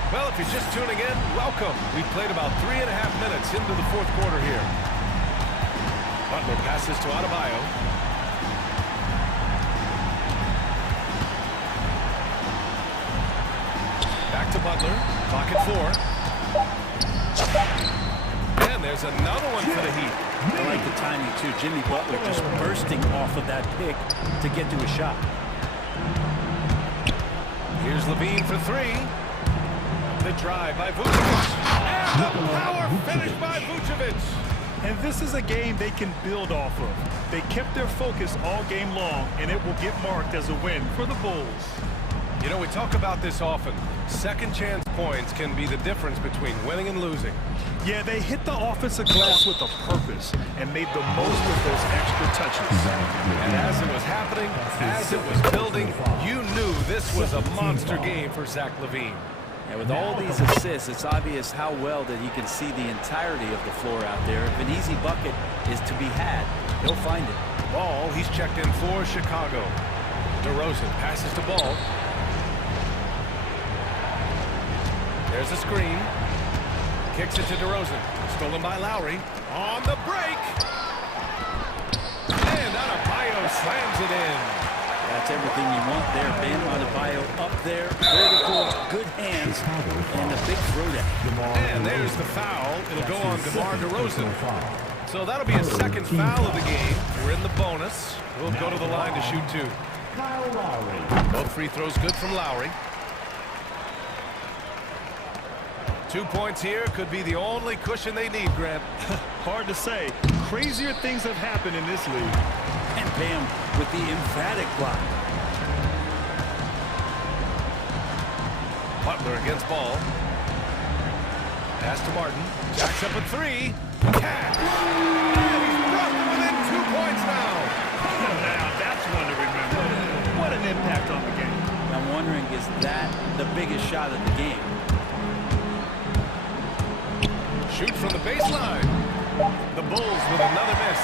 Well, if you're just tuning in, welcome. We played about 3.5 minutes into the fourth quarter here. Butler passes to Adebayo. Back to Butler. Clock at 4. And there's another one for the Heat. I like the timing, too. Jimmy Butler just bursting off of that pick to get to a shot. Here's Levine for 3. The drive by Vucevic. And the power finish by Vucevic. And this is a game they can build off of. They kept their focus all game long, and it will get marked as a win for the Bulls. You know, we talk about this often. Second chance points can be the difference between winning and losing. Yeah, they hit the offensive glass with a purpose and made the most of those extra touches. And as it was happening, as it was building, you knew this was a monster game for Zach LaVine. And with all these assists, it's obvious how well that he can see the entirety of the floor out there. If an easy bucket is to be had, he'll find it. Ball, he's checked in for Chicago. DeRozan passes to Ball. There's a screen. Kicks it to DeRozan. Stolen by Lowry. On the break. And Adebayo slams it in. That's everything you want there. Bam Adebayo up there. Vertical, good hands, and a big throwdown. And there's the foul. It'll go on DeMar DeRozan. So that'll be a second foul of the game. We're in the bonus. We'll go to the line to shoot 2. Both free throws good from Lowry. 2 points here could be the only cushion they need, Grant. Hard to say. Crazier things have happened in this league. And Bam with the emphatic block. Butler against Ball. Pass to Martin. Jacks up a 3. Catch! And he's brought them within 2 points now. Now that's one to remember. What an impact on the game. I'm wondering, is that the biggest shot of the game? Shoots from the baseline. The Bulls with another miss.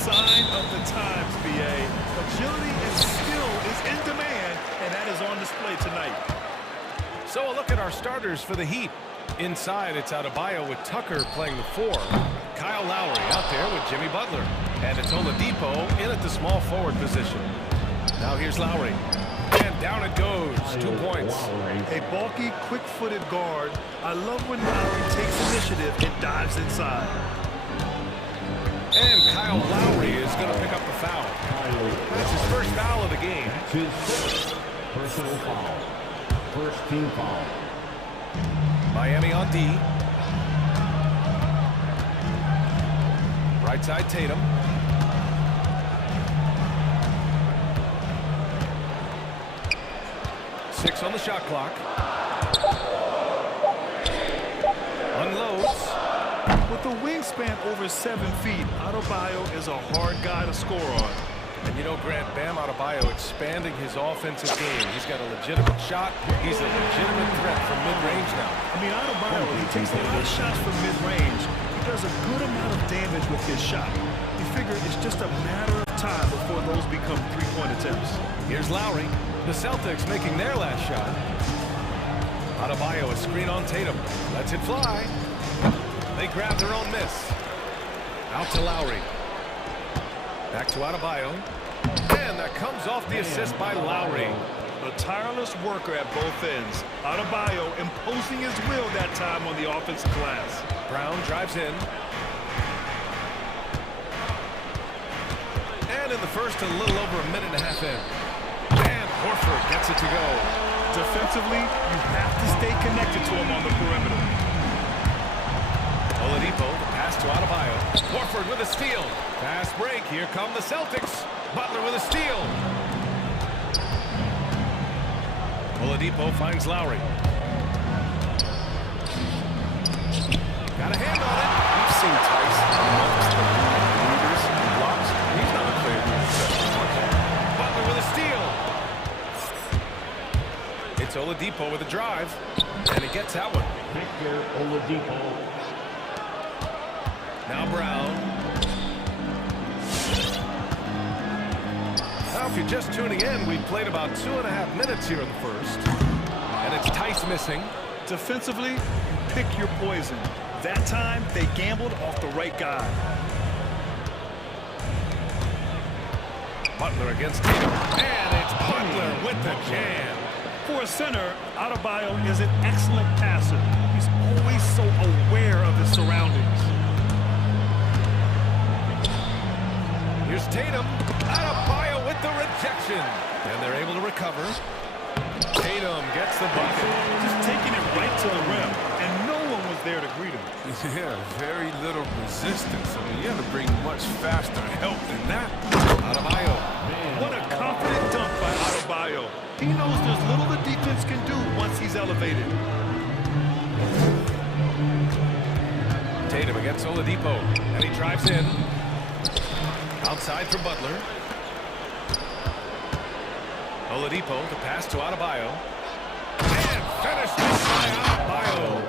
sign of the times, BA. Agility and skill is in demand, and that is on display tonight. So a look at our starters for the Heat. Inside, it's Adebayo with Tucker playing the 4. Kyle Lowry out there with Jimmy Butler. And it's Oladipo in at the small forward position. Now here's Lowry. And down it goes. 2 points. A bulky, quick-footed guard. I love when Lowry takes initiative and dives inside. And Kyle Lowry is going to pick up the foul. That's his first foul of the game. That's his first personal foul. First team foul. Miami on D. Right side Tatum. Six on the shot clock. Unloads. With a wingspan over 7 feet, Adebayo is a hard guy to score on. And you know, Grant, Bam Adebayo expanding his offensive game. He's got a legitimate shot. He's a legitimate threat from mid-range now. I mean, Adebayo, he takes a lot of shots from mid-range. He does a good amount of damage with his shot. You figure it's just a matter of time before those become three-point attempts. Here's Lowry. The Celtics making their last shot. Adebayo, a screen on Tatum. Lets it fly. They grab their own miss. Out to Lowry. Back to Adebayo. And that comes off the assist by Lowry. A tireless worker at both ends. Adebayo imposing his will that time on the offensive glass. Brown drives in. And in the first, a little over a minute and a half in. And Horford gets it to go. Defensively, you have to stay connected to him on the perimeter. Oladipo, the pass to Adebayo. Horford with a steal. Fast break. Here come the Celtics. Butler with a steal. Oladipo finds Lowry. Got a hand on it. We've seen Tyson amongst the leaders and blocks. He's not a player who accepts much. Butler with a steal. It's Oladipo with a drive. And he gets that one. Victor Oladipo. Now Brown. Now if you're just tuning in, we've played about 2.5 minutes here in the first. And it's Tice missing. Defensively, pick your poison. That time, they gambled off the right guy. Butler against Tatum. And it's Butler with the jam. For a center, Adebayo is an excellent passer. He's always so aware of his surroundings. Here's Tatum. Adebayo with the rejection. And they're able to recover. Tatum gets the bucket. Just taking it right to the rim. And no one was there to greet him. Yeah, very little resistance. I mean, you have to bring much faster help than that. Adebayo. What a confident dunk by Adebayo. He knows there's little the defense can do once he's elevated. Tatum against Oladipo. And he drives in. Outside for Butler. Oladipo, the pass to Adebayo. And finished by Adebayo.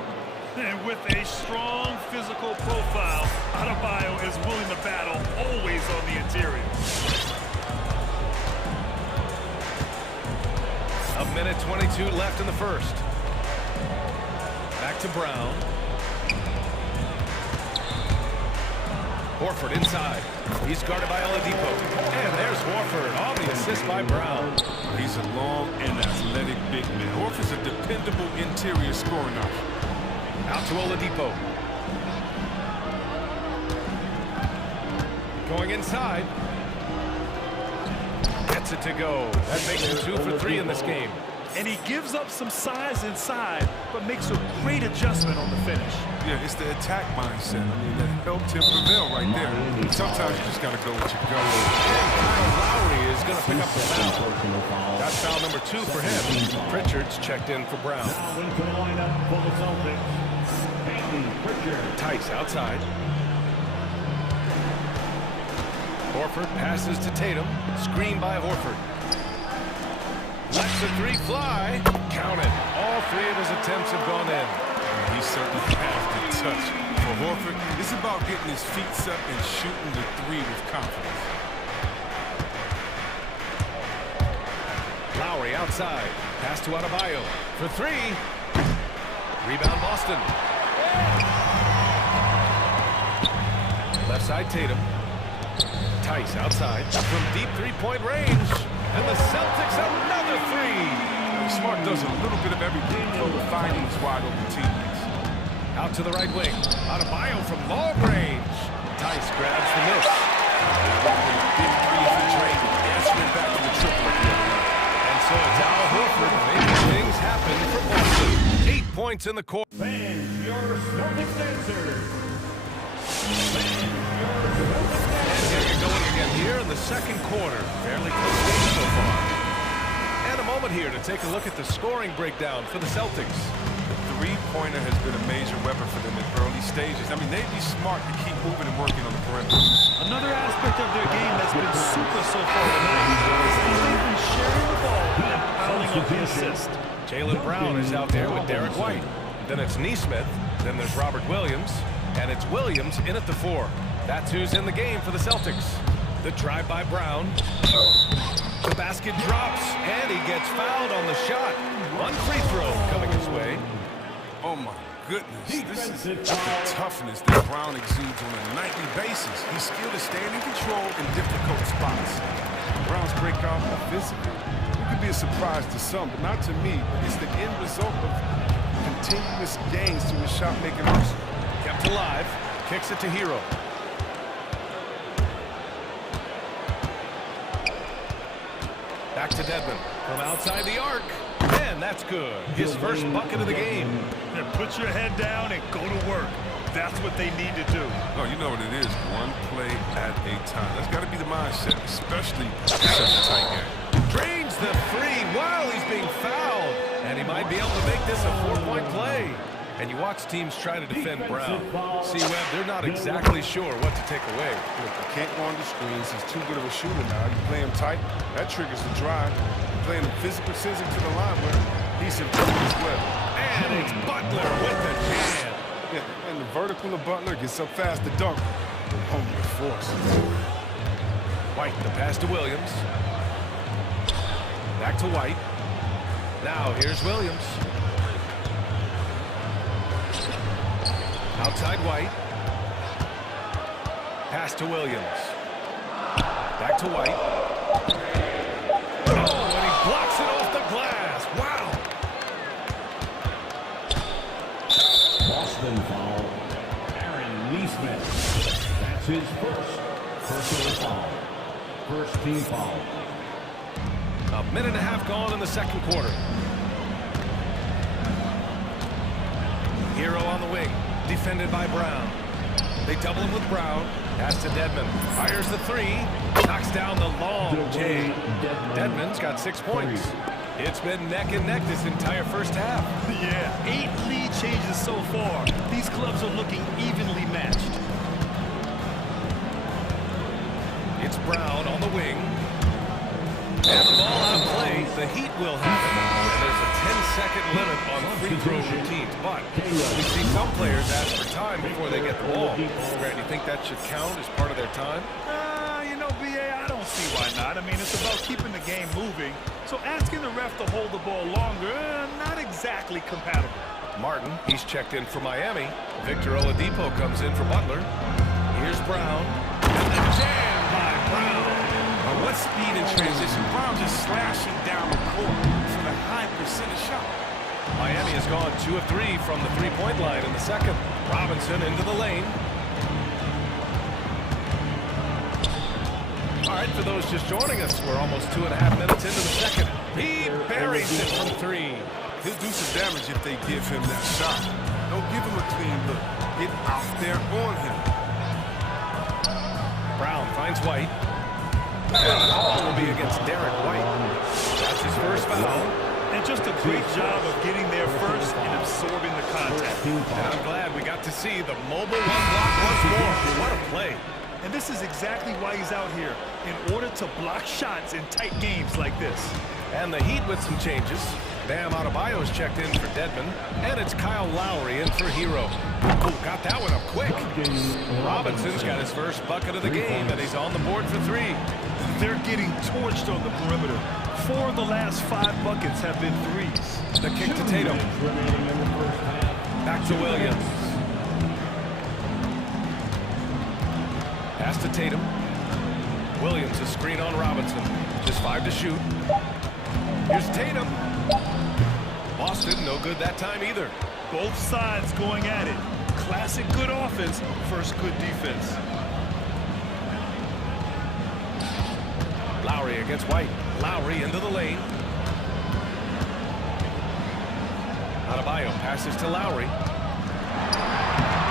And with a strong physical profile, Adebayo is willing to battle, always on the interior. A minute 22 left in the first. Back to Brown. Horford inside. He's guarded by Oladipo. And there's Horford on the assist by Brown. He's a long and athletic big man. Horford's a dependable interior scoring option. Out to Oladipo. Going inside. Gets it to go. That makes him 2 for 3 in this game. And he gives up some size inside, but makes a great adjustment on the finish. Yeah, it's the attack mindset. I mean, that helped him prevail right there. Sometimes you just got to go with your gut. Kyle Lowry is going to pick up the foul. That's foul number 2 for him. Pritchard's checked in for Brown. Now into the lineup for the Celtics. Peyton Pritchard. Tice outside. Horford passes to Tatum. Screen by Horford. Lets the 3 fly. Count it. All 3 of his attempts have gone in. He certainly has the touch for For Horford, it's about getting his feet set and shooting the three with confidence. Lowry outside. Pass to Adebayo for three. Rebound Boston. Left side Tatum. Tice outside from deep three-point range. And the Celtics another three. Smart does a little bit of everything for finding his wide open teammates. Out to the right wing. Adebayo from long range. Tice grabs the miss. Big three for Drake. Answering back to the triple at the other end. And so it's Al Horford making things happen for Boston. 8 points in the court. Fans, your Celtics answers. Fans, your Celtics answers. And here you're going again here in the second quarter. Fairly close game so far. And a moment here to take a look at the scoring breakdown for the Celtics. The three-pointer has been a major weapon for them in early stages. I mean, they'd be smart to keep moving and working on the perimeter. Another aspect of their game that's been super so far tonight is they've been sharing the ball and piling up the assist. Jaylen Brown is out there with Derek White. Then it's Nesmith. Then there's Robert Williams. And it's Williams in at the 4. That's who's in the game for the Celtics. The drive by Brown. The basket drops, and he gets fouled on the shot. One free throw coming his way. Oh, my goodness. This is the toughness that Brown exudes on a nightly basis. He's skilled at staying in control in difficult spots. Brown's breakout offensively, it could be a surprise to some, but not to me. It's the end result of continuous gains to his shot-making arsenal. Kept alive. Kicks it to Hero. Back to Dedmon from outside the arc. And that's good. His first bucket of the game. And put your head down and go to work. That's what they need to do. Oh, you know what it is. One play at a time. That's got to be the mindset, especially in such a tight game. Drains the three while he's being fouled. And he might be able to make this a 4-point play. And you watch teams try to defend Brown. See, Webb, they're not exactly sure what to take away. Look, you can't go on the screens. He's too good of a shooter now. You play him tight, that triggers the drive. You play him physical scissor to the line where he's improved as well. And it's Butler with the jam. Yeah, and the vertical of Butler gets up fast to dunk. Home with force. White, the pass to Williams. Back to White. Now here's Williams. Outside White. Pass to Williams. Back to White. Oh, and he blocks it off the glass. Wow. Boston foul. Aaron Nesmith. That's his first personal foul. First team foul. A minute and a half gone in the second quarter. Hero on the wing. Defended by Brown. They double him with Brown. Pass to Dedmon. Fires the three. Knocks down the long J. Dedmon's got 6 points. It's been neck and neck this entire first half. Yeah, 8 lead changes so far. These clubs are looking evenly matched. It's Brown on the wing. And the ball out of play. The Heat will have it. And there's a 10-second limit on free throw routines. But we see some players ask for time before they get the ball. Grant, you think that should count as part of their time? You know, B.A., I don't see why not. I mean, it's about keeping the game moving. So asking the ref to hold the ball longer, not exactly compatible. Martin, he's checked in for Miami. Victor Oladipo comes in for Butler. Here's Brown. And the jam by Brown. What speed in transition. Brown just slashing down the court for the high percentage shot. Miami has gone 2 of 3 from the three-point line in the second. Robinson into the lane. All right, for those just joining us, we're almost 2.5 minutes into the second. He buries it from 3. He'll do some damage if they give him that shot. Don't give him a clean look. Get out there on him. Brown finds White. And the call will be against Derek White. That's his first foul. And just a great job of getting there first and absorbing the contact. And I'm glad we got to see the mobile one block once more. What a play. And this is exactly why he's out here, in order to block shots in tight games like this. And the Heat with some changes. Bam Adebayo's checked in for Dedmon, and it's Kyle Lowry in for Hero. Oh, got that one up quick. Robinson's got his first bucket of the game, and he's on the board for 3. They're getting torched on the perimeter. 4 of the last 5 buckets have been threes. The kick to Tatum. Back to Williams. Pass to Tatum. Williams, a screen on Robinson. Just 5 to shoot. Here's Tatum. Boston, no good that time either. Both sides going at it. Classic good offense, first good defense. Lowry against White. Lowry into the lane. Adebayo passes to Lowry.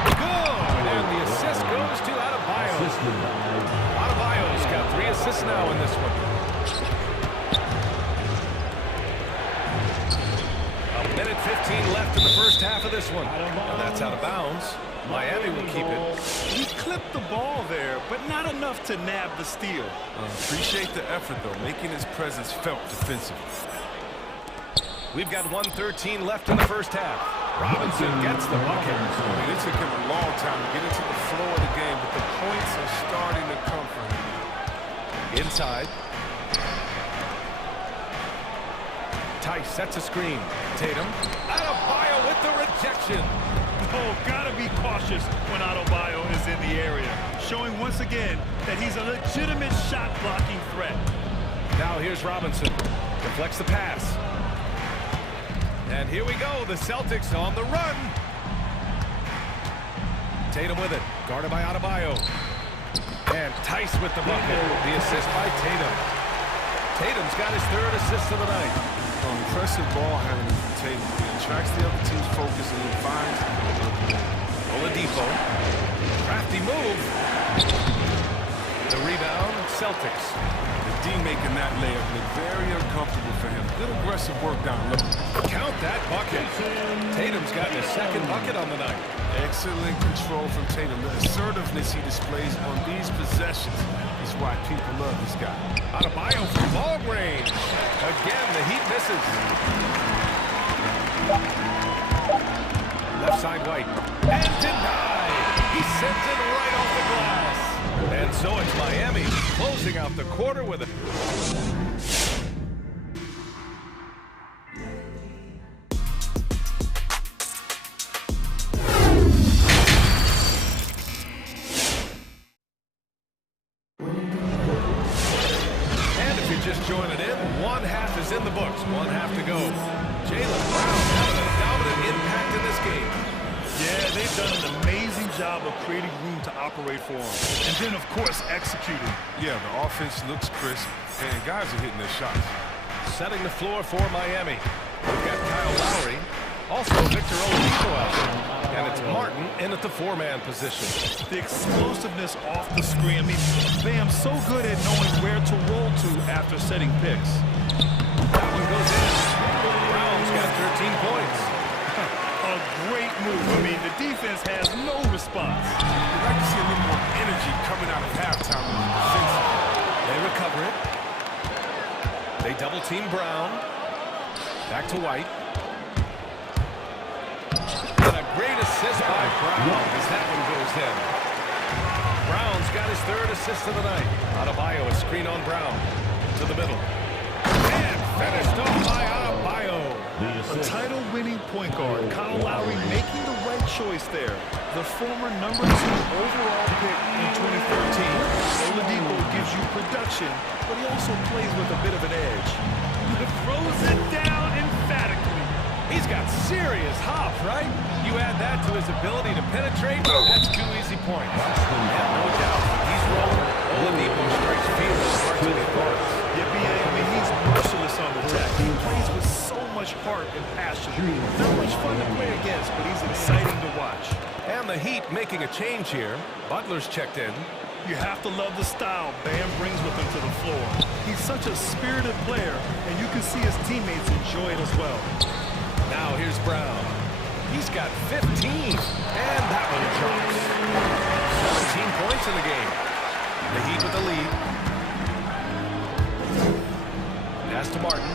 Good! And the assist goes to Adebayo. Adebayo's got 3 assists now in this one. A minute 15 left in the first half of this one. And that's out of bounds. Miami will keep it. He clipped the ball there, but not enough to nab the steal. Appreciate the effort, though, making his presence felt defensively. We've got 1:13 left in the first half. Robinson gets the bucket. I mean, it took him a long time to get into the flow of the game, but the points are starting to come for him. Inside. Tice sets a screen. Tatum. Adebayo with the rejection. Oh, gotta be cautious when Adebayo is in the area, showing once again that he's a legitimate shot-blocking threat. Now here's Robinson. Deflects the pass. And here we go, the Celtics on the run. Tatum with it, guarded by Adebayo. And Tice with the bucket, the assist by Tatum. Tatum's got his 3rd assist of the night. Impressive ball handling from Tatum. He attracts the other team's focus and he finds Oladipo. Crafty move. The rebound, Celtics. the D making that layup look very uncomfortable for him. Good aggressive work down low. Count that bucket. Tatum's gotten his 2nd bucket on the night. Excellent control from Tatum. The assertiveness he displays on these possessions is why people love this guy. Adebayo from ball range. Again, the Heat misses. Left side White. And denied. He sends it right off the glass. And so it's Miami closing out the quarter with it. Just joining in, 1 half is in the books, 1 half to go. Jaylen Brown having a dominant impact in this game. Yeah, they've done an amazing job of creating room to operate for him. And then, of course, executing. Yeah, the offense looks crisp, and guys are hitting their shots. Setting the floor for Miami. We've got Kyle Lowry, also Victor Oladipo out there. And it's Martin in at the 4-man position. The explosiveness off the screen. I mean, Bam's so good at knowing where to roll to after setting picks. That one goes in. Brown's got 13 points. A great move. I mean, the defense has no response. You'd like to see a little more energy coming out of halftime on the defense. They recover it. They double-team Brown. Back to White. And a great assist by Brown as that one goes in. Brown's got his 3rd assist of the night. Adebayo, a screen on Brown. To the middle. And finished off by Adebayo. A title-winning point guard, Kyle Lowry making the right choice there. The former #2 overall pick in 2013. Oladipo gives you production, but he also plays with a bit of an edge. He throws it down emphatically. He's got serious hop, right? You add that to his ability to penetrate, that's 2 easy points. And no doubt, he's rolling. Oladipo strikes field as hard as he guards. Yeah, B.A., I mean, he's merciless on the deck. He plays with so much heart and passion. Not much fun to play against, but he's exciting to watch. And the Heat making a change here. Butler's checked in. You have to love the style Bam brings with him to the floor. He's such a spirited player, and you can see his teammates enjoy it as well. Now here's Brown. He's got 15, and that one drops. 17 points in the game. The Heat with the lead. Pass to Martin.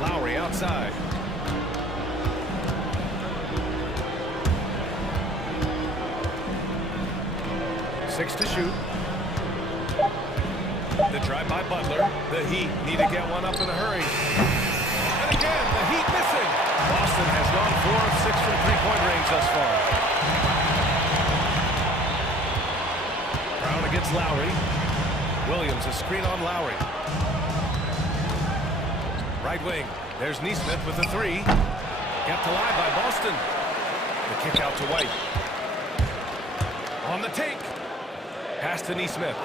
Lowry outside. Six to shoot. The drive by Butler. The Heat need to get one up in a hurry. And again, the Heat missing. Boston has gone 4 of 6 from three-point range thus far. Brown against Lowry. Williams, a screen on Lowry. Right wing. There's Neesmith with the three. Kept alive by Boston. The kick out to White. On the take. Pass to Neesmith.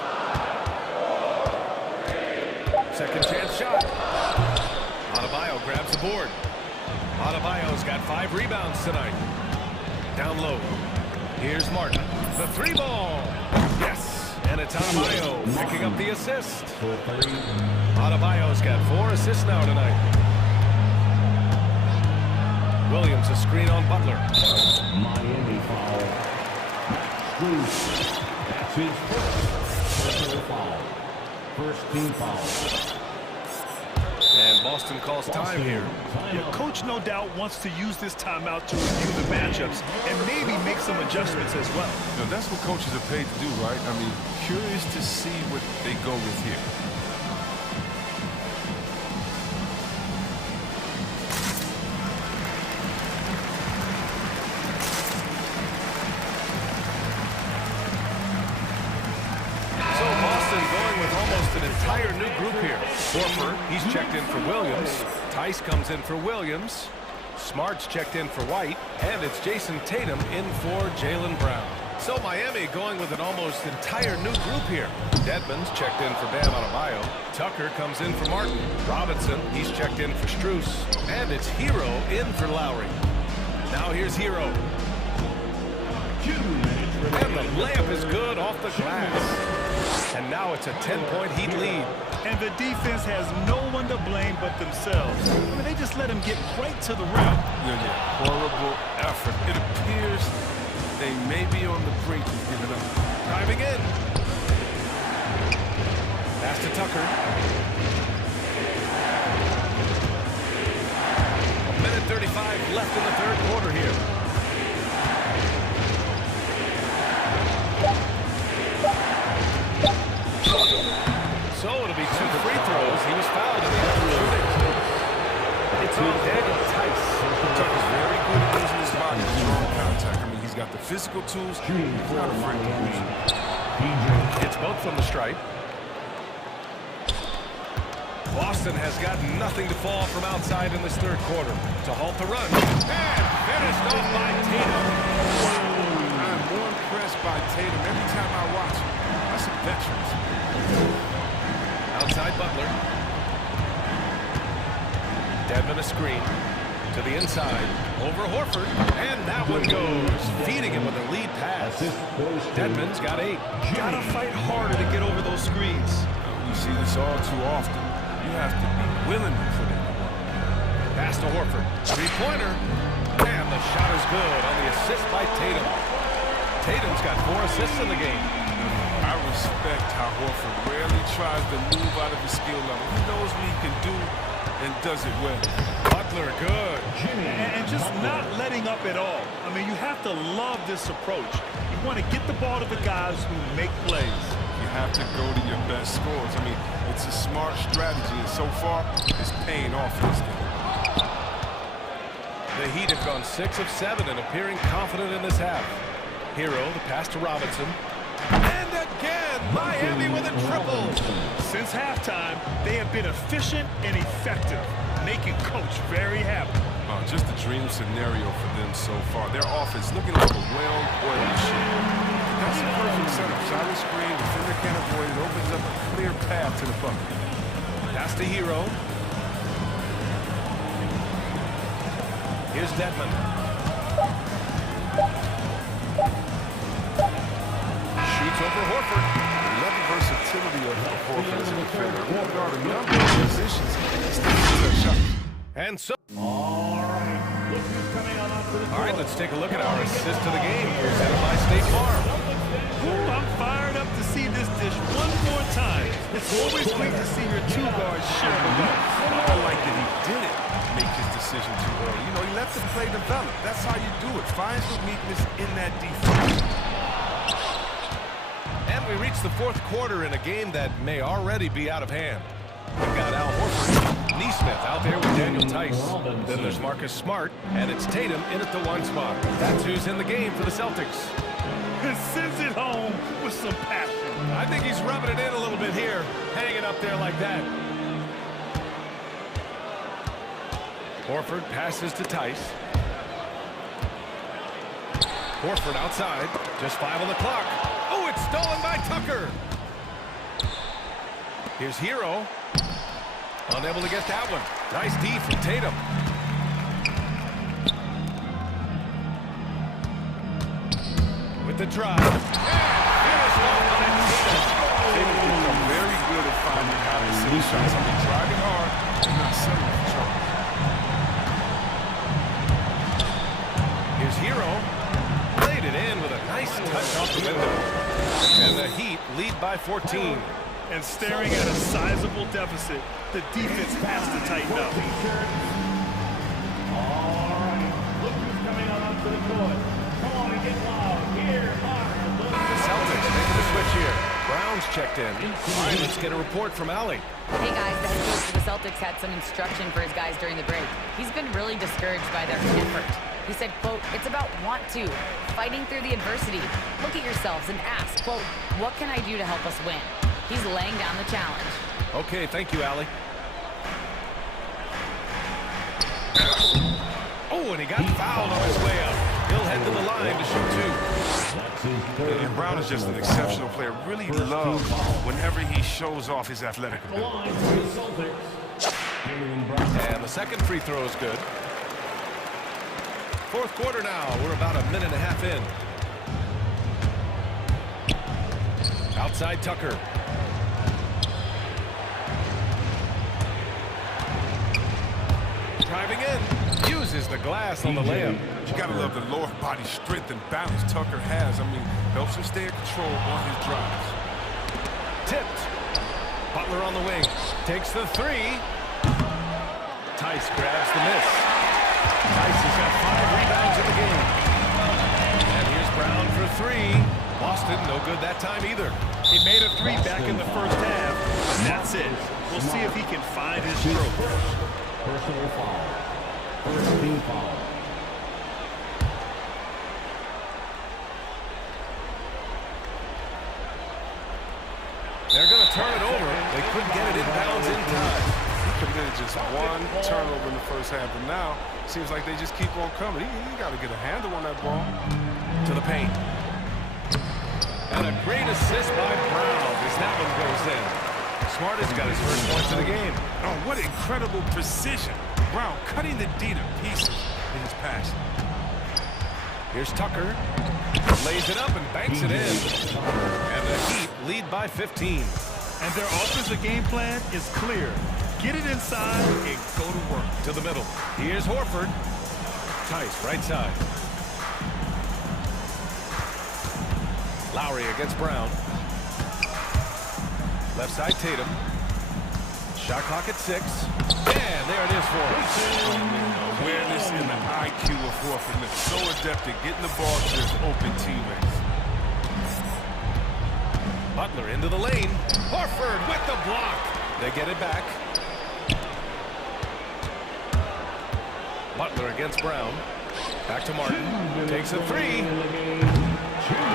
Second chance shot. Adebayo grabs the board. Adebayo's got 5 rebounds tonight. Down low. Here's Martin. The three ball. Yes. And it's Adebayo picking up the assist. Adebayo's got 4 assists now tonight. Williams a screen on Butler. Miami foul. Bruce. That's his first personal foul. First team foul. And Boston calls time here. Yeah, coach no doubt wants to use this timeout to review the matchups and maybe make some adjustments as well. You know, that's what coaches are paid to do, right? I mean, curious to see what they go with here. So Boston going with almost an entire new group here. Horford, he's checked in for Williams. Tice comes in for Williams. Smart's checked in for White. And it's Jason Tatum in for Jaylen Brown. So Miami going with an almost entire new group here. Dedmon's checked in for Bam Adebayo. Tucker comes in for Martin. Robinson, he's checked in for Strus. And it's Hero in for Lowry. Now here's Hero. And the layup is good off the glass. And now it's a 10-point Heat lead. And the defense has no one to blame but themselves. I mean, they just let him get right to the rim. Yeah. Horrible effort. It appears they may be on the brink of giving up. Driving in. Pass to Tucker. A minute 35 left in the third quarter here. So it'll be 2 free throws. He was fouled in the afternoon. It's on Daniel Tice. Tucker's very good at using his body to strong contact. I mean, he's got the physical tools. He's not afraid to use them. It's both from the stripe. Boston has got nothing to fall from outside in this third quarter to halt the run. And finished off by Tatum. I'm more impressed by Tatum every time I watch him. That's some veterans. Outside Butler. Dedmon a screen. To the inside. Over Horford. And that one goes. Feeding him with a lead pass. Dedmon's got 8. Gotta fight harder to get over those screens. You see this all too often. You have to be willing to put in the work. Pass to Horford. Three-pointer. And the shot is good on the assist by Tatum. Tatum's got 4 assists in the game. I respect how Horford rarely tries to move out of his skill level. He knows what he can do and does it well. Butler, good. And just not letting up at all. I mean, you have to love this approach. You want to get the ball to the guys who make plays. You have to go to your best scores. I mean, it's a smart strategy, and so far, it's paying off in this game. The Heat have gone 6 of 7 and appearing confident in this half. Hero, the pass to Robinson. And again, Miami with a triple. Since halftime, they have been efficient and effective, making coach very happy. Just a dream scenario for them so far. Their offense looking like a well-oiled machine. That's a perfect setup. Solid screen, defender can't avoid it. Opens up a clear path to the bucket. Pass to Hero. Here's Dedmon. Shoots over Horford. I love the versatility of Horford as a defender. He can guard a number of positions. And so... All right. look who's coming on up to the All right, court. let's take a look at our assist to the game presented by State Farm. Ooh, I'm fired up to see this dish one more time. It's always great to see your two guards share the ball. I like that he didn't make his decision too early. You know, he let the play develop. That's how you do it. Finds the weakness in that defense. And we reach the fourth quarter in a game that may already be out of hand. We've got Al Horford, Neesmith out there with Daniel Tice. Then there's Marcus Smart, and it's Tatum in at the one spot. That's who's in the game for the Celtics. And sends it home with some passion. I think he's rubbing it in a little bit here, hanging up there like that. Horford passes to Tice. Horford outside, just 5 on the clock. Oh, it's stolen by Tucker. Here's Hero. Unable to get that one. Nice D from Tatum. With the drive. Tatum become very good at finding how to set shots. I mean, driving hard and not settling for trouble. Here's Hero. Laid it in with a nice touch off the window. And the Heat lead by 14. And staring at a sizable deficit, the defense has to tighten up. All right, look who's coming on up to the court. Come on and get loud. Here are The Celtics making the switch here. Brown's checked in. All right, let's get a report from Allie. Hey guys, the head coach for the Celtics had some instruction for his guys during the break. He's been really discouraged by their effort. He said, quote, "It's about want to, fighting through the adversity. Look at yourselves and ask, quote, what can I do to help us win?" He's laying down the challenge. Okay, thank you, Allie. Oh, and he got fouled on his way up. He'll head to the line to shoot 2. And Brown is just an exceptional player. Really love whenever he shows off his athletic ability. And the second free throw is good. Fourth quarter now. We're about a minute and a half in. Outside Tucker. Driving in. Uses the glass on the layup. You gotta love the lower body strength and balance Tucker has. I mean, helps him stay in control on his drives. Tipped. Butler on the wing. Takes the 3. Tice grabs the miss. Tice has got 5 rebounds in the game. And here's Brown for 3. Boston, no good that time either. He made a 3 back in the first half, and that's it. We'll see if he can find his stroke. Personal foul. First team foul. They're going to turn it over. They couldn't get it inbounds in time. He committed just 1 turnover in the first half, and now seems like they just keep on coming. He got to get a handle on that ball. To the paint. And a great assist by Brown as that one goes in. Smart has got his first points of the game. Oh, what incredible precision. Brown cutting the D to pieces in his pass. Here's Tucker. Lays it up and banks it in. And the Heat lead by 15. And their offensive game plan is clear. Get it inside and go to work. To the middle. Here's Horford. Tice, right side. Lowry against Brown. Left side Tatum. Shot clock at 6. And there it is for him. Awareness and the IQ of Horford. So adept at getting the ball to his open teammates. Butler into the lane. Horford with the block. They get it back. Butler against Brown. Back to Martin. Takes a 3. No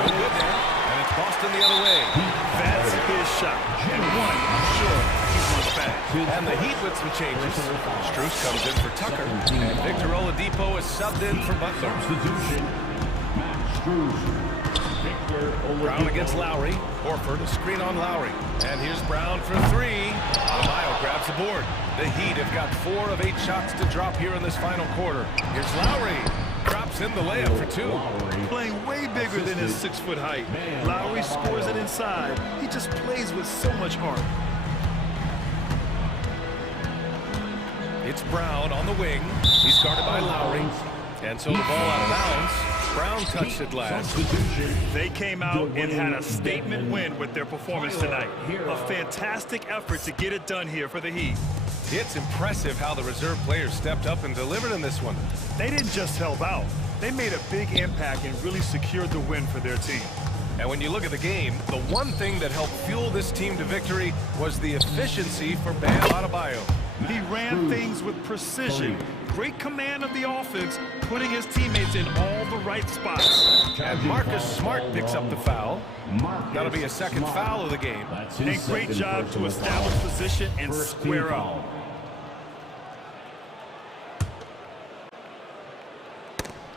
good there. And it's Boston the other way. That's his shot. And one, sure, he wants back. And the Heat with some changes. Strus comes in for Tucker. And Victor Oladipo is subbed in for Butler. Brown against Lowry. Horford, a screen on Lowry. And here's Brown for 3. Mayo grabs the board. The Heat have got 4 of 8 shots to drop here in this final quarter. Here's Lowry. Drops in the layup for 2. Playing way bigger than his 6-foot height. Lowry scores it inside. He just plays with so much heart. It's Brown on the wing. He's guarded by Lowry. And so the ball out of bounds. Brown touched it last. They came out and had a statement win with their performance tonight. A fantastic effort to get it done here for the Heat. It's impressive how the reserve players stepped up and delivered in this one. They didn't just help out. They made a big impact and really secured the win for their team. And when you look at the game, the one thing that helped fuel this team to victory was the efficiency for Bam Adebayo. He ran things with precision. Great command of the offense, putting his teammates in all the right spots. And Marcus Smart picks up the foul. That'll be a second foul of the game. And great job to establish position and square up.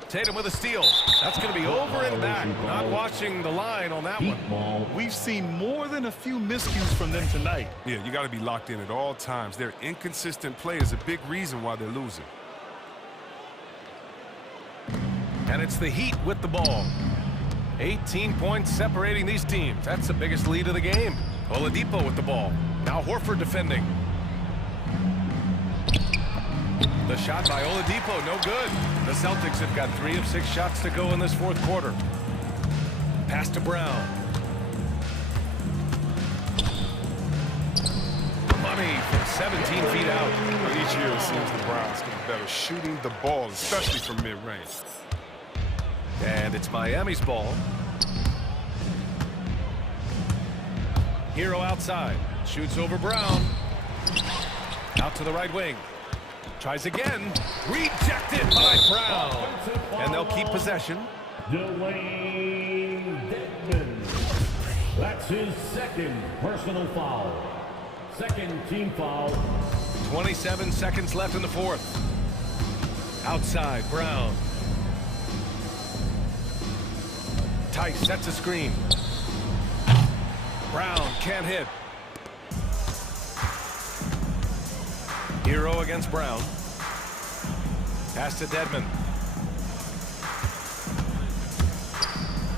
Tatum with a steal. That's going to be over and back. Not watching the line on that one. We've seen more than a few miscues from them tonight. Yeah, you got to be locked in at all times. Their inconsistent play is a big reason why they're losing. And it's the Heat with the ball. 18 points separating these teams. That's the biggest lead of the game. Oladipo with the ball. Now Horford defending. The shot by Oladipo, no good. The Celtics have got 3 of 6 shots to go in this fourth quarter. Pass to Brown. Money from 17 feet out. Each year it seems the Browns get better shooting the ball, especially from mid-range. And it's Miami's ball. Hero outside. Shoots over Brown. Out to the right wing. Tries again. Rejected by Brown. And they'll keep possession. Dwayne Dedman. That's his second personal foul. Second team foul. 27 seconds left in the fourth. Outside, Brown. Tice sets a screen. Brown can't hit. Hero against Brown. Pass to Dedman.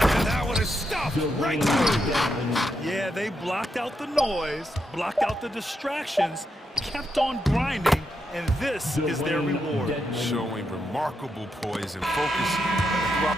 And that one is stopped right through. Yeah, they blocked out the noise, blocked out the distractions, kept on grinding, and this is their reward. Showing remarkable poise and focus throughout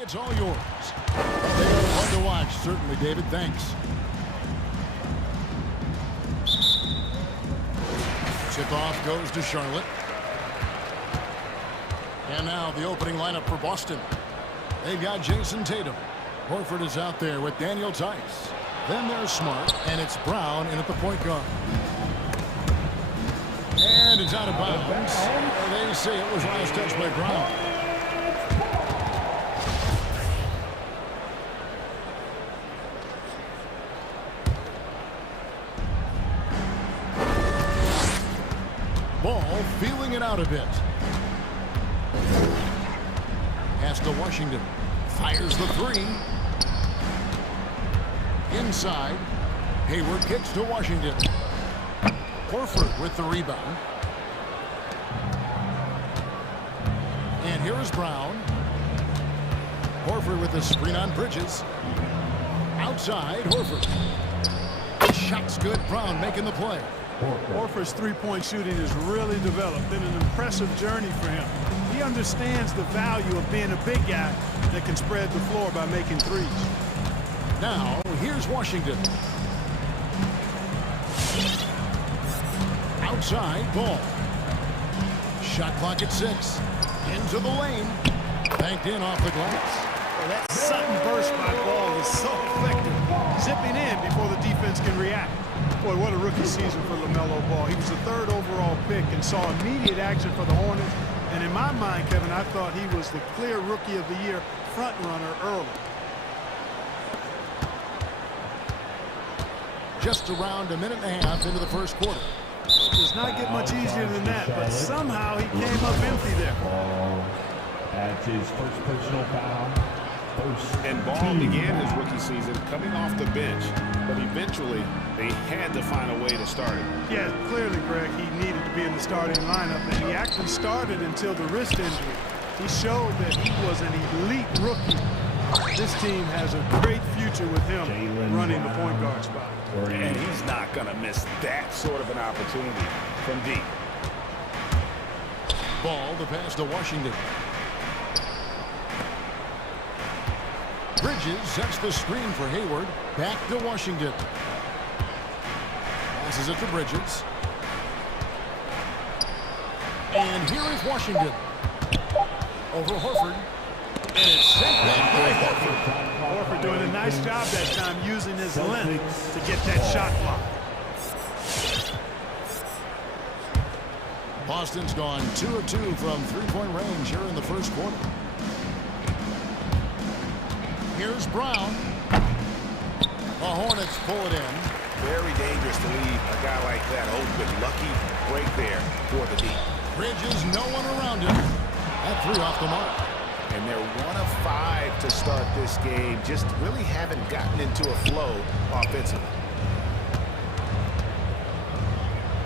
it's all yours. Well, they are fun to watch, certainly, David. Thanks. Tip-off goes to Charlotte. And now the opening lineup for Boston. They've got Jason Tatum. Horford is out there with Daniel Tice. Then there's Smart, and it's Brown in at the point guard. And it's out of bounds. They say it was last touched by Brown. Ball feeling it out a bit. Pass to Washington. Fires the three. Inside. Hayward kicks to Washington. Horford with the rebound. And here is Brown. Horford with the screen on Bridges. Outside, Horford. Shot's good. Brown making the play. Horford's three-point shooting has really developed. Been an impressive journey for him. He understands the value of being a big guy that can spread the floor by making threes. Now, here's Washington. Outside, Ball. Shot clock at 6. Into the lane. Banked in off the glass. Well, that sudden burst by Ball is so effective. Zipping in before the defense can react. Boy, what a rookie season for LaMelo Ball. He was the 3rd overall pick and saw immediate action for the Hornets. And in my mind, Kevin, I thought he was the clear Rookie of the Year front runner early. Just around a minute and a half into the first quarter. Does not get much easier than that, but somehow he came up empty there. That's his first personal foul. And Ball began his rookie season coming off the bench, but eventually they had to find a way to start it. Yeah, clearly, Greg, he needed to be in the starting lineup, and he actually started until the wrist injury. He showed that he was an elite rookie. This team has a great future with him running the point guard spot. And he's not going to miss that sort of an opportunity from deep. Ball, the pass to Washington. Bridges sets the screen for Hayward. Back to Washington. Passes it to Bridges. And here is Washington. Over Horford. And it's sent back by Horford. Horford doing a nice job that time using his length to get that shot block. Boston's gone 2 of 2 from three-point range here in the first quarter. Here's Brown. The Hornets pull it in. Very dangerous to leave a guy like that open. Lucky break there for the deep. Bridges, no one around him. That 3 off the mark. And they're 1 of 5 to start this game. Just really haven't gotten into a flow offensively.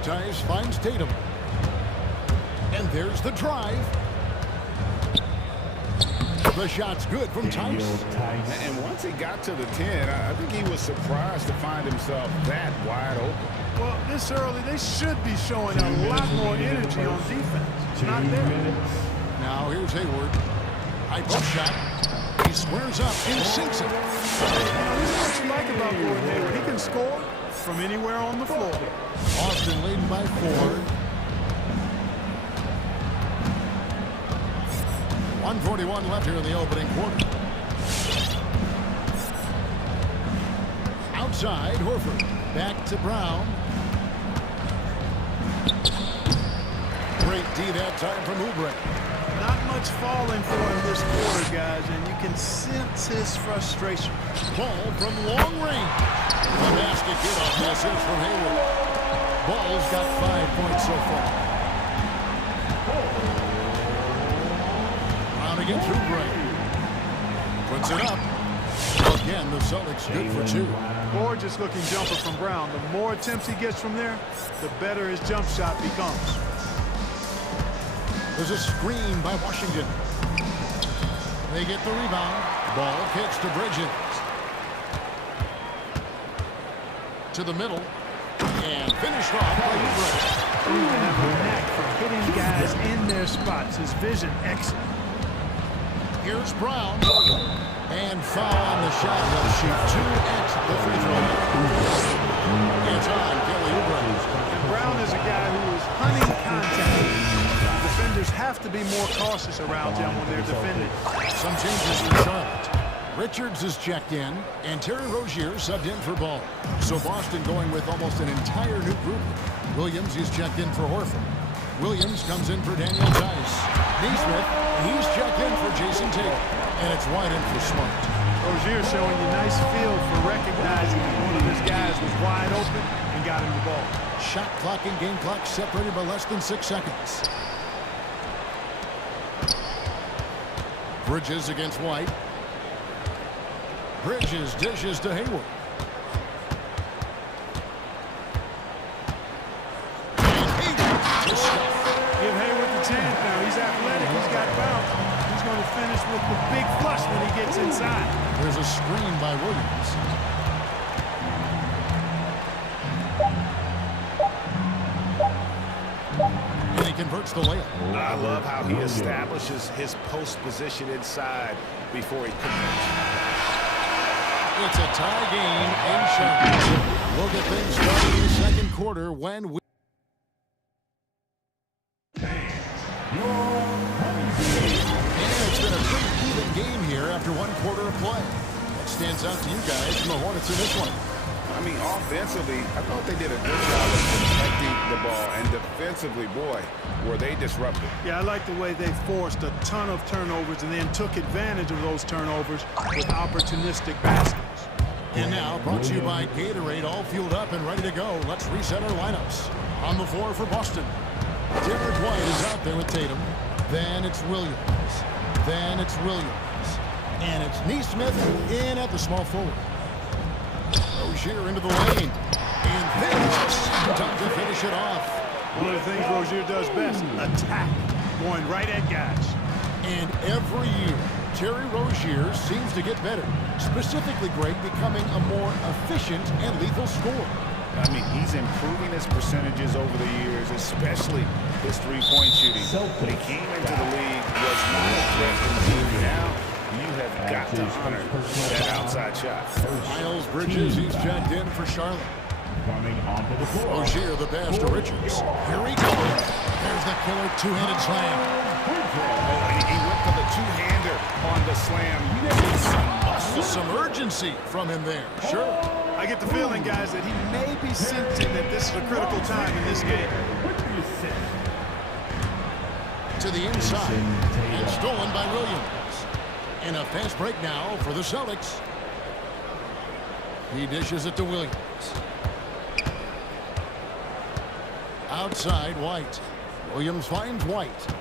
Tice finds Tatum. And there's the drive. The shot's good from Tice. And once he got to the 10, I think he was surprised to find himself that wide open. Well, this early, they should be showing a lot more energy on defense. It's not there. Now here's Hayward. High post shot. He squares up and sinks it. You know, this is what you like about Gordon Hayward. He can score from anywhere on the floor. Boston leading by 4. 1:41 left here in the opening quarter. Outside, Horford. Back to Brown. Great D that time from Oubre. Not much falling for him this quarter, guys, and you can sense his frustration. Ball from long range. The basket get off the assist from Hayward. Ball's got 5 points so far. Brown against Oubre. Puts it up. Again, the Celtics good for 2. Gorgeous looking jumper from Brown. The more attempts he gets from there, the better his jump shot becomes. There's a screen by Washington. They get the rebound. Ball kicks to Bridges. To the middle. And finished off by Oubre. Seems to have a knack for hitting guys in their spots. His vision excellent. Here's Brown. And foul on the shot. He'll shoot 2 at the free throw line. It's on Kelly Oubre. And Brown is a guy who is hunting contact. Defenders have to be more cautious around him when they're defending. Some changes for Charlotte. Richards is checked in, and Terry Rozier subbed in for Ball. So Boston going with almost an entire new group. Williams is checked in for Horford. Williams comes in for Daniel Tice. Neesmith, he's checked in for Jason Tatum. And it's wide in for Smart. Rozier showing you nice feel for recognizing one of his guys was wide open and got him the ball. Shot clock and game clock separated by less than 6 seconds. Bridges against White. Bridges dishes to Hayward. Give Hayward the chance now. He's athletic. He's got bounce. He's going to finish with the big flush when he gets inside. There's a screen by Williams. And he converts the layup. I love how he establishes his post position inside before he converts. It's a tie game in Charlotte. We'll get things started in the second quarter when we... It's been a pretty even game here after 1 quarter of play. What stands out to you guys from the Hornets in this one? I mean, offensively, I thought they did a good job of protecting the ball. And defensively, boy, were they disruptive. Yeah, I like the way they forced a ton of turnovers and then took advantage of those turnovers with opportunistic baskets. And now, brought to you by Gatorade, all fueled up and ready to go. Let's reset our lineups. On the floor for Boston, Derek White is out there with Tatum. Then it's Williams. Then it's Williams. And it's Neesmith in at the small forward. Rozier into the lane. And finishes. Time to finish it off. One of the things Rozier does best, attack. Going right at guys. And every year, Terry Rozier seems to get better. Specifically, Greg, becoming a more efficient and lethal scorer. I mean, he's improving his percentages over the years, especially his three-point shooting. When he came into the league, was not a threat in the league. Now, you have got to honor that outside shot. Miles Bridges, he's checked in for Charlotte. Rozier, the pass to Richards. Here he goes. There's the killer two-handed slam. Oh, and he went for the two-hander on the slam. You need some muscle. Some urgency from him there. Sure. I get the feeling, guys, that he may be sensing that this is a critical time in this game. To the inside. And stolen by Williams. And a fast break now for the Celtics. He dishes it to Williams. Outside, White. Williams finds White.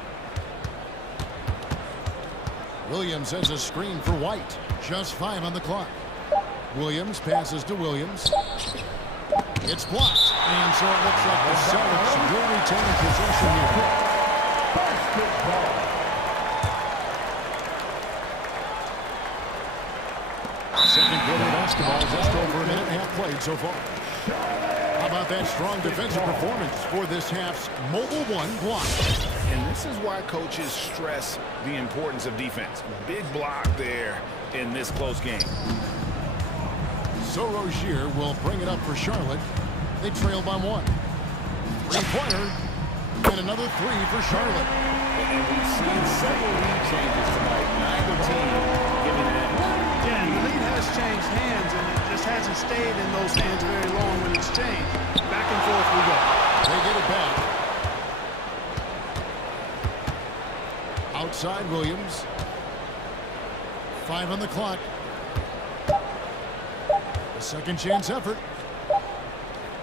Williams has a screen for White. Just 5 on the clock. Williams passes to Williams. It's blocked. And so it looks like the Celtics will retain possession here. Second quarter basketball, just over a minute and a half played so far. How about that strong defensive performance for this half's mobile one block? And this is why coaches stress the importance of defense. Big block there in this close game. So Rozier will bring it up for Charlotte. They trail by 1. Three-pointer. And another 3 for Charlotte. And we've seen several lead changes tonight. Neither team giving it in. Yeah, and the lead has changed hands, and it just hasn't stayed in those hands very long when it's changed. Back and forth we go. They get it back. Outside Williams. 5 on the clock. A second chance effort.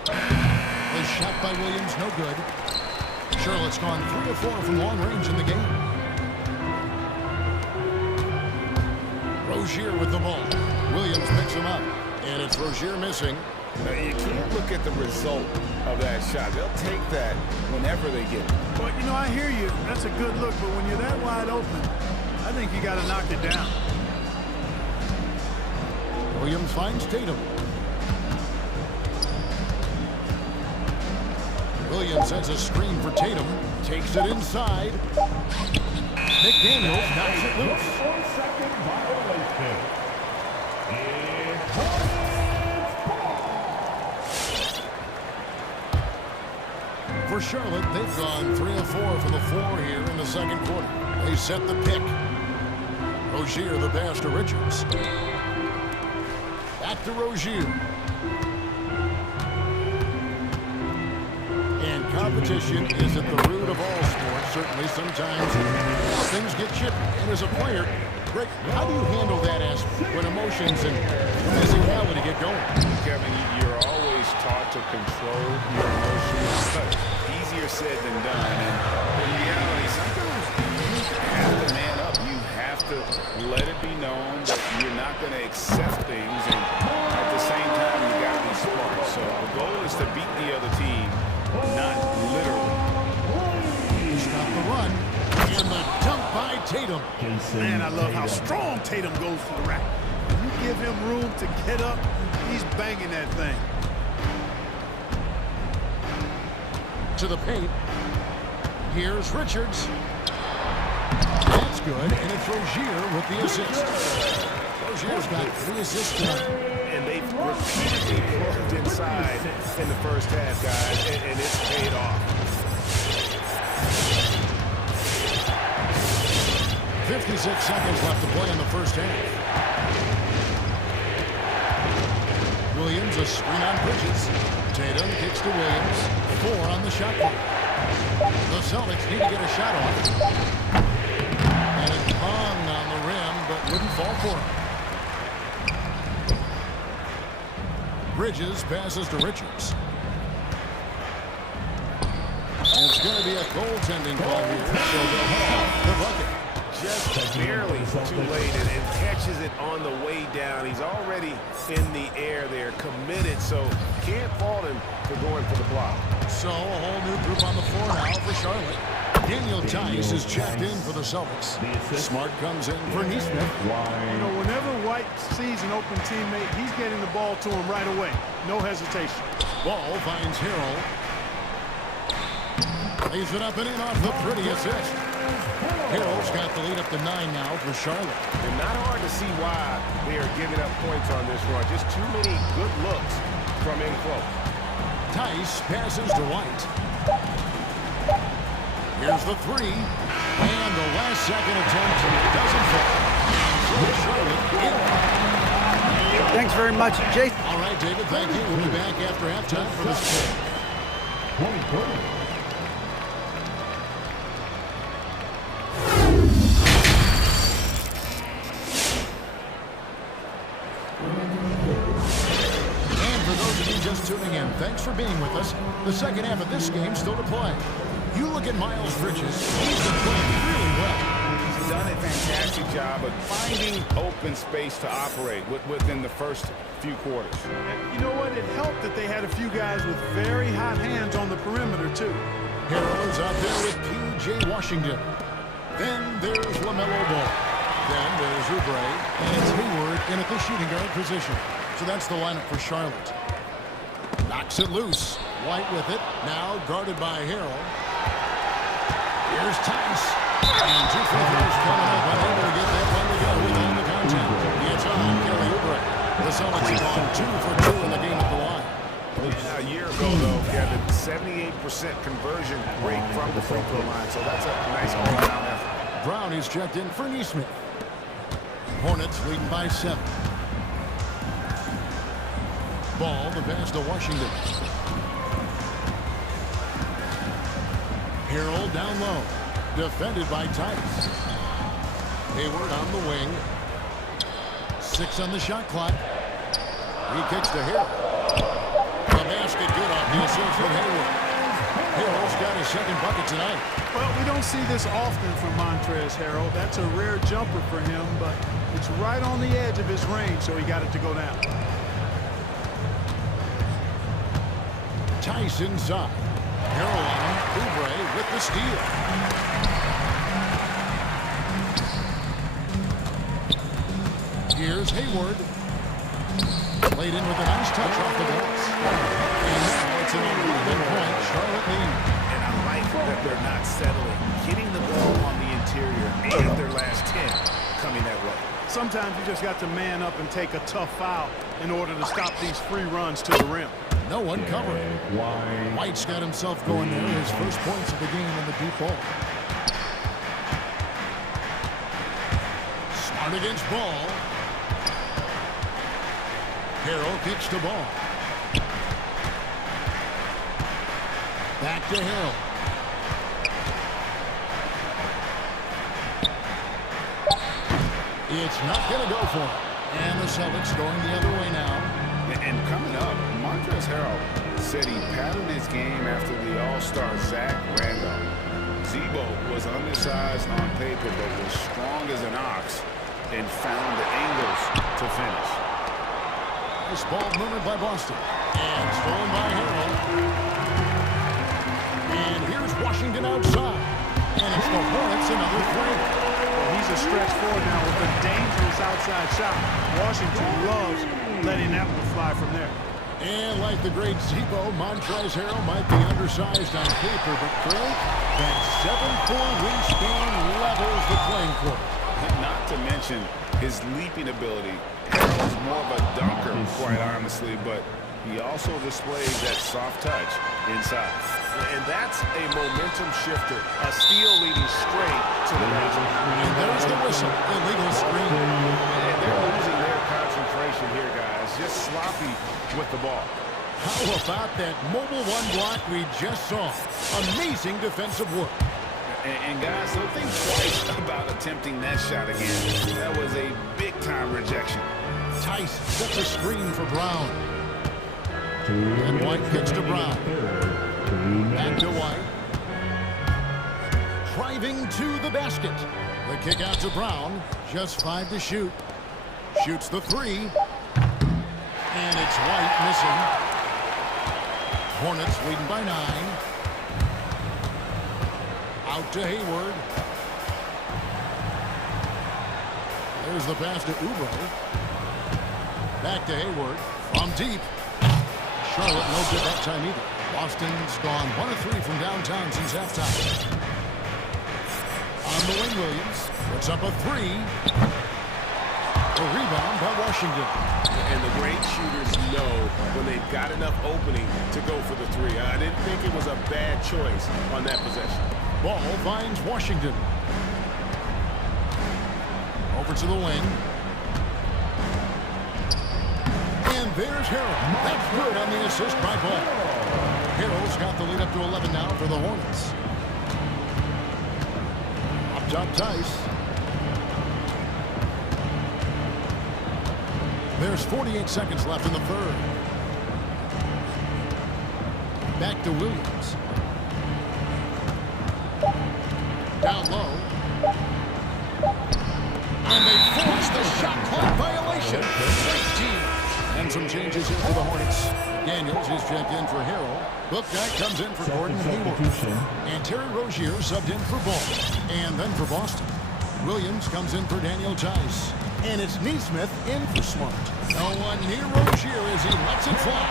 The shot by Williams, no good. Charlotte's gone 3 of 4 from long range in the game. Rozier with the ball. Williams picks him up. And it's Rozier missing. Now, you can't look at the result of that shot. They'll take that whenever they get it. But, you know, I hear you. That's a good look. But when you're that wide open, I think you got to knock it down. Williams finds Tatum. Williams has a screen for Tatum. Takes it inside. McDaniels knocks it loose. 4-second violation. For Charlotte, they've gone 3 of 4 from the floor here in the second quarter. They set the pick. Rozier the pass to Richards. Back to Rozier. And competition is at the root of all sports. Certainly sometimes things get chippy. And as a player, Rick, how do you handle that aspect when emotions and physicality get going? Kevin, you're always taught to control your emotions, but easier said than done. And in reality, sometimes you have to man up. You have to let it be known that you're not going to accept things, and at the same time, you got to be smart. So the goal is to beat the other team, not literally. Stop the run, and the dunk by Tatum. Man, I love how strong Tatum goes to the rack. When you give him room to get up, he's banging that thing. To the paint. Here's Richards. That's good, and it's Rozier with the assist. Rozier's got 3 assists tonight. And they've repeatedly worked inside in the first half, guys, and it's paid off. 56 seconds left to play in the first half. Williams a screen on Bridges. Tatum kicks to Williams. 4 on the shot clock. The Celtics need to get a shot off. And it hung on the rim, but wouldn't fall for him. Bridges passes to Richards. And it's going to be a goaltending call here, so they'll count the bucket. Just barely too late, and catches it on the way down. He's already in the air there, committed, so can't fault him for going for the block. So a whole new group on the floor now for Charlotte. Daniel Tice is checked in for the Celtics. Smart comes in for Neesmith. You know, whenever White sees an open teammate, he's getting the ball to him right away. No hesitation. Ball finds Harrell. Lays it up and in off the pretty assist. Harrell's got the lead up to 9 now for Charlotte. And not hard to see why they are giving up points on this run. Just too many good looks from in close. Tice passes to White. Here's the 3. And the last second attempt doesn't fall. So Charlotte in. Thanks very much, Jason. All right, David, thank you. We'll be back after halftime for this game. Just tuning in, thanks for being with us. The second half of this game still to play. You look at Miles Bridges, he's been playing really well. He's done a fantastic job of finding open space to operate within the first few quarters. And you know what? It helped that they had a few guys with very hot hands on the perimeter, too. Harrell's out there with P.J. Washington. Then there's LaMelo Ball. Then there's Oubre, and it's Hayward in at the shooting guard position. So that's the lineup for Charlotte. Knocks it loose. White with it. Now guarded by Harrell. Here's Tice. And 2 free throws coming up. Unable to get that one to go without the contact. It's on Kelly Oubre. The Celtics have gone 2 for 2 in the game at the line. A year ago, though, Kevin, 78% conversion rate from the free throw line. So that's a nice all-around effort. Brown is checked in for Neesmith. Hornets leading by 7. Ball, the pass to Washington. Harrell down low. Defended by Tice. Hayward on the wing. 6 on the shot clock. He kicks to Harrell. The basket good off the assist from Hayward. Harrell's got his second bucket tonight. Well, we don't see this often from Montrezl Harrell. That's a rare jumper for him, but it's right on the edge of his range, so he got it to go down. Tice inside. Harrell on him. Oubre with the steal. Here's Hayward. Played in with a nice touch off the glass. And now it's an 11-point Charlotte lead. And I like that they're not settling. Getting the ball on the interior, 8 of their last 10 coming that way. Sometimes you just got to man up and take a tough foul in order to stop these free runs to the rim. No one covered. White's got himself going there. His first points of the game in the deep ball. Smart against Ball. Harrell kicks the ball. Back to Harrell. It's not going to go for it. And the Celtics going the other way now. And coming up, Montrezl Harrell said he patterned his game after the All-Star Zach Randolph. Zebo was undersized on paper, but was strong as an ox and found the angles to finish. This ball moved by Boston. And stolen by Harrell. And here's Washington outside. And it's the Hornets another three. Well, he's a stretch forward now with a dangerous outside shot. Washington loves letting that one fly from there. And like the great Zebo, Montrezl Harrell might be undersized on paper, but Craig, that 7'4" wingspan levels the playing court. Not to mention his leaping ability. Harrell's more of a dunker, quite honestly, but he also displays that soft touch inside. And that's a momentum shifter. A steal leading straight to the basket. And there's the whistle. Illegal screen. And they're losing their concentration here, guys. Just sloppy with the ball. How about that mobile one block we just saw? Amazing defensive work. And guys, don't think twice about attempting that shot again. That was a big-time rejection. Tice sets a screen for Brown. And White kicks to Brown. Back to White. Driving to the basket. The kick out to Brown. Just 5 to shoot. Shoots the 3. And it's White missing. Hornets leading by 9. Out to Hayward. There's the pass to Oubre. Back to Hayward. From deep. Charlotte no good that time either. Boston's gone 1 of 3 from downtown since halftime. On the wing, Williams puts up a 3. A rebound by Washington. And the great shooters know when they've got enough opening to go for the 3. I didn't think it was a bad choice on that possession. Ball finds Washington. Over to the wing. And there's Harrell. That's good on the assist by Ball. Harrell's got the lead up to 11 now for the Hornets. Up top, Tice. There's 48 seconds left in the third. Back to Williams. Down low. And they force the shot clock violation. Great team. And some changes here for the Hornets. Daniels is checked in for Harrell. Booknight comes in for Gordon Hayward. And Terry Rozier subbed in for Ball. And then for Boston, Williams comes in for Daniel Tice. And it's Neesmith in for Smart. No one near Rozier as he lets it fly.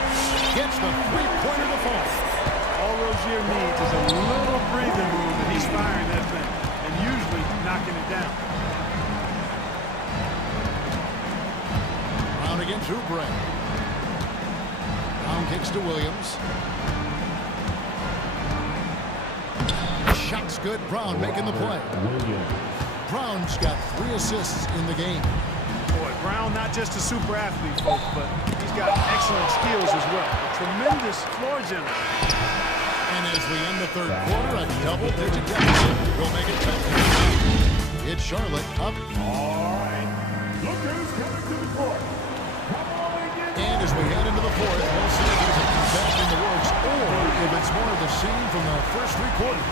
Gets the three-pointer to fall. All Rozier needs is a little breathing room, and he's firing that thing, and usually knocking it down. Brown against Oubre. Brown kicks to Williams. Shot's good. Brown making the play. Brown's got 3 assists in the game. Boy, Brown not just a super athlete, folks, but he's got excellent skills as well. A tremendous floor general. And as we end the third quarter, a double-digit deficit will make it 10. It's Charlotte up. All right. Look who's coming to the court. Come on and get And as we head into the fourth, we'll see if there's a comeback in the works or if it's more of the same from the first 3 quarters.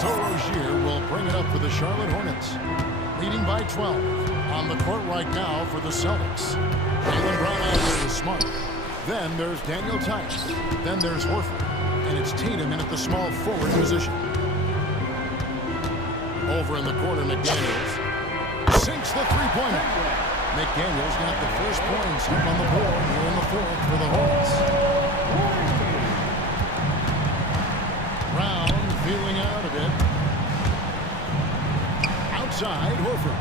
So Rozier will bring it up for the Charlotte Hornets, leading by 12. On the court right now for the Celtics. Jaylen Brown out there is Smart. Then there's Daniel Tice. Then there's Horford. And it's Tatum in at the small forward position. Over in the corner, McDaniels sinks the three-pointer. McDaniels got the first points up on the board here in the fourth for the Hornets. out a bit. Outside, Horford.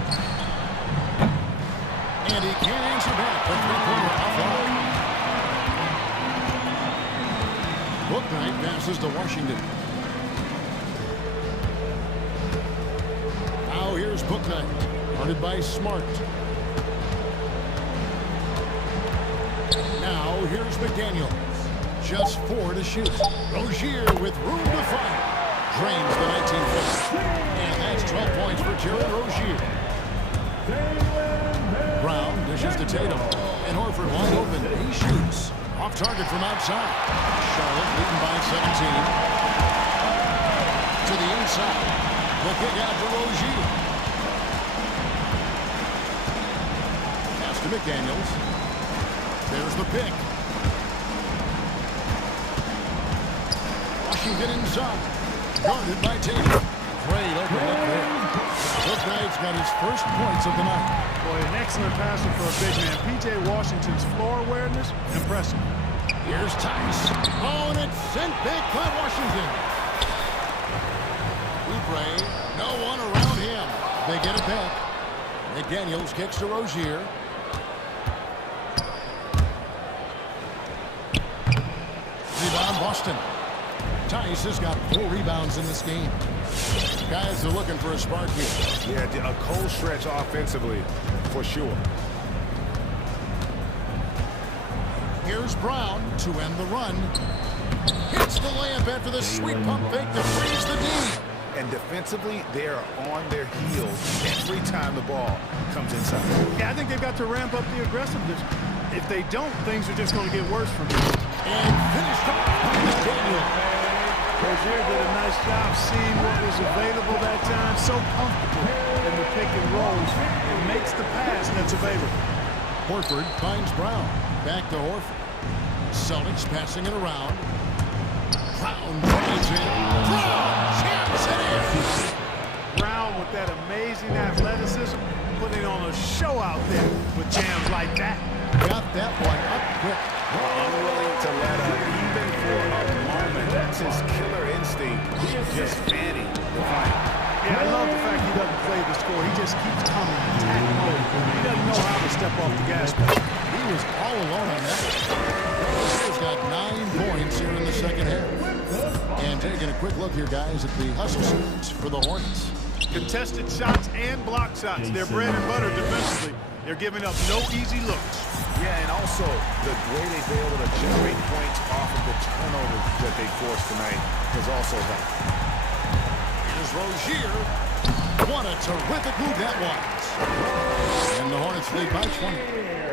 And he can't answer back. The three-pointer offline. Booknight passes to Washington. Now here's Booknight, guarded by Smart. Now here's McDaniels. Just 4 to shoot. Rozier with room to fire. Drains the 19-foot. And that's 12 points for Jared Rozier. Brown dishes to Tatum. And Horford wide open. He shoots. Off target from outside. Charlotte leading by 17. To the inside. The kick out to Rozier. Pass to McDaniels. There's the pick. Washington inside. Guarded by Tatum. Great open look there. Booknight's got his first points of the night. Boy, an excellent passer for a big man. P.J. Washington's floor awareness, impressive. Here's Tice. Oh, and it's sent back by Washington. Oubre, no one around him. They get it back. McDaniels kicks to Rozier. Rebound Boston. Tice has got 4 rebounds in this game. Guys are looking for a spark here. Yeah, a cold stretch offensively, for sure. Here's Brown to end the run. Hits the layup after the sweet pump fake to freeze the D. And defensively, they are on their heels every time the ball comes inside. Yeah, I think they've got to ramp up the aggressiveness. If they don't, things are just going to get worse from here. And finished off by McDaniel. Rozier did a nice job seeing what was available that time. So comfortable in the pick and rolls. It makes the pass that's available. Horford finds Brown. Back to Horford. Celtics passing it around. Brown drives in. Brown jams it in. Brown with that amazing athleticism, putting on a show out there with jams like that. Got that one up quick. Unwilling to let up even for a moment. That's his killer instinct. Just fanning the fight. Yeah, I love the fact he doesn't play the score. He just keeps coming, attack mode. He doesn't know how to step off the gas pedal. He was all alone on that. Rozier's got 9 points here in the second half. And taking a quick look here, guys, at the hustle stats for the Hornets. Contested shots and block shots. They're bread and butter defensively. They're giving up no easy looks. Yeah, and also the way they've been able to generate points off of the turnovers that they forced tonight has also helped. Here's Rozier. What a terrific move that was. And the Hornets lead by 20.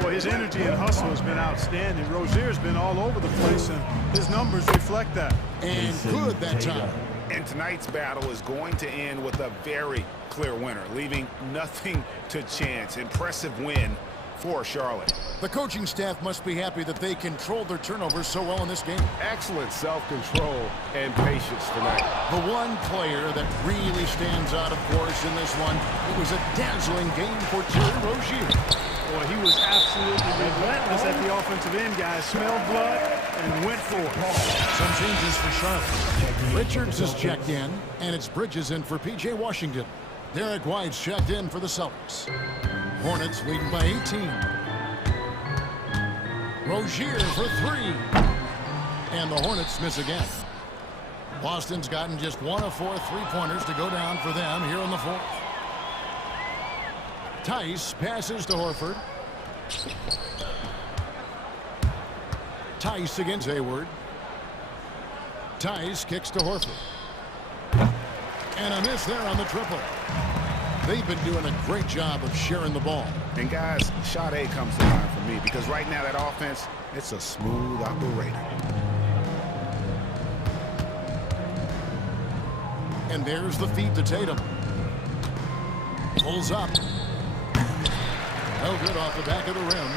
Well, his energy and hustle has been outstanding. Rozier's been all over the place, and his numbers reflect that. And good that time. And tonight's battle is going to end with a very clear winner, leaving nothing to chance. Impressive win for Charlotte. The coaching staff must be happy that they controlled their turnovers so well in this game. Excellent self-control and patience tonight. The one player that really stands out, of course, in this one, it was a dazzling game for Jared Rozier. Boy, he was absolutely relentless at the offensive end, guys. Smelled blood and went for it. Some changes for Charlotte. Richards is checked in, and it's Bridges in for P.J. Washington. Derek White's checked in for the Celtics. Hornets leading by 18. Rozier for 3. And the Hornets miss again. Boston's gotten just 1 of 4 3-pointers to go down for them here in the fourth. Tice passes to Horford. Tice against Hayward. Tice kicks to Horford. And a miss there on the triple. They've been doing a great job of sharing the ball. And guys, shot A comes to mind for me because right now that offense, it's a smooth operator. And there's the feed to Tatum. Pulls up. No good off the back of the rim.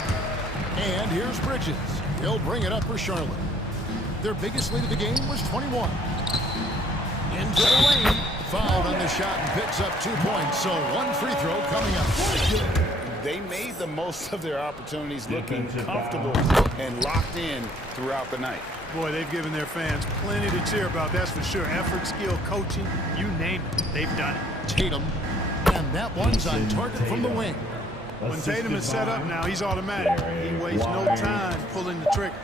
And here's Bridges. He'll bring it up for Charlotte. Their biggest lead of the game was 21. Into the lane. Fouled on the shot and picks up 2 points. So 1 free throw coming up. They made the most of their opportunities, looking comfortable and locked in throughout the night. Boy, they've given their fans plenty to cheer about, that's for sure. Effort, skill, coaching, you name it, they've done it. Tatum, and that one's on target from the wing. When Tatum is set up now, he's automatic. He wastes no time pulling the trigger.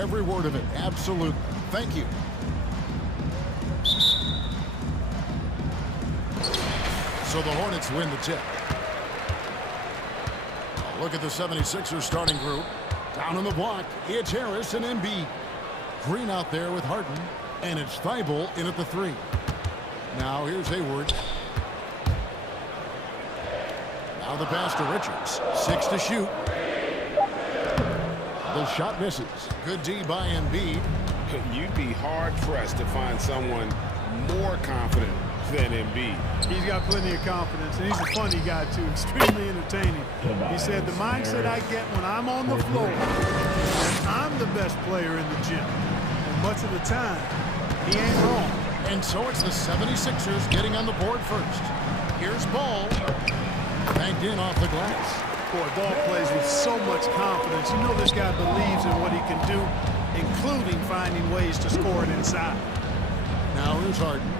every word of it. Absolutely. Thank you. So the Hornets win the tip. Look at the 76ers starting group. Down on the block, it's Harris and Embiid. Green out there with Harden, and it's Thibault in at the 3. Now here's Hayward. Now the pass to Richards. 6 to shoot. The shot misses. Good D by Embiid. You'd be hard-pressed to find someone more confident than Embiid. He's got plenty of confidence, and he's a funny guy, too. Extremely entertaining. He said, the mindset I get when I'm on the floor, and I'm the best player in the gym. And much of the time, he ain't wrong. And so it's the 76ers getting on the board first. Here's Ball. Banked in off the glass. Boy, Ball plays with so much confidence. You know this guy believes in what he can do, including finding ways to score it inside. Now here's Harden.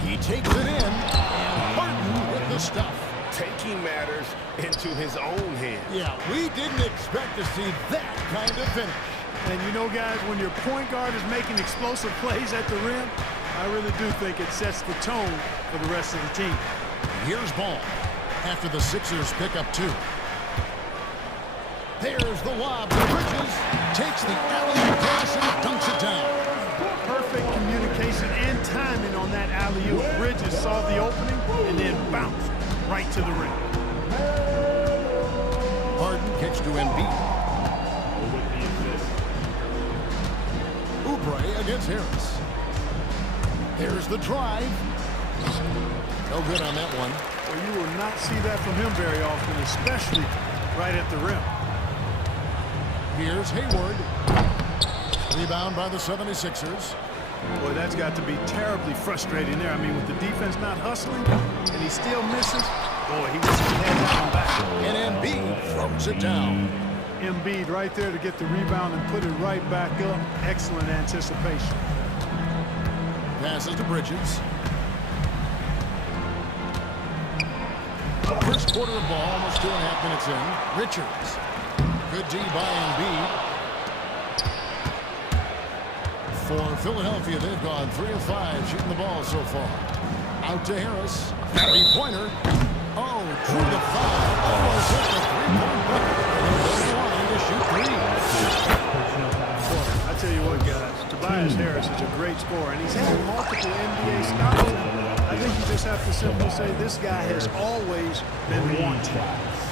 He takes it in, and Harden with the stuff. Taking matters into his own hands. Yeah, we didn't expect to see that kind of finish. And you know, guys, when your point guard is making explosive plays at the rim, I really do think it sets the tone for the rest of the team. Here's Ball after the Sixers pick up 2. There's the lob to Bridges. Takes the alley-oop pass and dunks it down. Perfect communication and timing on that alley-oop. Bridges saw the opening and then bounced right to the rim. Harden kicks to Embiid. Oubre against Harris. There's the drive. No good on that one. Well, you will not see that from him very often, especially right at the rim. Here's Hayward. Rebound by the 76ers. Boy, that's got to be terribly frustrating there. I mean, with the defense not hustling, and he still misses. Boy, he was head down back. And Embiid throws it down. Embiid right there to get the rebound and put it right back up. Excellent anticipation. Passes to Bridges. First quarter of ball, almost 2.5 minutes in. Richards. Good D by Embiid. For Philadelphia, they've gone 3 of 5 shooting the ball so far. Out to Harris. Three-pointer. Oh, drew the foul. Almost hit the three-point bucket. And to shoot 3. Boy, I tell you what, guys. Tobias Harris is a great scorer, and he's had multiple NBA stops. I think you just have to simply say this guy has always been wanted.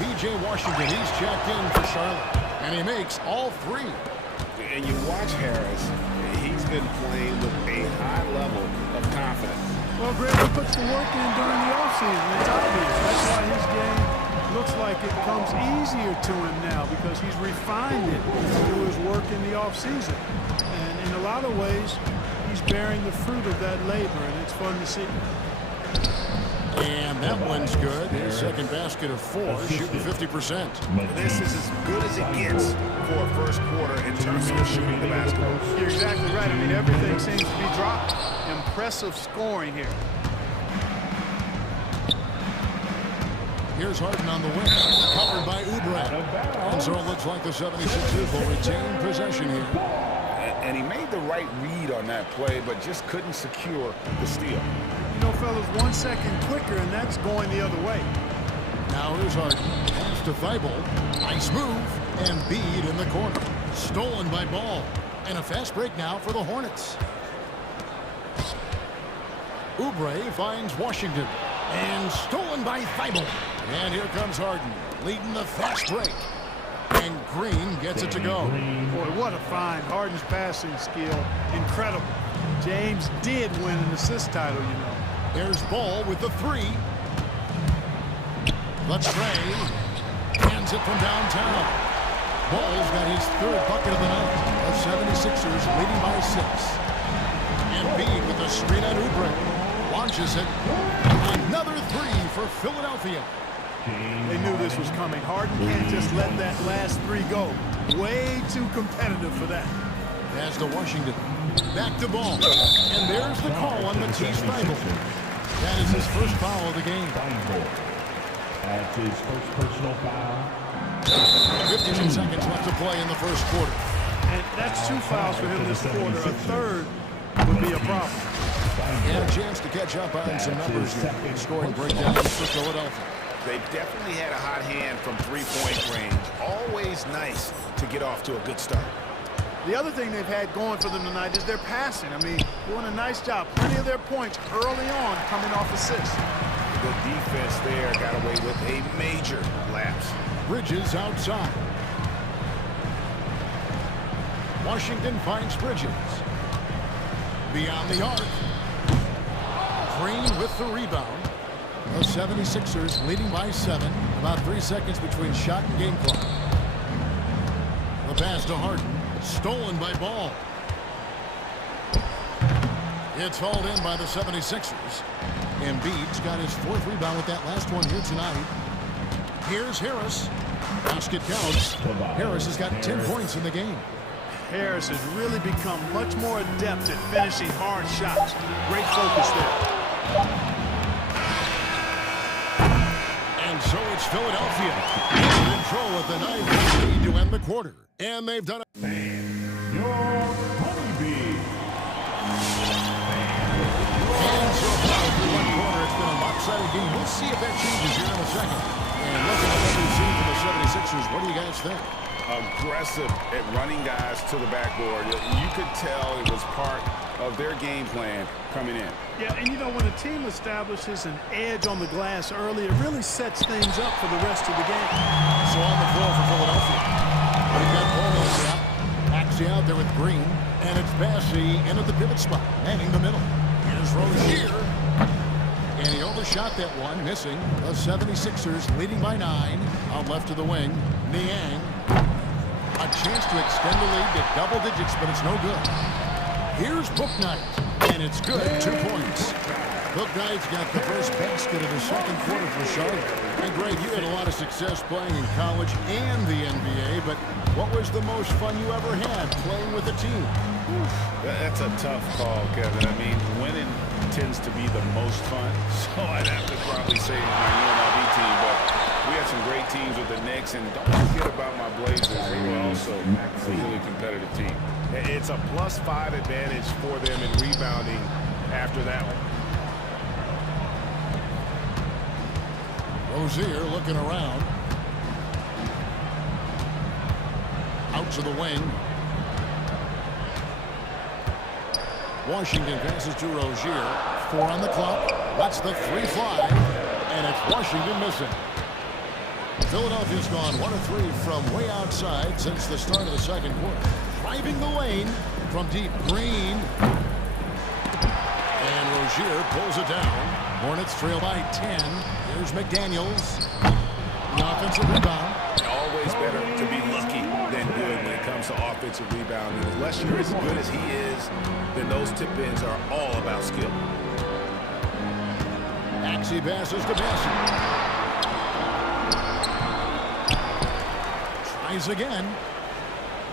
P.J. Washington, he's checked in for Charlotte, and he makes all 3. And you watch Harris, he's been playing with a high level of confidence. Well, Greg, he puts the work in during the offseason. It's obvious. That's why his game looks like it comes easier to him now, because he's refined it through his work in the offseason. And in a lot of ways, he's bearing the fruit of that labor, and it's fun to see. And that one's good. His second basket of 4, shooting 50%. This is as good as it gets for a first quarter in terms of shooting the basketball. You're exactly right. I mean, everything seems to be dropped. Impressive scoring here. Here's Harden on the wing, covered by Oubre. And so it looks like the 76ers will retain possession here. And he made the right read on that play, but just couldn't secure the steal. You know, fellas, 1 second quicker, and that's going the other way. Now here's Harden. Pass to Thibault. Nice move. And Embiid in the corner. Stolen by Ball. And a fast break now for the Hornets. Oubre finds Washington. And stolen by Thibault. And here comes Harden, leading the fast break. And Green gets it to go. Boy, what a find. Harden's passing skill, incredible. James did win an assist title, you know. There's Ball with the 3. The tray. Hands it from downtown. Ball's got his 3rd bucket of the night. The 76ers leading by 6. Embiid with the screen on Oubre. Launches it. Another 3 for Philadelphia. They knew this was coming. Harden can't just let that last 3 go. Way too competitive for that. Pass to Washington. Back to Ball. And there's the call on Matisse Thibault. That is his first foul of the game. That's his first personal foul. 52 seconds left to play in the first quarter. And that's 2 fouls for him this quarter. A third would be a problem. And a chance to catch up on some numbers here. Scoring breakdowns for Philadelphia. They've definitely had a hot hand from three-point range. Always nice to get off to a good start. The other thing they've had going for them tonight is their passing. I mean, doing a nice job. Plenty of their points early on coming off assists. The defense there got away with a major lapse. Bridges outside. Washington finds Bridges. Beyond the arc. Green with the rebound. The 76ers leading by 7. About 3 seconds between shot and game clock. The pass to Harden. Stolen by Ball. It's hauled in by the 76ers. Embiid's got his 4th rebound with that last one here tonight. Here's Harris. Basket counts. Harris has got 10 points in the game. Harris has really become much more adept at finishing hard shots. Great focus there. And so it's Philadelphia in control with the 9-point lead to end the quarter. And they've done it. Your honeybee. And so far through one quarter, it's been a lopsided game. We'll see if that changes here in a second. And looking at what we've seen from the 76ers, what do you guys think? Aggressive at running guys to the backboard. You could tell it was part of their game plan coming in. Yeah, and you know, when a team establishes an edge on the glass early, it really sets things up for the rest of the game. So on the floor for Philadelphia. We've got Portland out. Axie out there with Green. And it's Bassey into the pivot spot, manning the middle. Here's Rozier. And he overshot that one, missing. The 76ers leading by 9. Out left to the wing. Niang. A chance to extend the lead to double digits, but it's no good. Here's Bouknight, and it's good, 2 points. Bouknight's got the first basket of the second quarter for Charlotte. And Greg, you had a lot of success playing in college and the NBA, but what was the most fun you ever had playing with a team? That's a tough call, Kevin. I mean, winning tends to be the most fun, so I'd have to probably say my UNLV team, but we had some great teams with the Knicks, and don't forget about my Blazers. They were also a really competitive team. It's a +5 advantage for them in rebounding after that one. Rozier looking around. Out to the wing. Washington passes to Rozier. 4 on the clock. That's the 3 fly. And it's Washington missing. Philadelphia's gone 1 of 3 from way outside since the start of the second quarter. Driving the lane from deep. Green. And Rozier pulls it down. Hornets trail by 10. Here's McDaniels. The offensive rebound. Always better to be lucky than good when it comes to offensive rebounding. Unless you're as good as he is, then those tip-ins are all about skill. Axie passes to Bassey. Tries again.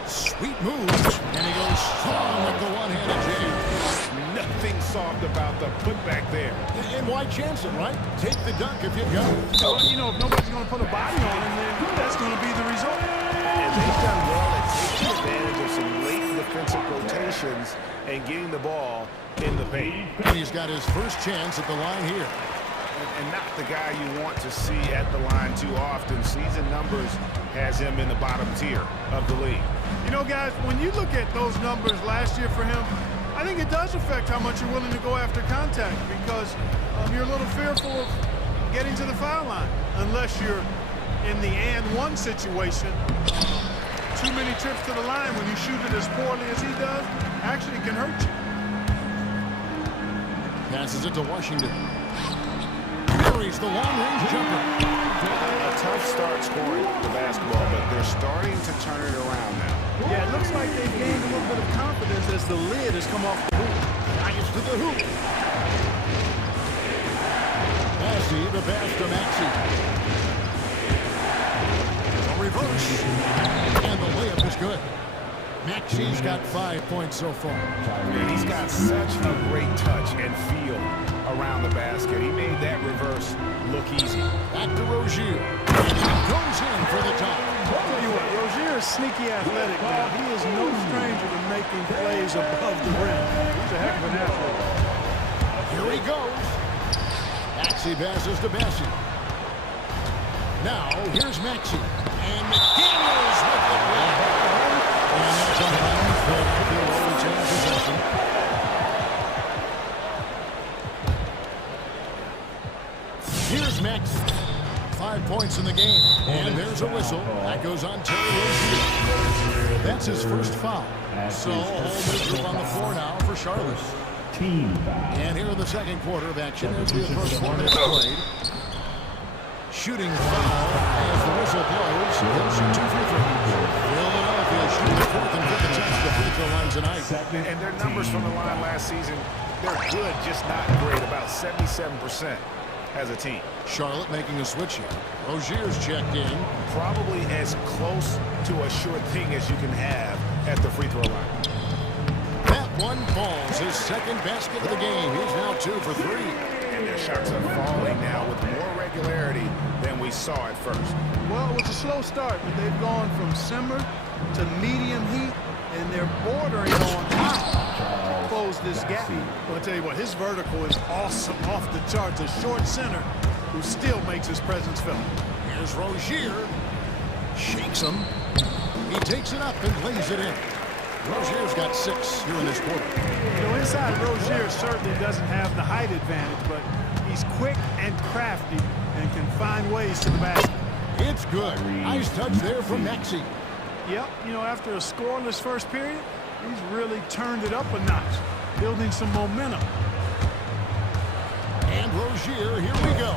Sweet moves. And he goes strong with the one-handed jam. Nothing soft about the putback there. And why chance it, right? Take the dunk if you've got it. Well, you know, if nobody's going to put a body on him, then that's going to be the result. And they've done well at taking advantage of some late defensive rotations and getting the ball in the paint. And he's got his first chance at the line here. And not the guy you want to see at the line too often. Season numbers has him in the bottom tier of the league. You know, guys, when you look at those numbers last year for him, I think it does affect how much you're willing to go after contact because you're a little fearful of getting to the foul line unless you're in the and one situation. Too many trips to the line when you shoot it as poorly as he does actually can hurt you. Passes it to Washington. Carries the long-range jumper. A tough start scoring the basketball, but they're starting to turn it around now. Yeah, it looks like they've gained a little bit of confidence as the lid has come off the hoop. Nice to the hoop. Bassey, the pass to Maxey. A reverse. And the layup is good. Maxey's got 5 points so far. And he's got such a great touch and feel around the basket. He made that reverse post. Look easy. Back to Rozier. And he goes in for the top. I'll tell you what, Rozier is sneaky athletic now. He is no stranger to making plays above the rim. He's a heck of an athlete. Here he goes. Maxey passes to Bassi. Now, here's Maxey. And McDaniels with the block. And that's on bounds for the return possession. Here's Maxey. 5 points in the game. And there's a whistle. That goes on Terry Rozier. That's his first foul. So, a whole new group on the floor now for Charlotte. And here in the second quarter of action, as we approach 4 minutes played. Shooting foul as the whistle blows. He'll shoot 2 free throws. Philadelphia shooting the 4th and 5th attempts at the free throw line tonight. And their numbers from the line last season, they're good, just not great. About 77% as a team. Charlotte making a switch here. Rozier's checked in. Probably as close to a sure thing as you can have at the free throw line. That one falls, his second basket of the game. He's now 2 for 3. And their shots are falling now with more regularity than we saw at first. Well, it was a slow start, but they've gone from simmer to medium heat, and they're bordering on hot to close this gap. Well, I'll tell you what, his vertical is awesome, off the charts. A short center who still makes his presence felt. Here's Rozier. Shakes him. He takes it up and lays it in. Rozier's got 6 here in this quarter. You know, inside Rozier certainly doesn't have the height advantage, but he's quick and crafty and can find ways to the basket. It's good. Nice touch there from Maxey. Yep, you know, after a scoreless first period, he's really turned it up a notch, building some momentum. And Rozier, here we go.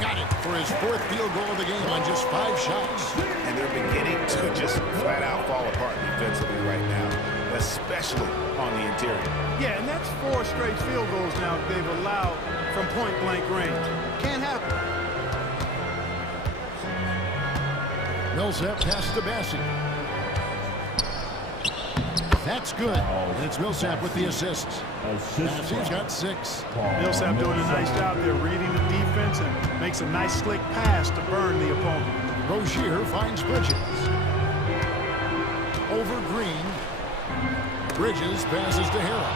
Got it for his 4th field goal of the game on just 5 shots. And they're beginning to just flat out fall apart defensively right now, especially on the interior. Yeah, and that's 4 straight field goals now they've allowed from point-blank range. Can't happen. Millsap passes to Bassi. That's good. And it's Millsap with the assists. Bassi's got 6. Millsap doing a nice job there, reading the defense and makes a nice slick pass to burn the opponent. Rozier finds Bridges. Over Green. Bridges passes to Harrell.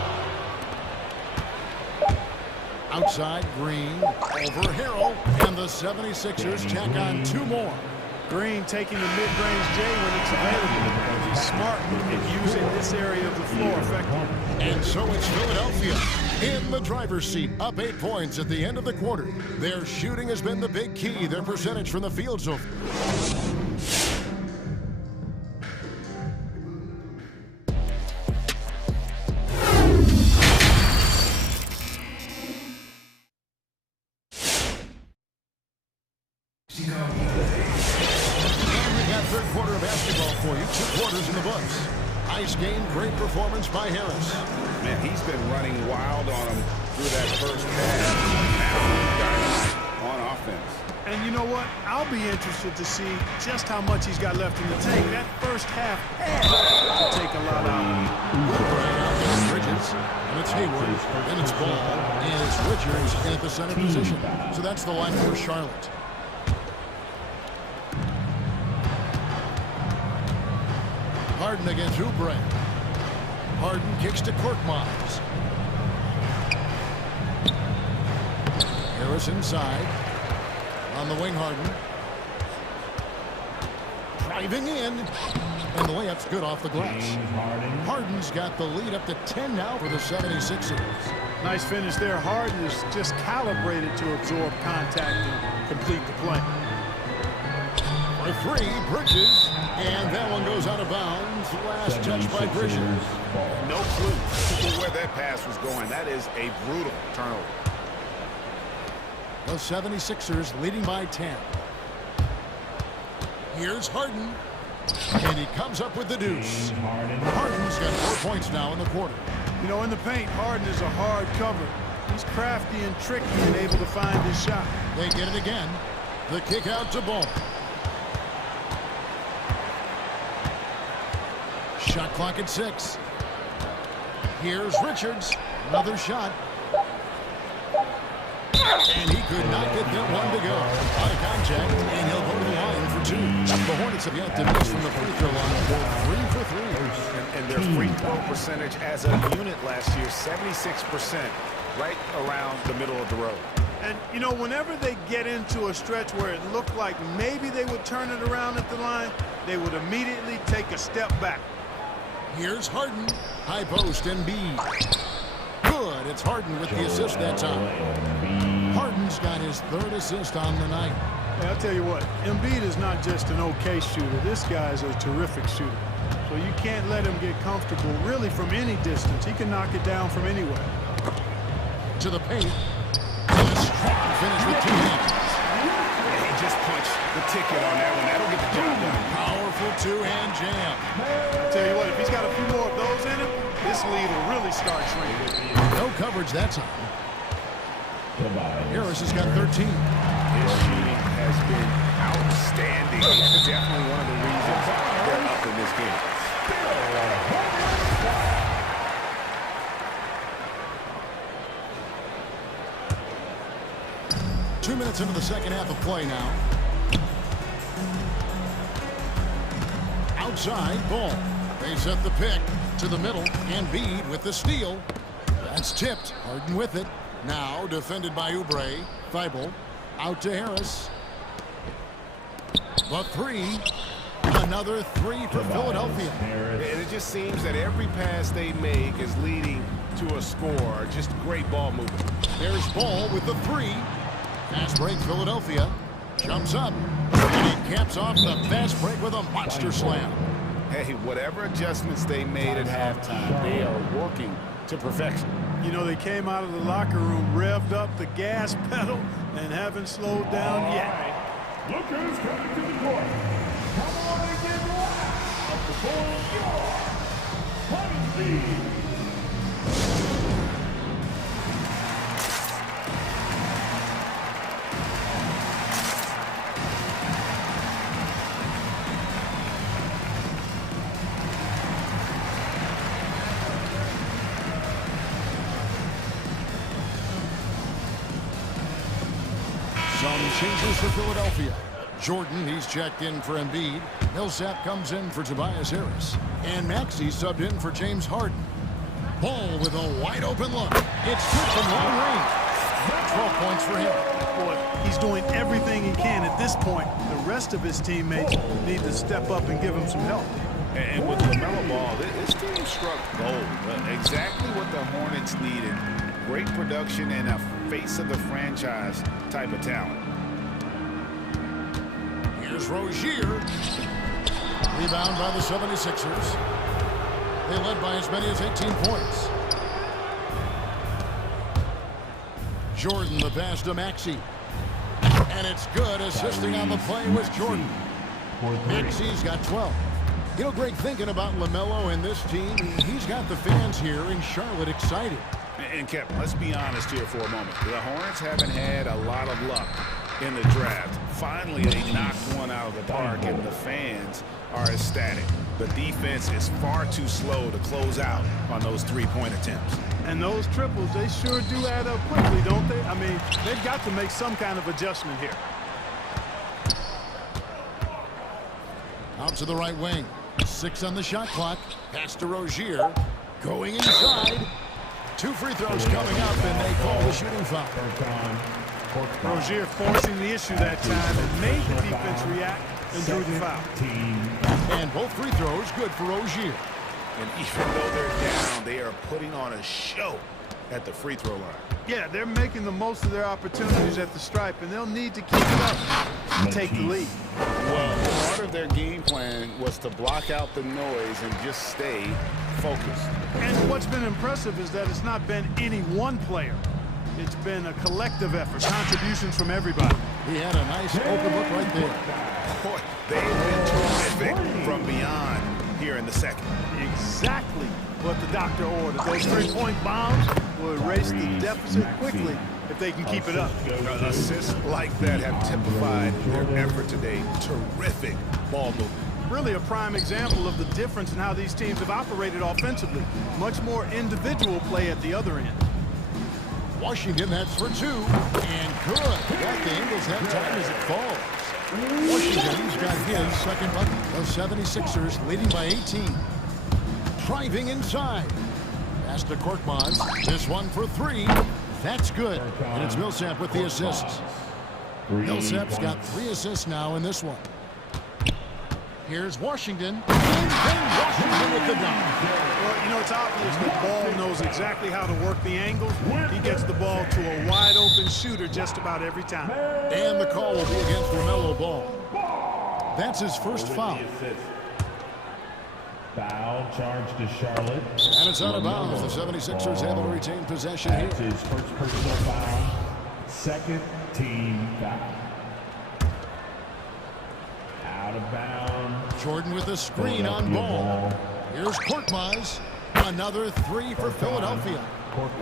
Outside Green. Over Harrell. And the 76ers tack on 2 more. Green taking the mid-range J when it's available. He's smart in using this area of the floor effectively. And so it's Philadelphia in the driver's seat, up 8 points at the end of the quarter. Their shooting has been the big key. Their percentage from the field's over. Third quarter of basketball for you. 2 quarters in the books. Nice game, great performance by Harris. Man, he's been running wild on him through that first half. Now, dynamite on offense. And you know what? I'll be interested to see just how much he's got left in the tank. That first half had to take a lot out of him. Bridges, and it's Hayward, then it's Ball, and it's Richards in at the center position. So that's the line for Charlotte. Harden against Oubre. Harden kicks to Korkmaz. Harris inside. On the wing, Harden. Driving in. And the layup's good off the glass. Harden's got the lead up to 10 now for the 76ers. Nice finish there. Harden is just calibrated to absorb contact and complete the play. For 3, Bridges. And that one goes out of bounds. Last touch by Bridges. No clue where that pass was going. That is a brutal turnover. The 76ers leading by 10. Here's Harden. And he comes up with the deuce. Harden's got 4 points now in the quarter. You know, in the paint, Harden is a hard cover. He's crafty and tricky and able to find his shot. They get it again. The kick out to Ball. Shot clock at 6. Here's Richards. Another shot. And he could not get that one to go. Out of contact, and he'll go to the line for 2. The Hornets have yet to miss from the free throw line for 3 for 3. And their free throw percentage as a unit last year, 76%, right around the middle of the road. And, you know, whenever they get into a stretch where it looked like maybe they would turn it around at the line, they would immediately take a step back. Here's Harden. High post, Embiid. Good. It's Harden with the assist that time. Harden's got his 3rd assist on the night. Hey, I'll tell you what, Embiid is not just an okay shooter. This guy's a terrific shooter. So you can't let him get comfortable really from any distance. He can knock it down from anywhere. To the paint. And a strong finish with 2 hands. And he just punched the ticket on that one. That'll get the job done. Powerful 2-hand jam. I'll tell you what, if he's got a few more of those in him, this lead will really start shrinking. No coverage that time. Harris has got 13. His shooting has been outstanding. It's definitely one of the reasons they're up in this game. 2 minutes into the second half of play now. Outside, ball. They set the pick to the middle. Embiid with the steal. That's tipped. Harden with it. Now defended by Oubre. Thibault out to Harris. The 3. Another 3 for Philadelphia. And it just seems that every pass they make is leading to a score. Just great ball movement. There's Ball with the 3. Fast break, Philadelphia. Jumps up. And he caps off the fast break with a monster slam. Hey, whatever adjustments they made at halftime, they are working to perfection. You know, they came out of the locker room, revved up the gas pedal, and haven't slowed down yet. Look who's coming to the court. Come on and get loud. For your punishment. Some changes for Philadelphia. Jordan, he's checked in for Embiid. Millsap comes in for Tobias Harris. And Maxey subbed in for James Harden. Ball with a wide open look. It's good from long range. 12 points for him. Boy, he's doing everything he can at this point. The rest of his teammates need to step up and give him some help. And with LaMelo Ball, this team struck gold. Exactly what the Hornets needed. Great production and a face of the franchise type of talent. Here's Rozier. Rebound by the 76ers. They led by as many as 18 points. Jordan, the pass to Maxey. And it's good, assisting on the play with Jordan. Maxey's got 12. You know, Greg, thinking about LaMelo and this team, he's got the fans here in Charlotte excited. And Kevin, let's be honest here for a moment. The Hornets haven't had a lot of luck in the draft. Finally, they knocked one out of the park, and the fans are ecstatic. The defense is far too slow to close out on those three-point attempts. And those triples, they sure do add up quickly, don't they? I mean, they've got to make some kind of adjustment here. Out to the right wing. 6 on the shot clock. Pass to Rozier. Going inside. 2 free throws coming up, and they call the shooting foul. Rozier forcing the issue that time and made the defense react and drew the foul. And both free throws good for Rozier. And even though they're down, they are putting on a show at the free throw line. Yeah, they're making the most of their opportunities at the stripe, and they'll need to keep it up to take the lead. Well, part of their game plan was to block out the noise and just stay focused. And what's been impressive is that it's not been any one player. It's been a collective effort, contributions from everybody. He had a nice open look right there. Boy, they've been terrific from beyond here in the second. Exactly what the doctor ordered. Those three-point bombs will erase the deficit quickly if they can keep it up. Assists like that have typified their effort today. Terrific ball movement. Really a prime example of the difference in how these teams have operated offensively. Much more individual play at the other end. Washington, that's for 2. And good. Got the Eagles that time as it falls. Washington's got his second bucket. The 76ers leading by 18. Driving inside. Pass to Korkmaz. This one for 3. That's good. And it's Millsap with the assists. Millsap's got 3 assists now in this one. Here's Washington. And then Washington with the dunk. Well, you know, it's obvious that Ball knows exactly how to work the angles. He gets the ball to a wide-open shooter just about every time. And the call will be against LaMelo Ball. That's his first foul. Foul charge to Charlotte. And it's out of bounds. The 76ers able to retain possession here. That's his first personal foul. Second team foul. Out of bounds. Jordan with a screen on Ball. Here's Korkmaz. Another 3 for Philadelphia.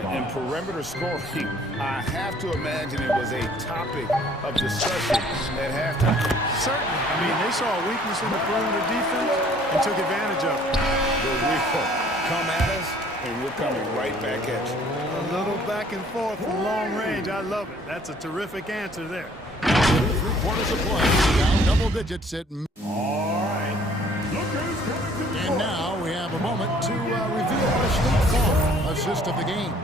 And perimeter scoring, I have to imagine it was a topic of discussion at halftime. Certainly. I mean, they saw a weakness in the perimeter defense and took advantage of it. The real come at us, and we're coming right back at you. A little back and forth from long range. I love it. That's a terrific answer there. 3 quarters of play. Down double digits at... And now we have a moment to reveal our state farm assist of the game.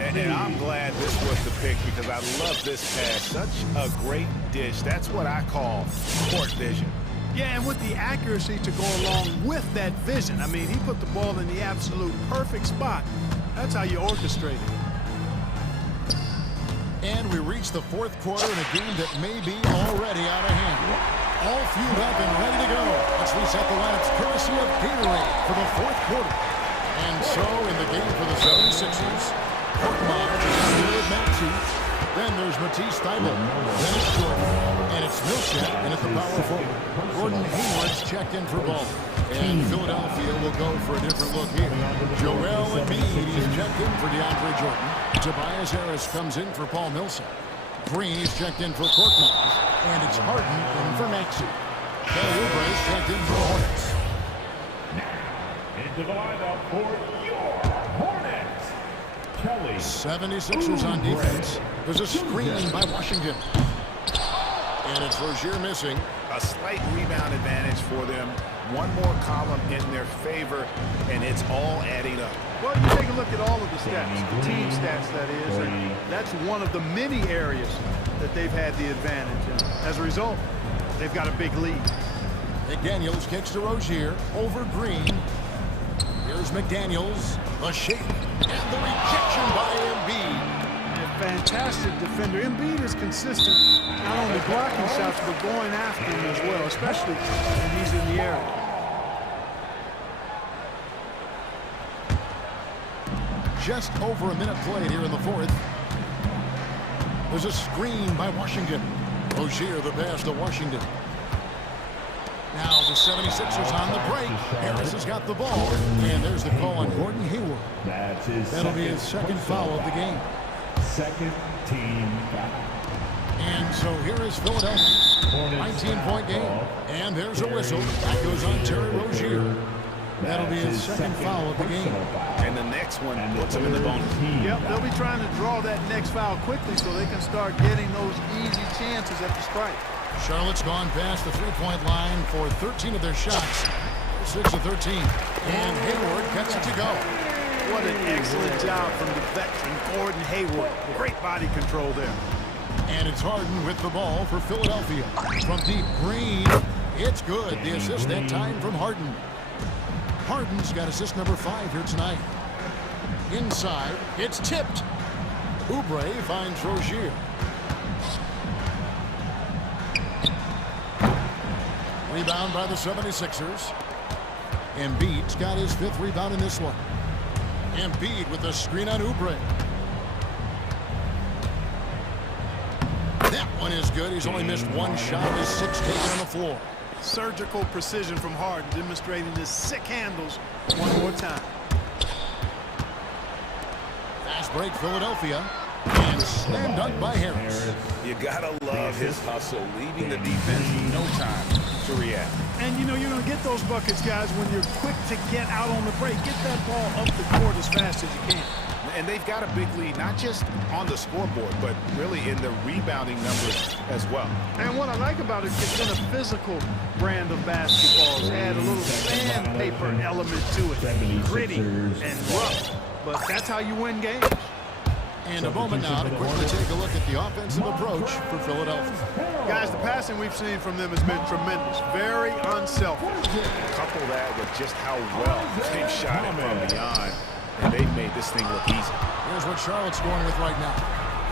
And I'm glad this was the pick because I love this pass. Such a great dish. That's what I call court vision. Yeah, and with the accuracy to go along with that vision. I mean, he put the ball in the absolute perfect spot. That's how you orchestrate it. And we reach the 4th quarter in a game that may be already out of hand. All fueled up and ready to go. Let's reset the lineups courtesy of Gatorade for the 4th quarter. And so in the game for the 76ers, Korkmaz is under with Matchів. Then there's Matisse Thybulle. Then it's Jordan. And it's Millsap in at the power forward. Gordon Hayward's checked in for Ball. And Philadelphia will go for a different look here. Joel Embiid is checked in for DeAndre Jordan. Tobias Harris comes in for Paul Millsap. Green is checked in for Korkmaz. And it's Harden in for Maxey. Kelly Oubre is checked in for Hornets. Into the lineup for your Hornets, Kelly. 76ers on defense. There's a screen by Washington. And it's Rozier missing. A slight rebound advantage for them. One more column in their favor, and it's all adding up. Well, you take a look at all of the stats, the team stats, that is, and that's one of the many areas that they've had the advantage. And as a result, they've got a big lead. McDaniels kicks to Rozier over Green. Here's McDaniels, a shake, and the rejection by Embiid. A fantastic defender. Embiid is consistent, not only blocking shots, but going after them as well, especially when he's in the area. Just over a minute played here in the 4th. There's a screen by Washington. Rozier the pass to Washington. Now the 76ers on the break. Harris has got the ball. And there's the call on Gordon Hayward. That'll be his second foul of the game. Second team foul. And so here is Philadelphia. 19-point game. And there's a whistle. That goes on Terry Rozier. That'll be his second foul of the game. And the next one puts him in the bonus. Yep, they'll be trying to draw that next foul quickly so they can start getting those easy chances at the strike. Charlotte's gone past the three-point line for 13 of their shots. 6 of 13. And Hayward gets it to go. What an excellent job from the veteran Gordon Hayward. Great body control there. And it's Harden with the ball for Philadelphia. From deep, Green. It's good. The assist that time from Harden. Harden's got assist number 5 here tonight. Inside, it's tipped. Oubre finds Rozier. Rebound by the 76ers. Embiid's got his 5th rebound in this one. Embiid with the screen on Oubre. That one is good. He's only missed 1 shot. His 6 taken on the floor. Surgical precision from Harden, demonstrating his sick handles one more time. Fast break, Philadelphia. And slam dunk by Harris. You gotta love his hustle, leaving the defense no time to react. And you know you're going to get those buckets, guys, when you're quick to get out on the break. Get that ball up the court as fast as you can. And they've got a big lead, not just on the scoreboard, but really in the rebounding numbers as well. And what I like about it, it's been a physical brand of basketball. It's had a little sandpaper element to it, gritty and rough. But that's how you win games. And a moment now to quickly take a look at the offensive approach for Philadelphia. Guys, the passing we've seen from them has been tremendous. Very unselfish. Couple that with just how well they've shot it from beyond, and they've made this thing look easy. Here's what Charlotte's going with right now.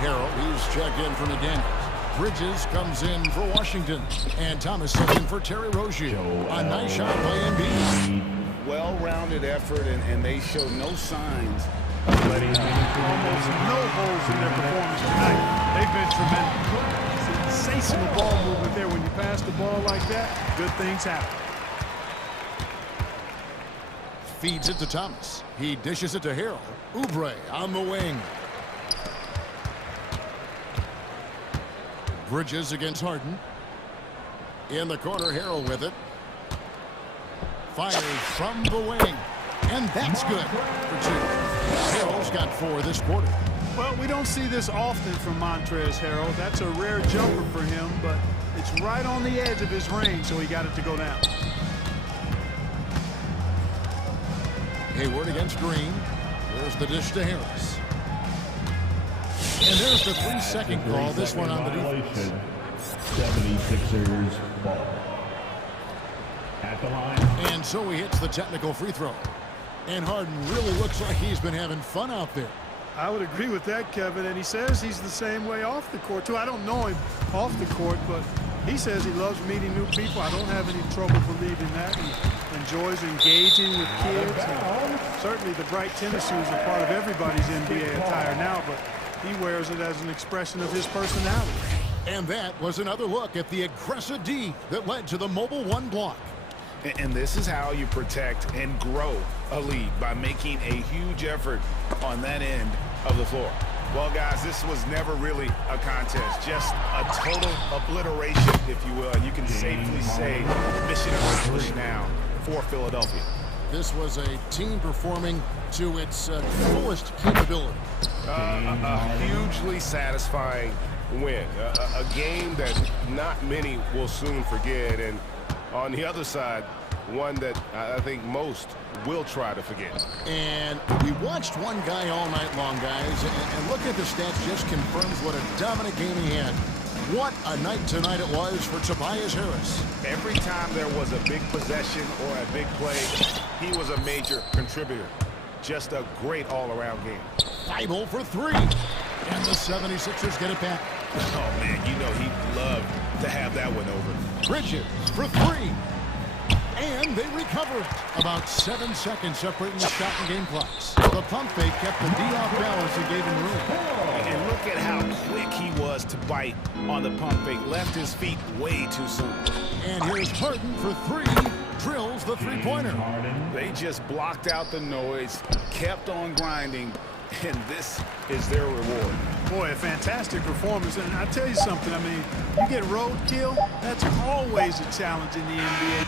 Harrell, he's checked in for McDaniels. Bridges comes in for Washington. And Thomas sent in for Terry Rozier. A nice shot by Embiid. Well-rounded effort, and they show no signs of letting up. Almost no holes in their performance tonight. They've been tremendous. Sensational ball movement there. When you pass the ball like that, good things happen. Feeds it to Thomas. He dishes it to Harrell. Oubre on the wing. Bridges against Harden. In the corner, Harrell with it. Fires from the wing. And that's good for two. Harrell's got 4 this quarter. Well, we don't see this often from Montrezl Harrell. That's a rare jumper for him, but it's right on the edge of his range, so he got it to go down. Hayward against Green. There's the dish to Harris. And there's the 3-second call. This one on the defense. 76ers ball. At the line. And so he hits the technical free throw. And Harden really looks like he's been having fun out there. I would agree with that, Kevin, and he says he's the same way off the court, too. I don't know him off the court, but he says he loves meeting new people. I don't have any trouble believing that. He enjoys engaging with kids. And certainly the bright tennis shoes are part of everybody's NBA attire now, but he wears it as an expression of his personality. And that was another look at the aggressive D that led to the mobile 1 block. And this is how you protect and grow a lead, by making a huge effort on that end of the floor. Well, guys, this was never really a contest, just a total obliteration, if you will. And you can safely say mission accomplished now for Philadelphia. This was a team performing to its fullest capability. A hugely satisfying win. A game that not many will soon forget. And on the other side, one that I think most will try to forget. And we watched one guy all night long, guys, and look at the stats, just confirms what a dominant game he had. What a night tonight it was for Tobias Harris. Every time there was a big possession or a big play, he was a major contributor. Just a great all-around game. Thibault for 3. And the 76ers get it back. Oh, man, you know he'd love to have that one over. Bridges for 3. And they recover it. About 7 seconds separating the shot and game clocks. The pump fake kept the D off balance and gave him room. And look at how quick he was to bite on the pump fake. Left his feet way too soon. And here's Harden for 3. Drills the three-pointer. They just blocked out the noise, kept on grinding, and this is their reward. Boy, a fantastic performance. And I tell you something, I mean, you get roadkill, that's always a challenge in the NBA.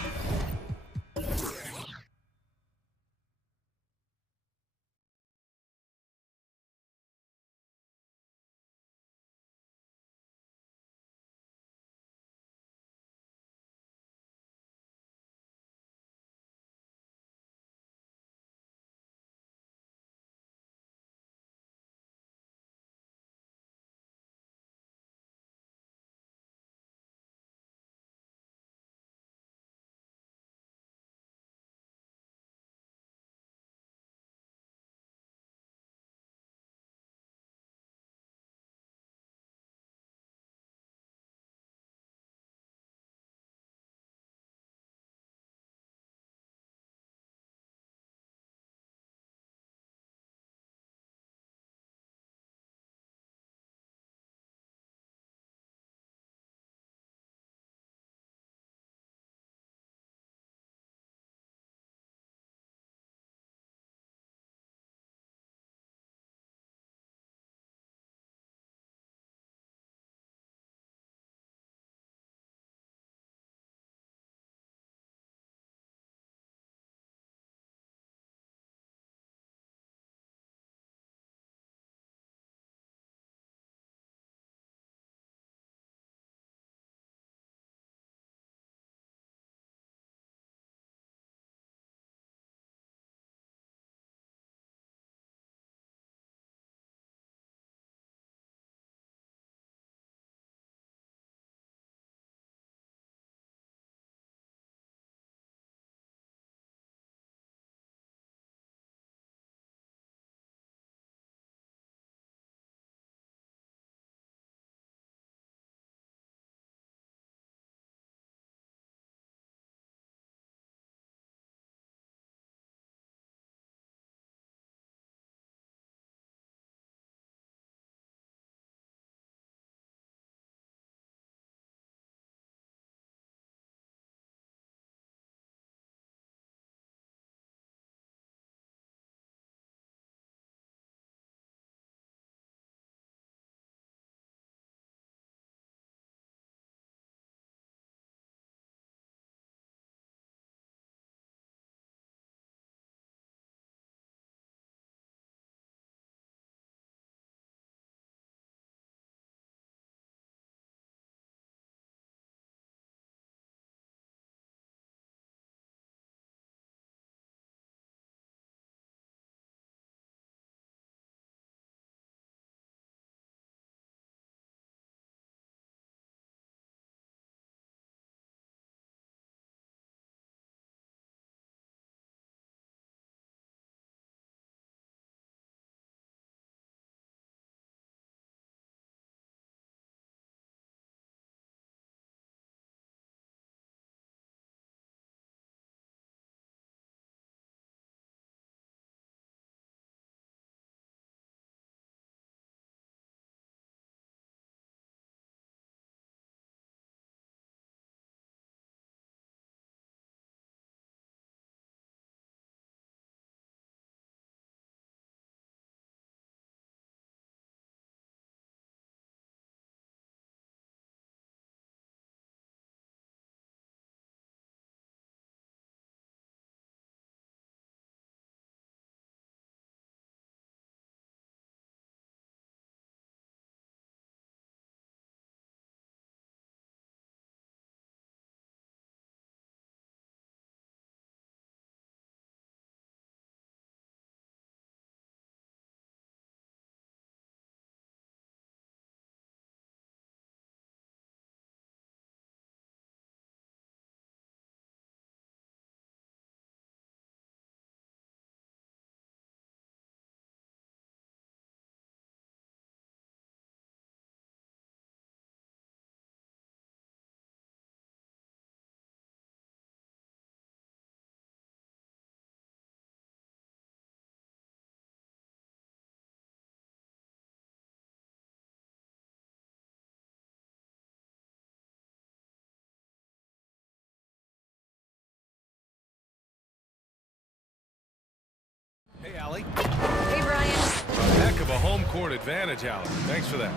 home court advantage, Allen. Thanks for that.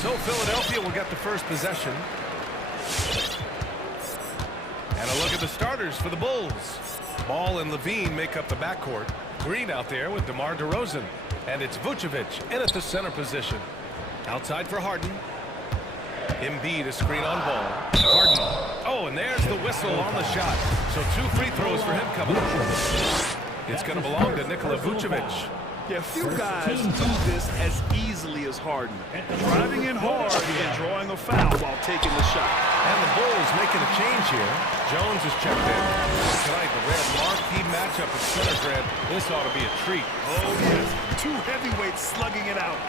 So Philadelphia will get the first possession. And a look at the starters for the Bulls. Ball and Levine make up the backcourt. Green out there with DeMar DeRozan. And it's Vucevic in at the center position. Outside for Harden. Embiid a screen on Ball. Harden. Oh, and there's the whistle on the shot. So 2 free throws for him coming up. It's going to belong to Nikola Vucevic. Yeah, few guys do this as easily as Harden. Driving in hard and drawing a foul while taking the shot. And the Bulls making a change here. Jones is checked in. Tonight, the red marquee matchup at center, Grant. This ought to be a treat. Oh, yes. 2 heavyweights slugging it out.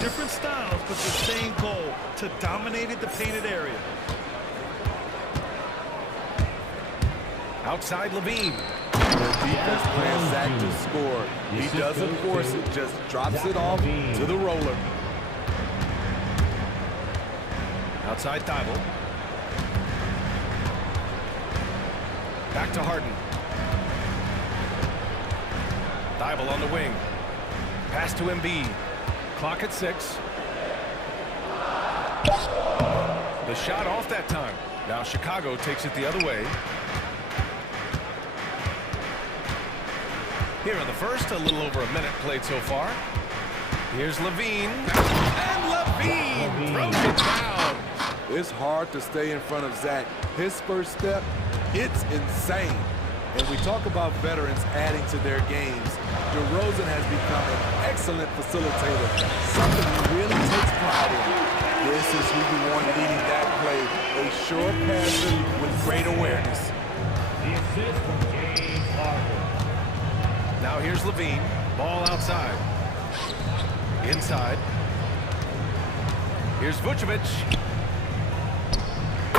Different styles, but the same goal, to dominate the painted area. Outside Levine. The defense plans Zach to score. He doesn't force it, just drops it off to the roller. Outside Thibault. Back to Harden. Thibault on the wing. Pass to Embiid. Clock at 6. The shot off that time. Now Chicago takes it the other way. Here in the first, a little over a minute played so far. Here's Levine. And Levine throws it down. It's hard to stay in front of Zach. His first step, it's insane. And we talk about veterans adding to their games. DeRozan has become an excellent facilitator, something he really takes pride in. This is who you want leading that play, a sure passer with great awareness. The assist from James Harden. Now here's Levine. Ball outside. Inside. Here's Vucevic.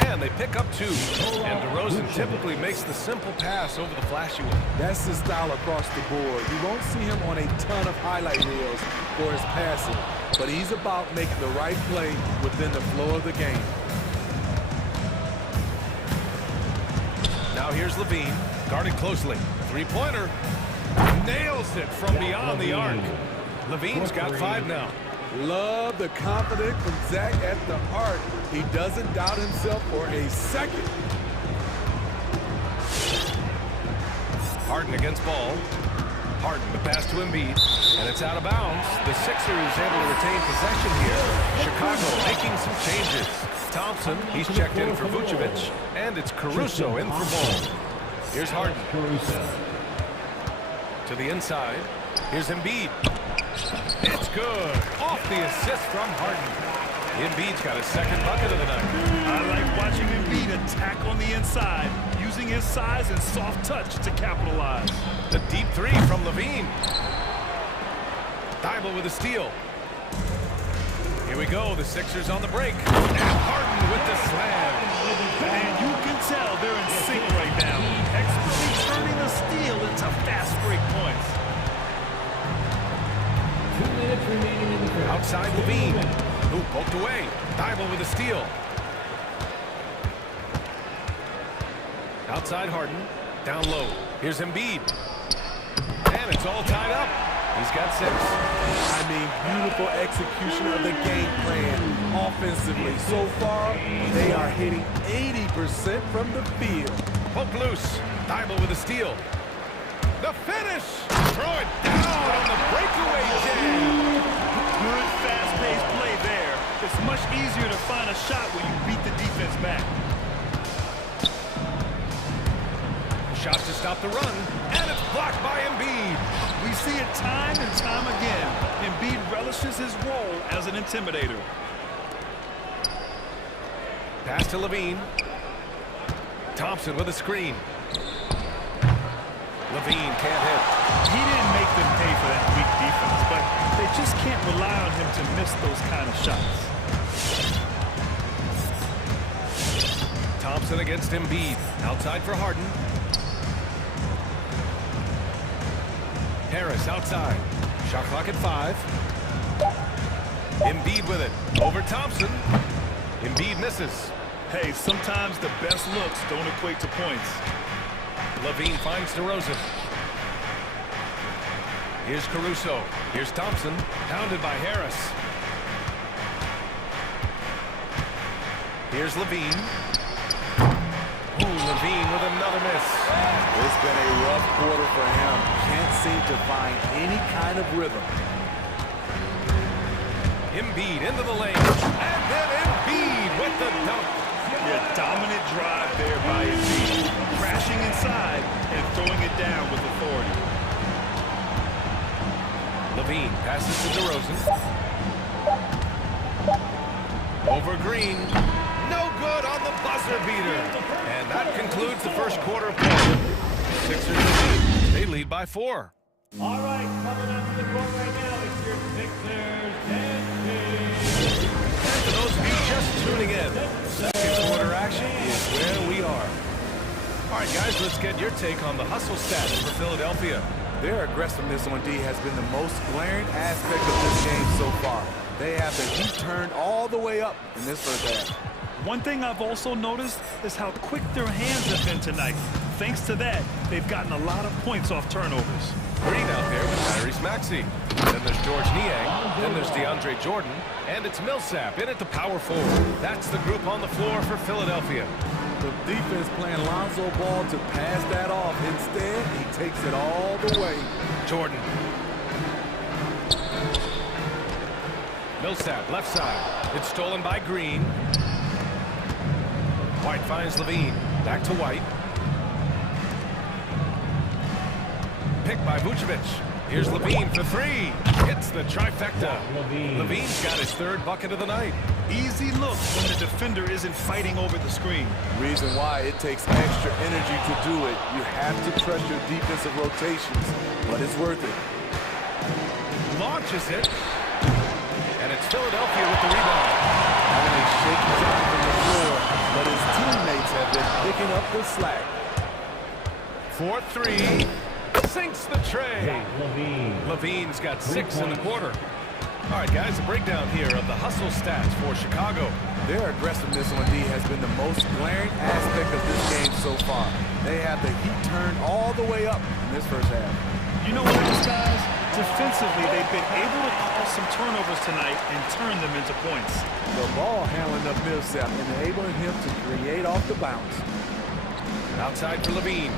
And they pick up 2. And DeRozan typically makes the simple pass over the flashy one. That's his style across the board. You won't see him on a ton of highlight reels for his passing, but he's about making the right play within the flow of the game. Now here's Levine, guarded closely. 3-pointer. Nails it from beyond the arc. Levine's got 5 now. Love the confidence from Zach at the arc. He doesn't doubt himself for a second. Harden against Ball. Harden, the pass to Embiid, and it's out of bounds. The Sixers able to retain possession here. Chicago making some changes. Thompson, he's checked in for Vucevic, and it's Caruso in for Ball. Here's Harden. To the inside. Here's Embiid. It's good. Off the assist from Harden. Embiid's got his second bucket of the night. I like watching Embiid attack on the inside, using his size and soft touch to capitalize. The deep 3 from Levine. Thibault with a steal. Here we go. The Sixers on the break. And Harden with the slam. And you can tell they're in sync right now, expertly turning the steal into fast break points. 2 minutes remaining in the first. Outside Levine. Who poked away. Thibault with a steal. Outside Harden. Down low. Here's Embiid. And it's all tied up. He's got 6. I mean, beautiful execution of the game plan offensively. So far, they are hitting 80% from the field. Poke loose. Thibault with a steal. The finish. Throw it down on the breakaway jam. Good fast-paced play there. It's much easier to find a shot when you beat the defense back. Shot to stop the run, and it's blocked by Embiid. We see it time and time again. Embiid relishes his role as an intimidator. Pass to Levine. Thompson with a screen. Levine can't hit. He didn't make them pay for that weak defense, but they just can't rely on him to miss those kind of shots. Thompson against Embiid. Outside for Harden. Harris outside. Shot clock at 5. Embiid with it. Over Thompson. Embiid misses. Hey, sometimes the best looks don't equate to points. Levine finds DeRozan. Here's Caruso. Here's Thompson, pounded by Harris. Here's Levine. Ooh, Levine with another miss. It's been a rough quarter for him. Can't seem to find any kind of rhythm. Embiid into the lane. And then Embiid with the dunk. Yeah, dominant drive there by Embiid. Crashing inside and throwing it down with authority. Levine passes to DeRozan. Over Green. No good on the buzzer beater. And that concludes the first quarter of play. Sixers lead. They lead by 4. All right, coming up to the court right now, it's your Sixers and And for those of you just tuning in, second quarter action is where we are. All right, guys, let's get your take on the hustle stats for Philadelphia. Their aggressiveness on D has been the most glaring aspect of this game so far. They have the heat turned all the way up in this first half. One thing I've also noticed is how quick their hands have been tonight. Thanks to that, they've gotten a lot of points off turnovers. Green out there with Tyrese Maxey. Then there's George Niang. Then there's DeAndre Jordan. And it's Millsap in at the power forward. That's the group on the floor for Philadelphia. The defense playing Lonzo Ball to pass that off. Instead, he takes it all the way. Jordan. Millsap, left side. It's stolen by Green. White finds Levine. Back to White. Picked by Vucevic. Here's Levine for 3. Hits the trifecta. Levine's got his 3rd bucket of the night. Easy looks when the defender isn't fighting over the screen. Reason why it takes extra energy to do it. You have to trust your defensive rotations, but it's worth it. Launches it. And it's Philadelphia with the rebound. Having a shaky time from the floor, but his teammates have been picking up the slack. 4-3. Sinks the tray. Levine's got 6 in the quarter. All right, guys, a breakdown here of the hustle stats for Chicago. Their aggressiveness on D has been the most glaring aspect of this game so far. They have the heat turned all the way up in this first half. You know what it is, guys? Defensively, they've been able to cause some turnovers tonight and turn them into points. The ball handling of Millsap, enabling him to create off the bounce. Outside for Levine.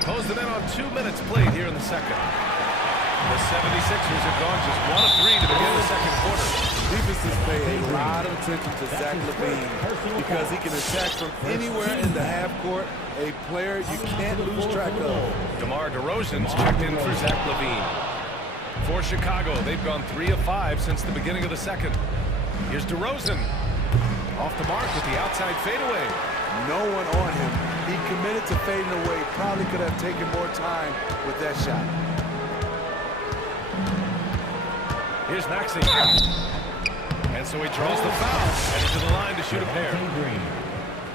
Close them in on 2 minutes played here in the second. The 76ers have gone just 1 of 3 to begin the second quarter. Defenses pay a lot of attention to Zach Levine because he can attack from anywhere in the half court, a player you can't lose track of. DeMar DeRozan's checked in for Zach Levine. For Chicago, they've gone 3 of 5 since the beginning of the second. Here's DeRozan. Off the mark with the outside fadeaway. No one on him. He committed to fading away. Probably could have taken more time with that shot. Here's Maxey. And so he draws the foul. Heading to the line to shoot a pair.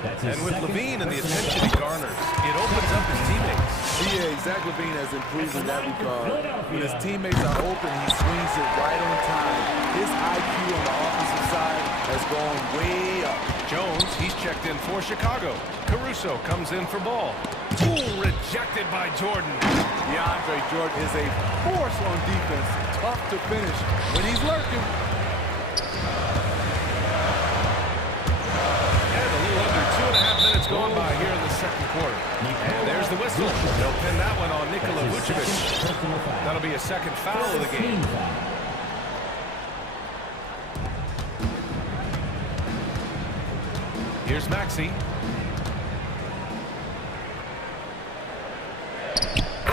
And with Levine and the attention he garners, it opens up his teammates. Yeah, Zach Levine has improved in that regard. When his teammates are open, he swings it right on time. His IQ on the offensive side has gone way up. Jones, he's checked in for Chicago. Caruso comes in for ball. Ooh, rejected by Jordan. DeAndre Jordan is a force on defense. Tough to finish when he's lurking. And a little under 2.5 minutes gone by here in the second quarter. And there's the whistle. They'll pin that one on Nikola Vucevic. That'll be a second foul of the game. Here's Maxey.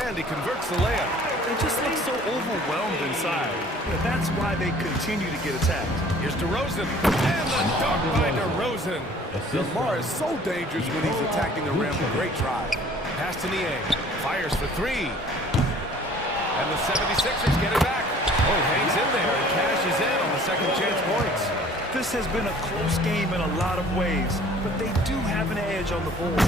And he converts the layup. They just look so overwhelmed inside. Yeah, that's why they continue to get attacked. Here's DeRozan. And the dunk by DeRozan. DeMar is so dangerous when he's attacking the rim. Great try. Pass to Niang. Fires for 3. And the 76ers get it back. Oh, hangs in there and cashes in on the second chance points. This has been a close game in a lot of ways, but they do have an edge on the board.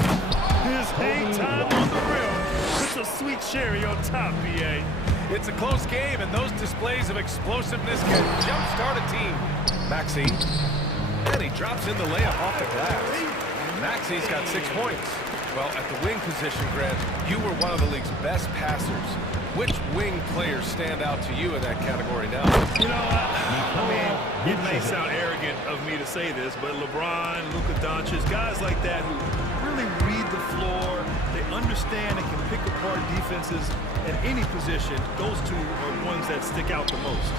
Here's hang time on the rim. It's a sweet cherry on top, BA. It's a close game, and those displays of explosiveness can jumpstart a team. Maxey. And he drops in the layup off the glass. Maxey's got 6 points. Well, at the wing position, Grant, you were one of the league's best passers. Which wing players stand out to you in that category now? You know, I mean, it may sound arrogant of me to say this, but LeBron, Luka Doncic, guys like that who really read the floor, they understand and can pick apart defenses at any position. Those two are ones that stick out the most.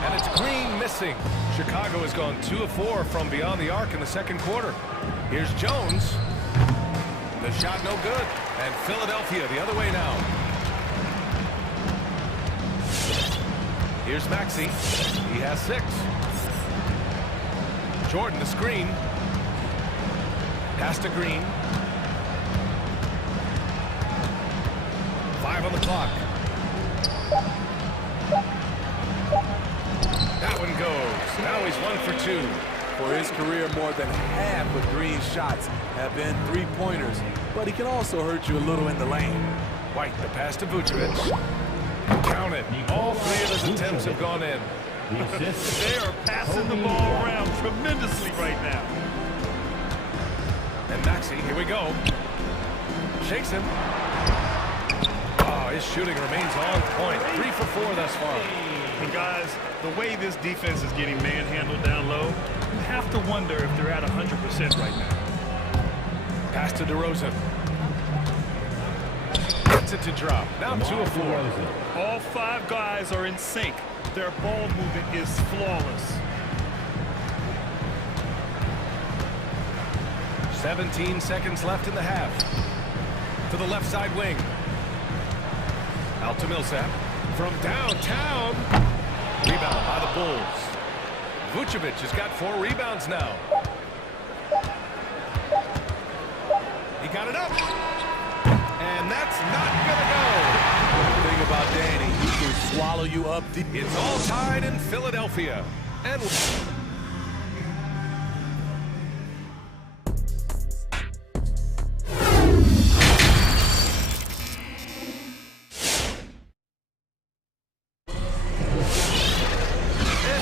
And it's Green missing. Chicago has gone 2 of 4 from beyond the arc in the second quarter. Here's Jones. The shot no good. And Philadelphia the other way now. Here's Maxey. He has 6. Jordan the screen. Pass to Green. 5 on the clock. That one goes. Now he's 1 for 2. For his career, more than half of Green's shots have been three-pointers, but he can also hurt you a little in the lane. White, the pass to Vucevic. Count it. All 3 of his attempts have gone in. They are passing the ball around tremendously right now. And Maxey, here we go. Shakes him. Oh, his shooting remains on point. 3 for 4 thus far. And guys, the way this defense is getting manhandled down low, you have to wonder if they're at 100% right now. Pass to DeRozan. Gets it to drop. Now 2 of 4. All 5 guys are in sync. Their ball movement is flawless. 17 seconds left in the half. To the left side wing. Out to Millsap. From downtown. Rebound by the Bulls. Vucevic has got 4 rebounds now. He got it up. And that's not going to go. The thing about Danny, he can swallow you up deep. It's all tied in Philadelphia. And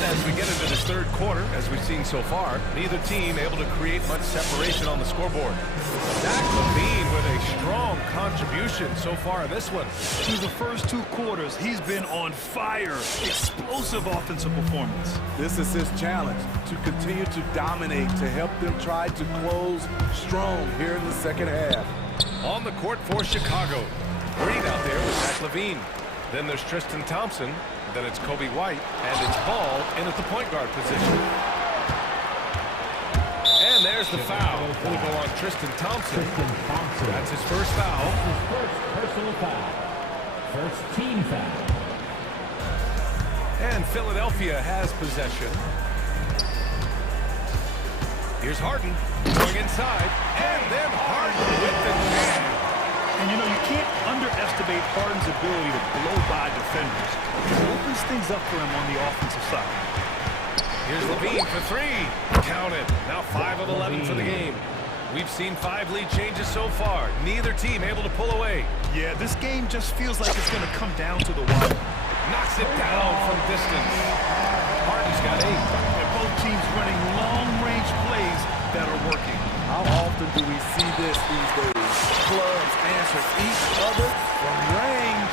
as we get into this third quarter, as we've seen so far, neither team able to create much separation on the scoreboard. Zach LaVine with a strong contribution so far in this one. Through the first 2 quarters, he's been on fire. Explosive offensive performance. This is his challenge, to continue to dominate, to help them try to close strong here in the second half. On the court for Chicago. Green out there with Zach LaVine. Then there's Tristan Thompson. Then it's Kobe White. And it's Ball in at the point guard position. And there's the foul. Will go on Tristan Thompson. That's his first foul. His first personal foul. First team foul. And Philadelphia has possession. Here's Harden going inside. And then Harden with the jam. And you know, you can't underestimate Harden's ability to blow by defenders. It opens things up for him on the offensive side. Here's LaVine for 3. Count it. Now 5 of 11 for the game. We've seen 5 lead changes so far. Neither team able to pull away. Yeah, this game just feels like it's going to come down to the wire. Knocks it down from distance. Harden's got 8. And both teams running long-range plays that are working. How often do we see this these days? Clubs answer each other from range.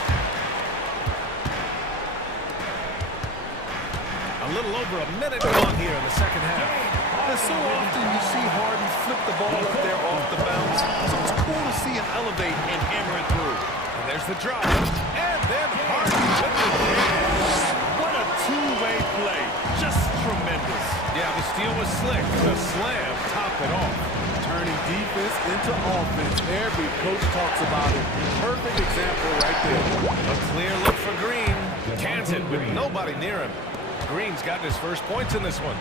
A little over a minute gone here in the second half. And so often you see Harden flip the ball up there off the bounce. So it's cool to see him elevate and hammer it through. And there's the drive. And then Harden with the jam. What a two-way play. Just tremendous. Yeah, the steal was slick. The slam topped it off. Turning defense into offense. Every coach talks about it. Perfect example right there. A clear look for Green. Cans it with nobody near him. Green's gotten his first points in this one.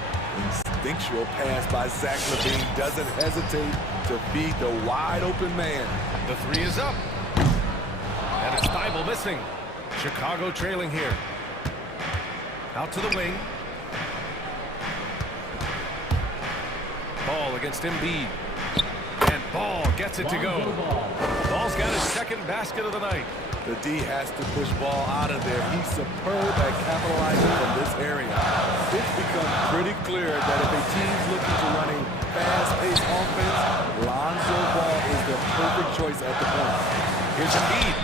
Instinctual pass by Zach LaVine doesn't hesitate to feed the wide open man. The 3 is up. And it's Thibault missing. Chicago trailing here. Out to the wing. Ball against Embiid. And Ball gets it to go. Ball's He's got his second basket of the night. The D has to push ball out of there. He's superb at capitalizing from this area. It's become pretty clear that if a team's looking to run a fast-paced offense, Lonzo Ball is the perfect choice at the point. Here's Embiid.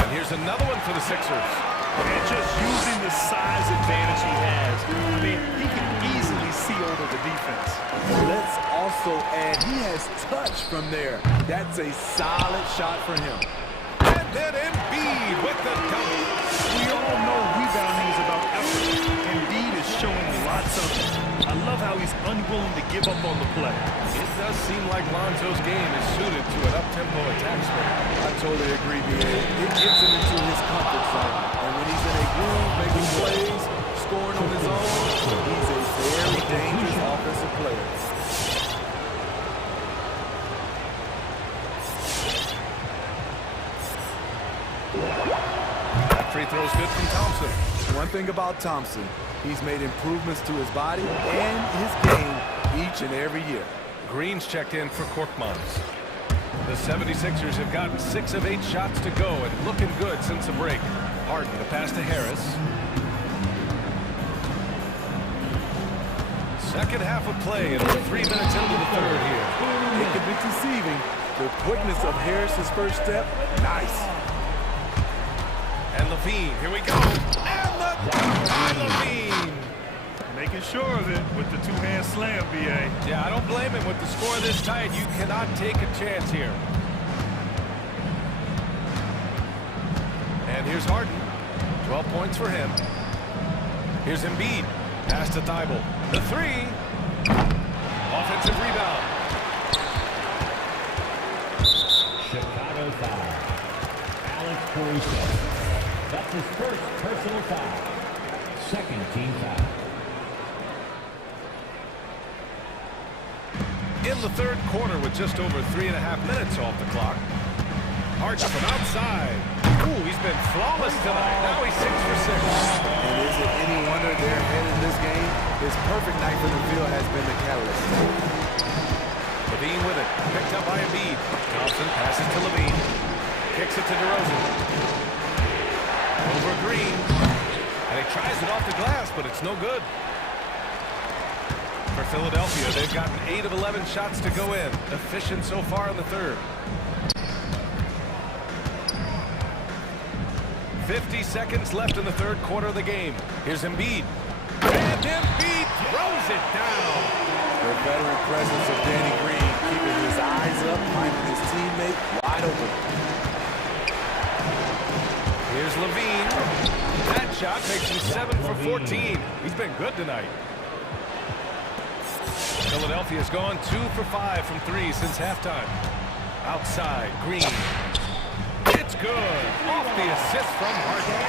And here's another one for the Sixers. And just using the size advantage he has, I mean, he can easily see over the defense. Let's also add he has touch from there. That's a solid shot for him. And then Embiid with the dunk. We all know rebounding is about effort. Embiid is showing lots of it. I love how he's unwilling to give up on the play. It does seem like Lonzo's game is suited to an up-tempo attack sport. I totally agree, B.A. It gets him into his comfort zone. And when he's in a groove, making plays, scoring on his own, he's a very dangerous offensive player. That free throw's good from Thompson. One thing about Thompson, he's made improvements to his body and his game each and every year. Green's checked in for Korkmaz. The 76ers have gotten 6 of 8 shots to go and looking good since the break. Harden to pass to Harris. Second half of play and 3 minutes into the third here. It can be deceiving. The quickness of Harris's first step, nice. And Levine, here we go. And the dunk by Levine. Making sure of it with the two-hand slam, B.A. Yeah, I don't blame him. With the score this tight, you cannot take a chance here. And here's Harden. 12 points for him. Here's Embiid. Pass to Thibault. The three. Offensive rebound. Chicago foul. Alex Caruso. That's his first personal foul. Second team foul. In the third quarter with just over 3.5 minutes off the clock. Harden from outside. Ooh, he's been flawless tonight. Now he's 6 for 6. And is it any wonder they're ahead in this game? His perfect night for the field has been the catalyst. Levine with it. Picked up by Embiid. Thompson passes to Levine. Kicks it to DeRozan. Over Green. And he tries it off the glass, but it's no good. For Philadelphia, they've gotten 8 of 11 shots to go in. Efficient so far in the third. 50 seconds left in the third quarter of the game. Here's Embiid. And Embiid throws it down. The veteran presence of Danny Green keeping his eyes up, finding his teammate wide open. Here's Levine. That shot makes him 7 for 14. He's been good tonight. Philadelphia's gone 2 for 5 from 3 since halftime. Outside, Green. It's good. Off the assist from Harden.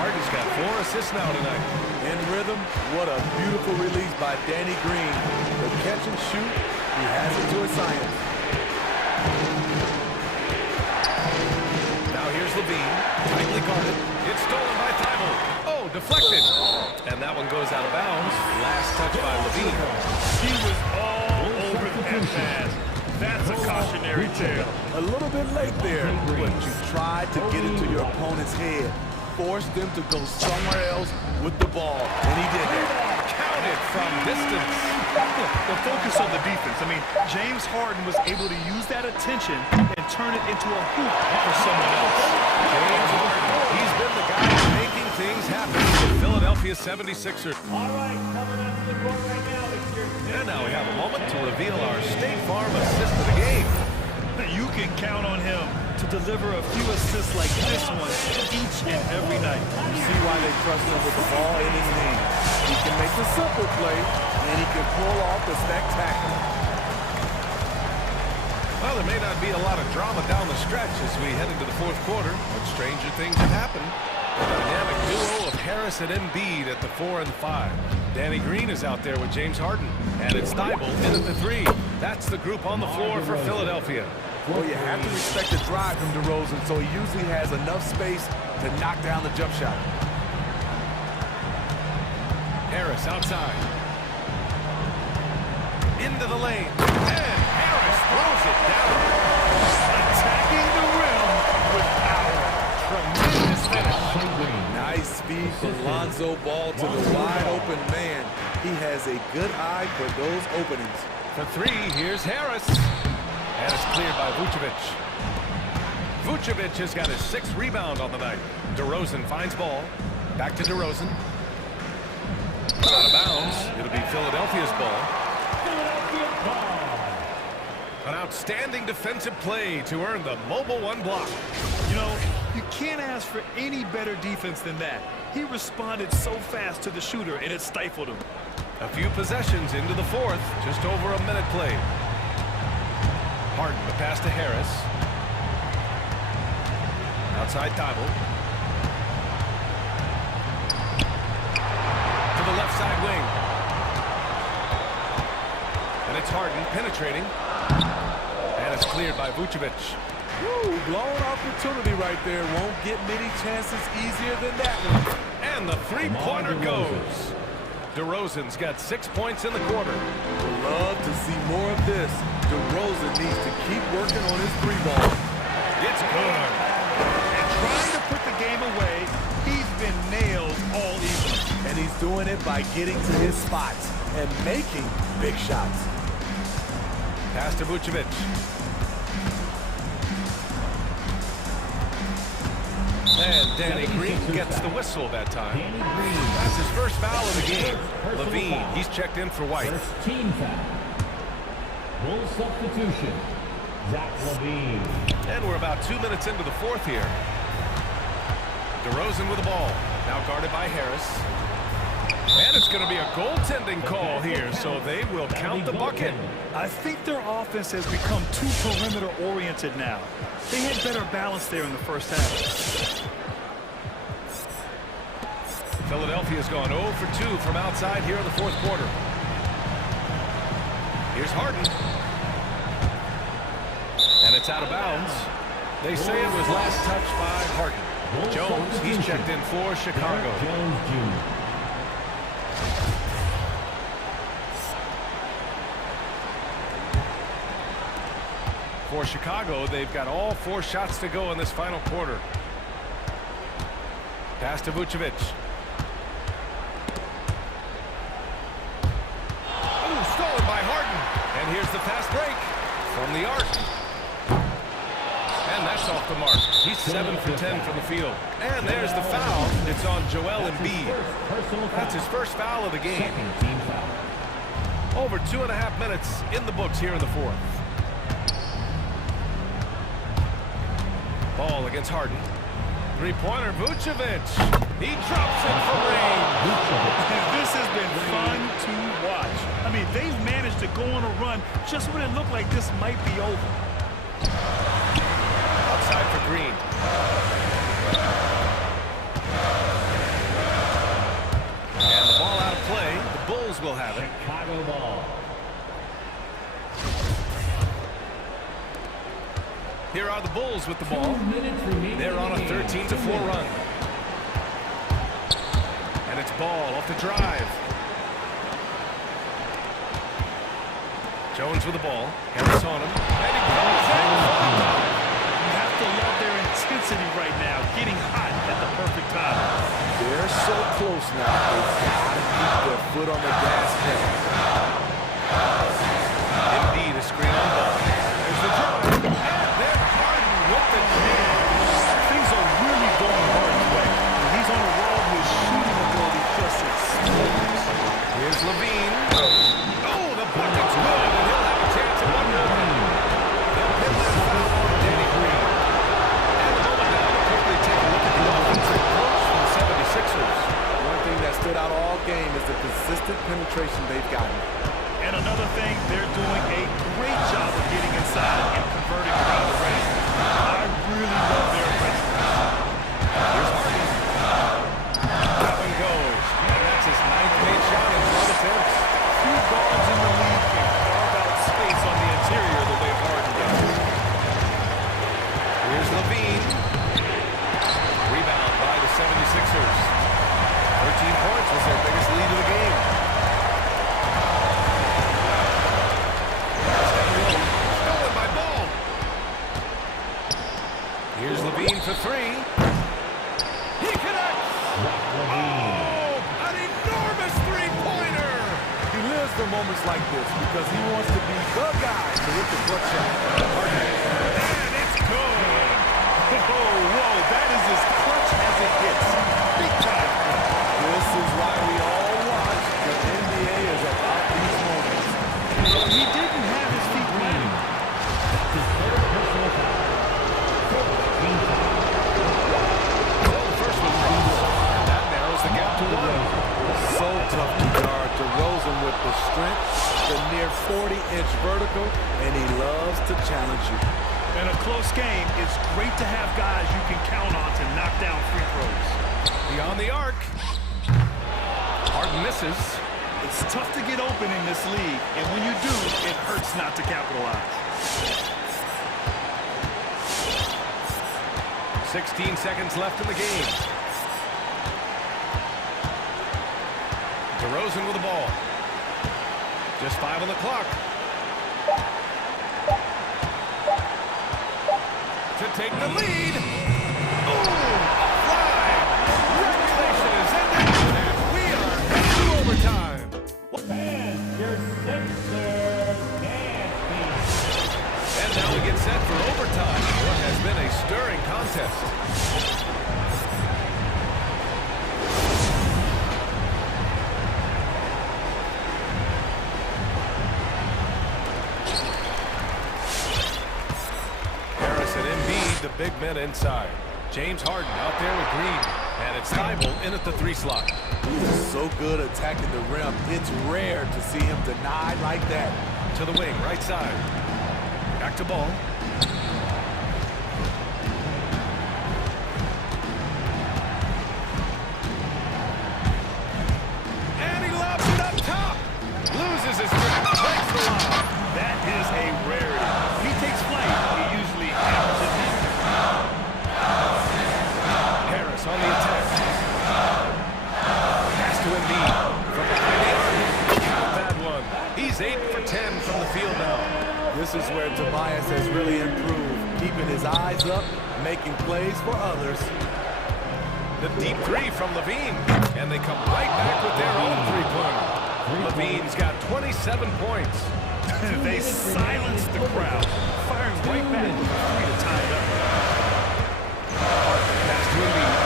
Harden's got 4 assists now tonight. In rhythm, what a beautiful release by Danny Green. The catch and shoot, he has it to a science. Now here's Levine, tightly guarded. It's stolen by Thibault. Oh, deflected. And that one goes out of bounds. Last touch by Levine. He was all over that pass. That's a cautionary tale. A little bit late there, but you tried to get into your opponent's head. Force them to go somewhere else with the ball, and he did that. Counted from distance. Look, the focus on the defense. I mean, James Harden was able to use that attention and turn it into a hoop for someone else. James Harden, he's been the guy making things happen for Philadelphia 76ers. All right, coming up to the court right now. And now we have a moment to reveal our State Farm assist of the game. You can count on him to deliver a few assists like this one each and every night. You see why they trust him with the ball in his hands. He can make the simple play, and he can pull off the spectacular. Well, there may not be a lot of drama down the stretch as we head into the fourth quarter, but stranger things have happened. The dynamic duo of Harris and Embiid at the 4 and 5. Danny Green is out there with James Harden, and it's Thibault in at the 3. That's the group on the floor for Philadelphia. Well, you have to respect the drive from DeRozan, so he usually has enough space to knock down the jump shot. Harris outside. Into the lane. And Harris throws it down. Attacking the good eye for those openings. For three, here's Harris. And it's cleared by Vucevic. Vucevic has got his 6th rebound on the night. DeRozan finds ball. Back to DeRozan. Out of bounds. It'll be Philadelphia's ball. An outstanding defensive play to earn the mobile 1 block. You know, you can't ask for any better defense than that. He responded so fast to the shooter, and it stifled him. A few possessions into the 4th. Just over a minute played. Harden, the pass to Harris. Outside Thibault. To the left side wing. And it's Harden penetrating. And it's cleared by Vucevic. Woo, blown opportunity right there. Won't get many chances easier than that one. And the three-pointer goes. DeRozan's got 6 points in the quarter. Would love to see more of this. DeRozan needs to keep working on his 3-ball. It's good. And trying to put the game away, he's been nailed all evening. And he's doing it by getting to his spots and making big shots. Pass to Vucevic. And Danny Green gets the whistle that time. That's his first foul of the game. Levine, he's checked in for White. First team foul. Full substitution. Zach Levine. And we're about 2 minutes into the 4th here. DeRozan with the ball. Now guarded by Harris. And it's going to be a goaltending call here, so they will count the bucket. I think their offense has become too perimeter-oriented now. They had better balance there in the first half. Philadelphia's gone 0 for 2 from outside here in the 4th quarter. Here's Harden. And it's out of bounds. They say it was last touched by Harden. Jones, he's checked in for Chicago. Jones Jr. For Chicago, they've got all 4 shots to go in this final quarter. Pass to Vucevic. Ooh, stolen by Harden. And here's the fast break from the arc. And that's off the mark. He's 7 for 10 from the field. And there's the foul. It's on Joel Embiid. That's his first foul of the game. Over 2.5 minutes in the books here in the 4th. Ball against Harden. Three-pointer, Vucevic. He drops it from range. This has been fun to watch. I mean, they've managed to go on a run just when it looked like this might be over. Outside for Green. And the ball out of play. The Bulls will have it. Chicago ball. Here are the Bulls with the ball. They're on a 13-4 run. And it's Ball off the drive. Jones with the ball. Harris on him. And he goes in. You have to love their intensity right now, getting hot at the perfect time. They're so close now. They've got to keep their foot on the gas pedal. Embiid is screen on ball. There's the drive. And they're Harden with the jam. Things are really going Harden's way. And he's on a roll with shooting ability just explodes. Here's Levine. Oh, the bucket's good, and he'll have a chance at one more. moments like this because he wants to be the guy to hit the clutch shot. And it's good. Whoa, that is as clutch as it gets. Big time. This is why we all watch. The NBA is about these moments. He didn't have his feet planted. His third personal foul. That narrows the gap to 1. So tough to guard. DeRozan with the strength, the near 40-inch vertical, and he loves to challenge you. In a close game, it's great to have guys you can count on to knock down free throws. Beyond the arc. Harden misses. It's tough to get open in this league, and when you do, it hurts not to capitalize. 16 seconds left in the game. DeRozan with the ball. Just 5 on the clock. To take the lead. Boom! Offline! Regulation is ended, and we are headed to overtime. And your Sixers can't beat. And now we get set for overtime. What has been a stirring contest. The big men inside. James Harden out there with Green. And it's Thibault in at the 3 slot. He's so good attacking the rim. It's rare to see him denied like that. To the wing, right side. Back to ball. And he lobs it up top. Loses his grip. Breaks the line. That is a rarity. When he takes flight, he usually hammers it in. Harris on the attack. Pass to Embiid. From behind the arc. Bad one. He's 8 for 10 from the field now. This is where Tobias has really improved, keeping his eyes up, making plays for others. The deep 3 from Levine. And they come right back with their own 3-pointer. Levine's got 27 points. They silenced the crowd, firing right back with a 3 to tie it up. Pass to Embiid.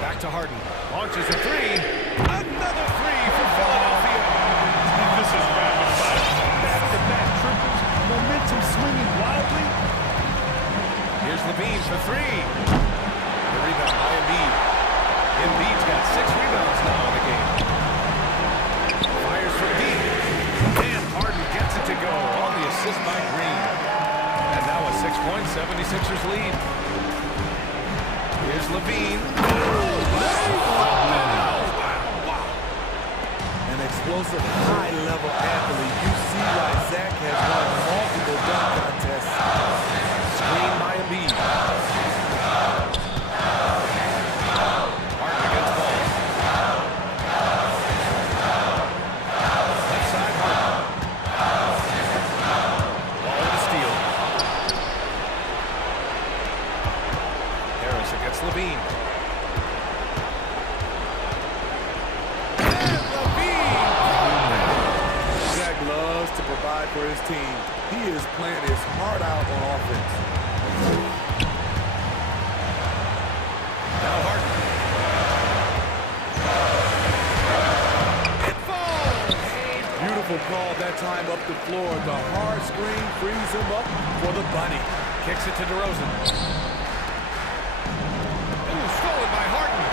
Back to Harden. Launches a 3. Another 3 for Philadelphia. This is rapid fire. Back-to-back triples. Momentum swinging wildly. Here's Levine for 3. The rebound by Embiid. Embiid's got 6 rebounds now in the game. Fires from deep. And Harden gets it to go on the assist by Green. And now a 6-point 76ers lead. Here's Levine. An explosive high-level athlete. You see why Zach has won multiple dunk contests. Screen by Embiid. Harden against ball. Left side Harden. Ball to steal. Harris against Levine. And Levine! Zach loves to provide for his team. He is playing his heart out on offense. Now Harden. It falls! Beautiful call that time up the floor. The hard screen frees him up for the bunny. Kicks it to DeRozan. Ooh, stolen by Harden.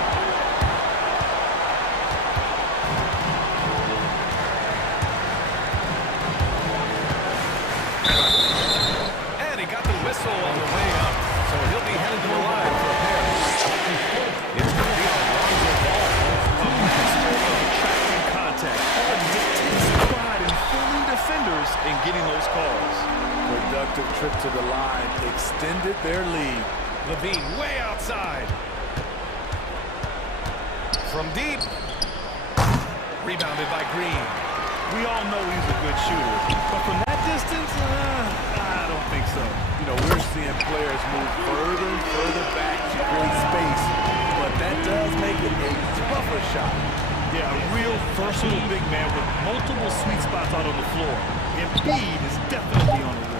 And he got the whistle on the way up, so he'll be headed to the line for a pair. It's going to be a Lonzo Ball. A master of attracting contact. Harden just takes pride in fooling defenders and getting those calls. Productive trip to the line extended their lead. Levine way outside. From deep. Rebounded by Green. We all know he's a good shooter, but from that distance, I don't think so. You know, we're seeing players move further and further back to create space, but but that does make it a tougher shot. Yeah, a real versatile big man with multiple sweet spots out on the floor. Embiid is definitely on the roll.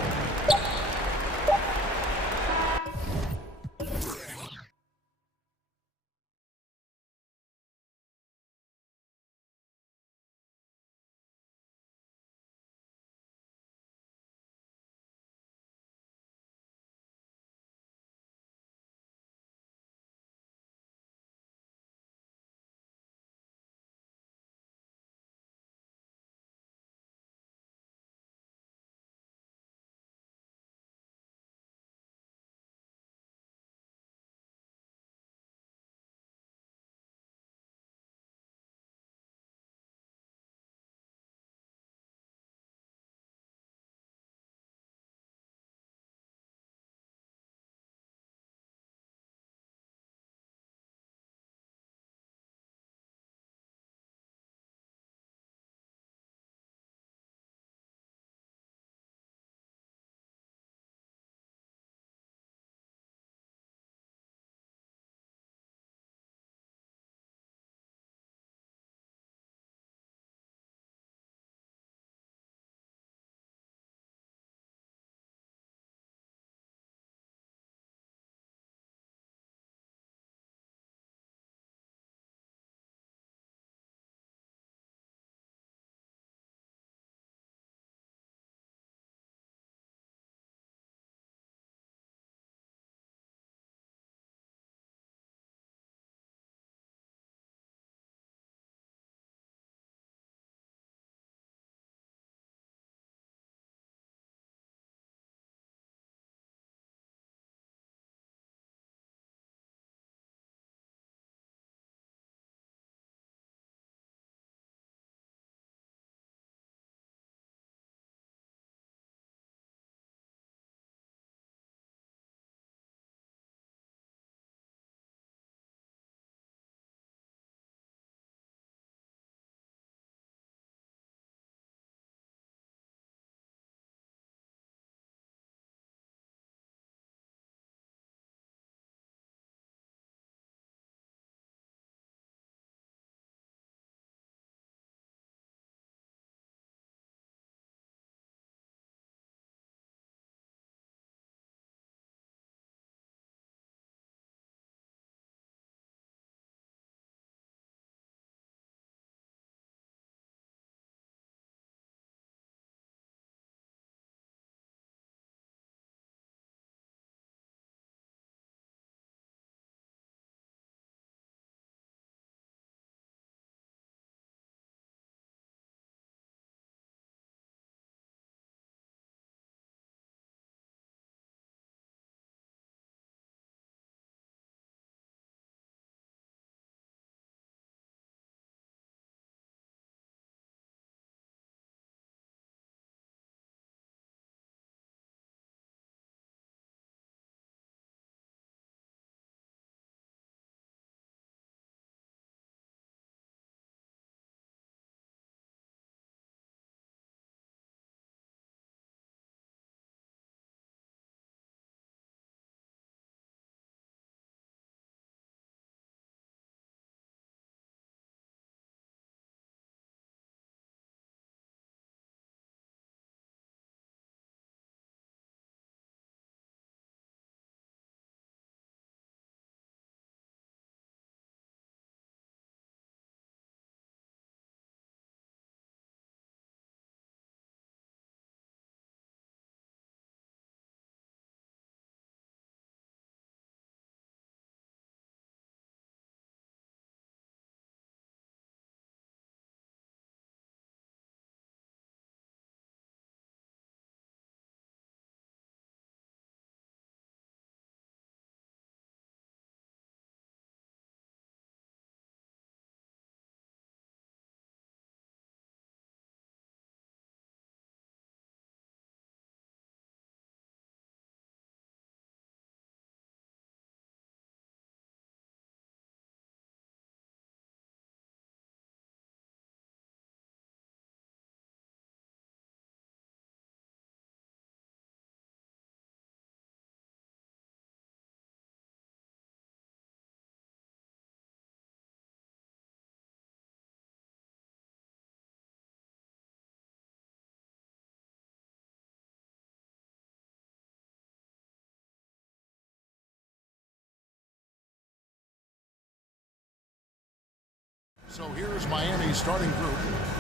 So here's Miami's starting group.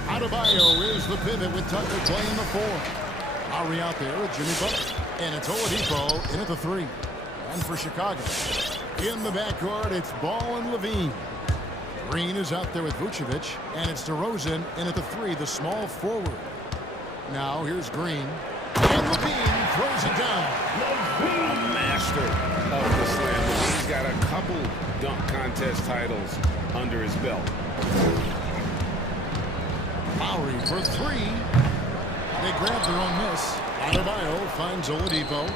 Adebayo is the pivot with Tucker playing the 4. Lowry out there with Jimmy Butler. And it's Oladipo in at the 3. And for Chicago, in the backcourt, it's Ball and Levine. Green is out there with Vucevic, and it's DeRozan in at the 3, the small forward. Now here's Green, and Levine throws it down. A master of the slam. Levine's got a couple dunk contest titles under his belt. Lowry for 3. They grab their own miss. Adebayo finds Oladipo.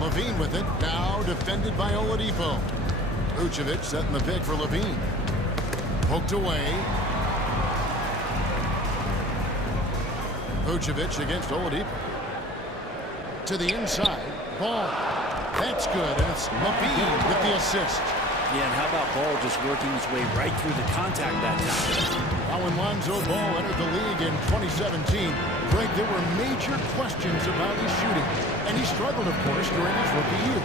Levine with it, now defended by Oladipo. Vucevic setting the pick for Levine. Poked away. Vucevic against Oladipo. To the inside. Ball. That's good, and it's Levine with the assist. Yeah, and how about Ball just working his way right through the contact that time? Now when Lonzo Ball entered the league in 2017, Greg, there were major questions about his shooting. And he struggled, of course, during his rookie year.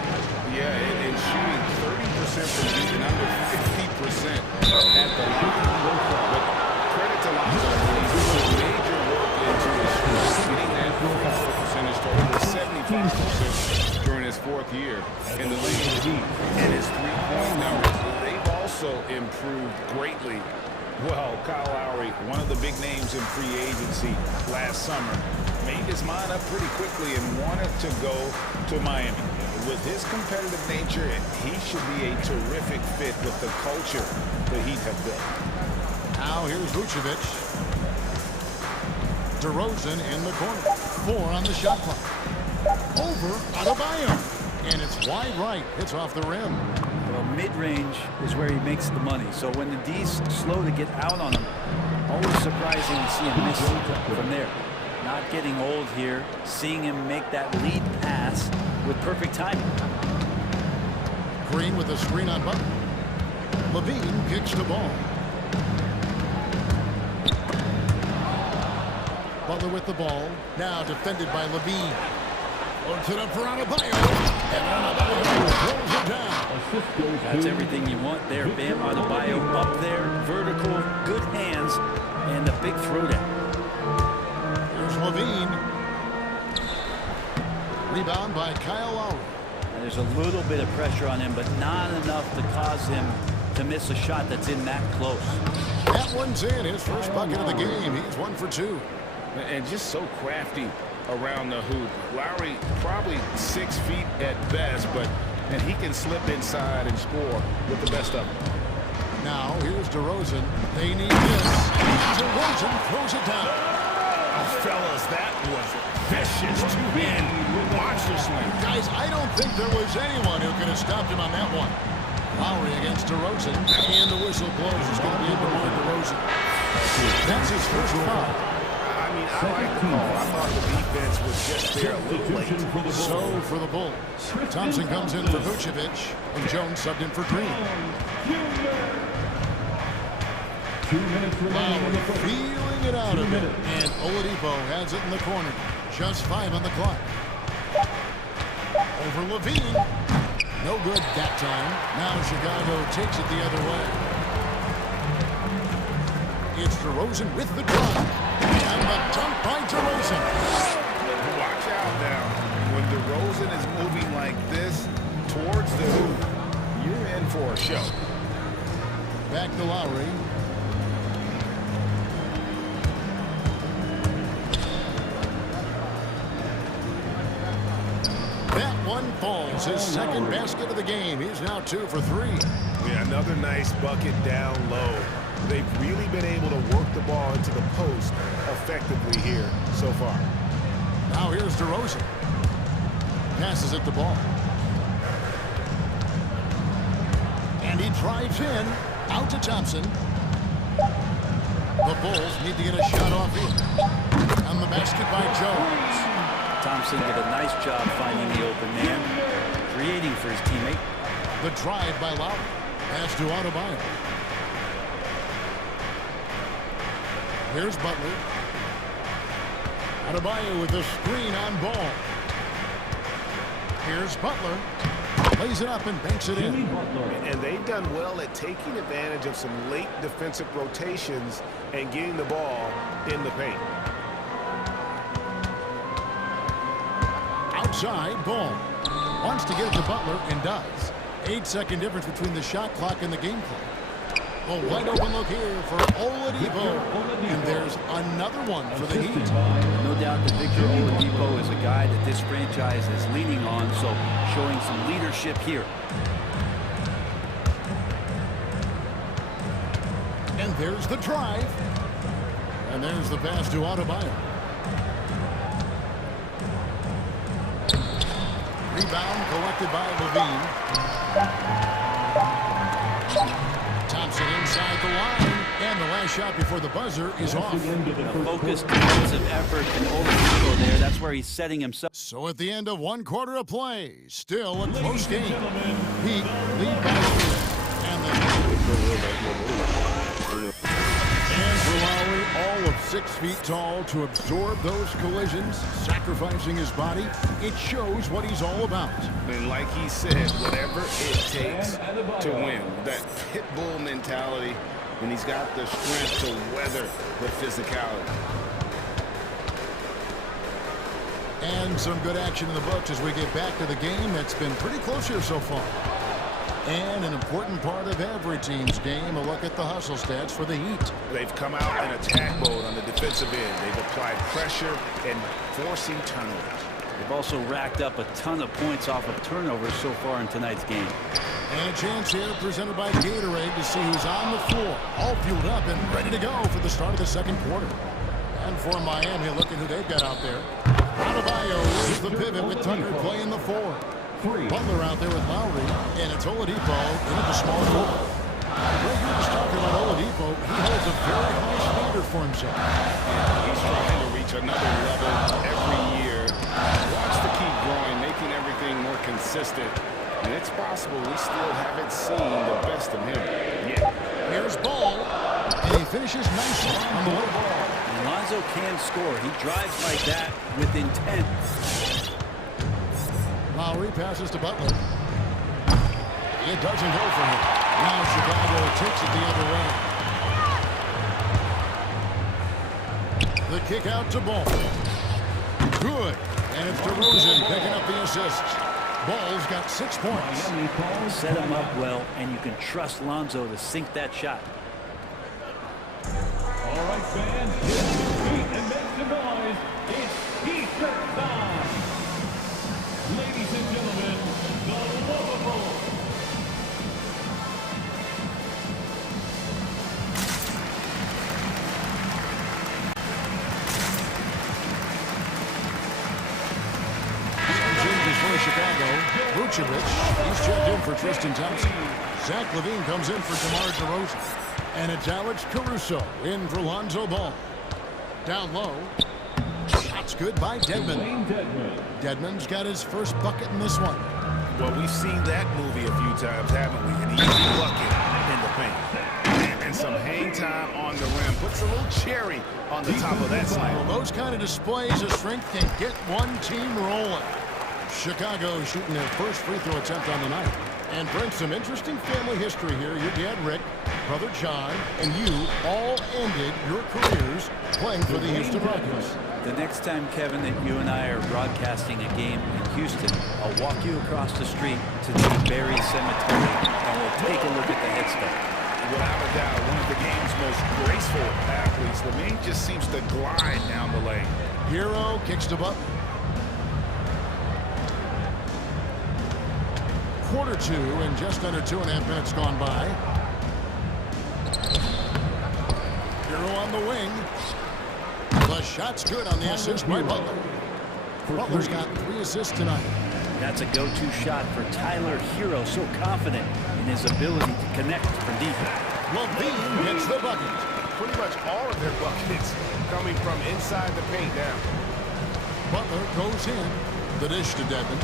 Yeah, and shooting 30% from deep and under 50% at the line. But credit to Lonzo, he's put major work into his shooting, getting that percentage to over 75% during his 4th year in the league. And his three-point numbers, they've also improved greatly. Well, Kyle Lowry, one of the big names in free agency last summer, made his mind up pretty quickly and wanted to go to Miami. With his competitive nature, he should be a terrific fit with the culture the Heat have built. Now here's Vucevic. DeRozan in the corner. 4 on the shot clock. Over Adebayo. And it's wide right. It's off the rim. Well, mid-range is where he makes the money. So when the D's slow to get out on him, always surprising to see him miss from there. Not getting old here, seeing him make that lead pass with perfect timing. Green with a screen on Butler. Levine kicks the ball. Butler with the ball. Now defended by Levine. Loads it up for Adebayo. And Adebayo throws it down. That's everything you want there. Bam Adebayo up there, vertical, good hands, and a big throwdown. Here's Levine. Rebound by Kyle Lowry. And there's a little bit of pressure on him, but not enough to cause him to miss a shot that's in that close. That one's in. His first bucket of the game. He's 1 for 2. And just so crafty around the hoop. Lowry probably 6 feet at best, but and he can slip inside and score with the best of them. Now here's DeRozan. They need this. DeRozan throws it down. Oh, fellas, that was vicious. Two-hand monster swing. Guys, I don't think there was anyone who could have stopped him on that one. Lowry against DeRozan, and the whistle blows. It's going to be a DeMar DeRozan. That's his first foul. I mean, I like the call. I thought the defense was just there a little late. So for the Bulls, Thompson comes in for Vucevic, and Jones subbed in for Green. 2 minutes Lowry remaining. feeling it out of it, and Oladipo has it in the corner. Just 5 on the clock. Over Levine. No good that time. Now Chicago takes it the other way. It's DeRozan with the drive. And the dunk by DeRozan. Watch out now. When DeRozan is moving like this towards the hoop, you're in for a show. Back to Lowry. That one falls. His second basket of the game. He's now 2 for 3. Yeah, another nice bucket down low. They've really been able to work the ball into the post effectively here so far. Now here's DeRozan. Passes it the ball. And he drives in. Out to Thompson. The Bulls need to get a shot off here. On the basket by Jones. Thompson did a nice job finding the open man, creating for his teammate. The drive by Lowry. Pass to Adebayo. Here's Butler. Adebayo with the screen on ball. Here's Butler. Lays it up and banks it in. And they've done well at taking advantage of some late defensive rotations and getting the ball in the paint. Outside, ball. Wants to get it to Butler and does. 8-second difference between the shot clock and the game clock. A wide open look here for Oladipo. And there's another one for the Heat. No doubt that Victor Oladipo is a guy that this franchise is leaning on, so showing some leadership here. And there's the drive. And there's the pass to Adebayo. Rebound collected by Levine. Thompson inside the line. And the last shot before the buzzer is off. A focused defensive effort and Oladipo there. That's where he's setting himself. So at the end of 1 quarter of play, still a close game. Heat lead by 3. And Andrew Lowry, all of 6 feet tall, to absorb those collisions, sacrificing his body. It shows what he's all about. And like he said, whatever it takes to win. That pit bull mentality, and he's got the strength to weather the physicality. And some good action in the books as we get back to the game that's been pretty close here so far. And an important part of every team's game, a look at the hustle stats for the Heat. They've come out in attack mode on the defensive end. They've applied pressure and forcing turnovers. They've also racked up a ton of points off of turnovers so far in tonight's game. And a chance here presented by Gatorade to see who's on the floor. All fueled up and ready to go for the start of the second quarter. And for Miami, look at who they've got out there. Adebayo is the pivot with Tucker playing the 4. Butler out there with Lowry, and it's Oladipo into the small forward. Greg, you were just talking about Oladipo. He holds a very high standard for himself. Yeah, he's trying to reach another level every year. Wants to keep growing, making everything more consistent. And it's possible we still haven't seen the best of him yet. Here's Ball, and he finishes nicely on the way. Lonzo can score. He drives like that with intent. Lowry passes to Butler. It doesn't go for him. Now Chicago takes it the other way. The kick out to Ball. Good. And it's DeRozan picking up the assist. Ball's got 6 points. Set him up well, and you can trust Lonzo to sink that shot. All right, fans, this is Heat and make some noise. It's T-shirt time. Ladies and gentlemen, the lovable. Changes for Chicago. Vucevic, he's checked in for Tristan Thompson. Zach LaVine comes in for DeMar DeRozan. And it's Alex Caruso in for Lonzo Ball. Down low. Shots good by Dedmon. Dedmon's got his first bucket in this one. Well, we've seen that movie a few times, haven't we? An easy bucket in the paint. And some hang time on the rim. Puts a little cherry on the top of that slam. Well, those kind of displays of strength can get one team rolling. Chicago shooting their first free throw attempt on the night. And brings some interesting family history here. Your dad, Rick, brother John, and you all ended your careers playing for the Houston Rockets. The next time, Kevin, that you and I are broadcasting a game in Houston, I'll walk you across the street to the Berry Cemetery, and we'll take a look at the headstone. Without a doubt, one of the game's most graceful athletes. Levine just seems to glide down the lane. Hero kicks to Butler. Quarter 2 and just under 2.5 minutes gone by. Hero on the wing. The shot's good on the assist by Butler. Butler's got 3 assists tonight. That's a go-to shot for Tyler Hero, so confident in his ability to connect from deep. Levine gets the bucket. Pretty much all of their buckets coming from inside the paint now. Butler goes in. The dish to Dedmon.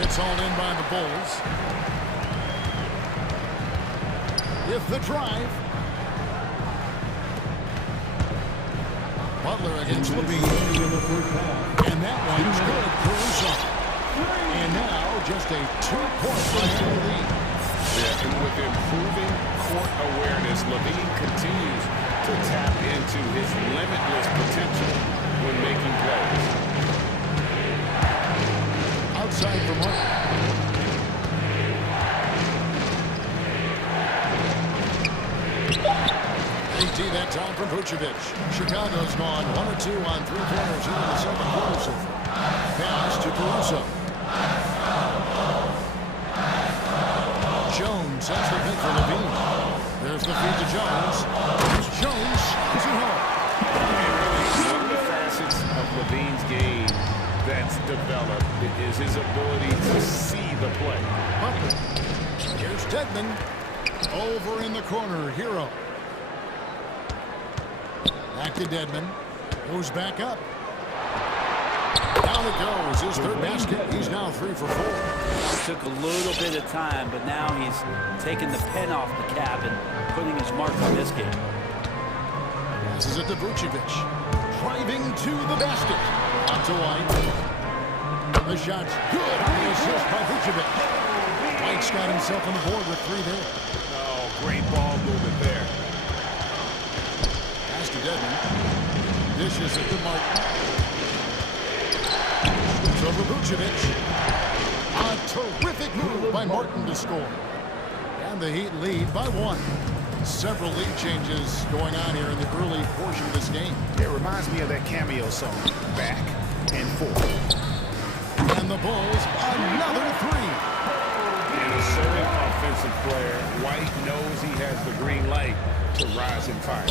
It's hauled in by the Bulls. With the drive. Butler against Levine. And that one's good. Caruso. And now just a 2-point Miami lead. Yeah, and with improving court awareness, Levine continues to tap into his limitless potential when making plays. Outside for Marta. AT that time from Vucevic. Chicago's gone 1 or 2 on 3-pointers here in the second quarter so far. Pass to Caruso. Jones sends the pick for Levine. There's the feed to Jones. Here's Jones. Is he home? One of the facets of Levine's game that's developed is his ability to see the play. Butler. Here's Dedmon. Over in the corner, Hero. Back to Dedmon. Goes back up. Down it goes. His third basket. He's now 3 for 4. Took a little bit of time, but now he's taking the pen off the cap and putting his mark on this game. Passes it to Vucevic. Driving to the basket. Up to White. The shot's good on the assist by Vucevic. White's got himself on the board with 3 there. Oh, great ball movement there. Pass to Dedmon. Dishes it to Martin. It's over Vucevic. A terrific move by Martin to score. And the Heat lead by 1. Several lead changes going on here in the early portion of this game. It reminds me of that cameo song, Back and Forth. And the Bulls, another 3. An assertive offensive player, White knows he has the green light to rise and fire.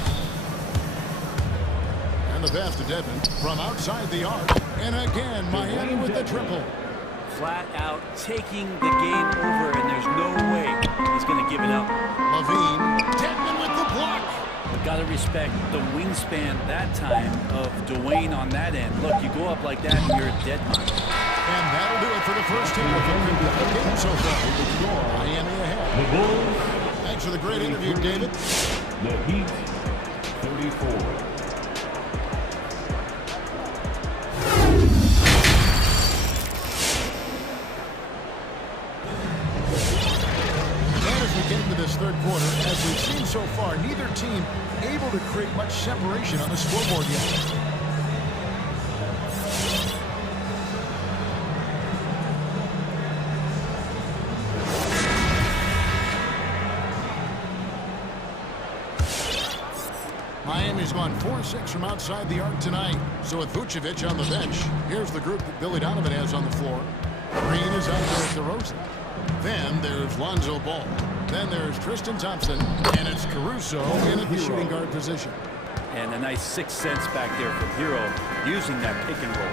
And the pass to Dedmon from outside the arc. And again, Miami with the triple. Flat out taking the game over, and there's no way he's going to give it up. Levine, Dedmon with the block. Got to respect the wingspan that time of Dwayne on that end. Look, you go up like that and you're a dead man. And that'll do it for the first half of the game so far. Miami ahead. The Bulls. Thanks for the great interview, David. The Heat, 34. Get into this third quarter, as we've seen so far, neither team able to create much separation on the scoreboard yet. Miami's gone 4-6 from outside the arc tonight. So with Vucevic on the bench, here's the group that Billy Donovan has on the floor. Green is out there at DeRozan. Then there's Lonzo Ball. Then there's Tristan Thompson, and it's Caruso in at the shooting guard position. And a nice 6 cents back there from Hero using that pick and roll.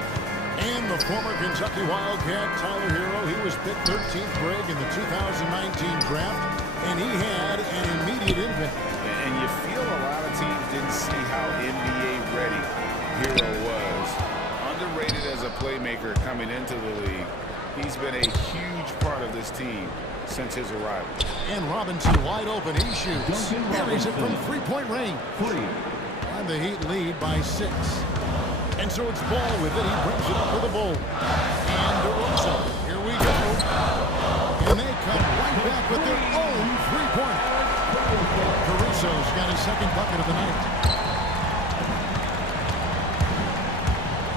And the former Kentucky Wildcat, Tyler Hero, he was picked 13th grade in the 2019 draft, and he had an immediate impact. And you feel a lot of teams didn't see how NBA ready Hero was. Underrated as a playmaker coming into the league. He's been a huge part of this team since his arrival. And Robinson wide open. He shoots. Buries it from 3-point range. And the Heat lead by 6. And so it's Ball with it. He brings it up for the Bulls. And DeRozan. Here we go. And they come right back with their own 3-pointer. Caruso's got his second bucket of the night.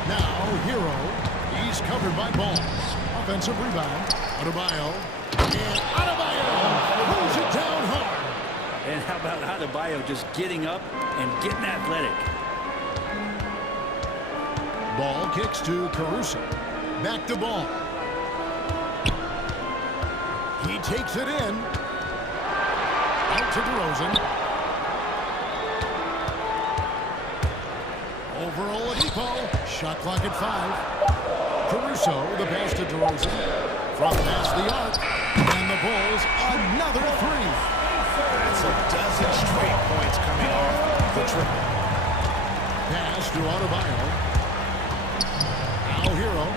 Now Hero. He's covered by Ball. Offensive rebound. Adebayo. And Adebayo pulls it down hard. And how about Adebayo just getting up and getting athletic? Ball kicks to Caruso. Back to Ball. He takes it in. Out to DeRozan. Over Oladipo. Shot clock at 5. Caruso, the pass to DeRozan. From past the arc. And the Bulls, another 3. That's a dozen straight points coming off the triple. Pass to Adebayo. Now Hero.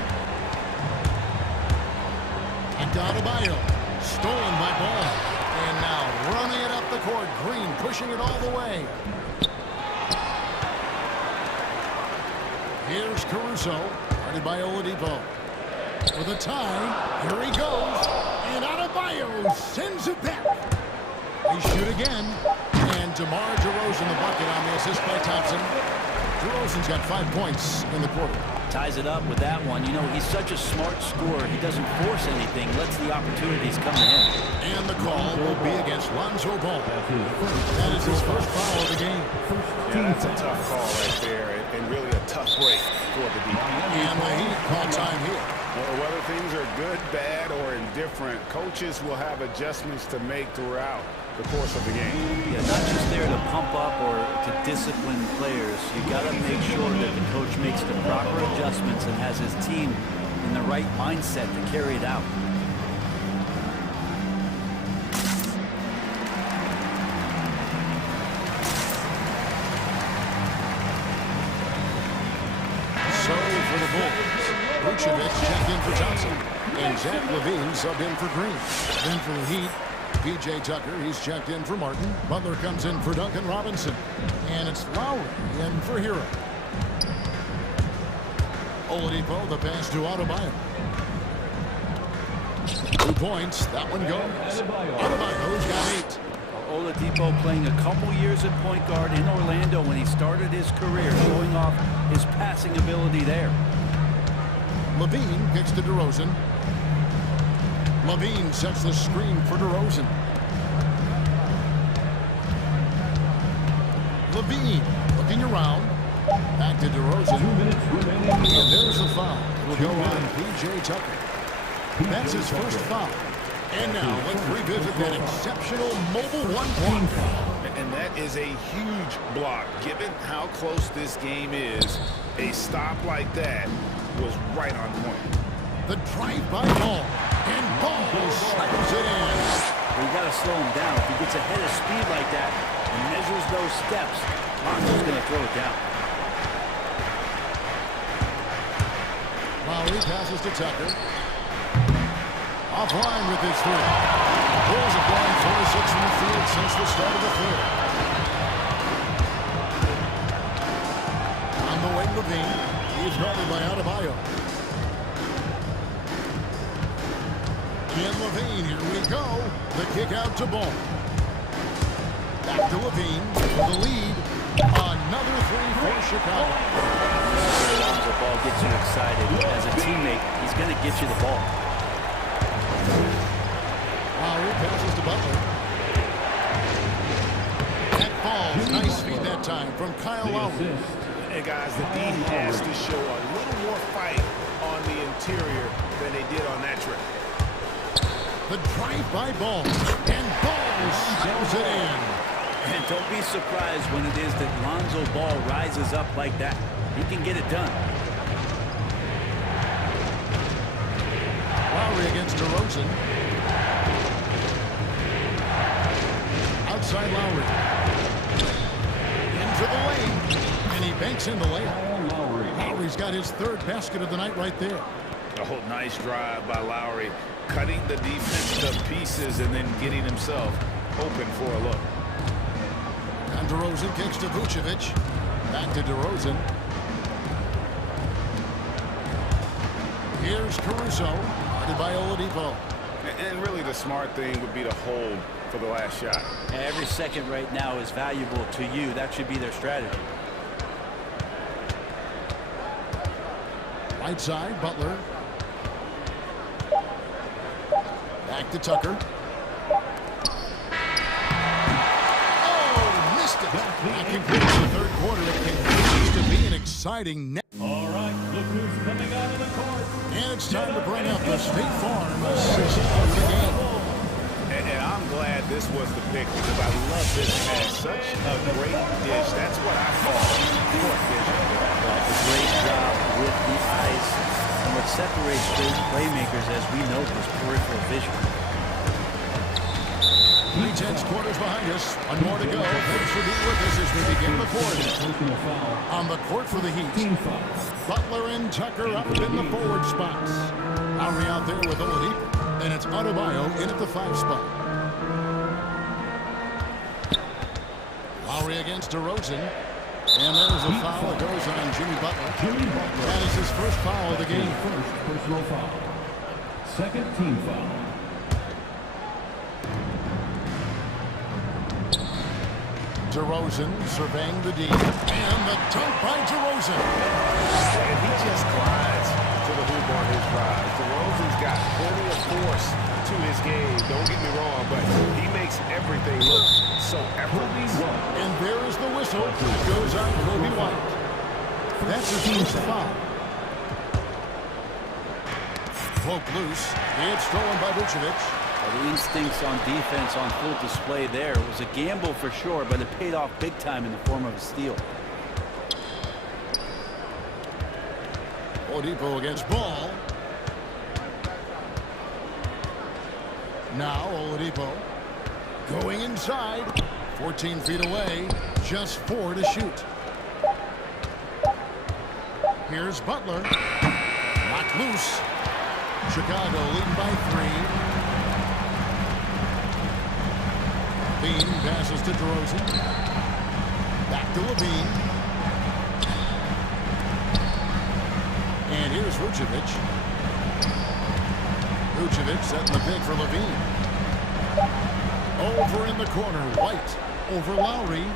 And Adebayo. Stolen by Ball. And now running it up the court. Green pushing it all the way. Here's Caruso, guarded by Oladipo. For the tie, here he goes, and Adebayo sends it back. They shoot again, and DeMar DeRozan the bucket on the assist by Thompson. DeRozan's got 5 points in the quarter. Ties it up with that one. You know, he's such a smart scorer. He doesn't force anything, lets the opportunities come to him. And the call will be against Lonzo Ball. That is his first foul of the game. Yeah, that's a tough call right there, and really a tough break for the defense. And the Heat call time here. Well, whether things are good, bad, or indifferent, coaches will have adjustments to make throughout the course of the game. Yeah, not just there to pump up or to discipline players. You got to make sure that the coach makes the proper adjustments and has his team in the right mindset to carry it out. So for the Bulls, Vucevic checked in for Thompson, and Zach LaVine subbed in for Green. Then for the Heat, P.J. Tucker, he's checked in for Martin. Butler comes in for Duncan Robinson. And it's Lowry in for Hero. Oladipo, the pass to Adebayo. 2 points, that one goes. Adebayo's got 8. Oladipo playing a couple years at point guard in Orlando when he started his career, showing off his passing ability there. LaVine kicks to DeRozan. LaVine sets the screen for DeRozan. LaVine looking around. Back to DeRozan. And there's the foul. It'll go on P.J. Tucker. That's his first foul. And now let's revisit that exceptional mobile one block. And that is a huge block. Given how close this game is, a stop like that was right on point. The drive-by ball. And Ball slams it in. We got to slow him down. If he gets ahead of speed like that and measures those steps, Lonzo's going to throw it down. Lowry passes to Tucker. Offline with his 3. Bulls have gone 4-6 in the field since the start of the third. On the wing, LaVine. He's guarded by Adebayo. And LaVine, here we go. The kick out to Ball. Back to LaVine. The lead. Another 3 for Chicago. Lonzo Ball gets you excited. As a teammate, he's going to get you the ball. Lowry passes to Butler. That falls. Nice feed that time from Kyle Lowry. And guys, the D has to show a little more fight on the interior than they did on that trip. The drive-by Ball. And Ball slams it in. And don't be surprised when it is that Lonzo Ball rises up like that. He can get it done. Lowry against DeRozan. Outside Lowry. Into the lane. And he banks in the layup. Lowry's got his 3rd basket of the night right there. Oh, nice drive by Lowry. Cutting the defense to pieces and then getting himself open for a look. And DeRozan kicks to Vucevic. Back to DeRozan. Here's Caruso, guarded by Oladipo. And really the smart thing would be to hold for the last shot. Every second right now is valuable to you. That should be their strategy. Right side, Butler. Back to Tucker. Oh, missed it. That concludes the 3rd quarter. It continues to be an exciting net. All right, look who's coming out of the court. And it's time to bring up the State Farm assist of the game. And I'm glad this was the pick because I love this as such a great dish. That's what I call court vision. A great job with the eyes. And what separates those playmakers, as we know, is peripheral vision. 3/10 quarters behind us. One more to go. Thanks for being with us as we begin the fourth. On the court for the Heat, Butler and Tucker up in the forward spots. Lowry out there with Oladipo. And it's Adebayo in at the 5 spot. Lowry against DeRozan. And there's a foul that goes on Jimmy Butler. That is his first foul of the game. First personal foul. Second team foul. DeRozan surveying the D. And the dunk by DeRozan. And he just glides to the hoop on his drive. DeRozan's got plenty of force to his game. Don't get me wrong, but he makes everything look so effortless. And there is the whistle. It goes on Kobe White. That's his team's foul. Poke loose. It's stolen by Vucevic. The instincts on defense on full display there. It was a gamble for sure, but it paid off big time in the form of a steal. Oladipo against Ball. Now Oladipo going inside. 14 feet away. Just 4 to shoot. Here's Butler. Knocked loose. Chicago leading by 3. Levine passes to DeRozan. Back to Levine. And here's Vucevic. Vucevic setting the pick for Levine. Over in the corner. White over Lowry.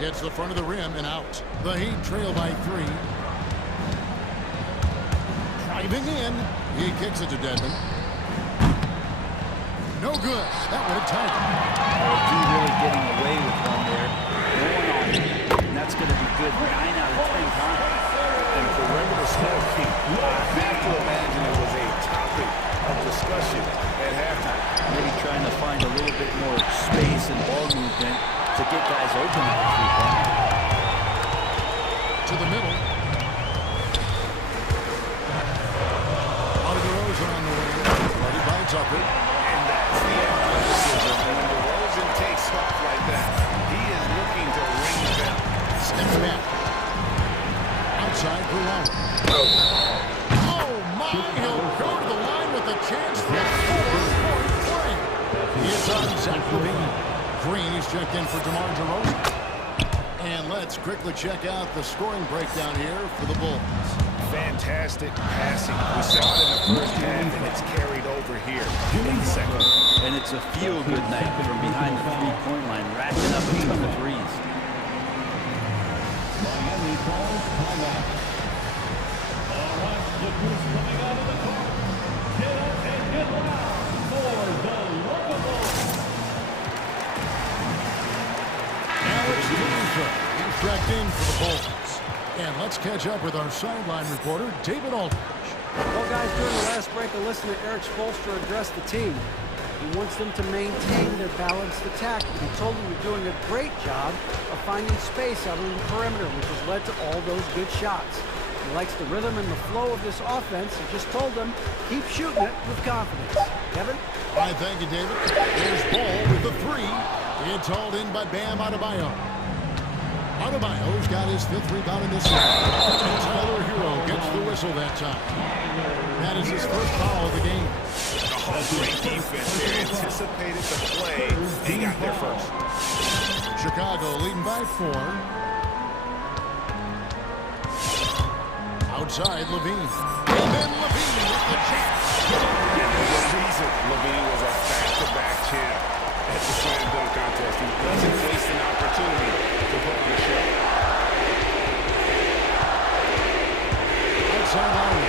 Hits the front of the rim and out. The Heat trail by 3. Driving in. He kicks it to Dedmon. No good. That would have tied him. LG really getting away with one there. No one on him. And that's going to be good 9 out of 10 times. And perimeter score keep. I have to imagine it was a topic of discussion at halftime. Maybe trying to find a little bit more space and ball movement to get guys open at the 3-point. To the middle. DeRozan on the wing. Ready by Tucker. And that's the athleticism. And when DeRozan takes off like that, he is looking to ring the bell. Steps back. Outside for Lowry. Oh my! He'll go to the line with a chance for a 4-point play. He is on Zach Levine. Green is checked in for DeMar DeRozan. And let's quickly check out the scoring breakdown here for the Bulls. Fantastic passing. We saw it in the first half, and it's carried over here in the second. And it's a feel-good night from behind the 3-point line, racking up a ton of threes. Miami calls timeout. All right, look who's coming out of the court. Get up and get loud for the local Bulls. Alex Caruso is tracked in for the Bulls. And let's catch up with our sideline reporter, David Aldridge. Well, guys, during the last break, I listened to Eric Spoelstra address the team. He wants them to maintain their balanced attack. He told them they're doing a great job of finding space out on the perimeter, which has led to all those good shots. He likes the rhythm and the flow of this offense. He just told them, keep shooting it with confidence. Kevin? All right, thank you, David. There's Ball with the 3. It's hauled in by Bam Adebayo. Adebayo's got his 5th rebound in this game. And Tyler Hero gets the whistle that time. That is his first foul of the game. Oh, great defense there. Anticipated the play. They got there first. Chicago leading by 4. Outside, Levine. And then Levine with the chance. Yeah, there's a reason Levine was a back-to-back champ at the slam dunk contest. He doesn't waste an opportunity to put on the show. Outside Lowry.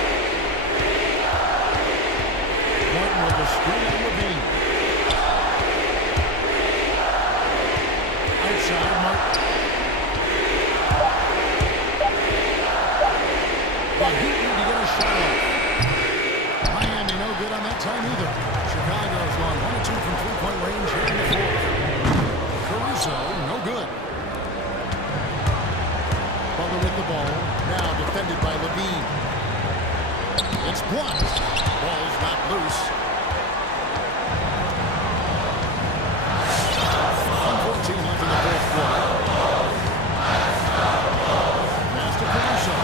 Martin with the screen on Levine. Outside Martin. The Heat need to get a shot off. Miami no good on that time either. Chicago's gone 1 of 2 from 3-point range here in the 4th. Caruso, no good. Butler with the ball. Now defended by Levine. It's blocked. Ball's not loose. 1:14 left in the 4th quarter. Pass to Caruso.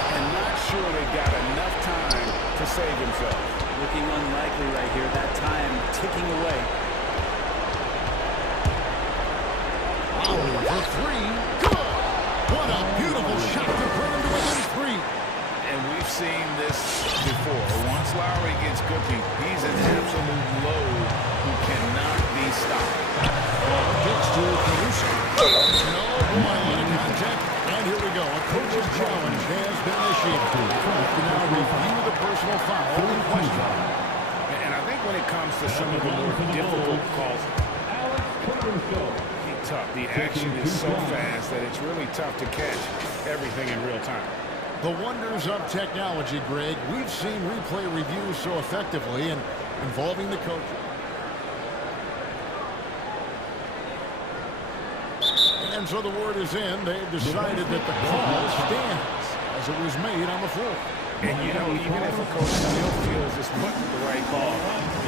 And not sure they got enough time to save himself. Looking unlikely right here. That time ticking away. Lowry for 3. Good. What a beautiful shot to bring him to within 3. And we've seen this before. Once Lowry gets cooking, he's an absolute load who cannot be stopped. Gets to Caruso. No, boy, line contact. And here we go. A coach's challenge has been initiated. To now review the personal foul in question. And I think when it comes to some of the more difficult calls, tough. The action is so fast that it's really tough to catch everything in real time. The wonders of technology, Greg. We've seen replay reviews so effectively and involving the coach. And so the word is in. They've decided that the call stands as it was made on the floor. And you know, even if a coach still feels this wasn't the right call,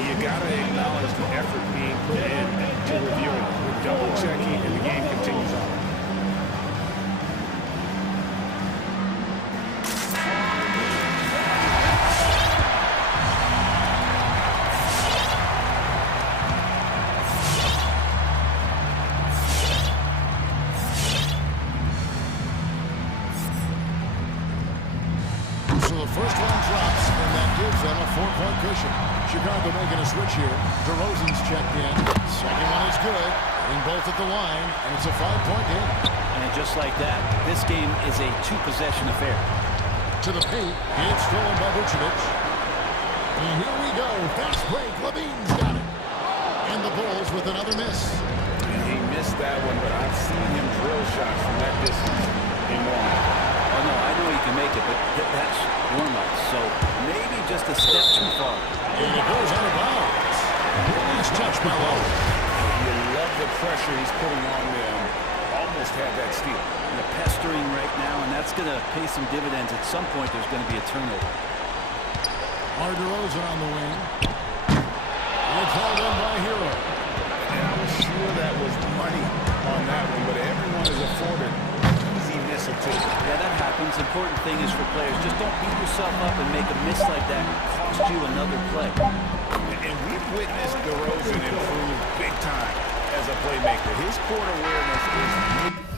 you got to acknowledge the effort being put in to review it. We're double checking and the game continues on. So the first one drops, and that gives them a 4-point cushion. Chicago making a switch here. DeRozan's checked in. Second one is good. In both at the line, and it's a 5-point game. And just like that, this game is a 2-possession affair. To the paint, it's stolen by Vucevic. And here we go. Fast break. Levine's got it. And the Bulls with another miss. He missed that one, but I've seen him drill shots from that distance in warm-up. Oh, no, I know he can make it, but that's warm-up, so maybe just a step too far. And it goes out of bounds. Nice touch by Lowry. You love the pressure he's putting on them. Almost had that steal. They're pestering right now, and that's going to pay some dividends. At some point, there's going to be a turnover. DeRozan on the wing. It's held in by Hero. And I was sure that was money on that one, but everyone is afforded easy missile too. Yeah, that happens. Important thing is for players, just don't beat yourself up and make a miss like that cost you another play. And we've witnessed DeRozan improve big time as a playmaker. His court awareness is